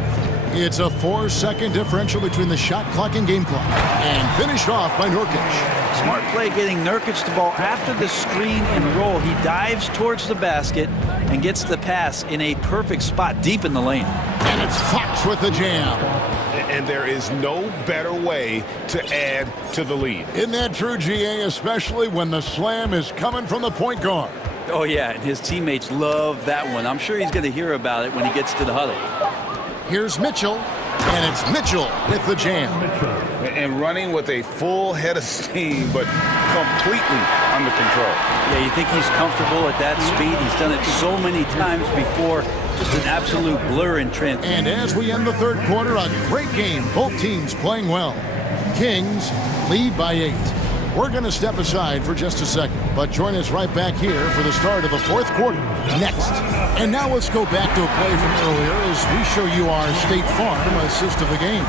It's a 4-second differential between the shot clock and game clock. And finished off by Nurkic. Smart play getting Nurkic the ball after the screen and roll. He dives towards the basket and gets the pass in a perfect spot deep in the lane. And it's Fox with the jam. And there is no better way to add to the lead. Isn't that true, GA, especially when the slam is coming from the point guard? Oh, yeah, and his teammates love that one. I'm sure he's going to hear about it when he gets to the huddle. Here's Mitchell, and it's Mitchell with the jam. And running with a full head of steam, but completely under control. Yeah, you think he's comfortable at that speed. He's done it so many times before. Just an absolute blur in transition. And as we end the third quarter, a great game. Both teams playing well. Kings lead by 8. We're going to step aside for just a second, but join us right back here for the start of the fourth quarter next. And now let's go back to a play from earlier as we show you our State Farm assist of the game.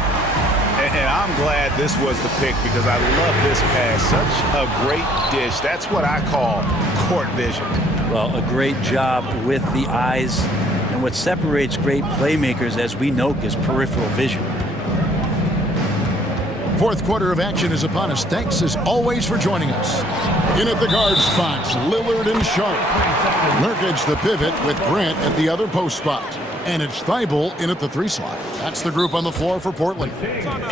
And I'm glad this was the pick because I love this pass. Such a great dish. That's what I call court vision. Well, a great job with the eyes. And what separates great playmakers, as we know, is peripheral vision. Fourth quarter of action is upon us. Thanks, as always, for joining us. In at the guard spots, Lillard and Sharp. Nurkic the pivot with Grant at the other post spot. And it's Thibault in at the 3 slot. That's the group on the floor for Portland.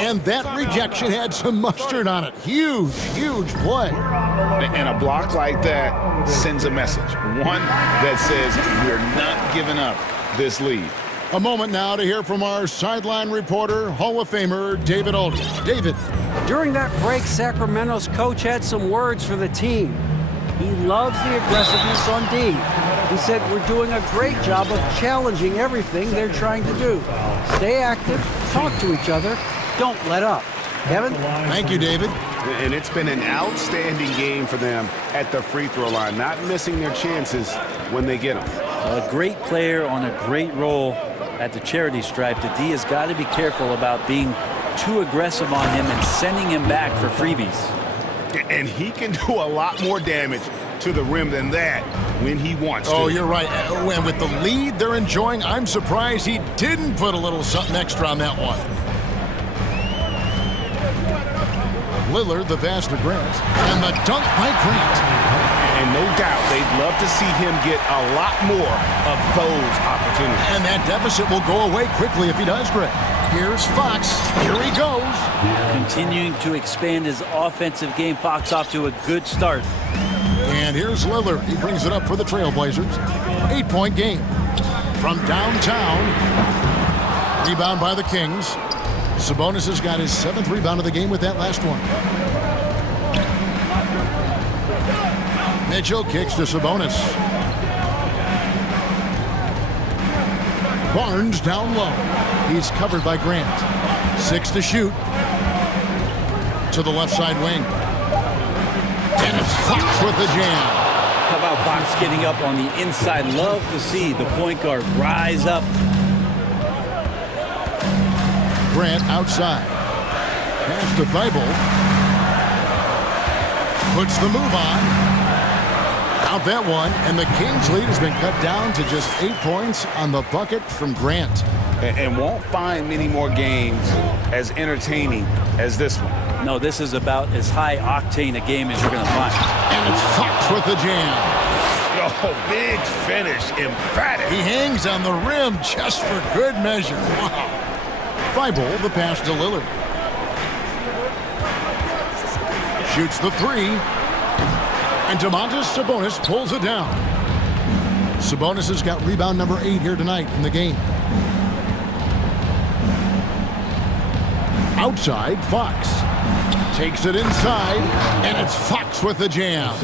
And that rejection had some mustard on it. Huge, huge play. And a block like that sends a message. One that says we're not giving up this lead. A moment now to hear from our sideline reporter, Hall of Famer David Aldridge. David. During that break, Sacramento's coach had some words for the team. He loves the aggressiveness on D. He said, we're doing a great job of challenging everything they're trying to do. Stay active, talk to each other, don't let up. Kevin? Thank you, David. And it's been an outstanding game for them at the free throw line, not missing their chances when they get them. A great player on a great role at the charity stripe. The D has got to be careful about being too aggressive on him and sending him back for freebies. And he can do a lot more damage to the rim than that when he wants to. Oh, you're right. And with the lead they're enjoying, I'm surprised he didn't put a little something extra on that one. Lillard, the pass to Grant, and the dunk by Grant. And no doubt they'd love to see him get a lot more of those opportunities. And that deficit will go away quickly if he does, Greg. Here's Fox. Here he goes. Continuing to expand his offensive game. Fox off to a good start. And here's Lillard. He brings it up for the Trailblazers. 8-point game. From downtown. Rebound by the Kings. Sabonis has got his 7th rebound of the game with that last one. Mitchell kicks to Sabonis. Barnes down low. He's covered by Grant. 6 to shoot. To the left side wing. And it's Fox with the jam. How about Fox getting up on the inside? Love to see the point guard rise up. Grant outside. Pass to Thibault. Puts the move on. Out that one, and the Kings' lead has been cut down to just 8 points on the bucket from Grant. And won't find many more games as entertaining as this one. No, this is about as high octane a game as you're going to find. And it's Fox with the jam. Oh, big finish, emphatic. He hangs on the rim just for good measure. Wow. Thibault, the pass to Lillard. Shoots the 3. And Domantas Sabonis pulls it down. Sabonis has got rebound number 8 here tonight in the game. Outside, Fox. Takes it inside, and it's Fox with the jam.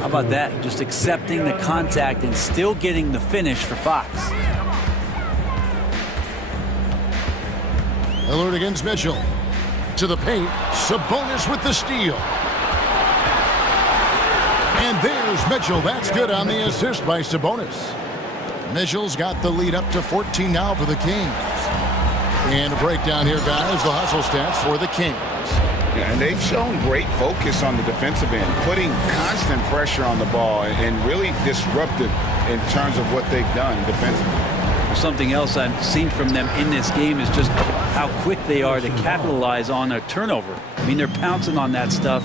How about that? Just accepting the contact and still getting the finish for Fox. Lillard against Mitchell. To the paint, Sabonis with the steal. And there's Mitchell. That's good on the assist by Sabonis. Mitchell's got the lead up to 14 now for the Kings. And a breakdown here, guys, the hustle stats for the Kings. Yeah, and they've shown great focus on the defensive end, putting constant pressure on the ball and really disruptive in terms of what they've done defensively. Something else I've seen from them in this game is just how quick they are to capitalize on a turnover. I mean, they're pouncing on that stuff.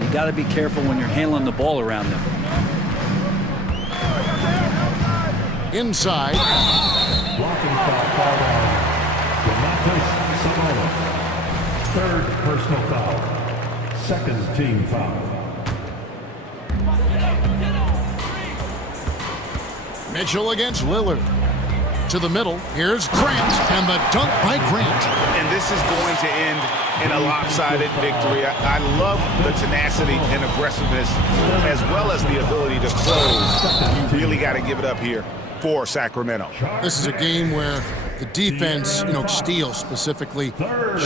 You got to be careful when you're handling the ball around them. Inside. Blocking foul called on Domantas Sabonis. 3rd personal foul. 2nd team foul. Mitchell against Lillard. To the middle. Here's Grant. And the dunk by Grant. And this is going to end in a lopsided victory. I love the tenacity and aggressiveness as well as the ability to close. You really got to give it up here for Sacramento. This is a game where the defense, steals specifically,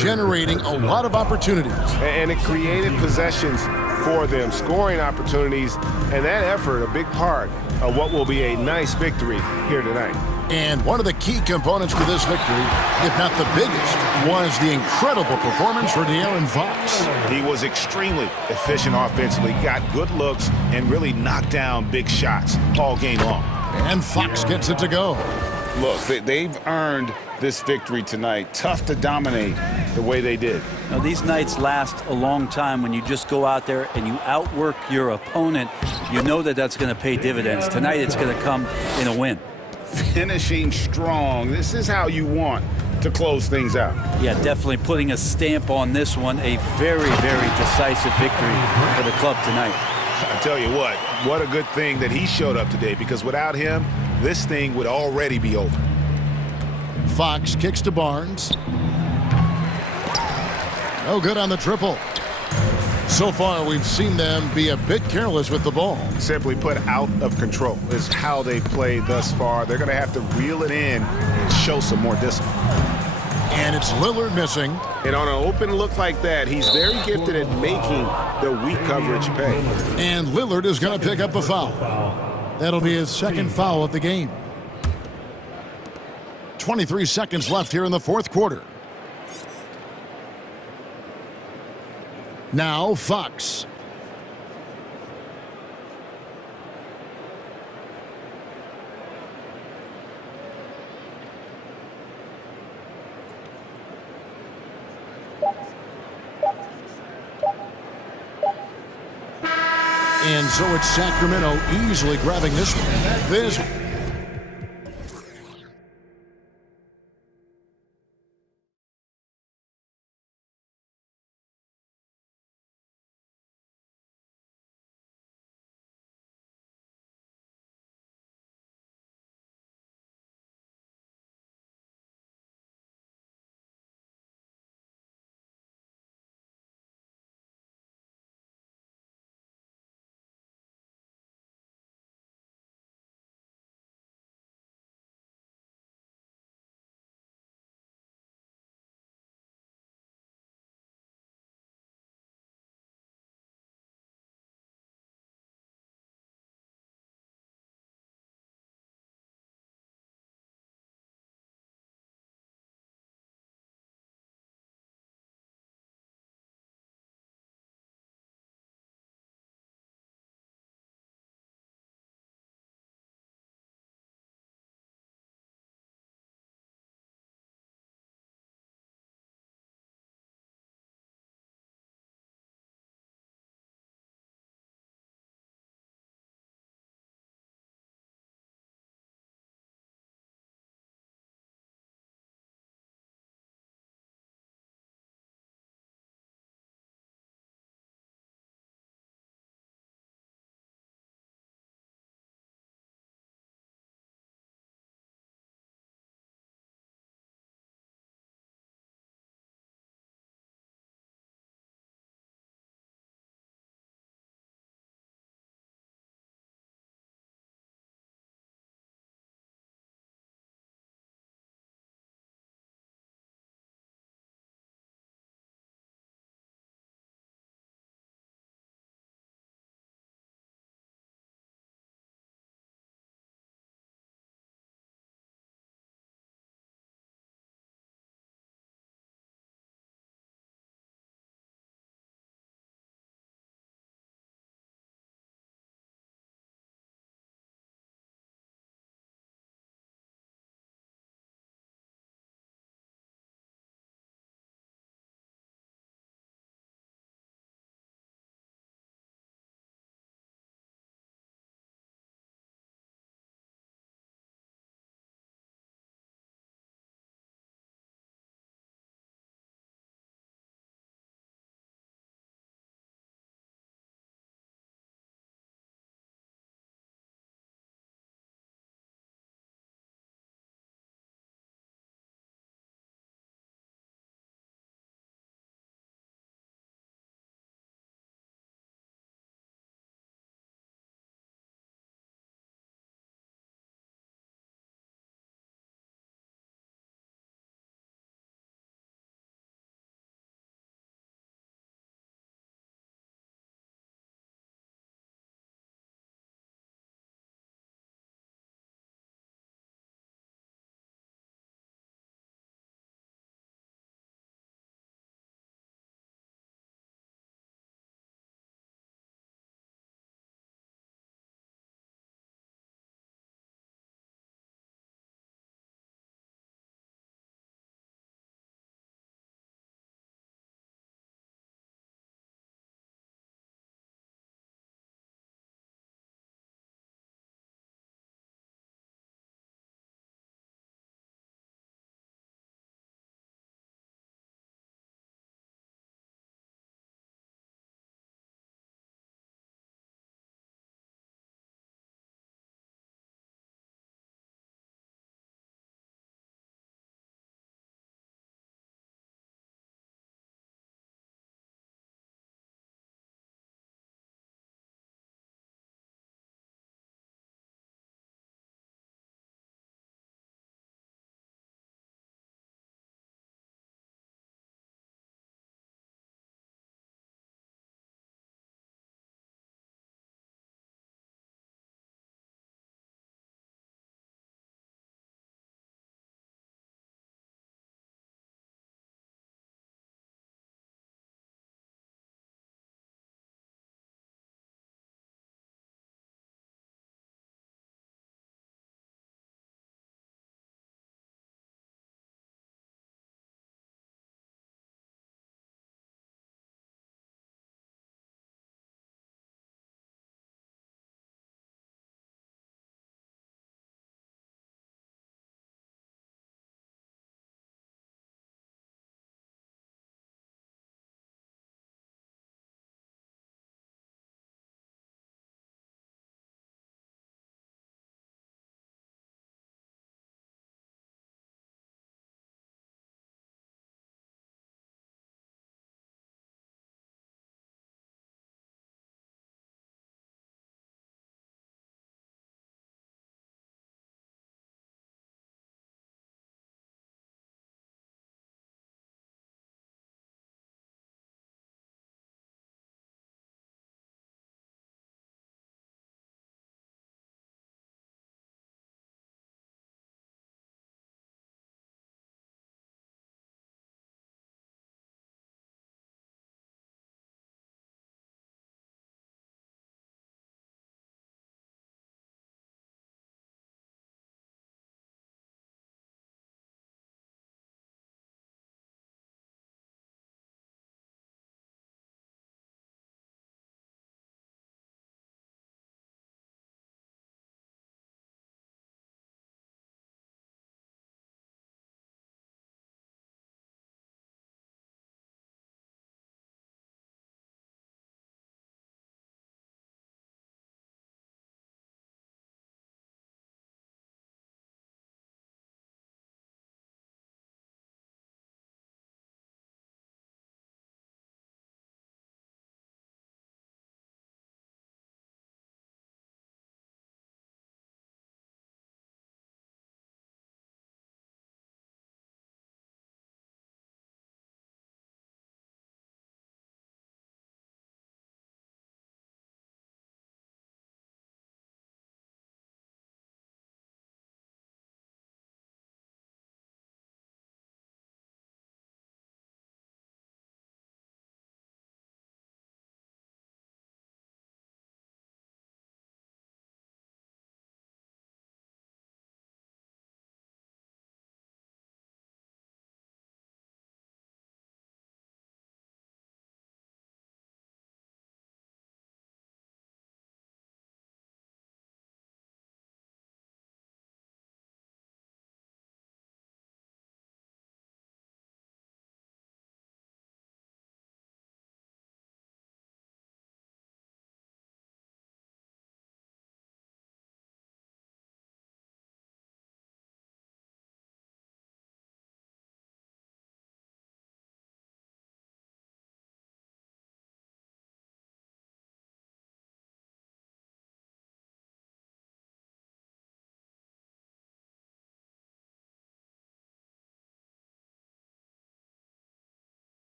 generating a lot of opportunities. And it created possessions for them, scoring opportunities, and that effort, a big part of what will be a nice victory here tonight. And one of the key components to this victory, if not the biggest, was the incredible performance for De'Aaron Fox. He was extremely efficient offensively, got good looks, and really knocked down big shots all game long. And Fox gets it to go. Look, they've earned this victory tonight. Tough to dominate the way they did. Now, these nights last a long time when you just go out there and you outwork your opponent. You know that that's going to pay dividends. Tonight it's going to come in a win. Finishing strong. This is how you want to close things out. Yeah, definitely putting a stamp on this one. A very, very decisive victory for the club tonight. I tell you what a good thing that he showed up today, because without him, this thing would already be over. Fox kicks to Barnes. No good on the triple. So far, we've seen them be a bit careless with the ball. Simply put, out of control is how they played thus far. They're going to have to reel it in and show some more discipline. And it's Lillard missing. And on an open look like that, he's very gifted at making the weak coverage pay. And Lillard is going to pick up the foul. That'll be his 2nd foul of the game. 23 seconds left here in the 4th quarter. Now Fox. And so it's Sacramento easily grabbing this one. This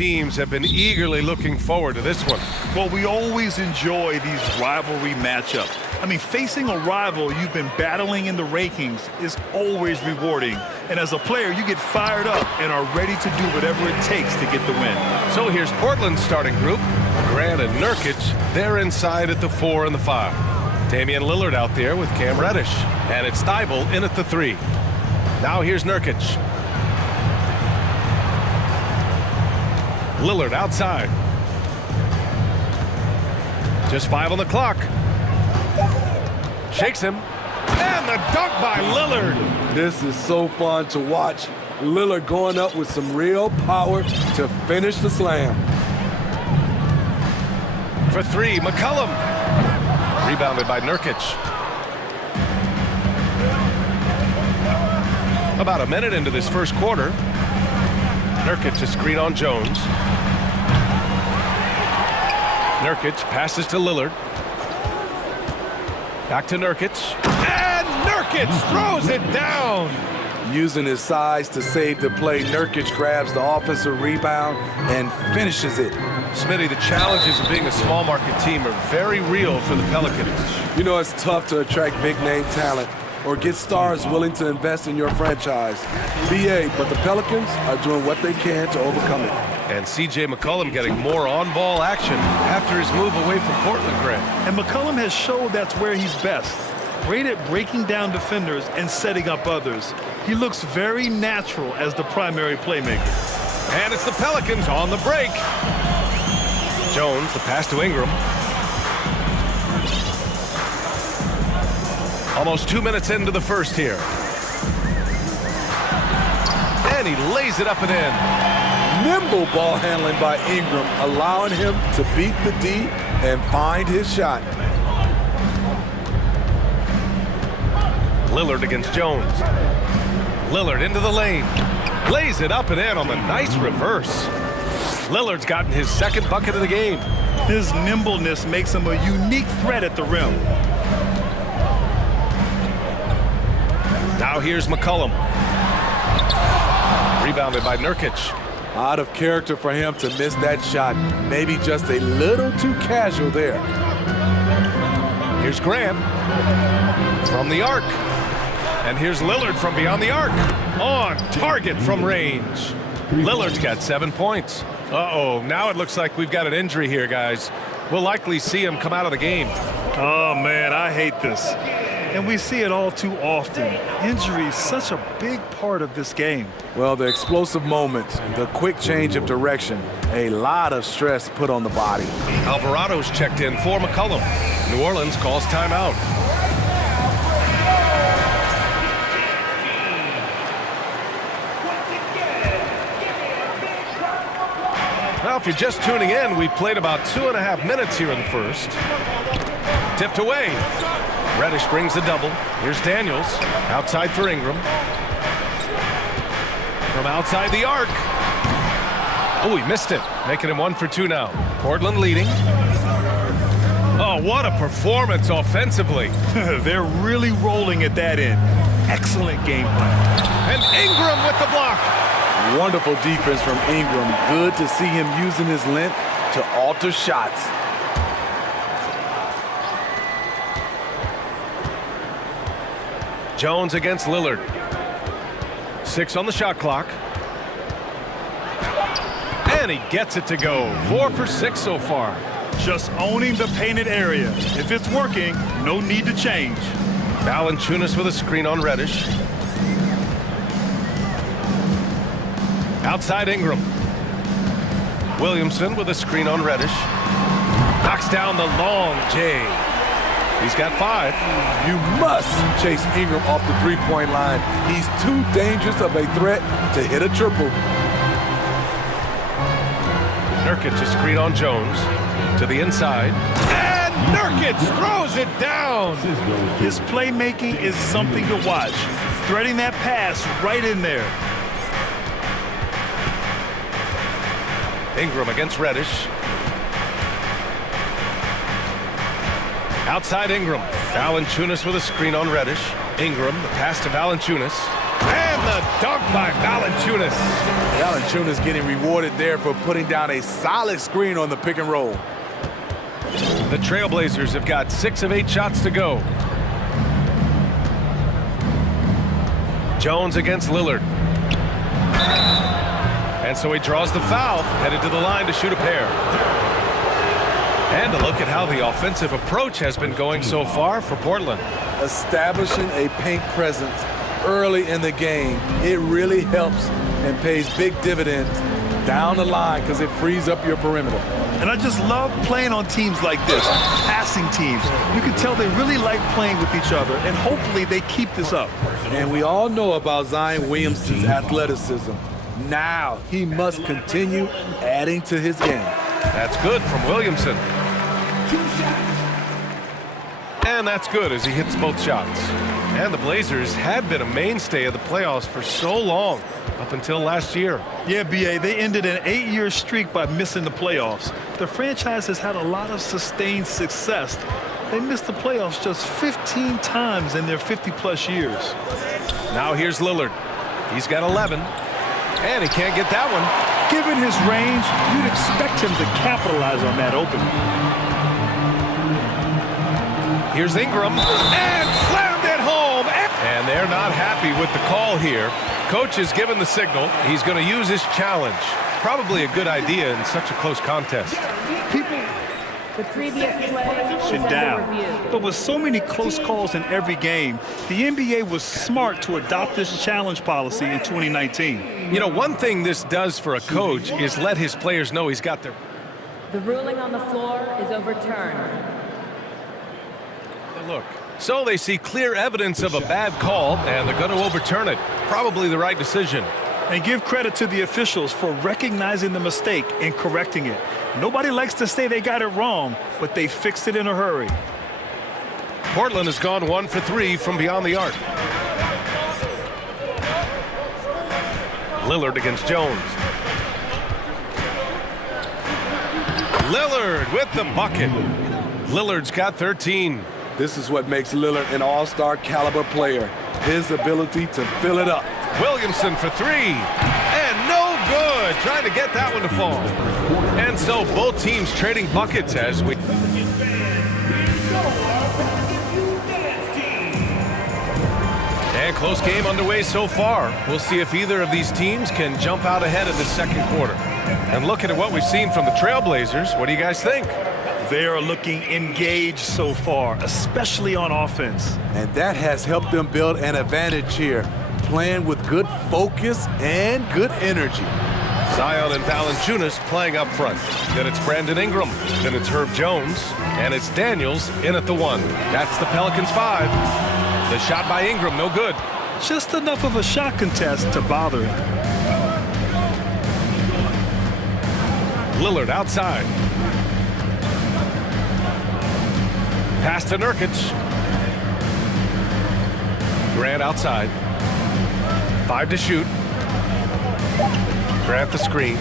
teams have been eagerly looking forward to this one. Well, we always enjoy these rivalry matchups. I mean, facing a rival you've been battling in the rankings is always rewarding. And as a player, you get fired up and are ready to do whatever it takes to get the win. So here's Portland's starting group. Grant and Nurkic, they're inside at the 4 and the 5. Damian Lillard out there with Cam Reddish. And it's Thibault in at the 3. Now here's Nurkic. Lillard outside. Just 5 on the clock. Shakes him. And the dunk by Lillard. This is so fun to watch. Lillard going up with some real power to finish the slam. For 3, McCollum. Rebounded by Nurkic. About a minute into this first quarter. Nurkic a screen on Jones. Nurkic passes to Lillard. Back to Nurkic. And Nurkic throws it down. Using his size to save the play, Nurkic grabs the offensive rebound and finishes it. Smitty, the challenges of being a small market team are very real for the Pelicans. You know, it's tough to attract big name talent or get stars willing to invest in your franchise. BA, but the Pelicans are doing what they can to overcome it. And C.J. McCollum getting more on-ball action after his move away from Portland, Grant. And McCollum has showed that's where he's best. Great at breaking down defenders and setting up others. He looks very natural as the primary playmaker. And it's the Pelicans on the break. Jones, the pass to Ingram. Almost 2 minutes into the first here. And he lays it up and in. Nimble ball handling by Ingram, allowing him to beat the D and find his shot. Lillard against Jones. Lillard into the lane. Lays it up and in on the nice reverse. Lillard's gotten his second bucket of the game. His nimbleness makes him a unique threat at the rim. Now here's McCollum. Rebounded by Nurkic. Out of character for him to miss that shot. Maybe just a little too casual there. Here's Grant from the arc. And here's Lillard from beyond the arc. On target from range. Lillard's got 7 points. Uh-oh, now it looks like we've got an injury here, guys. We'll likely see him come out of the game. Oh, man, I hate this. And we see it all too often. Injury is such a big part of this game. Well, the explosive moments, the quick change of direction, a lot of stress put on the body. Alvarado's checked in for McCollum. New Orleans calls timeout. Now, if you're just tuning in, we've played about 2.5 minutes here in the first. Tipped away. Reddish brings the double. Here's Daniels. Outside for Ingram. From outside the arc. Oh, he missed it. Making him 1 for 2 now. Portland leading. Oh, what a performance offensively. They're really rolling at that end. Excellent game plan. And Ingram with the block. Wonderful defense from Ingram. Good to see him using his length to alter shots. Jones against Lillard. 6 on the shot clock. And he gets it to go. 4 for 6 so far. Just owning the painted area. If it's working, no need to change. Valanciunas with a screen on Reddish. Outside Ingram. Williamson with a screen on Reddish. Knocks down the long J. He's got 5. You must chase Ingram off the three-point line. He's too dangerous of a threat to hit a triple. Nurkic a screen on Jones. To the inside. And Nurkic throws it down. His playmaking is something to watch. Threading that pass right in there. Ingram against Reddish. Outside Ingram. Valanciunas with a screen on Reddish. Ingram, the pass to Valanciunas. And And the dunk by Valanciunas. Valanciunas getting rewarded there for putting down a solid screen on the pick and roll. The Trailblazers have got 6 of 8 shots to go. Jones against Lillard. And so he draws the foul, headed to the line to shoot a pair. And a look at how the offensive approach has been going so far for Portland. Establishing a paint presence early in the game, it really helps and pays big dividends down the line because it frees up your perimeter. And I just love playing on teams like this, passing teams. You can tell they really like playing with each other, and hopefully they keep this up. And we all know about Zion Williamson's athleticism. Now he must continue adding to his game. That's good from Williamson. And that's good as he hits both shots. And the Blazers had been a mainstay of the playoffs for so long, up until last year. Yeah, B.A., they ended an 8-year streak by missing the playoffs. The franchise has had a lot of sustained success. They missed the playoffs just 15 times in their 50-plus years. Now here's Lillard. He's got 11, and he can't get that one. Given his range, you'd expect him to capitalize on that opening. Here's Ingram, and slammed it home. And they're not happy with the call here. Coach has given the signal. He's going to use his challenge. Probably a good idea in such a close contest. The previous play Sit down. But with so many close calls in every game, the NBA was smart to adopt this challenge policy in 2019. You know, one thing this does for a coach is let his players know he's got their... The ruling on the floor is overturned. Look. So they see clear evidence of a bad call, and they're going to overturn it. Probably the right decision. And give credit to the officials for recognizing the mistake and correcting it. Nobody likes to say they got it wrong, but they fixed it in a hurry. Portland has gone 1 for 3 from beyond the arc. Lillard against Jones. Lillard with the bucket. Lillard's got 13. This is what makes Lillard an all-star caliber player. His ability to fill it up. Williamson for 3. And no good. Trying to get that one to fall. And so both teams trading buckets as we... And close game underway so far. We'll see if either of these teams can jump out ahead in the second quarter. And looking at what we've seen from the Trailblazers, what do you guys think? They are looking engaged so far, especially on offense. And that has helped them build an advantage here, playing with good focus and good energy. Zion and Valanciunas playing up front. Then it's Brandon Ingram. Then it's Herb Jones. And it's Daniels in at the 1. That's the Pelicans 5. The shot by Ingram, no good. Just enough of a shot contest to bother him. Lillard outside. Pass to Nurkic. Grant outside. 5 to shoot. Grant the screen.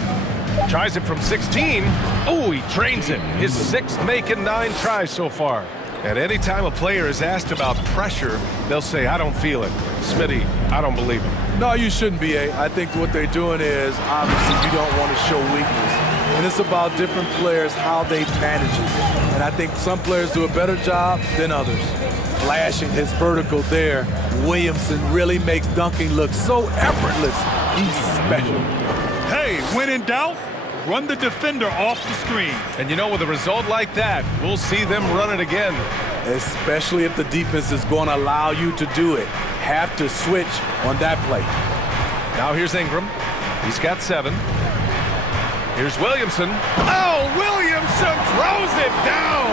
Tries it from 16. Oh, he trains it. His 6th make and 9 tries so far. And anytime a player is asked about pressure, they'll say, I don't feel it. Smitty, I don't believe it. No, you shouldn't be, A. I think what they're doing is, obviously, you don't want to show weakness. And it's about different players, how they manage it. And I think some players do a better job than others. Flashing his vertical there. Williamson really makes dunking look so effortless. He's special. Hey, when in doubt, run the defender off the screen. And you know, with a result like that, we'll see them run it again. Especially if the defense is going to allow you to do it. Have to switch on that play. Now here's Ingram. He's got 7. Here's Williamson. Oh, Williamson throws it down.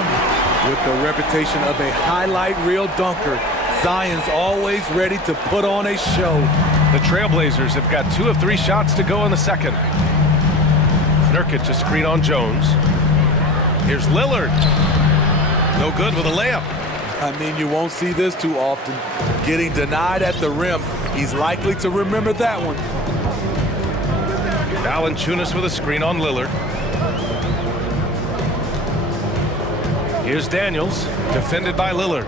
With the reputation of a highlight reel dunker, Zion's always ready to put on a show. The Trailblazers have got 2 of 3 shots to go in the second. Nurkic a screen on Jones. Here's Lillard. No good with a layup. I mean, you won't see this too often. Getting denied at the rim. He's likely to remember that one. Valanciunas with a screen on Lillard. Here's Daniels, defended by Lillard.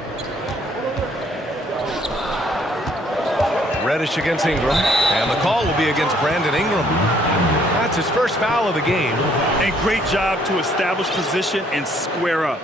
Reddish against Ingram, and the call will be against Brandon Ingram. That's his first foul of the game. And great job to establish position and square up.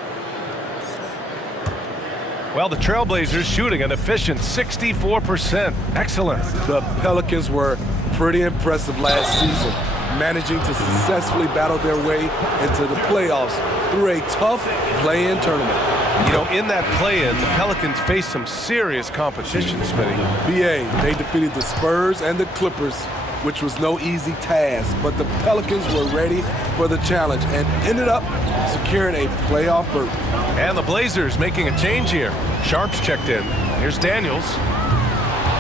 Well, the Trailblazers shooting an efficient 64%. Excellent. The Pelicans were pretty impressive last season, managing to successfully battle their way into the playoffs through a tough play-in tournament. You know, in that play-in, the Pelicans faced some serious competition, Smitty. BA, they defeated the Spurs and the Clippers, which was no easy task, but the Pelicans were ready for the challenge and ended up securing a playoff berth. And the Blazers making a change here. Sharps checked in. Here's Daniels.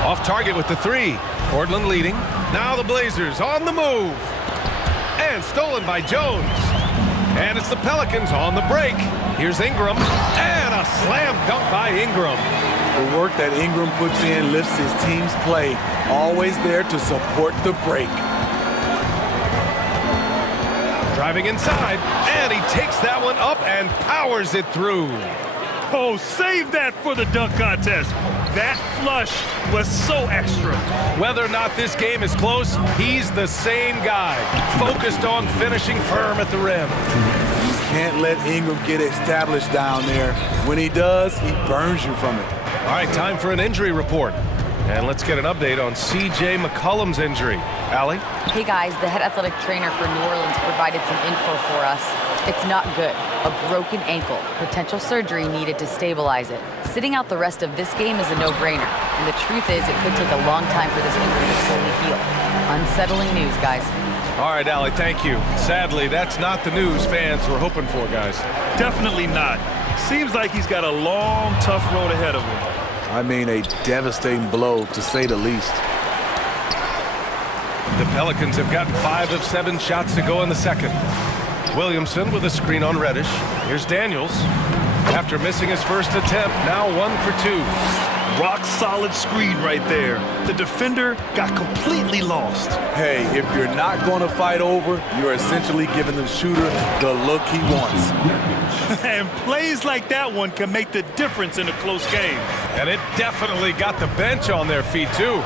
Off target with the three. Portland leading. Now the Blazers on the move. And stolen by Jones. And it's the Pelicans on the break. Here's Ingram. And a slam dunk by Ingram. The work that Ingram puts in lifts his team's play. Always there to support the break. Driving inside, and he takes that one up and powers it through. Oh, save that for the dunk contest. That flush was so extra. Whether or not this game is close, he's the same guy, focused on finishing firm at the rim. You can't let Ingram get established down there. When he does, he burns you from it. All right, time for an injury report. And let's get an update on C.J. McCollum's injury. Allie? Hey guys, the head athletic trainer for New Orleans provided some info for us. It's not good. A broken ankle. Potential surgery needed to stabilize it. Sitting out the rest of this game is a no-brainer. And the truth is, it could take a long time for this injury to fully heal. Unsettling news, guys. All right, Allie, thank you. Sadly, that's not the news fans were hoping for, guys. Definitely not. Seems like he's got a long, tough road ahead of him. I mean, a devastating blow, to say the least. The Pelicans have gotten 5 of 7 shots to go in the second. Williamson with a screen on Reddish. Here's Daniels. After missing his first attempt, now 1 for 2. Rock solid screen right there. The defender got completely lost. Hey, if you're not going to fight over, you're essentially giving the shooter the look he wants. And plays like that one can make the difference in a close game. And it definitely got the bench on their feet, too.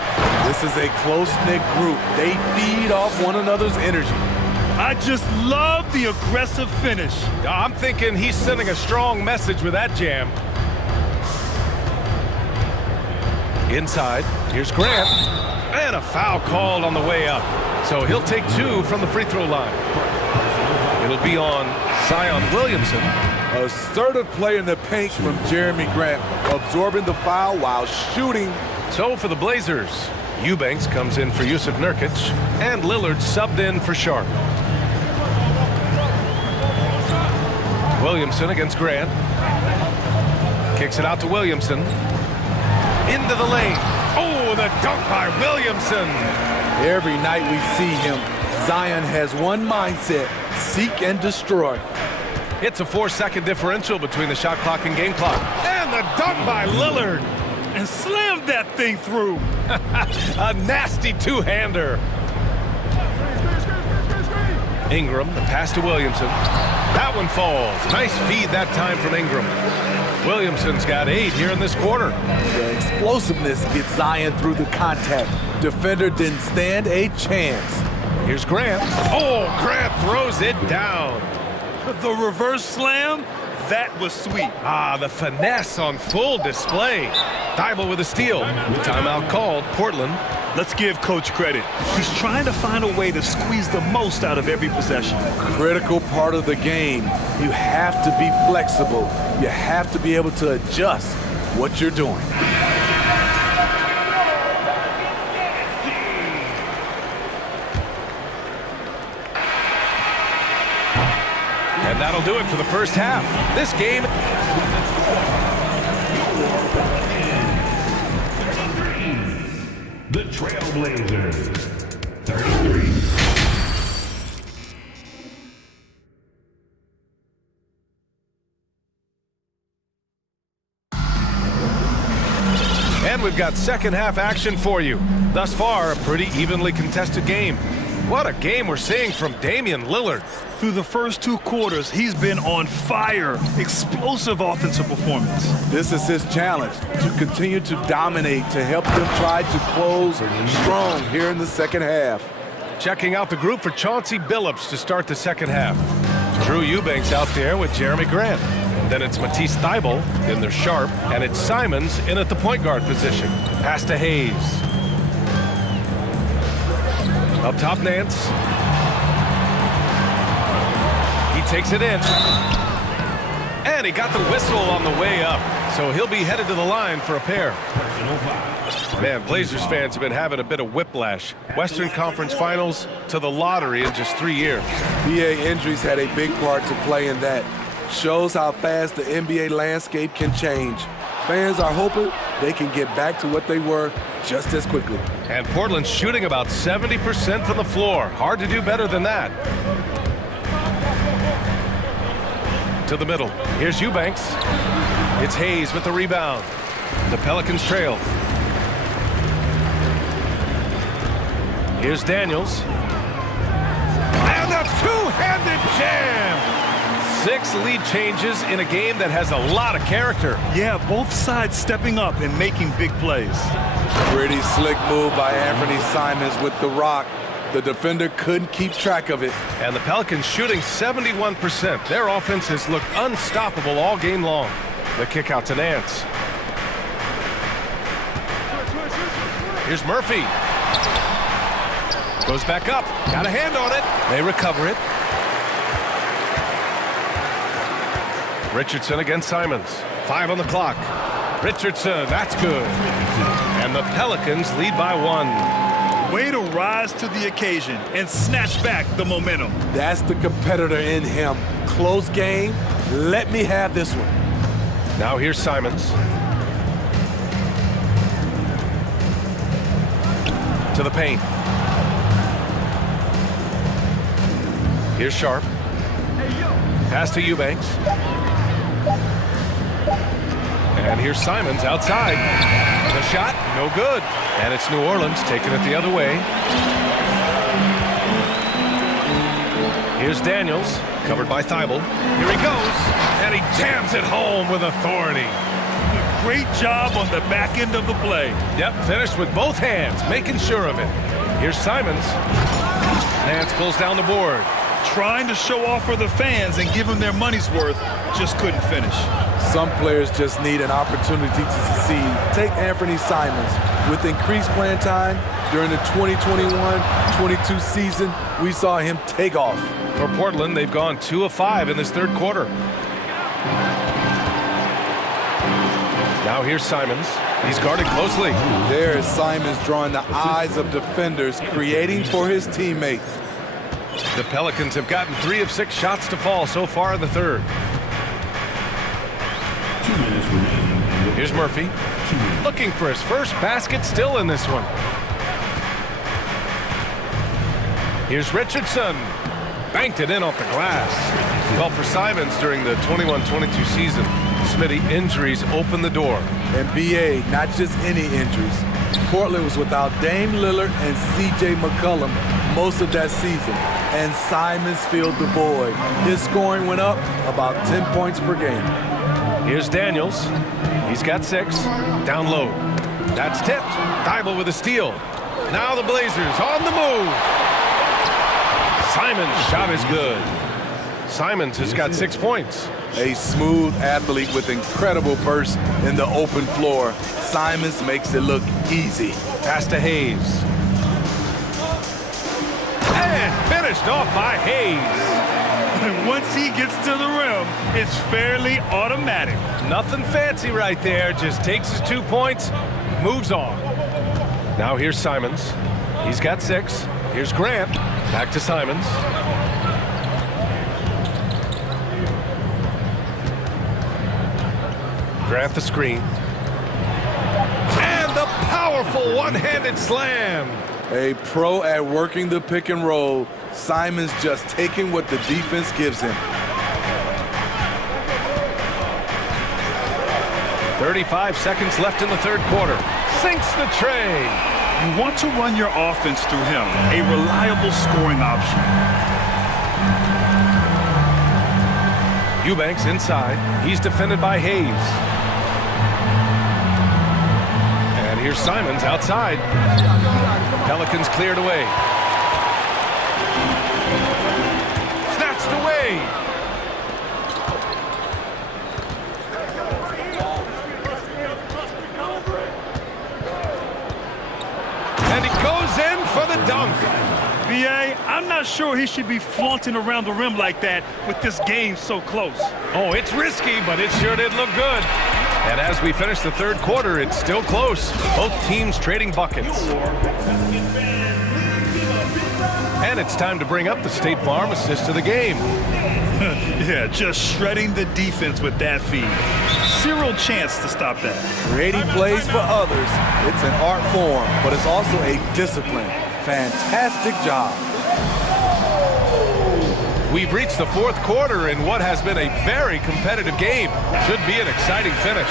This is a close-knit group. They feed off one another's energy. I just love the aggressive finish. I'm thinking he's sending a strong message with that jam. Inside, here's Grant. And a foul called on the way up. So he'll take 2 from the free throw line. It'll be on Zion Williamson. Assertive play in the paint from Jeremy Grant, absorbing the foul while shooting. So for the Blazers, Eubanks comes in for Yusuf Nurkic, and Lillard subbed in for Sharp. Williamson against Grant. Kicks it out to Williamson. Into the lane. Oh, the dunk by Williamson. Every night we see him, Zion has one mindset: seek and destroy. It's a 4-second differential between the shot clock and game clock. And the dunk by Lillard. And slammed that thing through. A nasty two-hander. Ingram, the pass to Williamson. That one falls. Nice feed that time from Ingram. Williamson's got 8 here in this quarter. The explosiveness gets Zion through the contact. Defender didn't stand a chance. Here's Grant. Oh, Grant throws it down. The reverse slam, that was sweet. Ah, the finesse on full display. Thibault with a steal. Timeout called. Portland. Let's give Coach credit. He's trying to find a way to squeeze the most out of every possession. Critical part of the game. You have to be flexible. You have to be able to adjust what you're doing. And that'll do it for the first half. This game... The Trailblazers, 33. And we've got second half action for you. Thus far, a pretty evenly contested game. What a game we're seeing from Damian Lillard. Through the first 2 quarters, he's been on fire. Explosive offensive performance. This is his challenge, to continue to dominate, to help them try to close strong here in the second half. Checking out the group for Chauncey Billups to start the second half. Drew Eubanks out there with Jeremy Grant. Then it's Matisse Thybulle, then there's Sharp, and it's Simons in at the point guard position. Pass to Hayes. Up top, Nance. He takes it in. And he got the whistle on the way up. So he'll be headed to the line for a pair. Man, Blazers fans have been having a bit of whiplash. Western Conference Finals to the lottery in just 3 years. PA injuries had a big part to play in that. Shows how fast the NBA landscape can change. Fans are hoping they can get back to what they were just as quickly. And Portland's shooting about 70% from the floor. Hard to do better than that. To the middle. Here's Eubanks. It's Hayes with the rebound. The Pelicans trail. Here's Daniels. And a two-handed jam! 6 lead changes in a game that has a lot of character. Yeah, both sides stepping up and making big plays. Pretty slick move by Anthony Simons with the rock. The defender couldn't keep track of it. And the Pelicans shooting 71%. Their offense has looked unstoppable all game long. The kick out to Nance. Here's Murphy. Goes back up. Got a hand on it. They recover it. Richardson against Simons. 5 on the clock. Richardson, that's good. And the Pelicans lead by 1. Way to rise to the occasion and snatch back the momentum. That's the competitor in him. Close game. Let me have this one. Now here's Simons. To the paint. Here's Sharp. Pass to Eubanks. And here's Simons outside. The shot, no good. And it's New Orleans taking it the other way. Here's Daniels, covered by Thybulle. Here he goes, and he jams it home with authority. Great job on the back end of the play. Yep, finished with both hands, making sure of it. Here's Simons. Nance pulls down the board. Trying to show off for the fans and give them their money's worth, just couldn't finish. Some players just need an opportunity to succeed. Take Anthony Simons. With increased playing time during the 2021-22 season, we saw him take off. For Portland, they've gone 2 of 5 in this third quarter. Now here's Simons. He's guarded closely. There is Simons drawing the eyes of defenders, creating for his teammate. The Pelicans have gotten 3 of 6 shots to fall so far in the third. Here's Murphy. Looking for his first basket still in this one. Here's Richardson. Banked it in off the glass. Well, for Simons during the 21-22 season, Smitty, injuries opened the door. And BA, not just any injuries. Portland was without Dame Lillard and C.J. McCollum most of that season, and Simons filled the void. His scoring went up about 10 points per game. Here's Daniels. He's got 6. Down low. That's tipped. Thybulle with a steal. Now the Blazers on the move. Simons' shot is good. Simons has got 6 points. A smooth athlete with incredible burst in the open floor. Simons makes it look easy. Pass to Hayes. And finished off by Hayes. And once he gets to the rim, it's fairly automatic. Nothing fancy right there. Just takes his 2 points, moves on. Now here's Simons. He's got 6. Here's Grant. Back to Simons. Grant the screen. And the powerful one-handed slam. A pro at working the pick and roll. Simons just taking what the defense gives him. 35 seconds left in the third quarter. Sinks the tray. You want to run your offense through him, a reliable scoring option. Eubanks inside. He's defended by Hayes. And here's Simons outside. Pelicans cleared away. Snatched away. And he goes in for the dunk. B.A., I'm not sure he should be flaunting around the rim like that with this game so close. Oh, it's risky, but it sure did look good. And as we finish the third quarter, it's still close. Both teams trading buckets. And it's time to bring up the State Farm assist of the game. Yeah, just shredding the defense with that feed. Zero chance to stop that. Creating plays for others, it's an art form, but it's also a discipline. Fantastic job. We've reached the fourth quarter in what has been a very competitive game. Should be an exciting finish.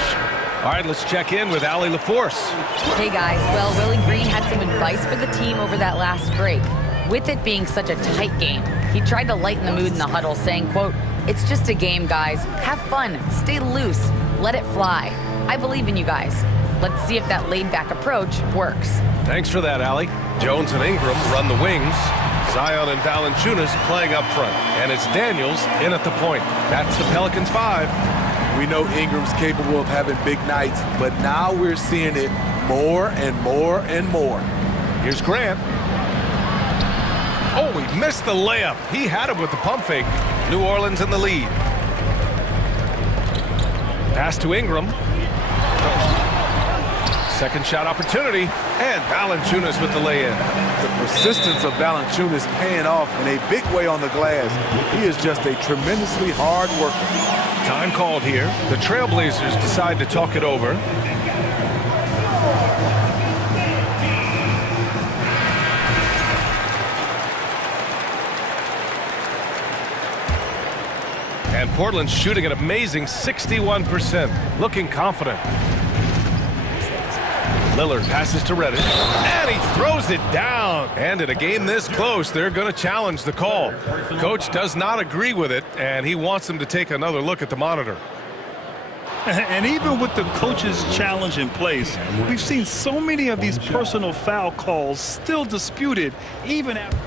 All right, let's check in with Allie LaForce. Hey guys, well, Willie Green had some advice for the team over that last break. With it being such a tight game, he tried to lighten the mood in the huddle, saying, quote, "It's just a game, guys. Have fun, stay loose, let it fly. I believe in you guys. Let's see if that laid-back approach works." Thanks for that, Allie. Jones and Ingram run the wings. Zion and Valanciunas playing up front. And it's Daniels in at the point. That's the Pelicans 5. We know Ingram's capable of having big nights, but now we're seeing it more and more and more. Here's Grant. Oh, he missed the layup. He had it with the pump fake. New Orleans in the lead. Pass to Ingram. Second shot opportunity, and Valanciunas with the lay-in. The persistence of Valanciunas paying off in a big way on the glass. He is just a tremendously hard worker. Time called here. The Trailblazers decide to talk it over. And Portland's shooting an amazing 61%, looking confident. Lillard passes to Reddish, and he throws it down. And in a game this close, they're going to challenge the call. Coach does not agree with it, and he wants them to take another look at the monitor. And even with the coach's challenge in place, we've seen so many of these personal foul calls still disputed, even after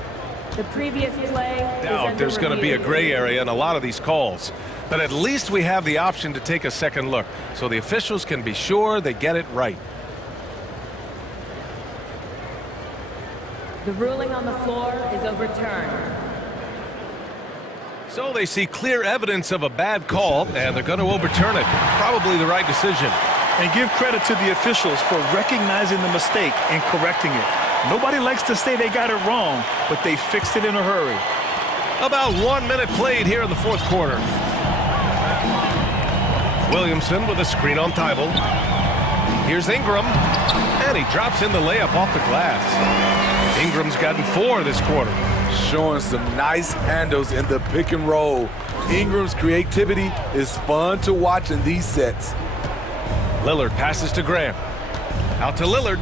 the previous play. Doubt there's going to be a gray area in a lot of these calls. But at least we have the option to take a second look, so the officials can be sure they get it right. The ruling on the floor is overturned. So they see clear evidence of a bad call, and they're going to overturn it. Probably the right decision. And give credit to the officials for recognizing the mistake and correcting it. Nobody likes to say they got it wrong, but they fixed it in a hurry. About 1 minute played here in the fourth quarter. Williamson with a screen on Thibault. Here's Ingram, and he drops in the layup off the glass. Ingram's gotten 4 this quarter. Showing some nice handles in the pick and roll. Ingram's creativity is fun to watch in these sets. Lillard passes to Graham. Out to Lillard.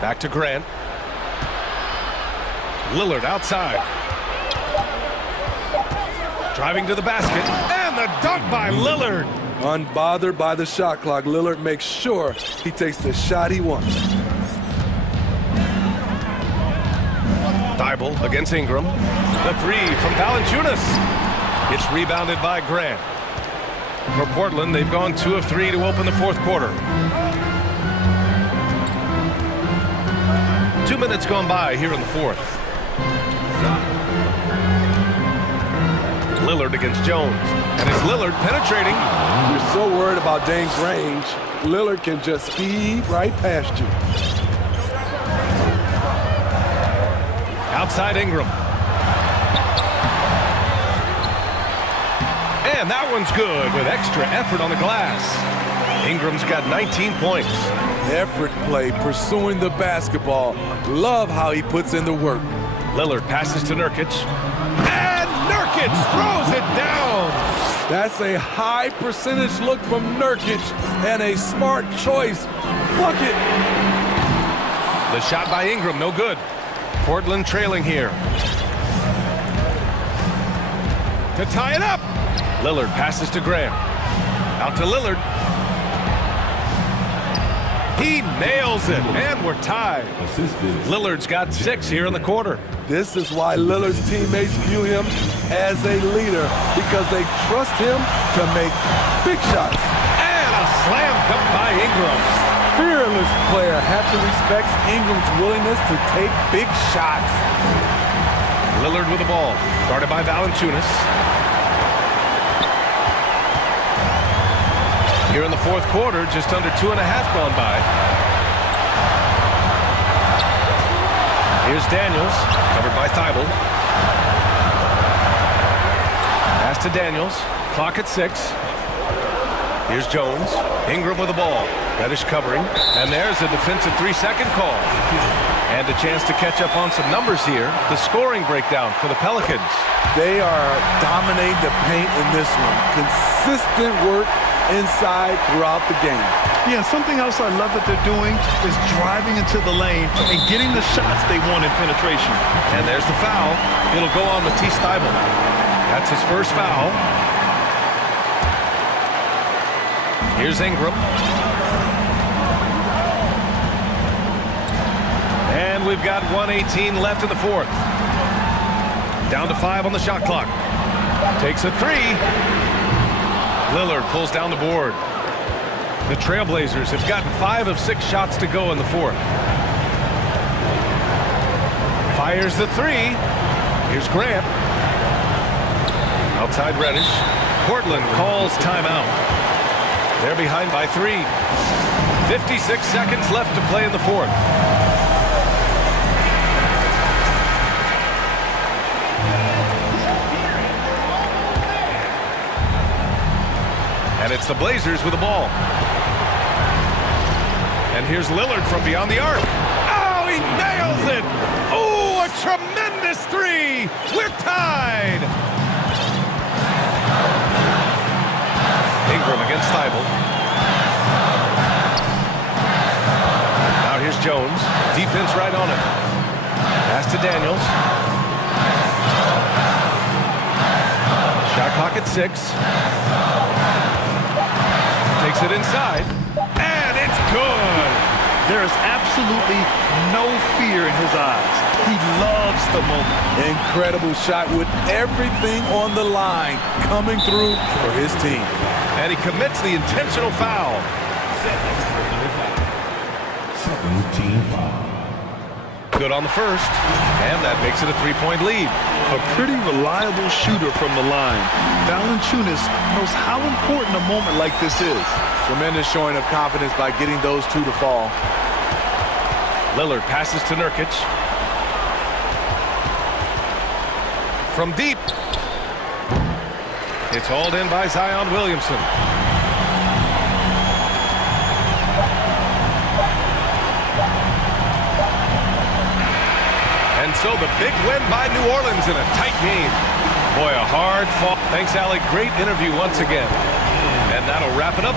Back to Grant. Lillard outside. Driving to the basket. And the dunk by Lillard. Unbothered by the shot clock, Lillard makes sure he takes the shot he wants. Thibault against Ingram. The 3 from Valanciunas. It's rebounded by Grant. For Portland, they've gone 2 of 3 to open the fourth quarter. 2 minutes gone by here in the fourth. Lillard against Jones. And it's Lillard penetrating. You're so worried about Dame's range. Lillard can just speed right past you. Outside Ingram. And that one's good with extra effort on the glass. Ingram's got 19 points. Effort play, pursuing the basketball. Love how he puts in the work. Lillard passes to Nurkic. And Nurkic throws it down. That's a high percentage look from Nurkic and a smart choice. Bucket. The shot by Ingram, no good. Portland trailing here. To tie it up. Lillard passes to Graham. Out to Lillard. He nails it, and we're tied. Lillard's got 6 here in the quarter. This is why Lillard's teammates view him as a leader, because they trust him to make big shots. And a slam dunk by Ingram. Fearless player have to respect Ingram's willingness to take big shots. Lillard with the ball, guarded by Valanciunas. Here in the fourth quarter, just under 2.5 gone by. Here's Daniels, covered by Thibault. Pass to Daniels, clock at 6. Here's Jones, Ingram with the ball. Reddish covering, and there's a defensive 3-second call. And a chance to catch up on some numbers here. The scoring breakdown for the Pelicans. They are dominating the paint in this one. Consistent work inside throughout the game. Yeah, something else I love that they're doing is driving into the lane and getting the shots they want in penetration. And there's the foul. It'll go on Matisse Thybulle. That's his first foul. Here's Ingram. And we've got 1:18 left in the fourth. Down to 5 on the shot clock. Takes a 3. Lillard pulls down the board. The Trailblazers have gotten 5 of 6 shots to go in the fourth. Fires the 3. Here's Grant. Outside Reddish. Portland calls timeout. They're behind by 3. 56 seconds left to play in the fourth. And it's the Blazers with the ball. And here's Lillard from beyond the arc. Oh, he nails it! Oh, a tremendous 3! We're tied! Ingram against Thybulle. Now here's Jones. Defense right on him. Pass to Daniels. Shot clock at 6. Takes it inside, and it's good. There is absolutely no fear in his eyes. He loves the moment. Incredible shot with everything on the line coming through for his team. And he commits the intentional foul. 17 foul. Good on the first, and that makes it a 3-point lead. A pretty reliable shooter from the line. Valanciunas knows how important a moment like this is. Tremendous showing of confidence by getting those 2 to fall. Lillard passes to Nurkic. From deep. It's hauled in by Zion Williamson. And so the big win by New Orleans in a tight game. Boy, a hard fought. Thanks, Alec. Great interview once again. And that'll wrap it up.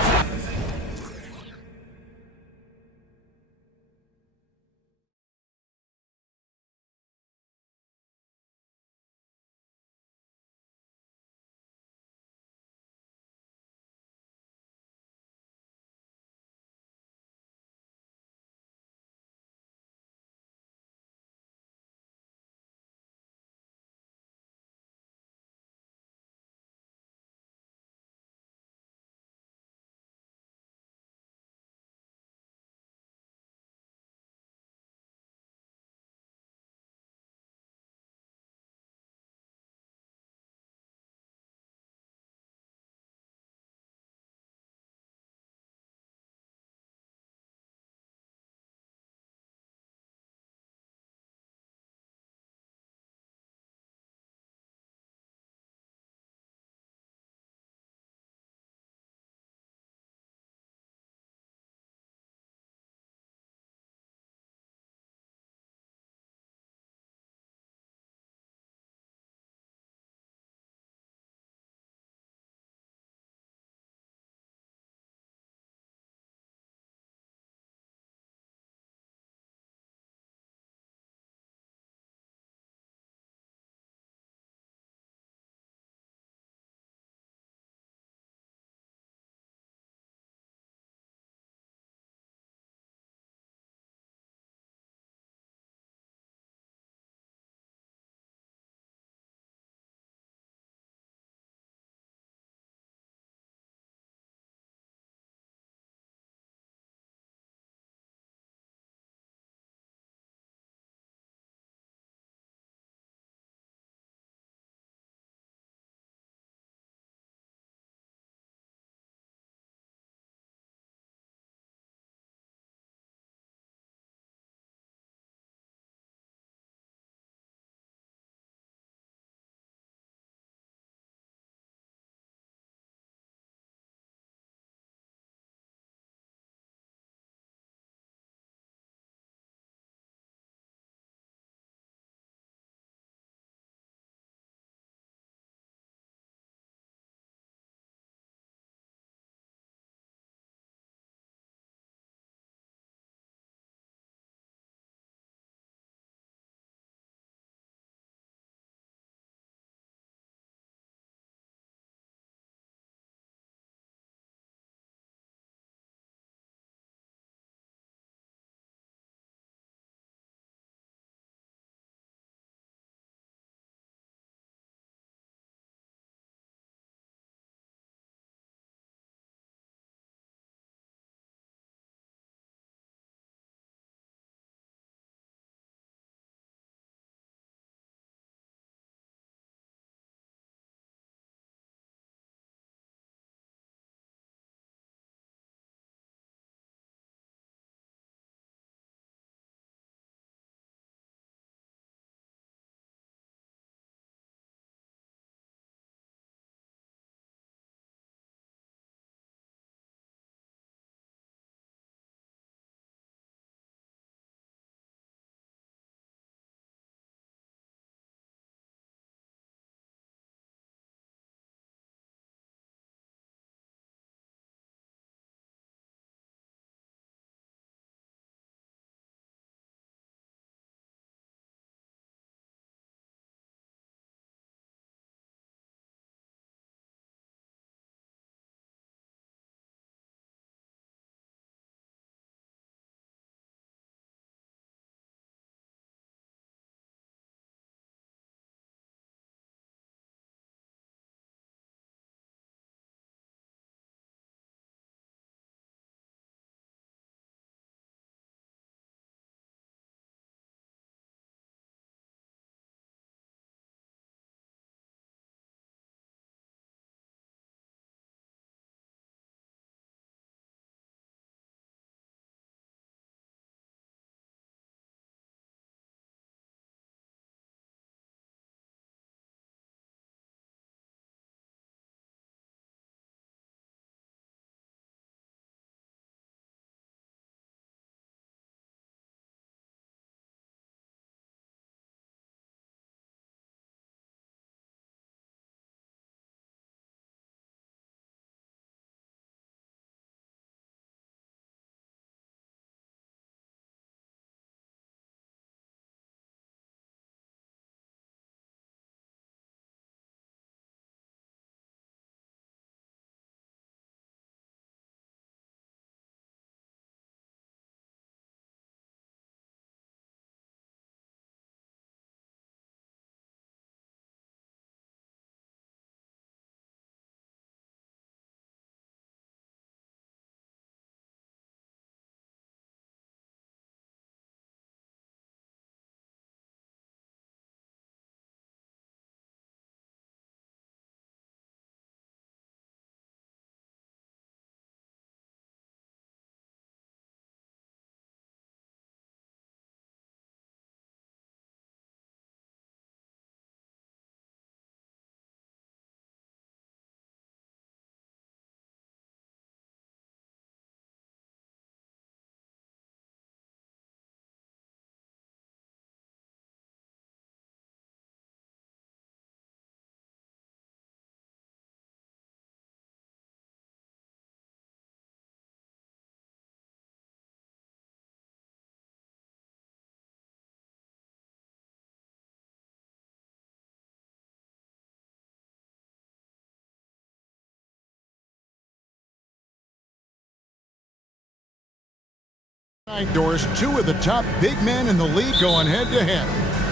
Outdoors, two of the top big men in the league going head-to-head.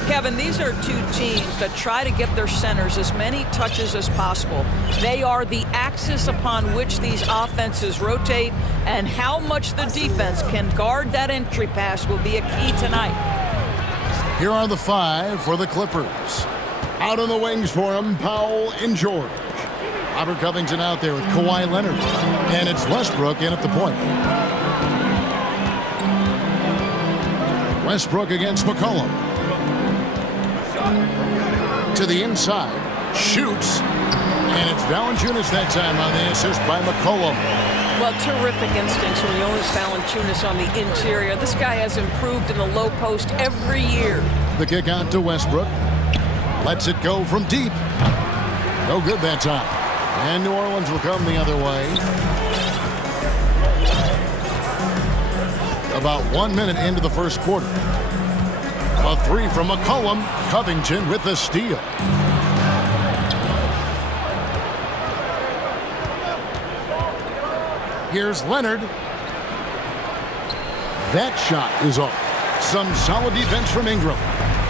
Kevin, these are two teams that try to get their centers as many touches as possible. They are the axis upon which these offenses rotate, and how much the defense can guard that entry pass will be a key tonight. Here are the five for the Clippers. Out on the wings for them, Powell and George. Robert Covington out there with Kawhi Leonard. And it's Westbrook in at the point. Westbrook against McCollum. To the inside. Shoots. And it's Valanciunas that time on the assist by McCollum. Well, terrific instincts from Jonas Valanciunas on the interior. This guy has improved in the low post every year. The kick out to Westbrook. Lets it go from deep. No good that time. And New Orleans will come the other way. About 1 minute into the first quarter. A three from McCollum. Covington with the steal. Here's Leonard. That shot is off. Some solid defense from Ingram.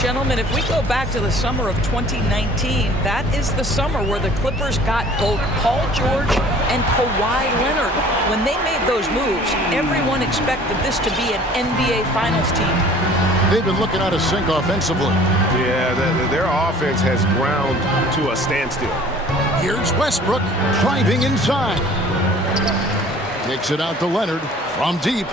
Gentlemen, if we go back to the summer of 2019, that is the summer where the Clippers got both Paul George and Kawhi Leonard. When they made those moves, everyone expected this to be an NBA Finals team. They've been looking out of sync offensively. Yeah, their offense has ground to a standstill. Here's Westbrook driving inside. Takes it out to Leonard from deep.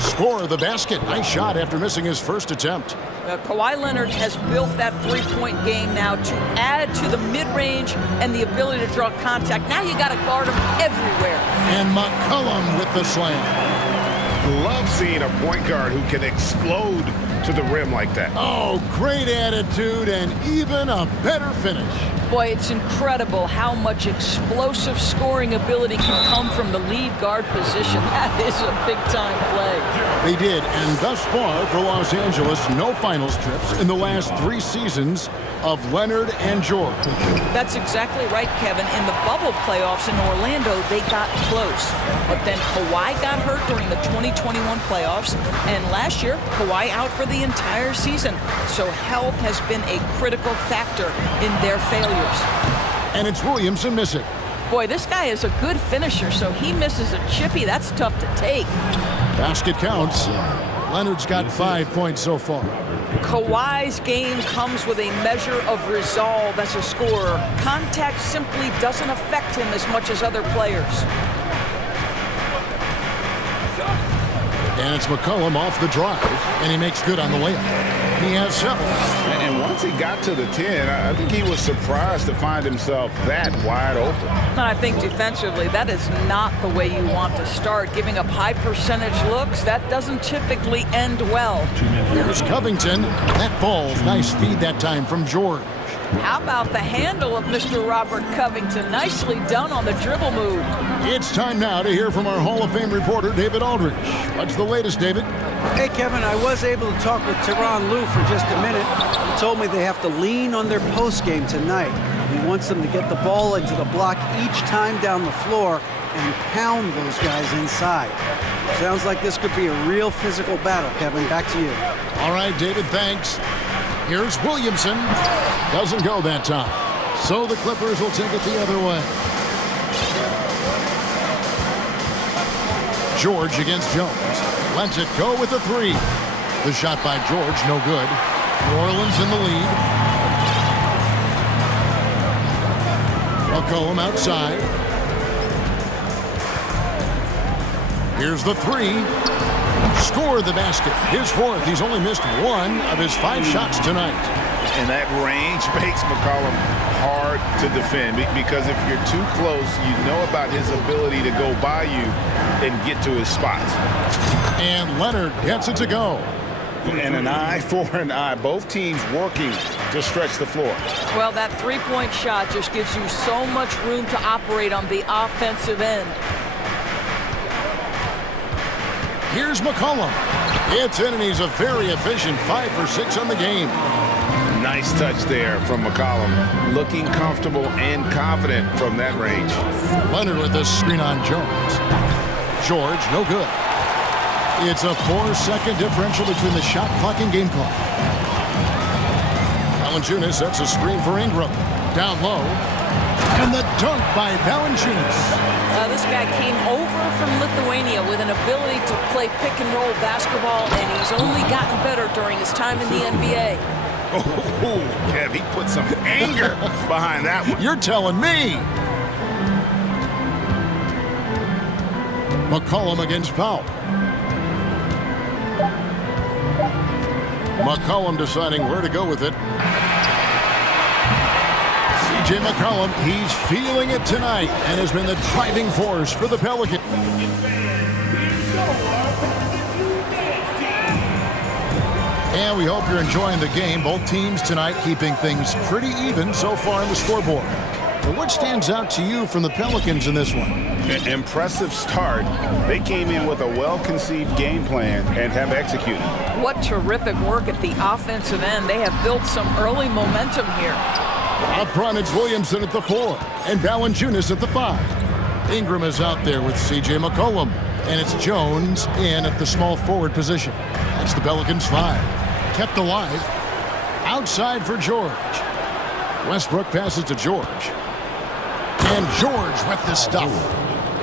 Score the basket. Nice shot after missing his first attempt. Kawhi Leonard has built that three-point game now to add to the mid-range and the ability to draw contact. Now you got to guard him everywhere. And McCollum with the slam. Love seeing a point guard who can explode to the rim like that. Oh, great attitude and even a better finish. Boy, it's incredible how much explosive scoring ability can come from the lead guard position. That is a big-time play. They did, and thus far for Los Angeles, no finals trips in the last 3 seasons of Leonard and George. That's exactly right, Kevin. In the bubble playoffs in Orlando, they got close. But then Kawhi got hurt during the 2021 playoffs, and last year, Kawhi out for the entire season. So health has been a critical factor in their failures. And it's Williamson missing. Boy, this guy is a good finisher, so he misses a chippy. That's tough to take. Basket counts. Leonard's got 5 points so far. Kawhi's game comes with a measure of resolve as a scorer. Contact simply doesn't affect him as much as other players. And it's McCollum off the drive, and he makes good on the layup. He has 7. And once he got to the 10, I think he was surprised to find himself that wide open. I think defensively, that is not the way you want to start. Giving up high percentage looks, that doesn't typically end well. Here's Covington. That ball's nice feed that time from George. How about the handle of Mr. Robert Covington? Nicely done on the dribble move. It's time now to hear from our Hall of Fame reporter, David Aldridge. What's the latest, David? Hey, Kevin, I was able to talk with Tyronn Lue for just a minute. He told me they have to lean on their post game tonight. He wants them to get the ball into the block each time down the floor and pound those guys inside. Sounds like this could be a real physical battle, Kevin. Back to you. All right, David, thanks. Here's Williamson. Doesn't go that time. So the Clippers will take it the other way. George against Jones. Lets it go with a 3. The shot by George, no good. New Orleans in the lead. McCollum outside. Here's the 3. Score the basket. His 4th. He's only missed 1 of his 5 shots tonight. And that range makes McCollum hard to defend because if you're too close, you know about his ability to go by you and get to his spots. And Leonard gets it to go. And an eye for an eye. Both teams working to stretch the floor. Well, that three-point shot just gives you so much room to operate on the offensive end. Here's McCollum. It's in, and he's a very efficient 5 for 6 on the game. Nice touch there from McCollum. Looking comfortable and confident from that range. Leonard with the screen on Jones. George, no good. It's a 4-second differential between the shot clock and game clock. Valanciunas sets a screen for Ingram. Down low. And the dunk by Valanciunas. This guy came over from Lithuania with an ability to play pick-and-roll basketball, and he's only gotten better during his time in the NBA. Oh, Kev, he put some anger behind that one. You're telling me. McCollum against Powell. McCollum deciding where to go with it. C.J. McCollum, he's feeling it tonight and has been the driving force for the Pelicans. And we hope you're enjoying the game. Both teams tonight keeping things pretty even so far on the scoreboard. But what stands out to you from the Pelicans in this one? An impressive start. They came in with a well-conceived game plan and have executed. What terrific work at the offensive end. They have built some early momentum here. Up front, it's Williamson at the 4 and Valanciunas at the 5. Ingram is out there with C.J. McCollum, and it's Jones in at the small forward position. That's the Pelicans 5. Kept alive. Outside for George. Westbrook passes to George. And George with the stuff.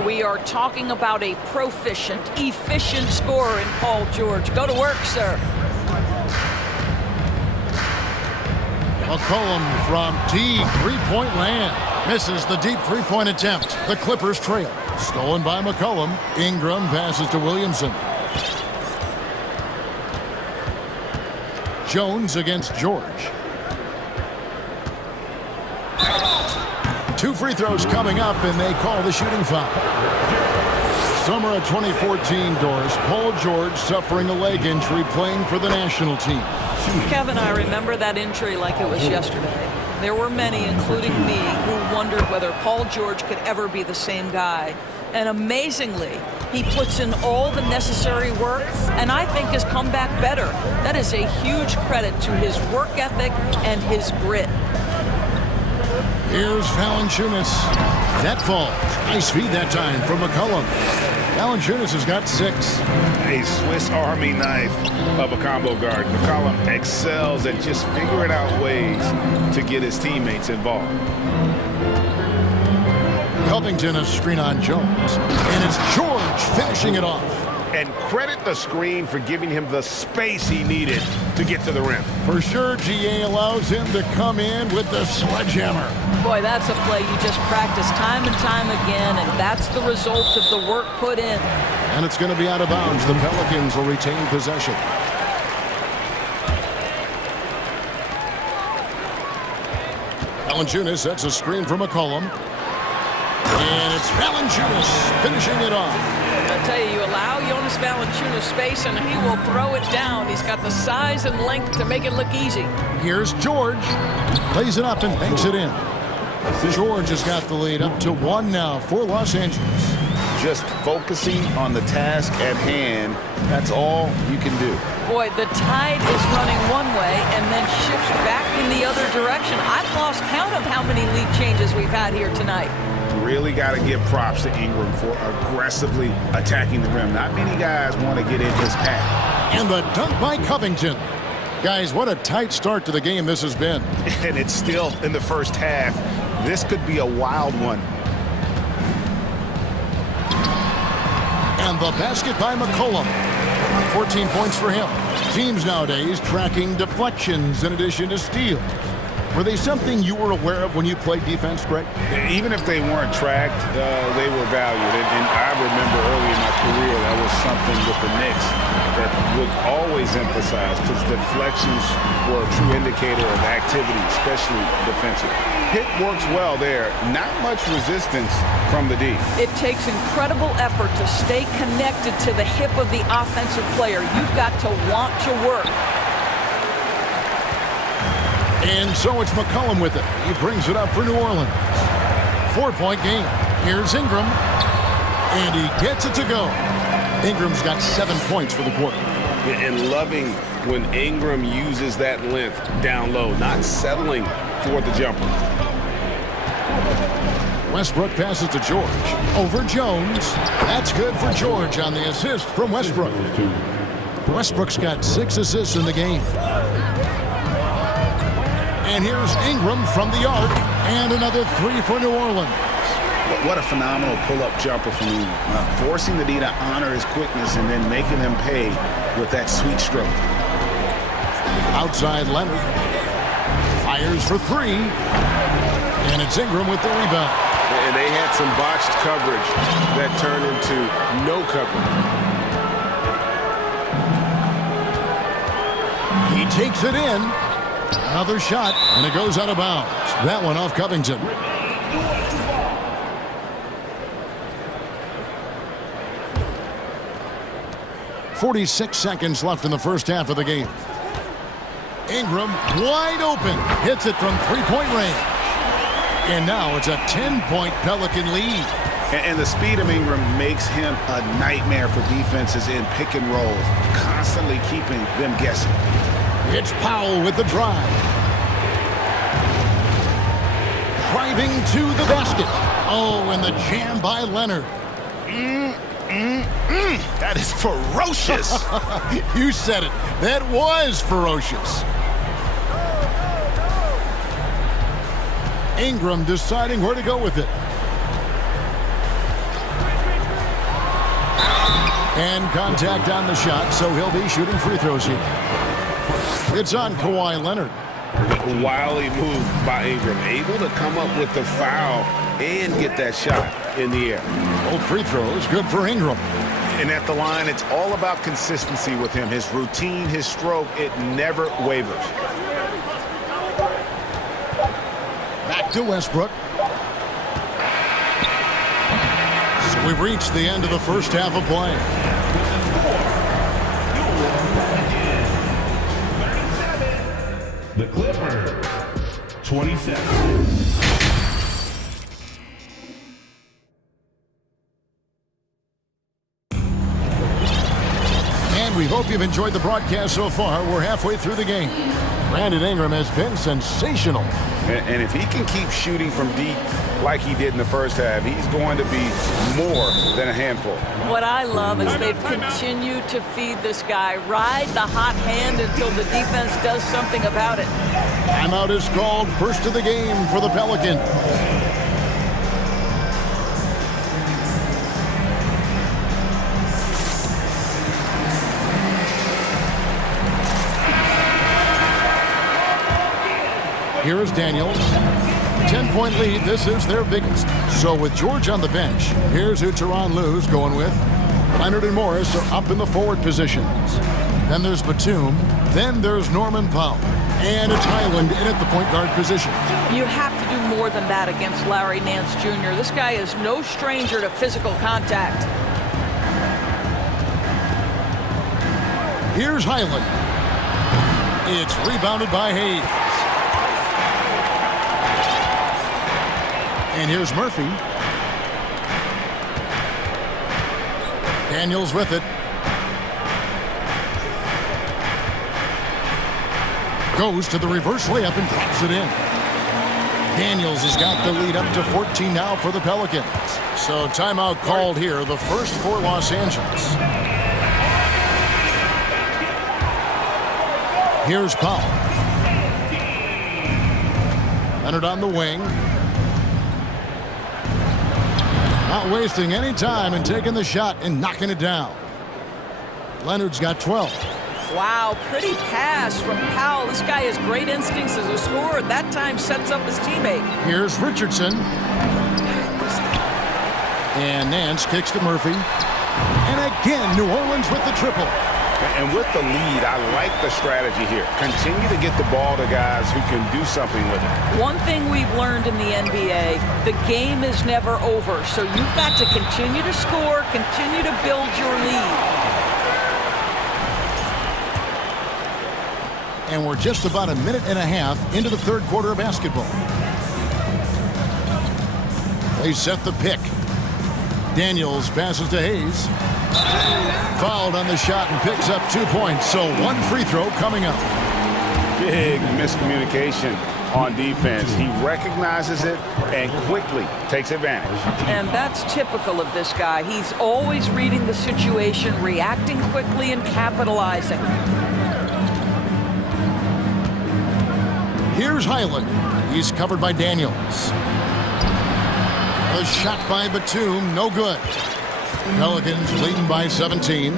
We are talking about a proficient, efficient scorer in Paul George. Go to work, sir. McCollum from deep three-point land. Misses the deep three-point attempt. The Clippers trail. Stolen by McCollum. Ingram passes to Williamson. Jones against George. 2 free throws coming up, and they call the shooting foul. Summer of 2014, Doris. Paul George suffering a leg injury playing for the national team. Kevin, I remember that injury like it was yesterday. There were many, including me, who wondered whether Paul George could ever be the same guy. And amazingly, he puts in all the necessary work, and I think has come back better. That is a huge credit to his work ethic and his grit. Here's Valanciunas. That falls. Nice feed that time from McCollum. Valanciunas has got 6. A Swiss Army knife of a combo guard. McCollum excels at just figuring out ways to get his teammates involved. Covington a screen on Jones. And it's George finishing it off. And credit the screen for giving him the space he needed to get to the rim. For sure, GA allows him to come in with the sledgehammer. Boy, that's a play you just practice time and time again, and that's the result of the work put in. And it's going to be out of bounds. The Pelicans will retain possession. Valanciunas sets a screen for McCollum. And it's Valanciunas finishing it off. I tell you, you allow Jonas Valanciunas space and he will throw it down. He's got the size and length to make it look easy. Here's George. Plays it up and banks it in. George has got the lead up to 1 now for Los Angeles. Just focusing on the task at hand, that's all you can do. Boy, the tide is running one way and then shifts back in the other direction. I've lost count of how many lead changes we've had here tonight. Really got to give props to Ingram for aggressively attacking the rim. Not many guys want to get in his path. And the dunk by Covington. Guys, what a tight start to the game this has been. And it's still in the first half. This could be a wild one. And the basket by McCollum. 14 points for him. Teams nowadays tracking deflections in addition to steals. Were they something you were aware of when you played defense, Greg? Even if they weren't tracked, they were valued. And I remember early in my career, that was something with the Knicks that would always emphasize, because deflections were a true indicator of activity, especially defensive. Hit works well there. Not much resistance from the D. It takes incredible effort to stay connected to the hip of the offensive player. You've got to want to work. And so it's McCollum with it. He brings it up for New Orleans. 4-point game. Here's Ingram. And he gets it to go. Ingram's got 7 points for the quarter. And loving when Ingram uses that length down low, not settling for the jumper. Westbrook passes to George. Over Jones. That's good for George on the assist from Westbrook. Westbrook's got 6 assists in the game. And here's Ingram from the arc. And another 3 for New Orleans. What a phenomenal pull-up jumper from Ingram. Forcing the D to honor his quickness and then making him pay with that sweet stroke. Outside Leonard. Fires for 3. And it's Ingram with the rebound. And they had some botched coverage that turned into no coverage. He takes it in. Another shot, and it goes out of bounds. That one off Covington. .46 seconds left in the first half of the game. Ingram wide open. Hits it from three-point range. And now it's a 10-point Pelican lead. And the speed of Ingram makes him a nightmare for defenses in pick and rolls, constantly keeping them guessing. It's Powell with the drive. Driving to the basket. Oh, and the jam by Leonard. That is ferocious. You said it. That was ferocious. Ingram deciding where to go with it. And contact on the shot, so he'll be shooting free throws here. It's on Kawhi Leonard. Wily move by Ingram, able to come up with the foul and get that shot in the air. Both free throws, good for Ingram. And at the line, it's all about consistency with him. His routine, his stroke, it never wavers. Back to Westbrook. So we've reached the end of the first half of play. The Clippers, 27. And we hope you've enjoyed the broadcast so far. We're halfway through the game. Brandon Ingram has been sensational. And if he can keep shooting from deep like he did in the first half, he's going to be more than a handful. What I love is they've continued to feed this guy. Ride the hot hand until the defense does something about it. Timeout is called. First of the game for the Pelicans. Here is Daniels. 10-point lead. This is their biggest. So with George on the bench, here's who Tyronn Lue's going with. Leonard and Morris are up in the forward positions. Then there's Batum. Then there's Norman Powell. And it's Highland in at the point guard position. You have to do more than that against Larry Nance Jr. This guy is no stranger to physical contact. Here's Highland. It's rebounded by Hayes. And here's Murphy. Daniels with it. Goes to the reverse layup and drops it in. Daniels has got the lead up to 14 now for the Pelicans. So timeout called here, the first for Los Angeles. Here's Powell. Leonard on the wing. Not wasting any time and taking the shot and knocking it down. Leonard's got 12. Wow, pretty pass from Powell. This guy has great instincts as a scorer. That time sets up his teammate. Here's Richardson. And Nance kicks to Murphy. And again, New Orleans with the triple. And with the lead, I like the strategy here. Continue to get the ball to guys who can do something with it. One thing we've learned in the NBA, the game is never over. So you've got to continue to score, continue to build your lead. And we're just about a minute and a half into the third quarter of basketball. They set the pick. Daniels passes to Hayes. Fouled on the shot and picks up 2 points. So one free throw coming up. Big miscommunication on defense. He recognizes it and quickly takes advantage. And that's typical of this guy. He's always reading the situation, reacting quickly, and capitalizing. Here's Highland. He's covered by Daniels. A shot by Batum, no good. Pelicans leading by 17.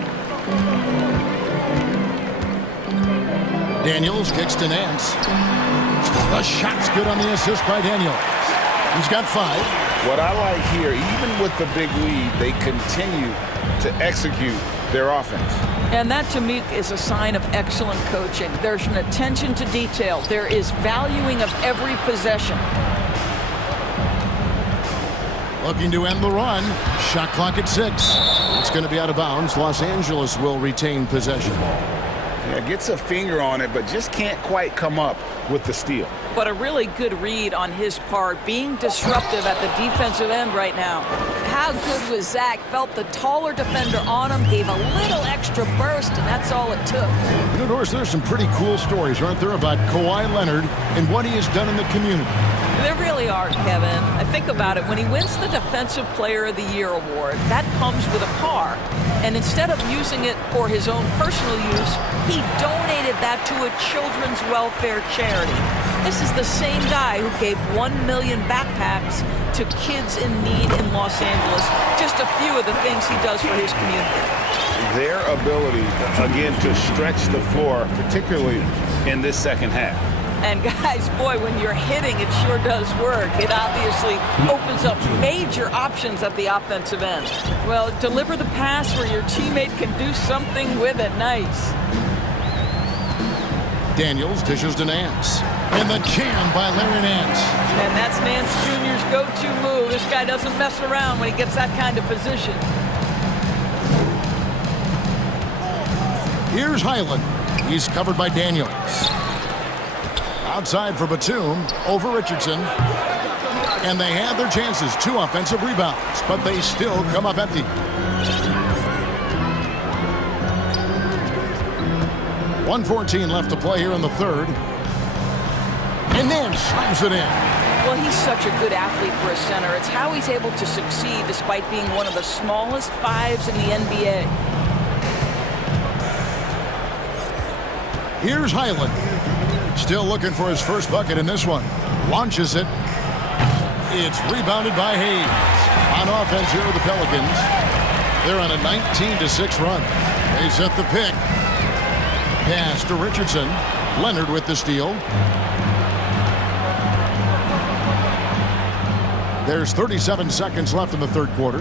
Daniels kicks to Nance. The shot's good on the assist by Daniels. He's got 5. What I like here, even with the big lead, they continue to execute their offense. And that, to me, is a sign of excellent coaching. There's an attention to detail. There is valuing of every possession. Looking to end the run. Shot clock at 6. It's going to be out of bounds. Los Angeles will retain possession. Yeah, gets a finger on it, but just can't quite come up with the steal. But a really good read on his part, being disruptive at the defensive end right now. How good was Zach? Felt the taller defender on him, gave a little extra burst, and that's all it took. You know, Doris, there's some pretty cool stories, aren't there, about Kawhi Leonard and what he has done in the community. There really are, Kevin. I think about it. When he wins the Defensive Player of the Year award, that comes with a car. And instead of using it for his own personal use, he donated that to a children's welfare charity. This is the same guy who gave 1 million backpacks to kids in need in Los Angeles. Just a few of the things he does for his community. Their ability, again, to stretch the floor, particularly in this second half. And guys, boy, when you're hitting, it sure does work. It obviously opens up major options at the offensive end. Well, deliver the pass where your teammate can do something with it. Nice. Daniels dishes to Nance. And the jam by Larry Nance. And that's Nance Jr.'s go-to move. This guy doesn't mess around when he gets that kind of position. Here's Highland. He's covered by Daniels. Outside for Batum, over Richardson. And they had their chances, 2 offensive rebounds, but they still come up empty. 1:14 left to play here in the third. And then slams it in. Well, he's such a good athlete for a center. It's how he's able to succeed despite being one of the smallest 5s in the NBA. Here's Highland. Still looking for his first bucket in this one. Launches it. It's rebounded by Hayes. On offense here with the Pelicans. They're on a 19-6 run. They set the pick. Pass to Richardson. Leonard with the steal. There's 37 seconds left in the third quarter.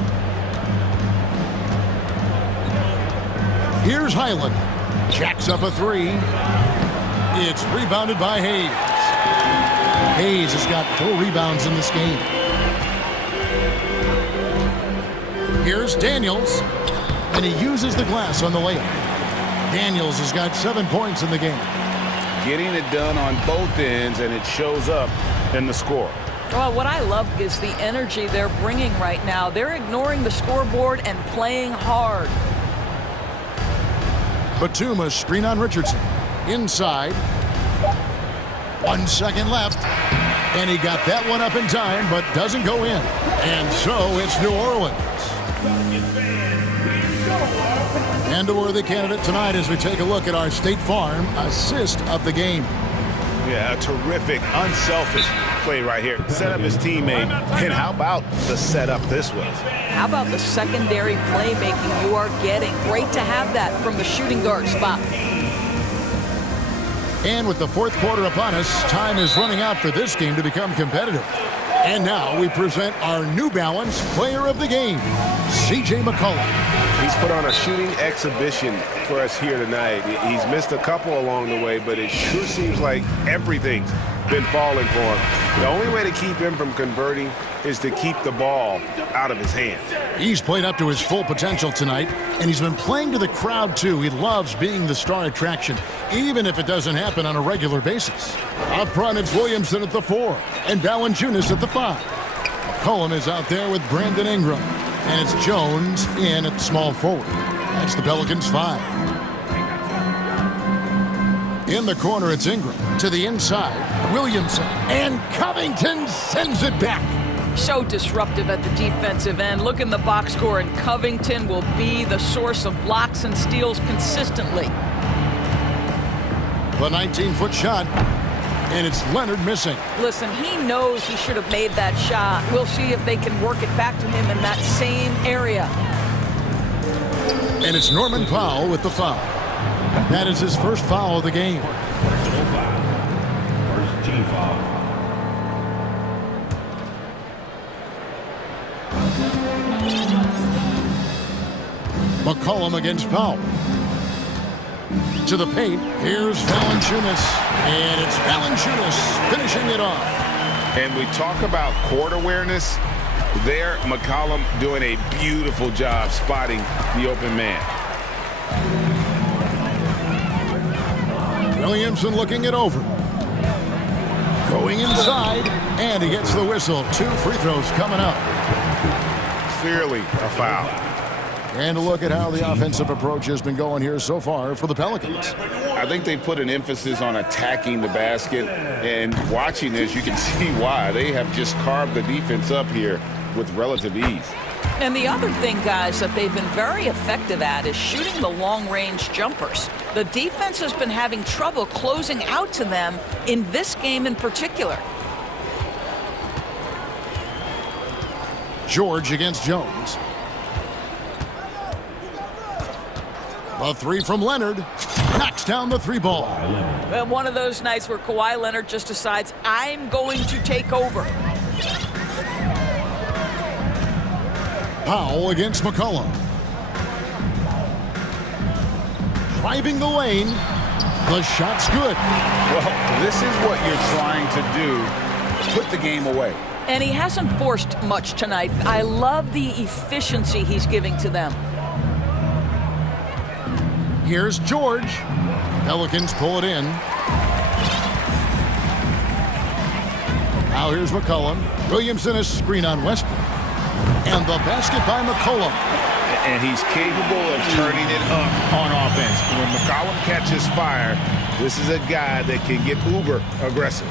Here's Highland. Jacks up a 3. It's rebounded by Hayes. Hayes has got 4 rebounds in this game. Here's Daniels. And he uses the glass on the layup. Daniels has got 7 points in the game. Getting it done on both ends, and it shows up in the score. Well, what I love is the energy they're bringing right now. They're ignoring the scoreboard and playing hard. Batum, a screen on Richardson. Inside. 1 second left. And he got that one up in time, but doesn't go in. And so it's New Orleans. And a worthy candidate tonight as we take a look at our State Farm assist of the game. Yeah, a terrific, unselfish play right here. Set up his teammate. And how about the setup this was? How about the secondary playmaking you are getting? Great to have that from the shooting guard spot. And with the fourth quarter upon us, time is running out for this game to become competitive. And now we present our New Balance Player of the Game, C.J. McCollum. He's put on a shooting exhibition for us here tonight. He's missed a couple along the way, but it sure seems like everything's been falling for him. The only way to keep him from converting is to keep the ball out of his hands. He's played up to his full potential tonight, and he's been playing to the crowd, too. He loves being the star attraction, even if it doesn't happen on a regular basis. Up front, it's Williamson at the 4, and Valanciunas at the 5. McCollum is out there with Brandon Ingram, and it's Jones in at small forward. That's the Pelicans' 5. In the corner, it's Ingram. To the inside, Williamson. And Covington sends it back. So disruptive at the defensive end. Look in the box score, and Covington will be the source of blocks and steals consistently. The 19-foot shot, and it's Leonard missing. Listen, he knows he should have made that shot. We'll see if they can work it back to him in that same area. And it's Norman Powell with the foul. That is his first foul of the game. First team foul. McCollum against Powell. To the paint, here's Valanciunas. And it's Valanciunas finishing it off. And we talk about court awareness. There, McCollum doing a beautiful job spotting the open man. Williamson looking it over. Going inside, and he gets the whistle. 2 free throws coming up. Clearly a foul. And a look at how the offensive approach has been going here so far for the Pelicans. I think they put an emphasis on attacking the basket, and watching this, you can see why. They have just carved the defense up here with relative ease. And the other thing, guys, that they've been very effective at is shooting the long-range jumpers. The defense has been having trouble closing out to them in this game in particular. George against Jones. A 3 from Leonard. Knocks down the 3 ball. Well, one of those nights where Kawhi Leonard just decides, I'm going to take over. Powell against McCollum. Driving the lane. The shot's good. Well, this is what you're trying to do. Put the game away. And he hasn't forced much tonight. I love the efficiency he's giving to them. Here's George. Pelicans pull it in. Now here's McCollum. Williamson a screen on Westbrook. And the basket by McCollum. And he's capable of turning it up on offense. When McCollum catches fire, this is a guy that can get uber aggressive.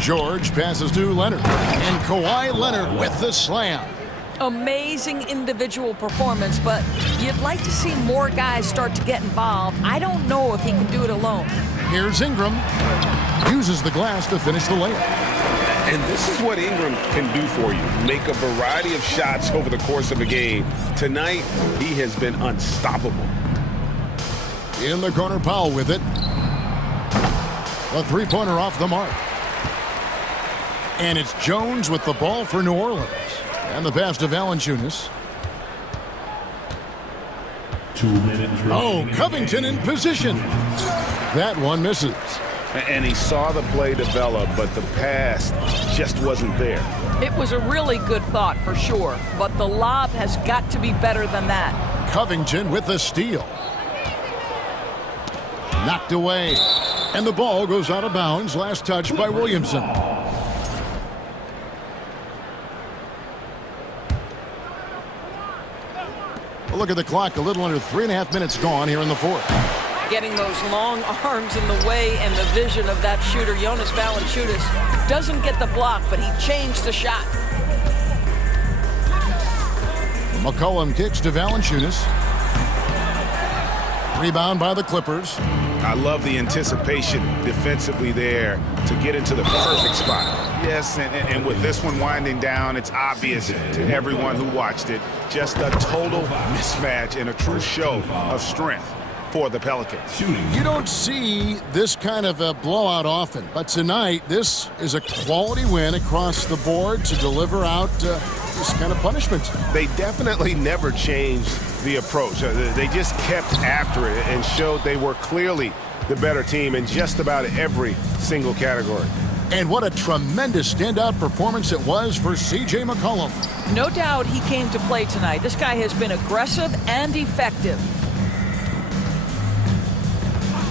George passes to Leonard. And Kawhi Leonard with the slam. Amazing individual performance, but you'd like to see more guys start to get involved. I don't know if he can do it alone. Here's Ingram. Uses the glass to finish the layup. And this is what Ingram can do for you. Make a variety of shots over the course of a game. Tonight, he has been unstoppable. In the corner, Powell with it. A 3-pointer off the mark. And it's Jones with the ball for New Orleans. And the pass to Valanciunas. 2 minutes. Oh, Covington in position. That one misses. And he saw the play develop, but the pass just wasn't there. It was a really good thought for sure, but the lob has got to be better than that. Covington with the steal. Knocked away. And the ball goes out of bounds. Last touch by Williamson. Look at the clock. A little under 3.5 minutes gone here in the fourth. Getting those long arms in the way and the vision of that shooter, Jonas Valanciunas, doesn't get the block, but he changed the shot. McCollum kicks to Valanciunas. Rebound by the Clippers. I love the anticipation defensively there to get into the perfect spot. Yes, and with this one winding down, it's obvious to everyone who watched it. Just a total mismatch and a true show of strength for the Pelicans. You don't see this kind of a blowout often, but tonight this is a quality win across the board to deliver out this kind of punishment. They definitely never changed the approach. They just kept after it and showed they were clearly the better team in just about every single category. And what a tremendous standout performance it was for C.J. McCollum. No doubt he came to play tonight. This guy has been aggressive and effective.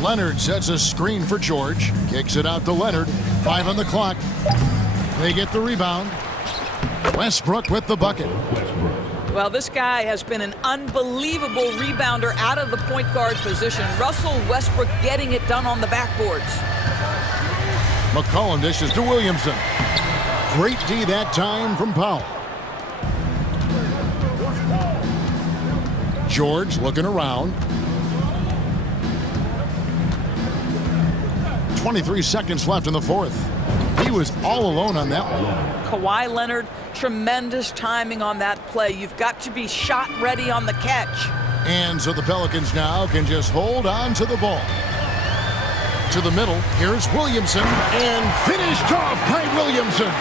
Leonard sets a screen for George. Kicks it out to Leonard. 5 on the clock. They get the rebound. Westbrook with the bucket. Well, this guy has been an unbelievable rebounder out of the point guard position. Russell Westbrook getting it done on the backboards. McCollum dishes to Williamson. Great D that time from Powell. George looking around. 23 seconds left in the fourth. He was all alone on that one. Kawhi Leonard, tremendous timing on that play. You've got to be shot ready on the catch. And so the Pelicans now can just hold on to the ball. To the middle, here's Williamson, and finished off by Williamson.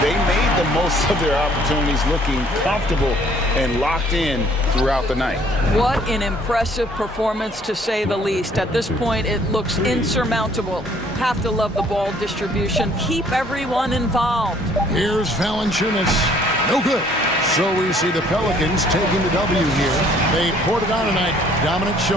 They made the most of their opportunities, looking comfortable and locked in throughout the night. What an impressive performance, to say the least. At this point, it looks insurmountable. Have to love the ball distribution. Keep everyone involved. Here's Valanciunas. No good. So we see the Pelicans taking the W here. They poured it on tonight. Dominant show.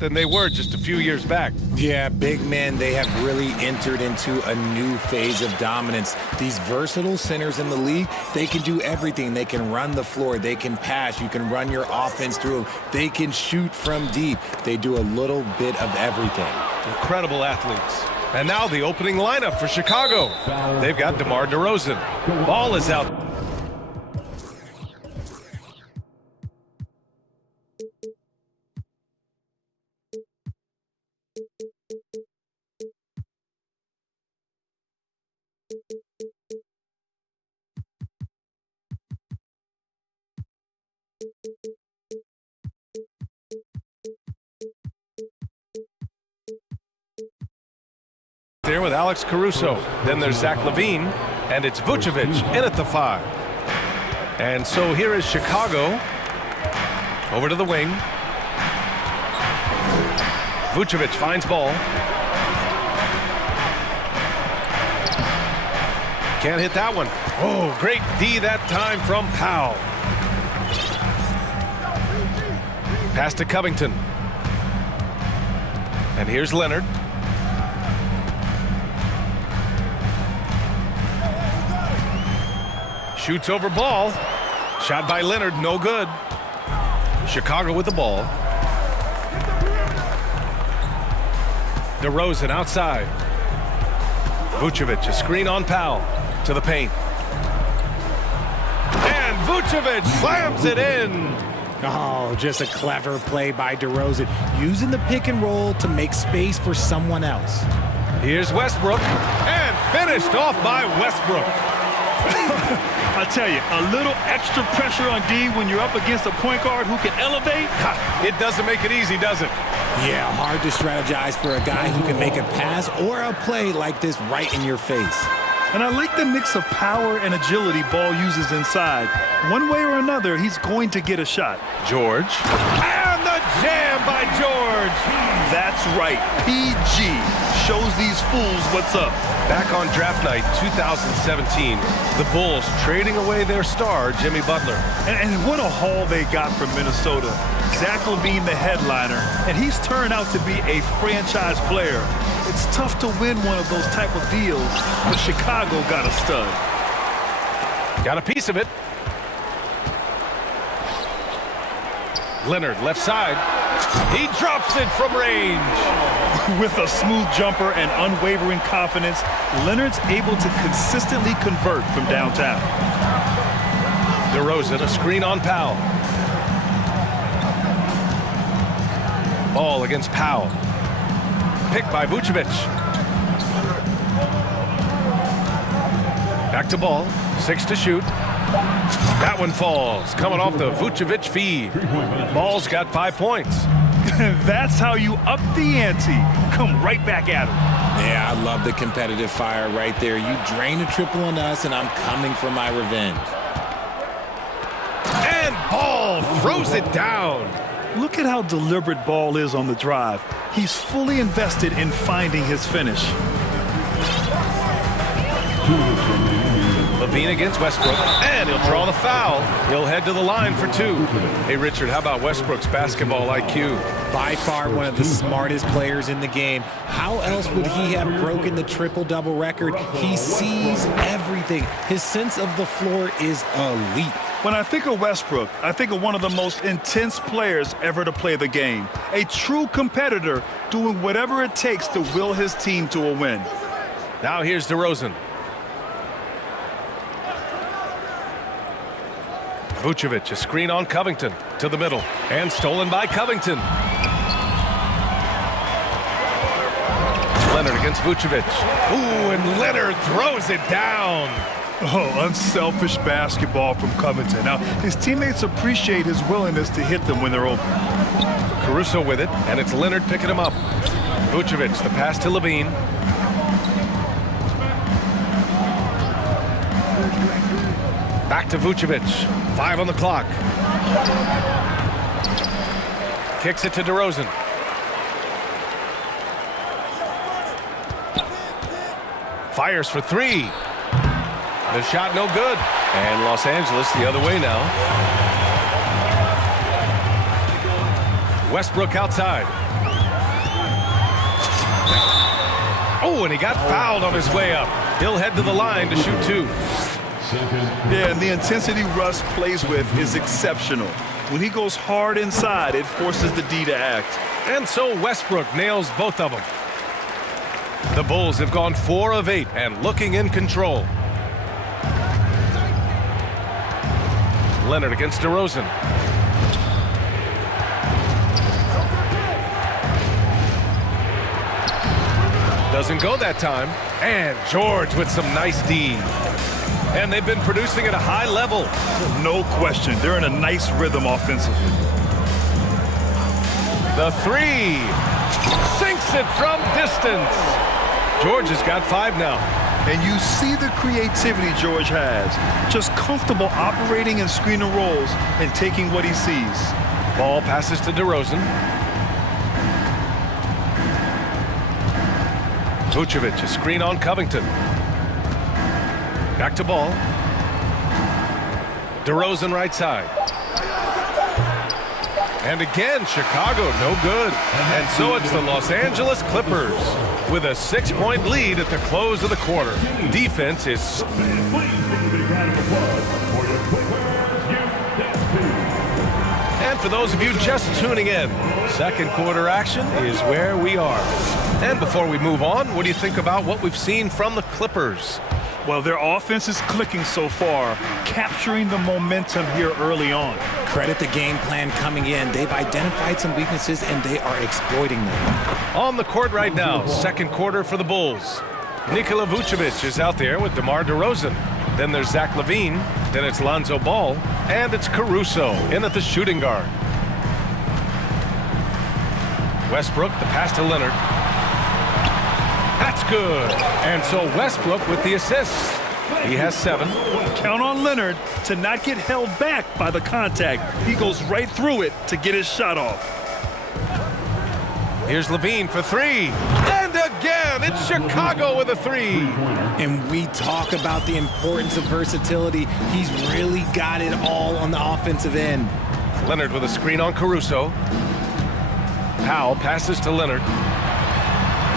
than they were just a few years back. Yeah, big men, they have really entered into a new phase of dominance. These versatile centers in the league, they can do everything. They can run the floor, they can pass, you can run your offense through them, they can shoot from deep. They do a little bit of everything. Incredible athletes. And now the opening lineup for Chicago. They've got DeMar DeRozan. Ball is out. There with Alex Caruso. Then there's Zach LaVine, and it's Vucevic in at the 5. And so here is Chicago. Over to the wing. Vucevic finds ball. Can't hit that one. Oh, great D that time from Powell. Pass to Covington. And here's Leonard. Shoots over ball. Shot by Leonard, no good. Chicago with the ball. DeRozan outside. Vucevic, a screen on Powell. To the paint. And Vucevic slams it in. Oh, just a clever play by DeRozan, using the pick and roll to make space for someone else. Here's Westbrook, and finished off by Westbrook. I tell you, a little extra pressure on D when you're up against a point guard who can elevate. It doesn't make it easy, does it? Yeah, hard to strategize for a guy who can make a pass or a play like this right in your face. And I like the mix of power and agility Ball uses inside. One way or another, he's going to get a shot. George. And the jam by George. That's right. PG shows these fools what's up. Back on draft night 2017, the Bulls trading away their star, Jimmy Butler. And what a haul they got from Minnesota. Zach LaVine, the headliner, and he's turned out to be a franchise player. It's tough to win one of those type of deals, but Chicago got a stud. Got a piece of it. Leonard, left side. He drops it from range. With a smooth jumper and unwavering confidence, Leonard's able to consistently convert from downtown. DeRozan, a screen on Powell. Ball against Powell. Picked by Vucevic. Back to Ball. 6 to shoot. That one falls. Coming off the Vucevic feed. Ball's got 5 points. That's how you up the ante. Come right back at him. Yeah, I love the competitive fire right there. You drain a triple on us, and I'm coming for my revenge. And Ball throws it down. Look at how deliberate Ball is on the drive. He's fully invested in finding his finish. LaVine against Westbrook, and he'll draw the foul. He'll head to the line for 2. Hey, Richard, how about Westbrook's basketball IQ? By far one of the smartest players in the game. How else would he have broken the triple-double record? He sees everything. His sense of the floor is elite. When I think of Westbrook, I think of one of the most intense players ever to play the game. A true competitor doing whatever it takes to will his team to a win. Now here's DeRozan. Vucevic, a screen on Covington to the middle, and stolen by Covington. Leonard against Vucevic. Ooh, and Leonard throws it down. Oh, unselfish basketball from Covington. Now, his teammates appreciate his willingness to hit them when they're open. Caruso with it, and it's Leonard picking him up. Vucevic, the pass to LaVine. Back to Vucevic. 5 on the clock. Kicks it to DeRozan. Fires for 3. The shot no good. And Los Angeles the other way now. Westbrook outside. Oh, and he got fouled on his way up. He'll head to the line to shoot 2. Yeah, and the intensity Russ plays with is exceptional. When he goes hard inside, it forces the D to act. And so Westbrook nails both of them. The Bulls have gone 4 of 8 and looking in control. Leonard against DeRozan. Doesn't go that time. And George with some nice D. And they've been producing at a high level. No question. They're in a nice rhythm offensively. The 3. Sinks it from distance. George has got 5 now. And you see the creativity George has. Just comfortable operating in screen and rolls and taking what he sees. Ball passes to DeRozan. Vucevic, a screen on Covington. Back to Ball. DeRozan right side. And again, Chicago no good. And so it's the Los Angeles Clippers with a 6-point lead at the close of the quarter. Defense is... And for those of you just tuning in, second quarter action is where we are. And before we move on, what do you think about what we've seen from the Clippers? Well, their offense is clicking so far, capturing the momentum here early on. Credit the game plan coming in. They've identified some weaknesses, and they are exploiting them. On the court right now, second quarter for the Bulls. Nikola Vucevic is out there with DeMar DeRozan. Then there's Zach LaVine. Then it's Lonzo Ball. And it's Caruso in at the shooting guard. Westbrook, the pass to Leonard. That's good. And so Westbrook with the assist. He has 7. Count on Leonard to not get held back by the contact. He goes right through it to get his shot off. Here's LaVine for 3. And again, it's Chicago with a 3. And we talk about the importance of versatility. He's really got it all on the offensive end. Leonard with a screen on Caruso. Powell passes to Leonard.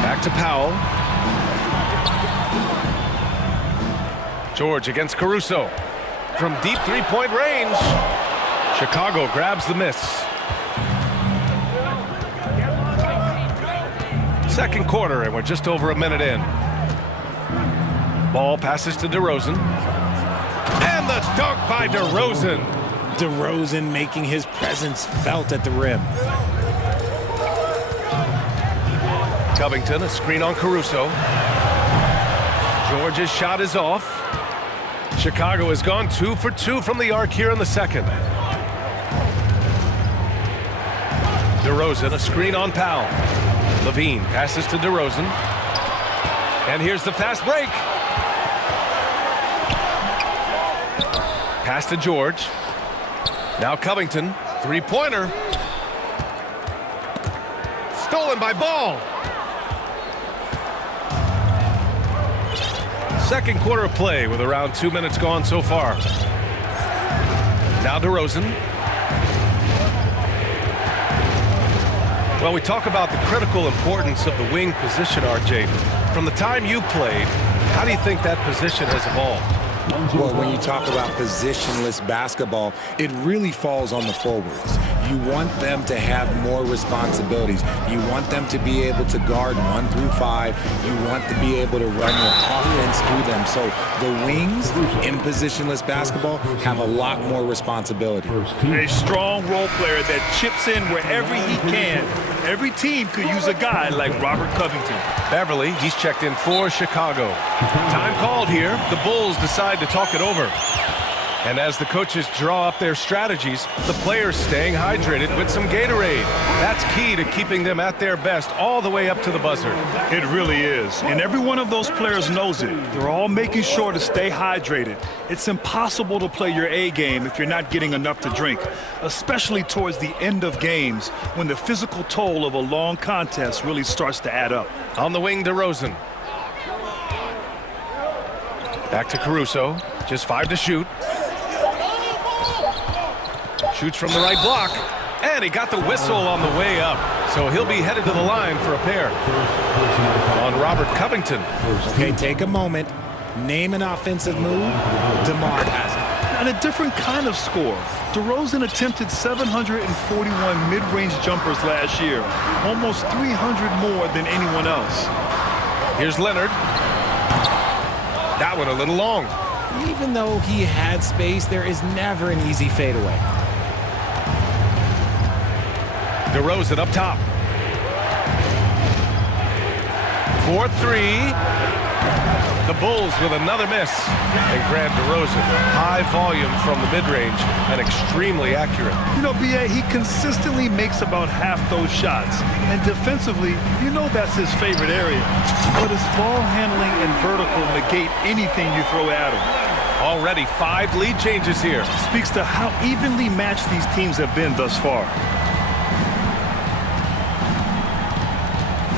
Back to Powell. George against Caruso. From deep three-point range. Chicago grabs the miss. Second quarter, and we're just over a minute in. Ball passes to DeRozan. And the dunk by DeRozan. DeRozan making his presence felt at the rim. Covington, a screen on Caruso. George's shot is off. Chicago has gone 2 for 2 from the arc here in the second. DeRozan, a screen on Powell. LaVine passes to DeRozan. And here's the fast break. Pass to George. Now Covington, three-pointer. Stolen by Ball. Second quarter of play with around 2 minutes gone so far. Now DeRozan. Well, we talk about the critical importance of the wing position, RJ. From the time you played, how do you think that position has evolved? Well, when you talk about positionless basketball, it really falls on the forwards. You want them to have more responsibilities. You want them to be able to guard 1 through 5. You want to be able to run your offense through them. So the wings in positionless basketball have a lot more responsibility. A strong role player that chips in wherever he can. Every team could use a guy like Robert Covington. Beverly, he's checked in for Chicago. Time called here. The Bulls decide to talk it over. And as the coaches draw up their strategies, the players staying hydrated with some Gatorade. That's key to keeping them at their best all the way up to the buzzer. It really is. And every one of those players knows it. They're all making sure to stay hydrated. It's impossible to play your A game if you're not getting enough to drink, especially towards the end of games when the physical toll of a long contest really starts to add up. On the wing, DeRozan. Back to Caruso. Just 5 to shoot. Shoots from the right block. And he got the whistle on the way up. So he'll be headed to the line for a pair on Robert Covington. Okay, take a moment. Name an offensive move. DeMar has it. And a different kind of score. DeRozan attempted 741 mid-range jumpers last year, almost 300 more than anyone else. Here's Leonard. That one a little long. Even though he had space, there is never an easy fadeaway. DeRozan up top. 4-3. The Bulls with another miss. And Grant DeRozan, high volume from the mid-range and extremely accurate. You know, B.A., he consistently makes about half those shots. And defensively, you know that's his favorite area. But his ball handling and vertical negate anything you throw at him. Already 5 lead changes here. Speaks to how evenly matched these teams have been thus far.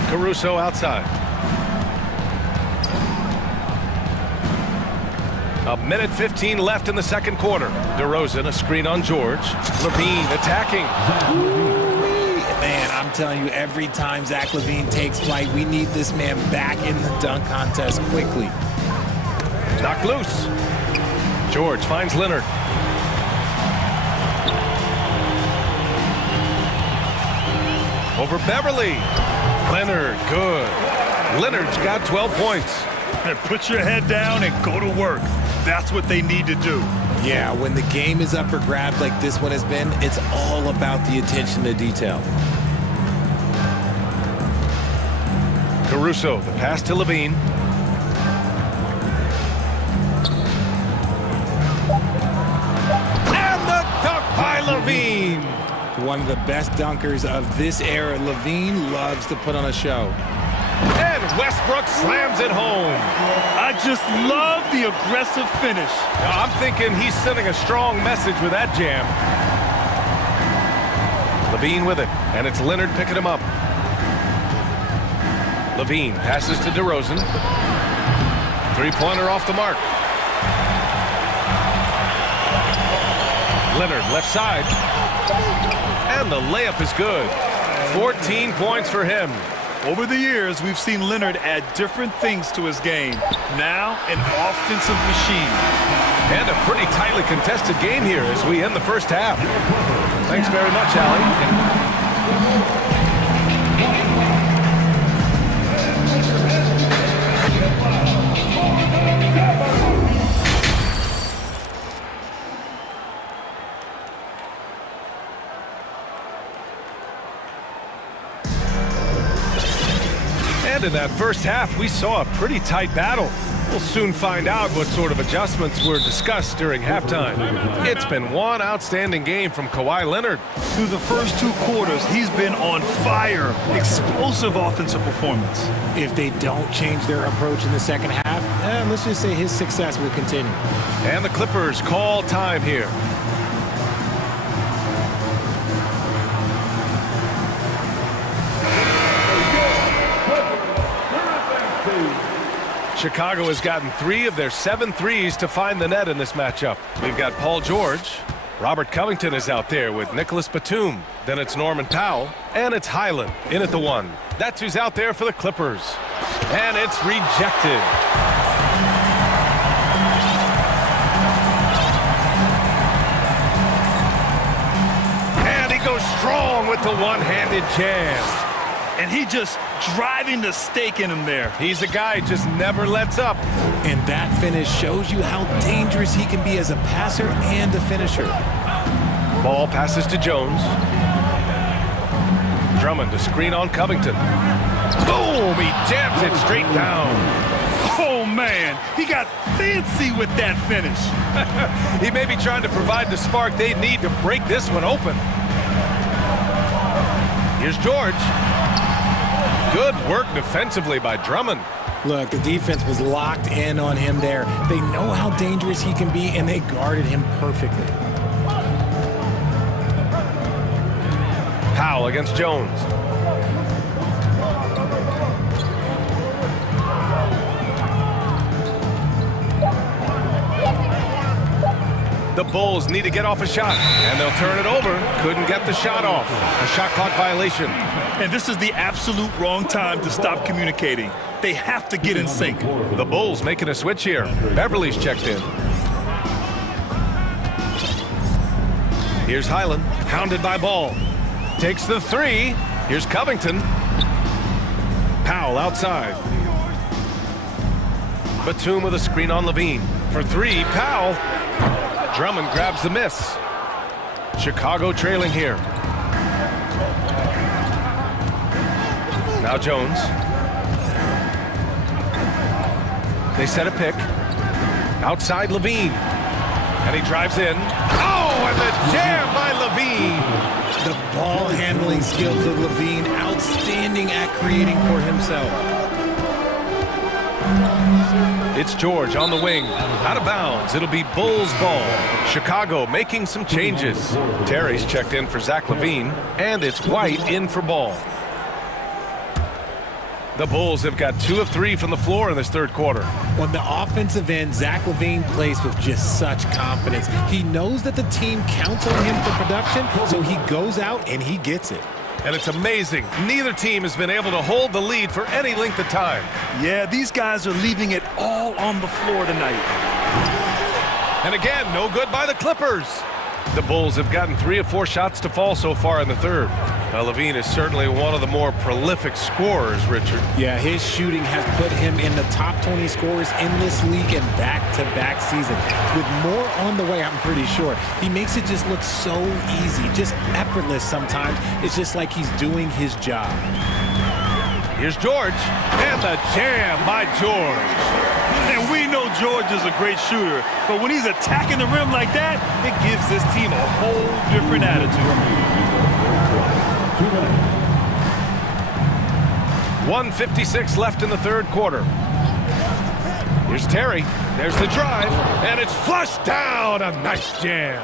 Caruso outside. A minute 15 left in the second quarter. DeRozan, a screen on George. LaVine attacking. Man, I'm telling you, every time Zach LaVine takes flight, we need this man back in the dunk contest quickly. Knocked loose. George finds Leonard. Over Beverly. Leonard, good. Leonard's got 12 points. Put your head down and go to work. That's what they need to do. Yeah, when the game is up for grabs like this one has been, it's all about the attention to detail. Caruso, the pass to LaVine. And the dunk by LaVine. One of the best dunkers of this era. LaVine loves to put on a show. And Westbrook slams it home. I just love the aggressive finish. I'm thinking he's sending a strong message with that jam. LaVine with it, and it's Leonard picking him up. LaVine passes to DeRozan. Three-pointer off the mark. Leonard left side. And the layup is good. 14 points for him. Over the years, we've seen Leonard add different things to his game. Now, an offensive machine. And a pretty tightly contested game here as we end the first half. Thanks very much, Allie. And in that first half, we saw a pretty tight battle. We'll soon find out what sort of adjustments were discussed during halftime. It's been one outstanding game from Kawhi Leonard. Through the first 2 quarters, he's been on fire. Explosive offensive performance. If they don't change their approach in the second half, let's just say his success will continue. And the Clippers call time here. Chicago has gotten 3 of their 7 threes to find the net in this matchup. We've got Paul George. Robert Covington is out there with Nicholas Batum. Then it's Norman Powell. And it's Highland in at the 1. That's who's out there for the Clippers. And it's rejected. And he goes strong with the one-handed jam. And he just driving the stake in him there. He's a guy who just never lets up. And that finish shows you how dangerous he can be as a passer and a finisher. Ball passes to Jones. Drummond to screen on Covington. Boom! He jams it straight down. Oh, man. He got fancy with that finish. He may be trying to provide the spark they need to break this one open. Here's George. Good work defensively by Drummond. Look, the defense was locked in on him there. They know how dangerous he can be, and they guarded him perfectly. Powell against Jones. The Bulls need to get off a shot, and they'll turn it over. Couldn't get the shot off. A shot clock violation. And this is the absolute wrong time to stop communicating. They have to get in sync. The Bulls making a switch here. Beverly's checked in. Here's Highland, hounded by Ball. Takes the three. Here's Covington. Powell outside. Batum with a screen on Levine. For three, Powell. Drummond grabs the miss. Chicago trailing here. Now Jones. They set a pick. Outside Levine. And he drives in. Oh, and the jam by Levine. The ball handling skills of Levine, outstanding at creating for himself. It's George on the wing. Out of bounds. It'll be Bulls ball. Chicago making some changes. Terry's checked in for Zach Levine. And it's White in for Ball. The Bulls have got 2 of 3 from the floor in this third quarter. On the offensive end, Zach Levine plays with just such confidence. He knows that the team counts on him for production, so he goes out and he gets it. And it's amazing. Neither team has been able to hold the lead for any length of time. Yeah, these guys are leaving it all on the floor tonight. And again, no good by the Clippers. The Bulls have gotten 3 of 4 shots to fall so far in the third. Now, Levine is certainly one of the more prolific scorers, Richard. Yeah, his shooting has put him in the top 20 scorers in this league in back-to-back seasons. With more on the way, I'm pretty sure. He makes it just look so easy, just effortless sometimes. It's just like he's doing his job. Here's George, and the jam by George. And we know George is a great shooter, but when he's attacking the rim like that, it gives this team a whole different attitude. 1:56 left in the third quarter. Here's Terry. There's the drive, and it's flushed down. A nice jam.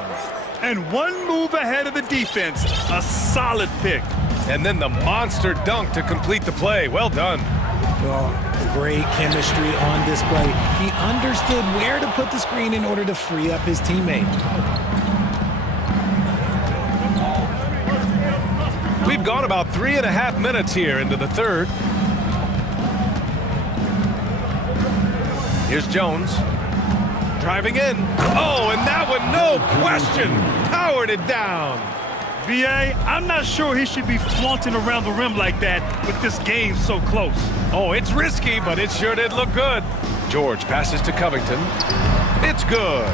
And one move ahead of the defense. A solid pick. And then the monster dunk to complete the play. Well done. Oh, great chemistry on display. He understood where to put the screen in order to free up his teammate. We've gone about 3.5 minutes here into the third. Here's Jones. Driving in. Oh, and that one, no question, powered it down. B.A., I'm not sure he should be flaunting around the rim like that with this game so close. Oh, it's risky, but it sure did look good. George passes to Covington. It's good.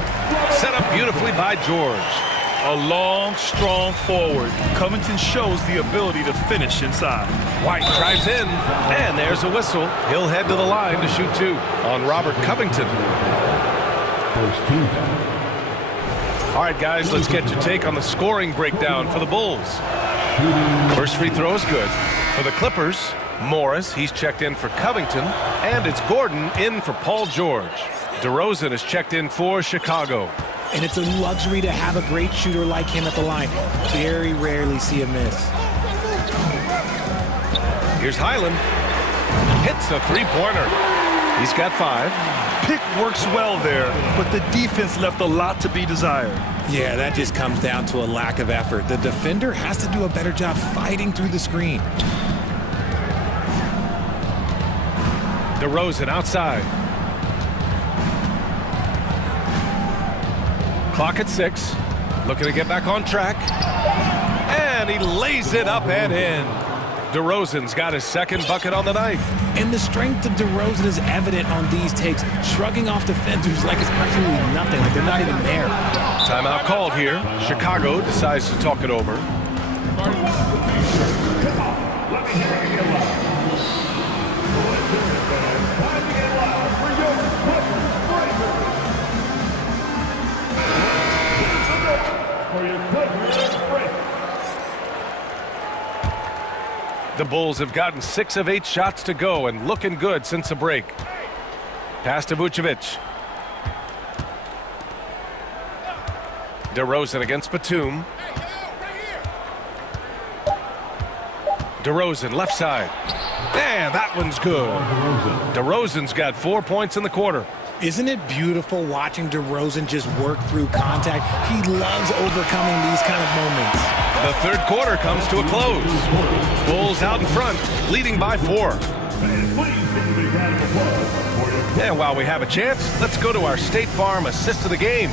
Set up beautifully by George. A long, strong forward. Covington shows the ability to finish inside. White drives in, and there's a whistle. He'll head to the line to shoot 2 on Robert Covington. All right, guys, let's get your take on the scoring breakdown for the Bulls. First free throw is good. For the Clippers, Morris, he's checked in for Covington, and it's Gordon in for Paul George. DeRozan is checked in for Chicago. And it's a luxury to have a great shooter like him at the line. Very rarely see a miss. Here's Highland. Hits a three-pointer. He's got 5. Pick works well there, but the defense left a lot to be desired. Yeah, that just comes down to a lack of effort. The defender has to do a better job fighting through the screen. DeRozan outside. Clock at 6. Looking to get back on track. And he lays it up and in. DeRozan's got his second bucket on the night. And the strength of DeRozan is evident on these takes, shrugging off defenders like it's absolutely nothing, like they're not even there. Timeout called here. Chicago decides to talk it over. The Bulls have gotten 6 of 8 shots to go and looking good since the break. Pass to Vucevic. DeRozan against Batum. DeRozan left side. And that one's good. DeRozan's got 4 points in the quarter. Isn't it beautiful watching DeRozan just work through contact? He loves overcoming these kind of moments. The third quarter comes to a close. Bulls out in front, leading by 4. And while we have a chance, let's go to our State Farm assist of the game.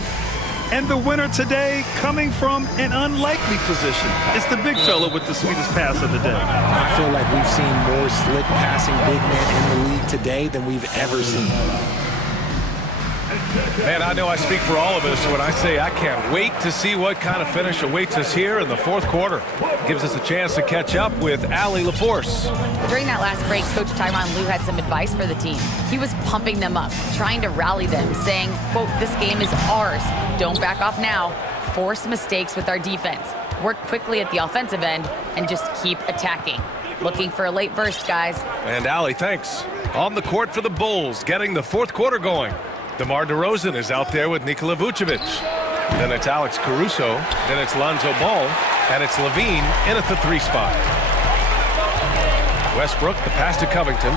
And the winner today coming from an unlikely position. It's the big fella with the sweetest pass of the day. I feel like we've seen more slick passing big men in the league today than we've ever seen. Man, I know I speak for all of us when I say I can't wait to see what kind of finish awaits us here in the fourth quarter. Gives us a chance to catch up with Allie LaForce. During that last break, Coach Tyronn Lue had some advice for the team. He was pumping them up, trying to rally them, saying, quote, "This game is ours. Don't back off now. Force mistakes with our defense. Work quickly at the offensive end and just keep attacking." Looking for a late burst, guys. And Allie, thanks. On the court for the Bulls, getting the fourth quarter going. DeMar DeRozan is out there with Nikola Vucevic. Then it's Alex Caruso. Then it's Lonzo Ball. And it's Levine in at the 3 spot. Westbrook, the pass to Covington.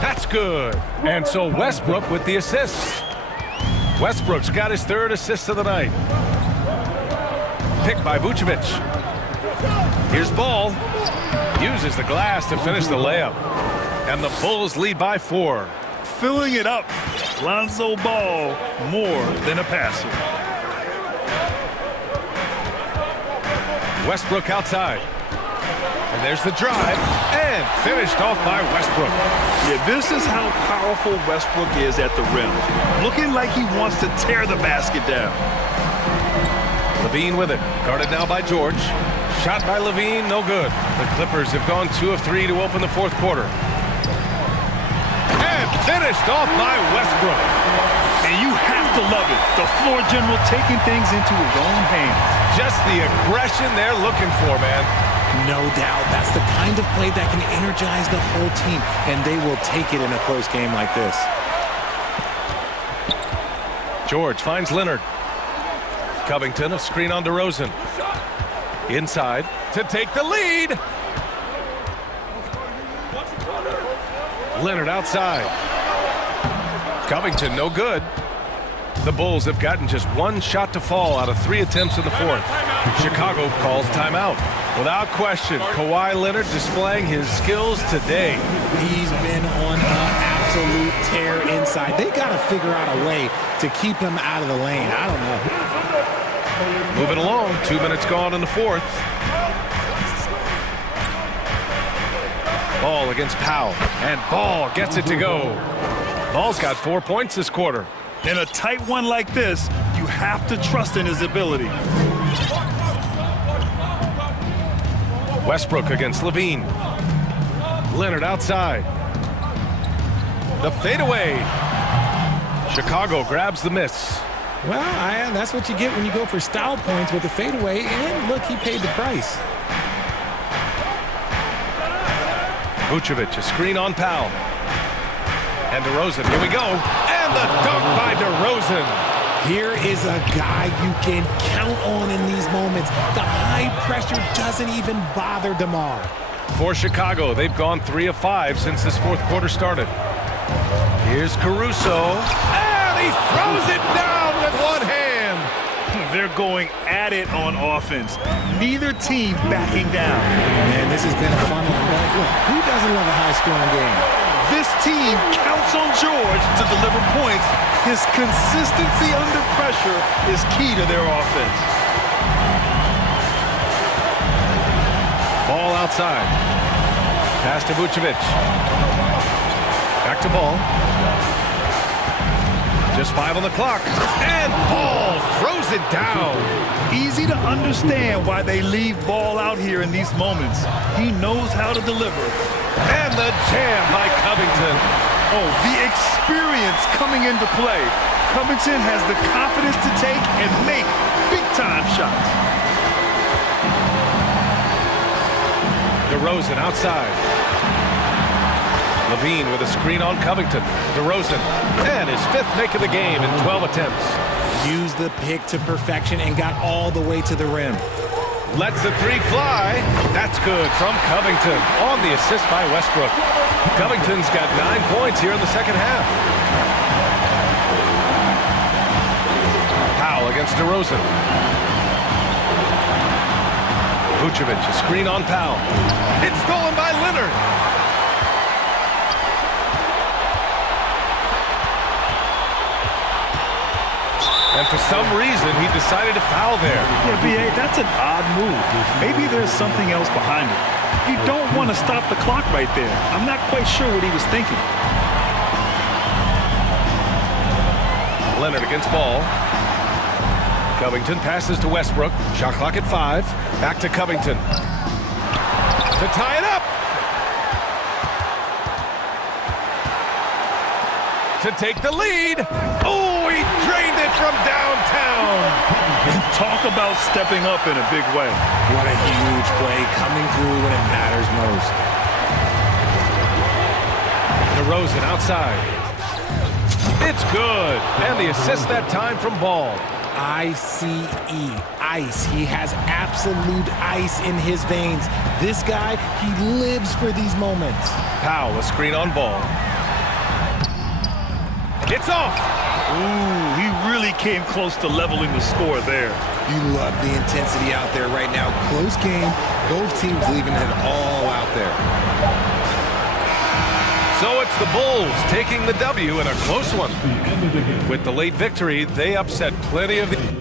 That's good. And so Westbrook with the assist. Westbrook's got his 3rd assist of the night. Picked by Vucevic. Here's Ball. Uses the glass to finish the layup. And the Bulls lead by 4. Filling it up. Lonzo Ball, more than a passer. Westbrook outside. And there's the drive. And finished off by Westbrook. Yeah, this is how powerful Westbrook is at the rim. Looking like he wants to tear the basket down. Levine with it. Guarded now by George. Shot by Levine, no good. The Clippers have gone 2 of 3 to open the fourth quarter. Finished off by Westbrook. And you have to love it. The floor general taking things into his own hands. Just the aggression they're looking for, man. No doubt. That's the kind of play that can energize the whole team, and they will take it in a close game like this. George finds Leonard. Covington, a screen on DeRozan. Inside to take the lead. Leonard outside. Covington, no good. The Bulls have gotten just 1 shot to fall out of 3 attempts in the fourth. Chicago calls timeout. Without question, Kawhi Leonard displaying his skills today. He's been on an absolute tear inside. They got to figure out a way to keep him out of the lane. I don't know. Moving along, 2 minutes gone in the fourth. Ball against Powell, and Ball gets it to go. Ball's got 4 points this quarter. In a tight one like this, you have to trust in his ability. Westbrook against Levine. Leonard outside. The fadeaway. Chicago grabs the miss. Well, that's what you get when you go for style points with the fadeaway, and look, he paid the price. Vucevic, a screen on Powell. And DeRozan, here we go. And the dunk by DeRozan. Here is a guy you can count on in these moments. The high pressure doesn't even bother DeMar. For Chicago, they've gone 3 of 5 since this fourth quarter started. Here's Caruso. And he throws it down with one hand. They're going at it on offense. Neither team backing down. Man, this has been a fun one. Look, who doesn't love a high-scoring game? This team counts on George to deliver points. His consistency under pressure is key to their offense. Ball outside. Pass to Vucevic. Back to Ball. Just 5 on the clock. And Ball throws it down. Easy to understand why they leave Ball out here in these moments. He knows how to deliver. And the jam by Covington. Oh, the experience coming into play. Covington has the confidence to take and make big-time shots. DeRozan outside. Levine with a screen on Covington. DeRozan, and his 5th make of the game in 12 attempts. Used the pick to perfection and got all the way to the rim. Lets the 3 fly. That's good from Covington on the assist by Westbrook. Covington's got 9 points here in the second half. it's DeRozan. Vucevic, a screen on Powell. It's stolen by Leonard. And for some reason, he decided to foul there. Yeah, B.A., that's an odd move. Maybe there's something else behind it. You don't want to stop the clock right there. I'm not quite sure what he was thinking. Leonard against Ball. Covington passes to Westbrook. Shot clock at 5. Back to Covington. To tie it up. To take the lead. Oh, he drained it from downtown. Talk about stepping up in a big way. What a huge play, coming through when it matters most. DeRozan outside. It's good. And the assist that time from Ball. I-C-E, ice. He has absolute ice in his veins. This guy, he lives for these moments. Powell, a screen on Ball. It's off. Ooh, he really came close to leveling the score there. You love the intensity out there right now. Close game. Both teams leaving it all out there. So it's the Bulls taking the W in a close one. With the late victory, they upset plenty of the...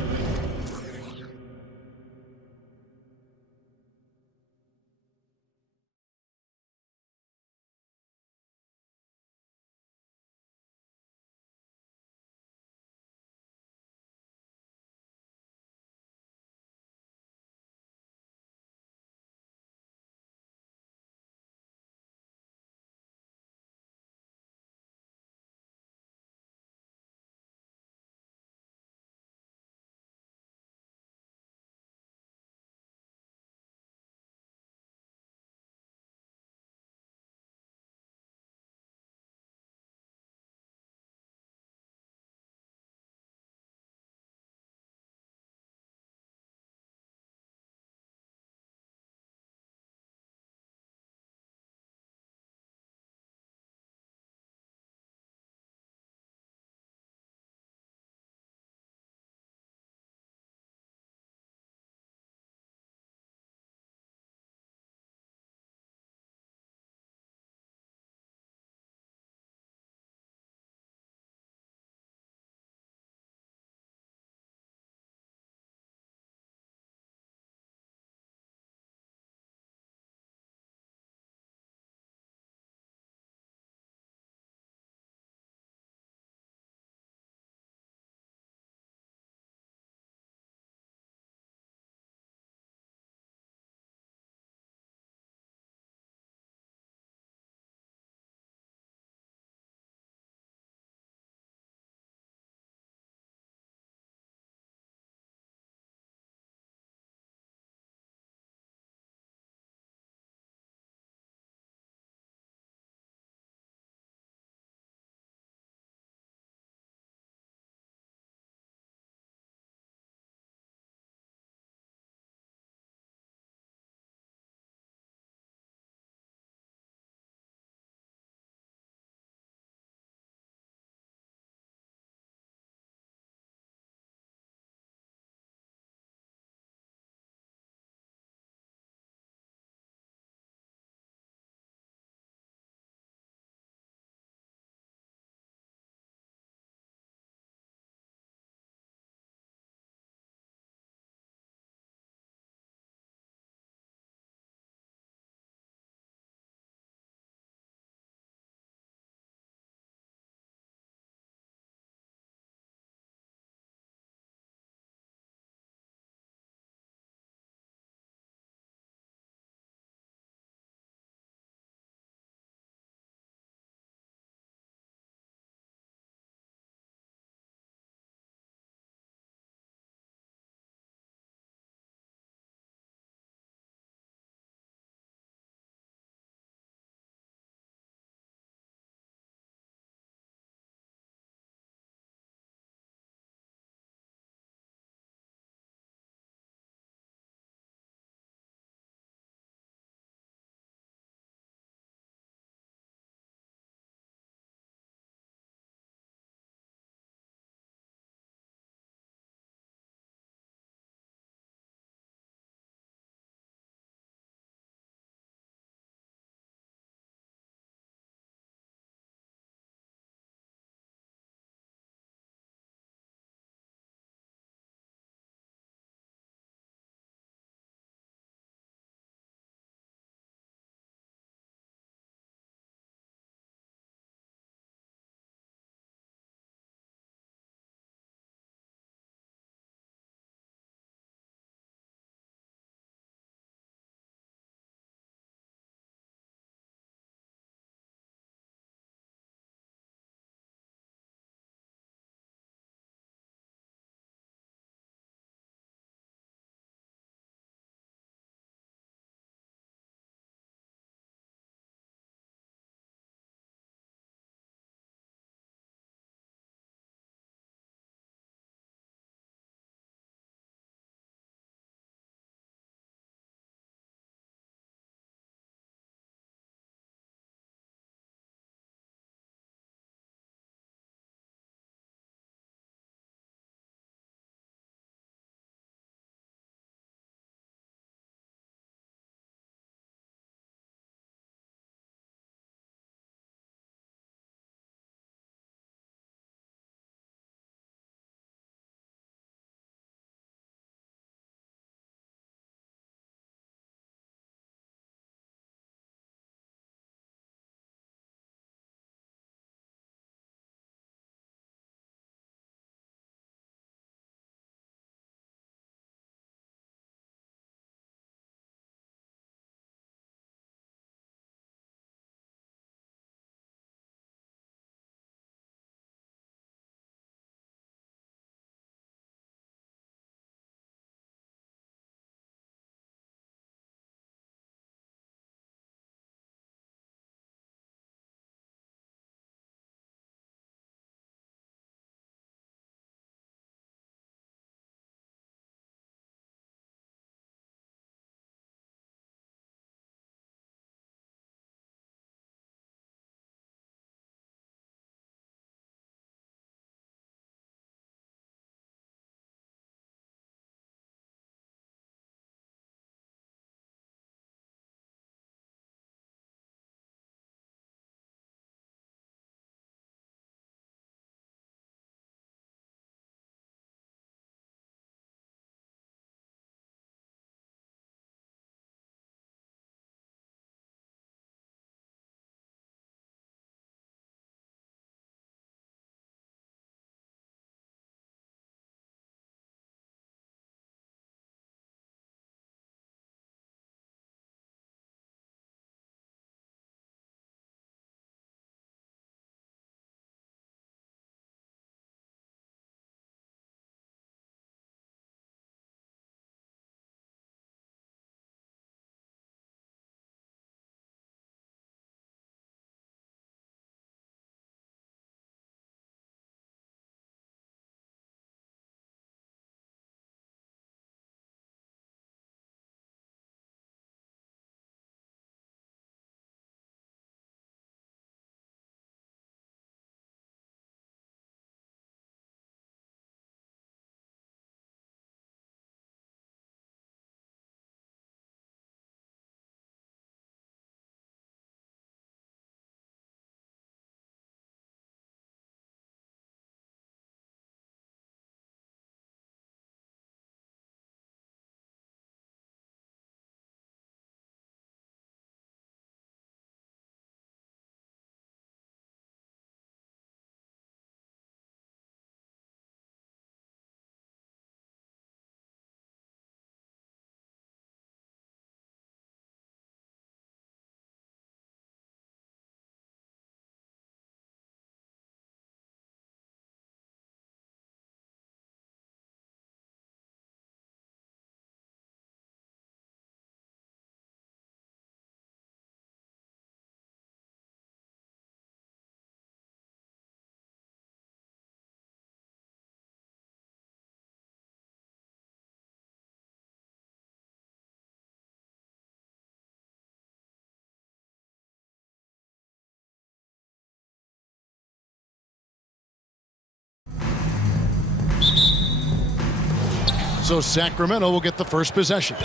So Sacramento will get the first possession.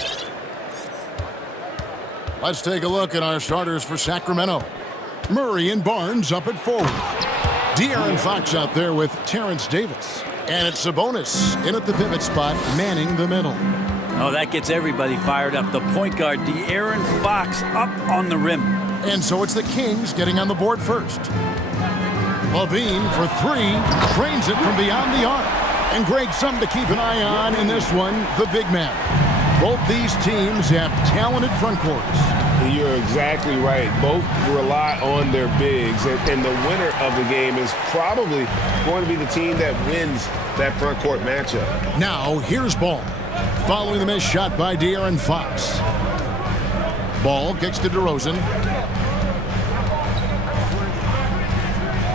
Let's take a look at our starters for Sacramento. Murray and Barnes up at forward. De'Aaron Fox out there with Terrence Davis. And it's Sabonis in at the pivot spot, manning the middle. Oh, that gets everybody fired up. The point guard, De'Aaron Fox, up on the rim. And so it's the Kings getting on the board first. Levine for three, trains it from beyond the arc. And Greg, something to keep an eye on in this one, the big man. Both these teams have talented front courts. You're exactly right. Both rely on their bigs, and the winner of the game is probably going to be the team that wins that front court matchup. Now, here's Ball. Following the missed shot by De'Aaron Fox. Ball kicks to DeRozan.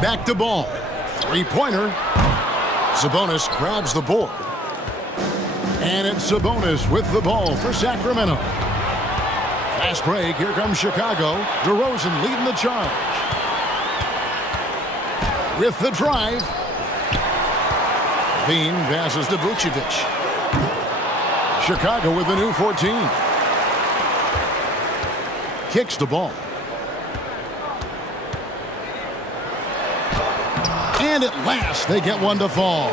Back to Ball. Three-pointer. Sabonis grabs the board. And it's Sabonis with the ball for Sacramento. Fast break. Here comes Chicago. DeRozan leading the charge. With the drive. Bean passes to Vucevic. Chicago with the new 14. Kicks the ball. And at last, they get one to fall.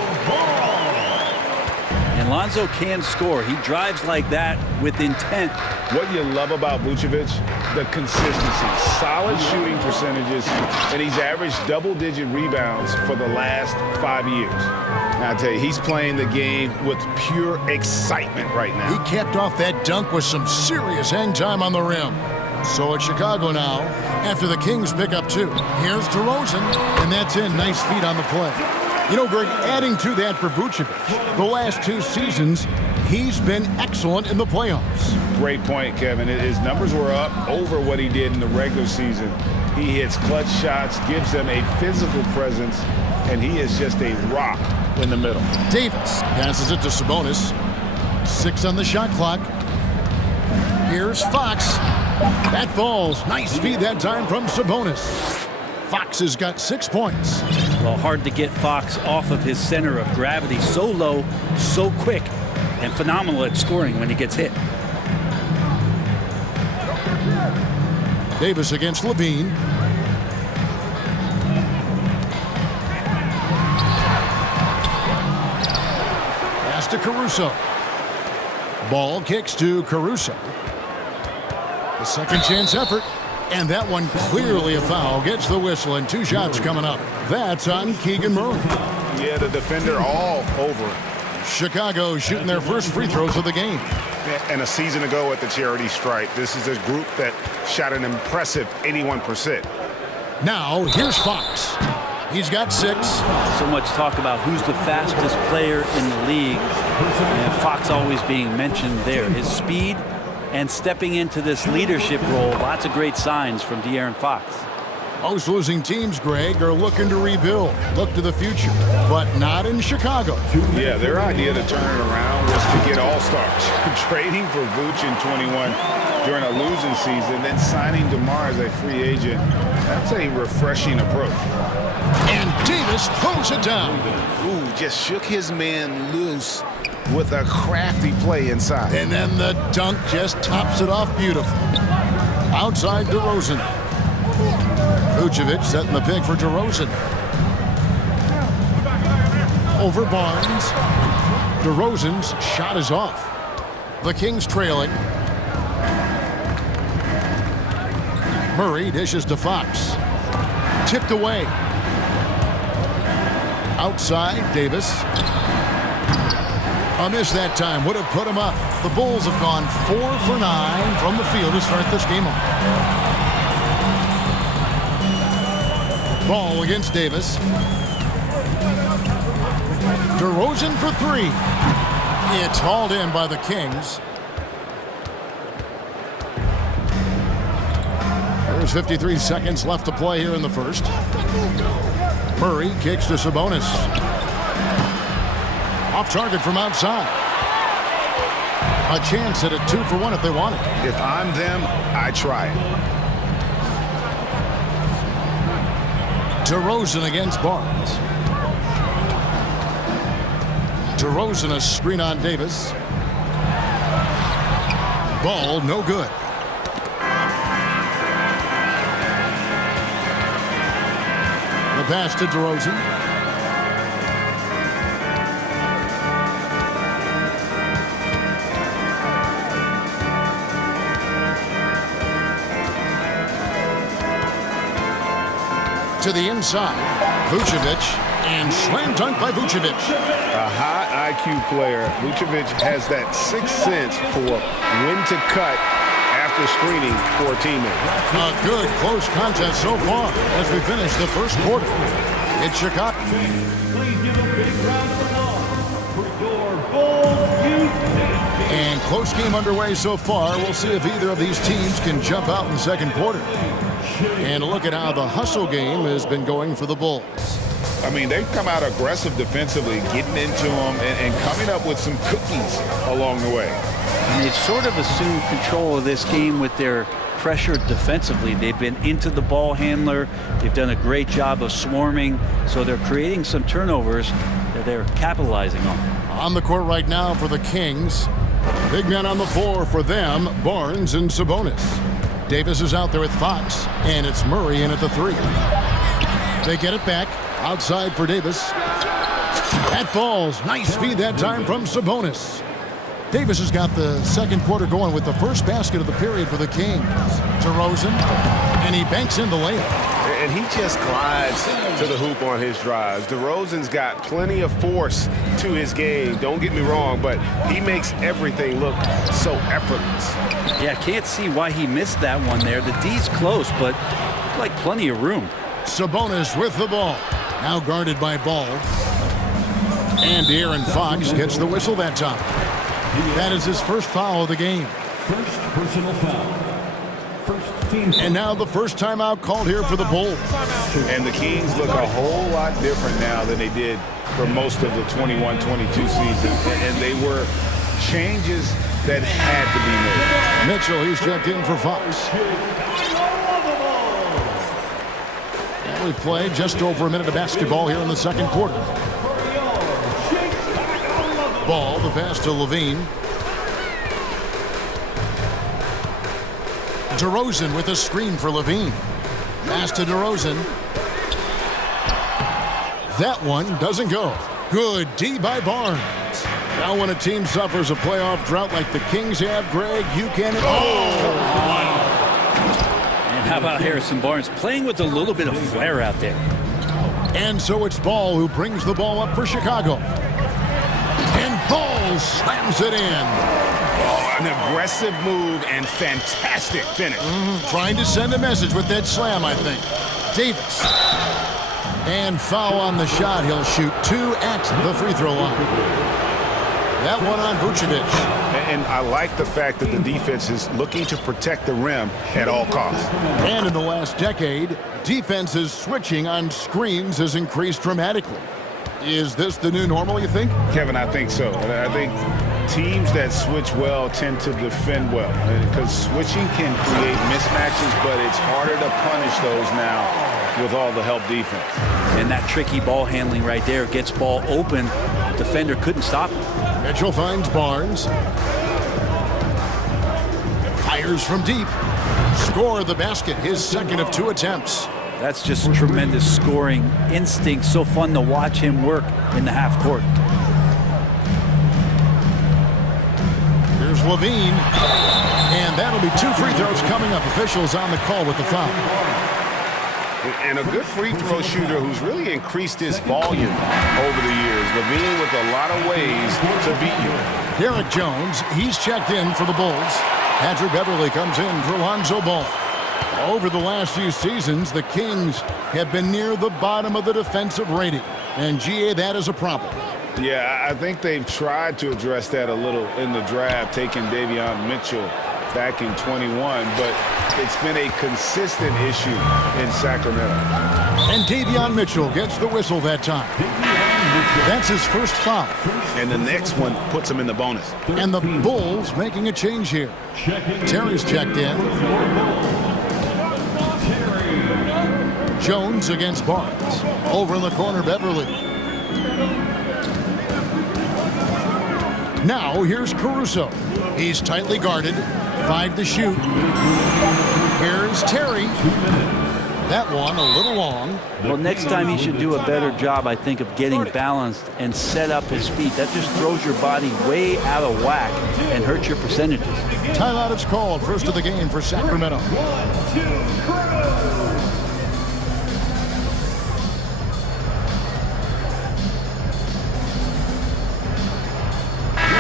And Lonzo can score. He drives like that with intent. What you love about Vucevic, the consistency, solid shooting percentages, and he's averaged double-digit rebounds for the last 5 years. Now, I tell you, he's playing the game with pure excitement right now. He capped off that dunk with some serious hang time on the rim. So it's Chicago now after the Kings pick up two. Here's DeRozan, and that's in. Nice feet on the play. You know, Greg, adding to that for Vucevic, the last 2 seasons, he's been excellent in the playoffs. Great point, Kevin. His numbers were up over what he did in the regular season. He hits clutch shots, gives them a physical presence, and he is just a rock in the middle. Davis passes it to Sabonis. 6 on the shot clock. Here's Fox. That falls. Nice feed that time from Sabonis. Fox has got 6 points. Well, hard to get Fox off of his center of gravity. So low, so quick, and phenomenal at scoring when he gets hit. Davis against Levine. Pass to Caruso. Ball kicks to Caruso. The second chance effort. And that one clearly a foul. Gets the whistle, and 2 shots coming up. That's on Keegan Murray. Yeah, the defender all over. Chicago shooting their first free throws of the game. And a season ago at the charity stripe, this is a group that shot an impressive 81%. Now, here's Fox. He's got 6. So much talk about who's the fastest player in the league. And Fox always being mentioned there. His speed and stepping into this leadership role. Lots of great signs from De'Aaron Fox. Most losing teams, Greg, are looking to rebuild, look to the future, but not in Chicago. Yeah, their idea to turn it around was to get all-stars. Trading for Vooch in 21 during a losing season, then signing DeMar as a free agent. That's a refreshing approach. And Davis throws it down. Ooh, just shook his man loose with a crafty play inside. And then the dunk just tops it off beautifully. Outside DeRozan. Vucevic setting the pick for DeRozan. Over Barnes. DeRozan's shot is off. The Kings trailing. Murray dishes to Fox. Tipped away. Outside, Davis. A miss that time would have put him up. The Bulls have gone 4 for 9 from the field to start this game off. Ball against Davis. DeRozan for 3. It's hauled in by the Kings. There's 53 seconds left to play here in the first. Murray kicks to Sabonis. Off target from outside. A chance at a 2 for 1 if they want it. If I'm them, I try it. DeRozan against Barnes. DeRozan a screen on Davis. Ball no good. The pass to DeRozan. To the inside, Vucevic, and slam dunk by Vucevic. A high IQ player. Vucevic has that sixth sense for when to cut after screening for a teammate. A good close contest so far as we finish the first quarter. It's Chicago. Please give a big round of applause for your Bulls youth. And close game underway so far. We'll see if either of these teams can jump out in the second quarter. And look at how the hustle game has been going for the Bulls. I mean, they've come out aggressive defensively, getting into them and coming up with some cookies along the way. And they've sort of assumed control of this game with their pressure defensively. They've been into the ball handler. They've done a great job of swarming. So they're creating some turnovers that they're capitalizing on. On the court right now for the Kings. Big men on the floor for them, Barnes and Sabonis. Davis is out there with Fox, and it's Murray in at the 3. They get it back. Outside for Davis. That falls. Nice feed that time from Sabonis. Davis has got the second quarter going with the first basket of the period for the Kings. DeRozan, and he banks in the layup. And he just glides to the hoop on his drives. DeRozan's got plenty of force to his game. Don't get me wrong, but he makes everything look so effortless. Yeah, I can't see why he missed that one there. The D's close, but looked like plenty of room. Sabonis with the ball. Now guarded by Ball. And Aaron Fox gets the whistle that time. That is his first foul of the game. First personal foul. First team. And now the first timeout called here for the Bulls. And the Kings look a whole lot different now than they did for most of the 21-22 season. And they were changes that had to be made. Mitchell, he's checked in for Fox. And we've played just over a minute of basketball here in the second quarter. Ball, the pass to Levine. DeRozan with a screen for Levine. Pass to DeRozan. That one doesn't go. Good D by Barnes. Now when a team suffers a playoff drought like the Kings have, Greg, you can... And how about Harrison Barnes playing with a little bit of flair out there? And so it's Ball who brings the ball up for Chicago. And Ball slams it in. Oh, an aggressive move and fantastic finish. Trying to send a message with that slam, I think. Davis. And foul on the shot. He'll shoot 2 at the free throw line. That one on Vucevic. And I like the fact that the defense is looking to protect the rim at all costs. And in the last decade, defenses switching on screens has increased dramatically. Is this the new normal, you think? Kevin, I think so. I think teams that switch well tend to defend well. Because switching can create mismatches, but it's harder to punish those now with all the help defense. And that tricky ball handling right there gets ball open. Defender couldn't stop him. Mitchell finds Barnes. Fires from deep. Score the basket, his second of 2 attempts. That's just tremendous scoring instinct. So fun to watch him work in the half court. Here's Levine. And that'll be 2 free throws coming up. Officials on the call with the foul. And a good free throw shooter who's really increased his volume over the years. Levine with a lot of ways to beat you. Derek Jones, he's checked in for the Bulls. Patrick Beverly comes in for Lonzo Ball. Over the last few seasons, the Kings have been near the bottom of the defensive rating. And GA, that is a problem. Yeah, I think they've tried to address that a little in the draft, taking Davion Mitchell back in 21, but it's been a consistent issue in Sacramento. And Davion Mitchell gets the whistle that time. That's his first foul. And the next one puts him in the bonus. And the Bulls making a change here. Terry's checked in. Jones against Barnes. Over in the corner, Beverly. Now here's Caruso. He's tightly guarded. 5 to shoot. Here's Terry. That one a little long. Well, next time he should do a better job, I think, of getting balanced and set up his feet. That just throws your body way out of whack and hurts your percentages. Timeout is called. First of the game for Sacramento.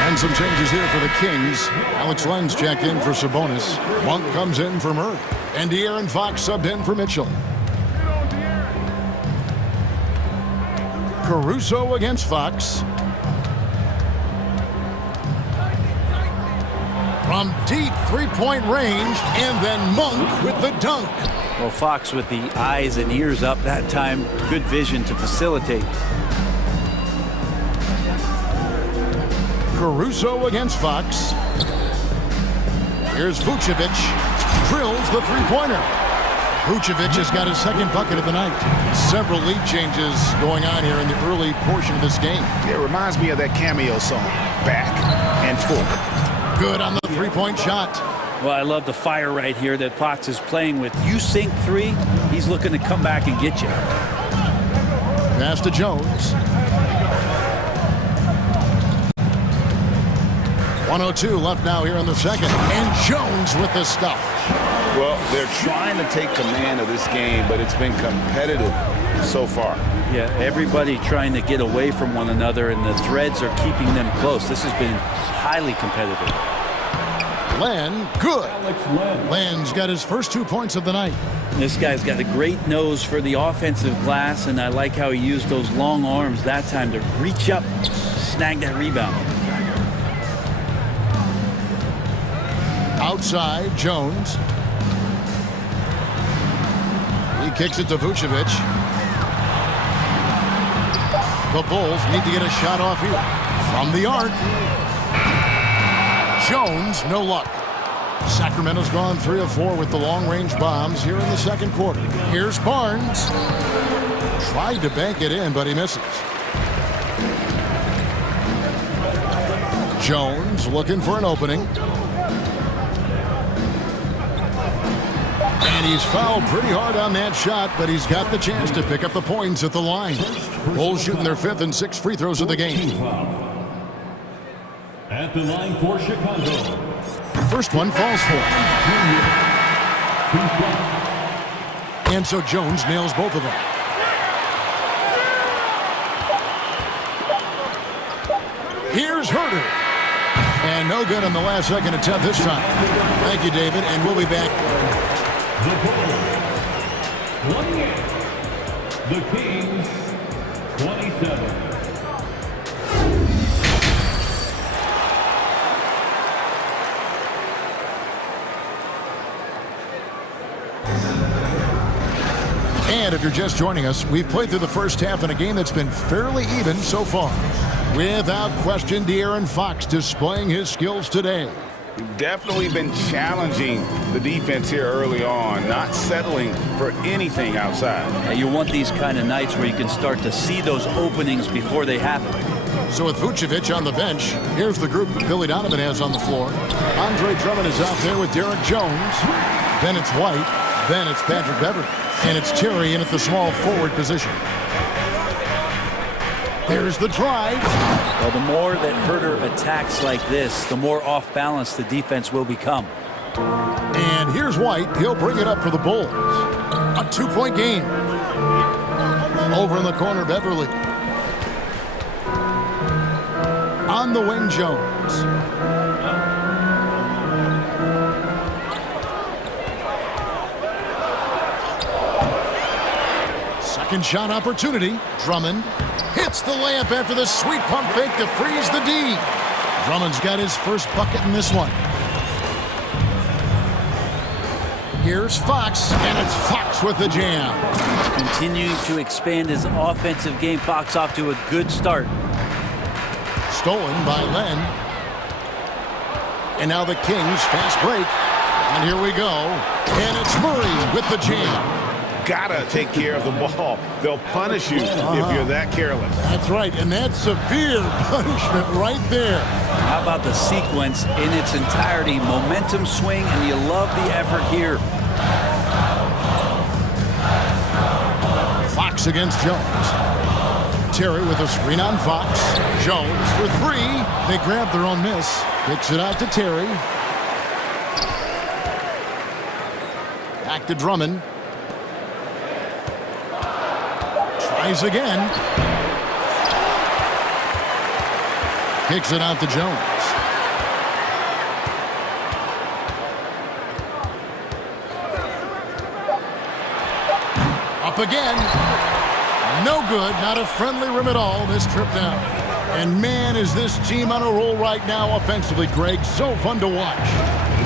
And some changes here for the Kings. Alex Len's checked in for Sabonis. Monk comes in for Murray. And De'Aaron Fox subbed in for Mitchell. Caruso against Fox. From deep three-point range, and then Monk with the dunk. Well, Fox with the eyes and ears up that time. Good vision to facilitate. Caruso against Fox. Here's Vucevic. Drills the three-pointer. Vucevic has got his second bucket of the night. Several lead changes going on here in the early portion of this game. It reminds me of that cameo song, Back and Forth. Good on the three-point shot. Well, I love the fire right here that Fox is playing with. You sink three, he's looking to come back and get you. Pass to Jones. 1:02 left now here in the second. And Jones with the stuff. Well, they're trying to take command of this game, but it's been competitive so far. Yeah, everybody trying to get away from one another, and the threads are keeping them close. This has been highly competitive. Len, good. Len's got his first 2 points of the night. This guy's got a great nose for the offensive glass, and I like how he used those long arms that time to reach up, snag that rebound. Outside, Jones. He kicks it to Vucevic. The Bulls need to get a shot off here. From the arc. Jones, no luck. Sacramento's gone 3 of 4 with the long-range bombs here in the second quarter. Here's Barnes. Tried to bank it in, but he misses. Jones looking for an opening. And he's fouled pretty hard on that shot, but he's got the chance to pick up the points at the line. Bulls shooting their 5th and 6th free throws of the game. At the line for Chicago. First one falls for. And so Jones nails both of them. Here's Herter. And no good on the last second attempt this time. Thank you, David, and we'll be back. The Bulls 28. The Kings 27. And if you're just joining us, we've played through the first half in a game that's been fairly even so far. Without question, De'Aaron Fox displaying his skills today. Definitely been challenging the defense here early on, not settling for anything outside. Yeah, you want these kind of nights where you can start to see those openings before they happen. So with Vucevic on the bench, here's the group that Billy Donovan has on the floor. Andre Drummond is out there with Derek Jones. Then it's White. Then it's Patrick Beverly. And it's Terry in at the small forward position. There's the drive. Well, the more that Herter attacks like this, the more off balance the defense will become. And here's White. He'll bring it up for the Bulls. A 2-point game. Over in the corner, Beverly. On the wing, Jones. Second shot opportunity. Drummond hits the layup after the sweet pump fake to freeze the D. Drummond's got his first bucket in this one. Here's Fox, and it's Fox with the jam. Continuing to expand his offensive game. Fox off to a good start. Stolen by Len. And now the Kings fast break. And here we go. And it's Murray with the jam. gotta take care of the ball. They'll punish you if you're that careless. That's right, and that's severe punishment right there. How about the sequence in its entirety? Momentum swing, and you love the effort here. Fox against Jones. Terry with a screen on Fox. Jones for three. They grab their own miss. Kicks it out to Terry. Back to Drummond. Tries again. Kicks it out to Jones. Up again. No good. Not a friendly rim at all this trip down. And man, is this team on a roll right now offensively, Greg. So fun to watch.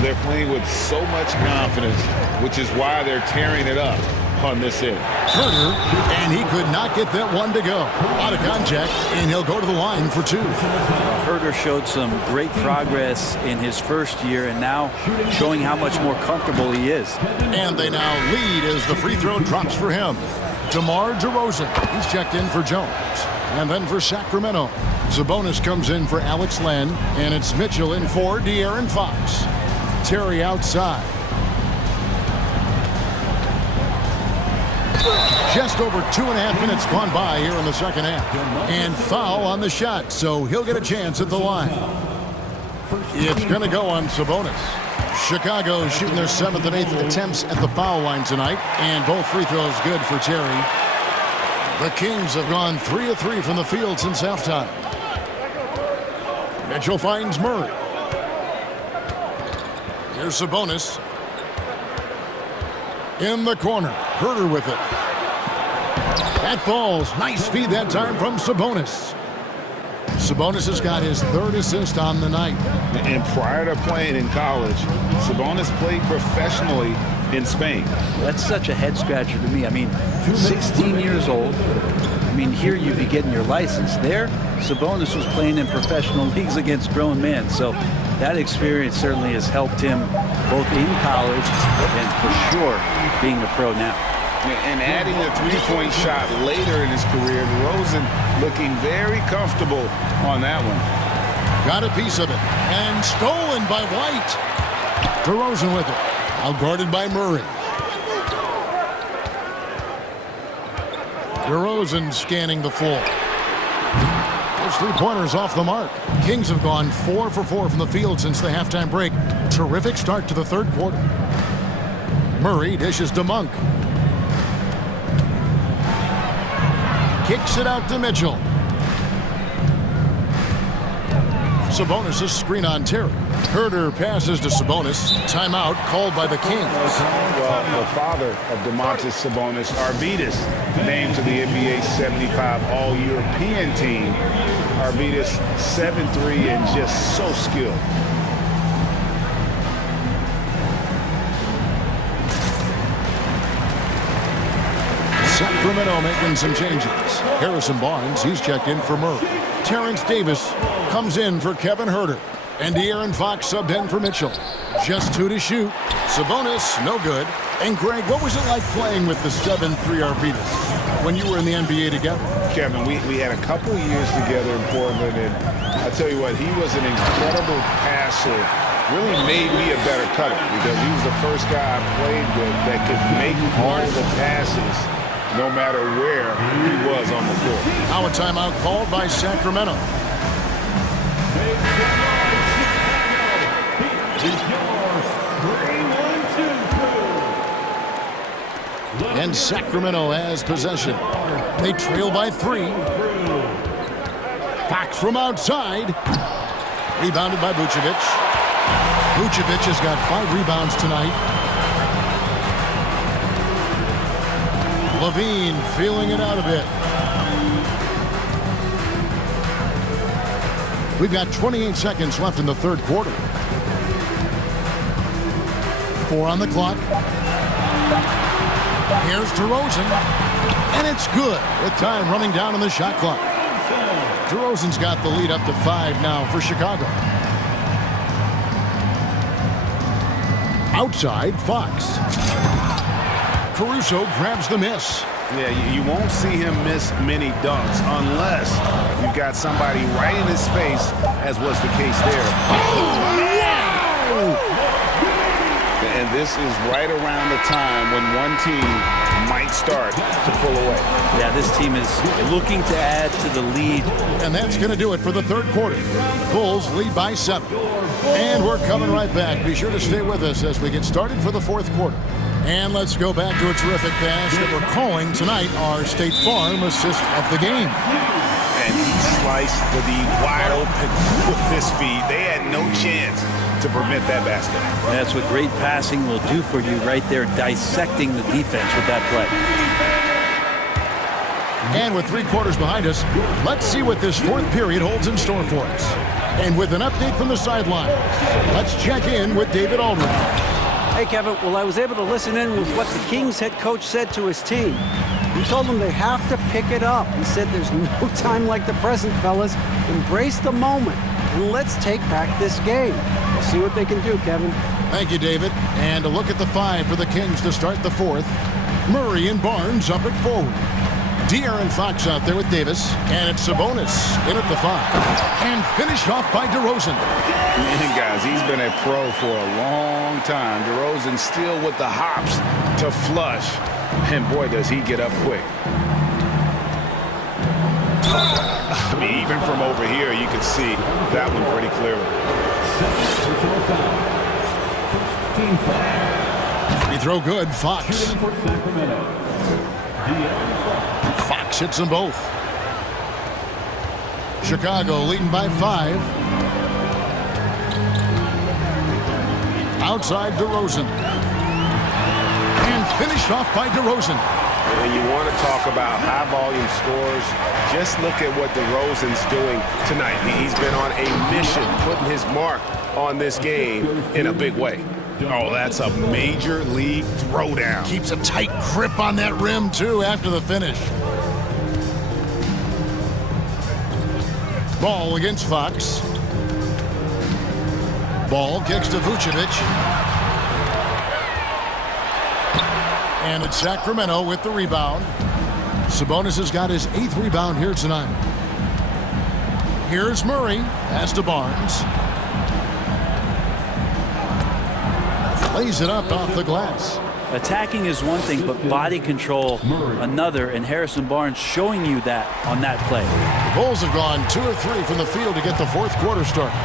They're playing with so much confidence, which is why they're tearing it up on this end. Herder, and he could not get that one to go. Out of contact, and he'll go to the line for two. Herder showed some great progress in his first year, and now showing how much more comfortable he is. And they now lead as the free throw drops for him. DeMar DeRozan, he's checked in for Jones. And then for Sacramento, Sabonis comes in for Alex Len, and it's Mitchell in for De'Aaron Fox. Terry outside. Just over 2.5 minutes gone by here in the second half. And foul on the shot, so he'll get a chance at the line. It's going to go on Sabonis. Chicago shooting their 7th and 8th attempts at the foul line tonight, and both free throws good for Terry. The Kings have gone 3 of 3 from the field since halftime. Mitchell finds Murray. Here's Sabonis. In the corner. Herder with it. That falls. Nice feed that time from Sabonis. Sabonis has got his 3rd assist on the night. And prior to playing in college, Sabonis played professionally in Spain. That's such a head scratcher to me. I mean, 16 years old. I mean, here you'd be getting your license. There, Sabonis was playing in professional leagues against grown men. So that experience certainly has helped him both in college and for sure being a pro now. And adding a three-point shot later in his career, DeRozan looking very comfortable on that one. Got a piece of it. And stolen by White. DeRozan with it. Out guarded by Murray. DeRozan scanning the floor. Those three-pointers off the mark. Kings have gone 4 for 4 from the field since the halftime break. Terrific start to the third quarter. Murray dishes to Monk. Kicks it out to Mitchell. Sabonis' screen on Terry. Herder passes to Sabonis. Timeout called by the Kings. Well, the father of Domantas Sabonis, Arvydas, named to the NBA 75 All-European team. Arvydas 7'3" and just so skilled. Sacramento making some changes. Harrison Barnes, he's checked in for Murray. Terrence Davis comes in for Kevin Herder. And De'Aaron Fox subbed in for Mitchell. Just 2 to shoot. Sabonis, no good. And Greg, what was it like playing with the 7'3" Arvydas when you were in the NBA together? Kevin, we had a couple years together in Portland, and I tell you what, he was an incredible passer. Really made me a better cutter because he was the first guy I played with that could make all the passes no matter where he was on the floor. Now a timeout called by Sacramento. And Sacramento has possession. They trail by 3. Fox from outside. Rebounded by Vucevic. Vucevic has got 5 rebounds tonight. Levine feeling it out a bit. We've got 28 seconds left in the third quarter. 4 on the clock. Here's DeRozan, and it's good with time running down on the shot clock. DeRozan's got the lead up to 5 now for Chicago. Outside, Fox. Caruso grabs the miss. Yeah, you won't see him miss many dunks unless you've got somebody right in his face, as was the case there. And this is right around the time when one team might start to pull away. Yeah, this team is looking to add to the lead. And that's going to do it for the third quarter. Bulls lead by 7. And we're coming right back. Be sure to stay with us as we get started for the fourth quarter. And let's go back to a terrific pass that we're calling tonight our State Farm assist of the game. And he sliced the D wide open with this feed. They had no chance to prevent that basket. That's what great passing will do for you right there, dissecting the defense with that play. And with 3 quarters behind us, let's see what this fourth period holds in store for us. And with an update from the sideline, let's check in with David Aldridge. Hey, Kevin. Well, I was able to listen in with what the Kings head coach said to his team. He told them they have to pick it up. He said there's no time like the present, fellas. Embrace the moment, and let's take back this game. We'll see what they can do, Kevin. Thank you, David. And a look at the 5 for the Kings to start the fourth. Murray and Barnes up at forward. De'Aaron Fox out there with Davis. And it's Sabonis in at the 5. And finished off by DeRozan. Man, guys, he's been a pro for a long time. DeRozan still with the hops to flush. And boy, does he get up quick. I mean, even from over here, you can see that one pretty clearly. Free throw good, Fox. Fox hits them both. Chicago leading by 5. Outside DeRozan. And finished off by DeRozan. When you want to talk about high-volume scores, just look at what DeRozan's doing tonight. He's been on a mission, putting his mark on this game in a big way. Oh, that's a major league throwdown. Keeps a tight grip on that rim, too, after the finish. Ball against Fox. Ball kicks to Vucevic. And it's Sacramento with the rebound. Sabonis has got his 8th rebound here tonight. Here's Murray. Pass to Barnes. Lays it up off the glass. Attacking is one thing, but body control another, and Harrison Barnes showing you that on that play. The Bulls have gone 2 of 3 from the field to get the fourth quarter started.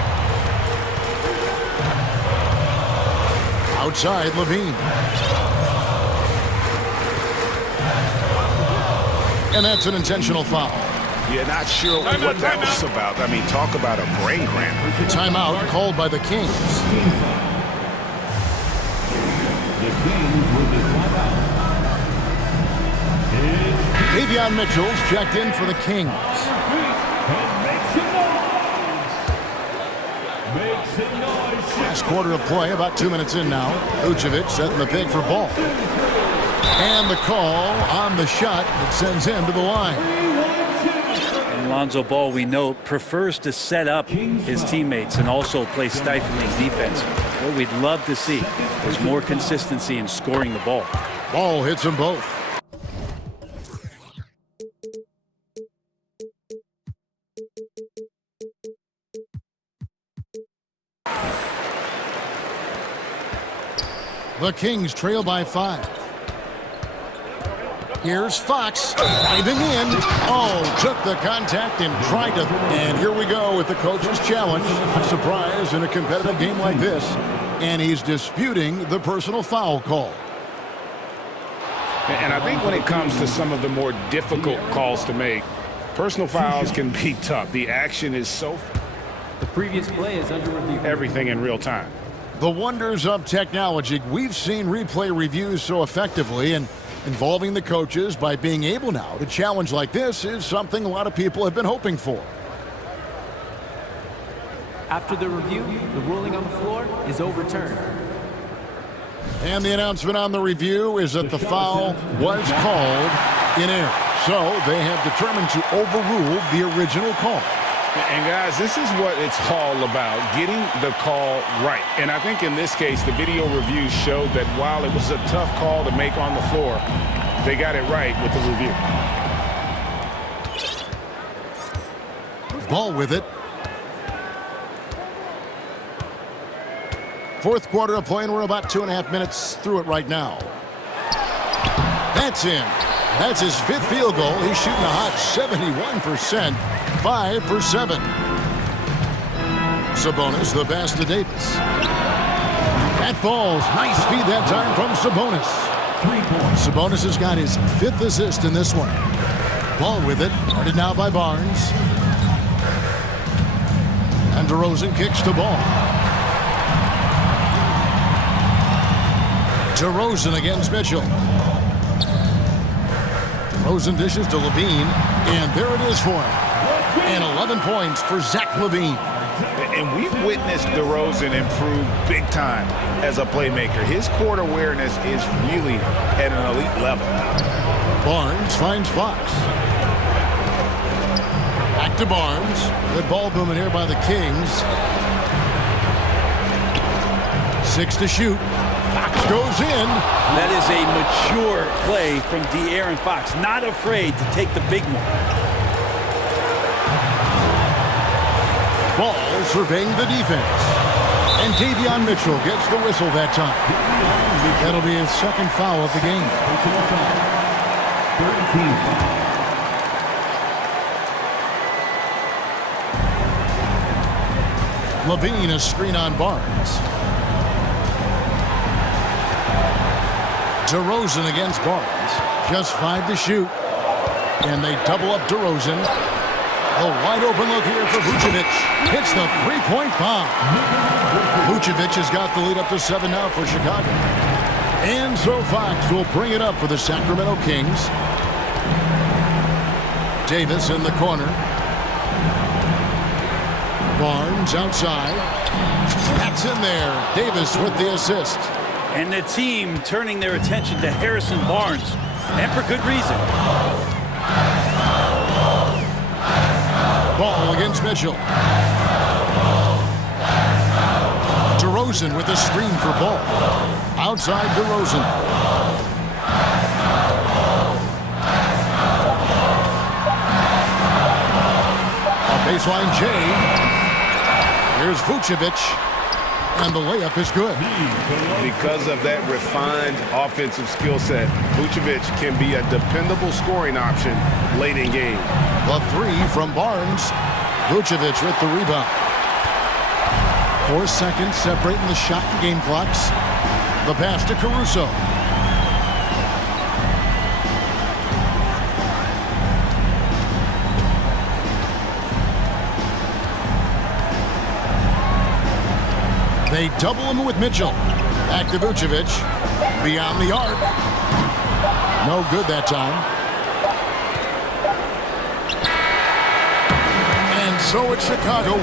Outside, Levine. And that's an intentional foul. Yeah, not sure what that was about. I mean, talk about a brain cramp. Timeout called by the Kings. Davion Mitchell's checked in for the Kings. Last quarter of play, about 2 minutes in now. Vucevic setting the pick for Ball. And the call on the shot that sends him to the line. And Lonzo Ball, we know, prefers to set up his teammates and also play stifling defense. What we'd love to see is more consistency in scoring the ball. Ball hits them both. The Kings trail by 5. Here's Fox diving in. Oh, took the contact and tried to. And here we go with the coach's challenge. Surprise in a competitive game like this. And he's disputing the personal foul call. And I think when it comes to some of the more difficult calls to make, personal fouls can be tough. The action is so... The previous play is under review. Everything in real time. The wonders of technology. We've seen replay reviews so effectively, and involving the coaches by being able now to challenge like this is something a lot of people have been hoping for. After the review, the ruling on the floor is overturned. And the announcement on the review is that the foul was called in error. So they have determined to overrule the original call. And guys, this is what it's all about, getting the call right. And I think in this case, the video review showed that while it was a tough call to make on the floor, they got it right with the review. Ball with it. Fourth quarter of play, and we're about 2.5 minutes through it right now. That's in. That's his 5th field goal. He's shooting a hot 71%, 5 for 7. Sabonis, the pass to Davis. That falls. Nice feed that time from Sabonis. 3 points. Sabonis has got his 5th assist in this one. Ball with it. Guarded now by Barnes. And DeRozan kicks to Ball. DeRozan against Mitchell. DeRozan dishes to Levine, and there it is for him. And 11 points for Zach Levine. And we've witnessed DeRozan improve big time as a playmaker. His court awareness is really at an elite level. Barnes finds Fox. Back to Barnes. Good ball movement here by the Kings. 6 to shoot. Fox goes in. That is a mature play from De'Aaron Fox. Not afraid to take the big one. Ball surveying the defense. And Davion Mitchell gets the whistle that time. That'll be his 2nd foul of the game. 13 Levine, a screen on Barnes. DeRozan against Barnes. Just 5 to shoot. And they double up DeRozan. A wide open look here for Vucevic. Hits the 3-point bomb. Vucevic has got the lead up to 7 now for Chicago. And so Fox will bring it up for the Sacramento Kings. Davis in the corner. Barnes outside. That's in there. Davis with the assist. And the team turning their attention to Harrison Barnes. And for good reason. Ball against Mitchell. DeRozan with a screen for Ball. Outside DeRozan. A baseline J. Here's Vucevic. And the layup is good. Because of that refined offensive skill set, Vucevic can be a dependable scoring option late in game. The 3 from Barnes. Vucevic with the rebound. 4 seconds separating the shot and game clocks. The pass to Caruso. They double him with Mitchell. Back to Vucevic. Beyond the arc. No good that time. And so it's Chicago.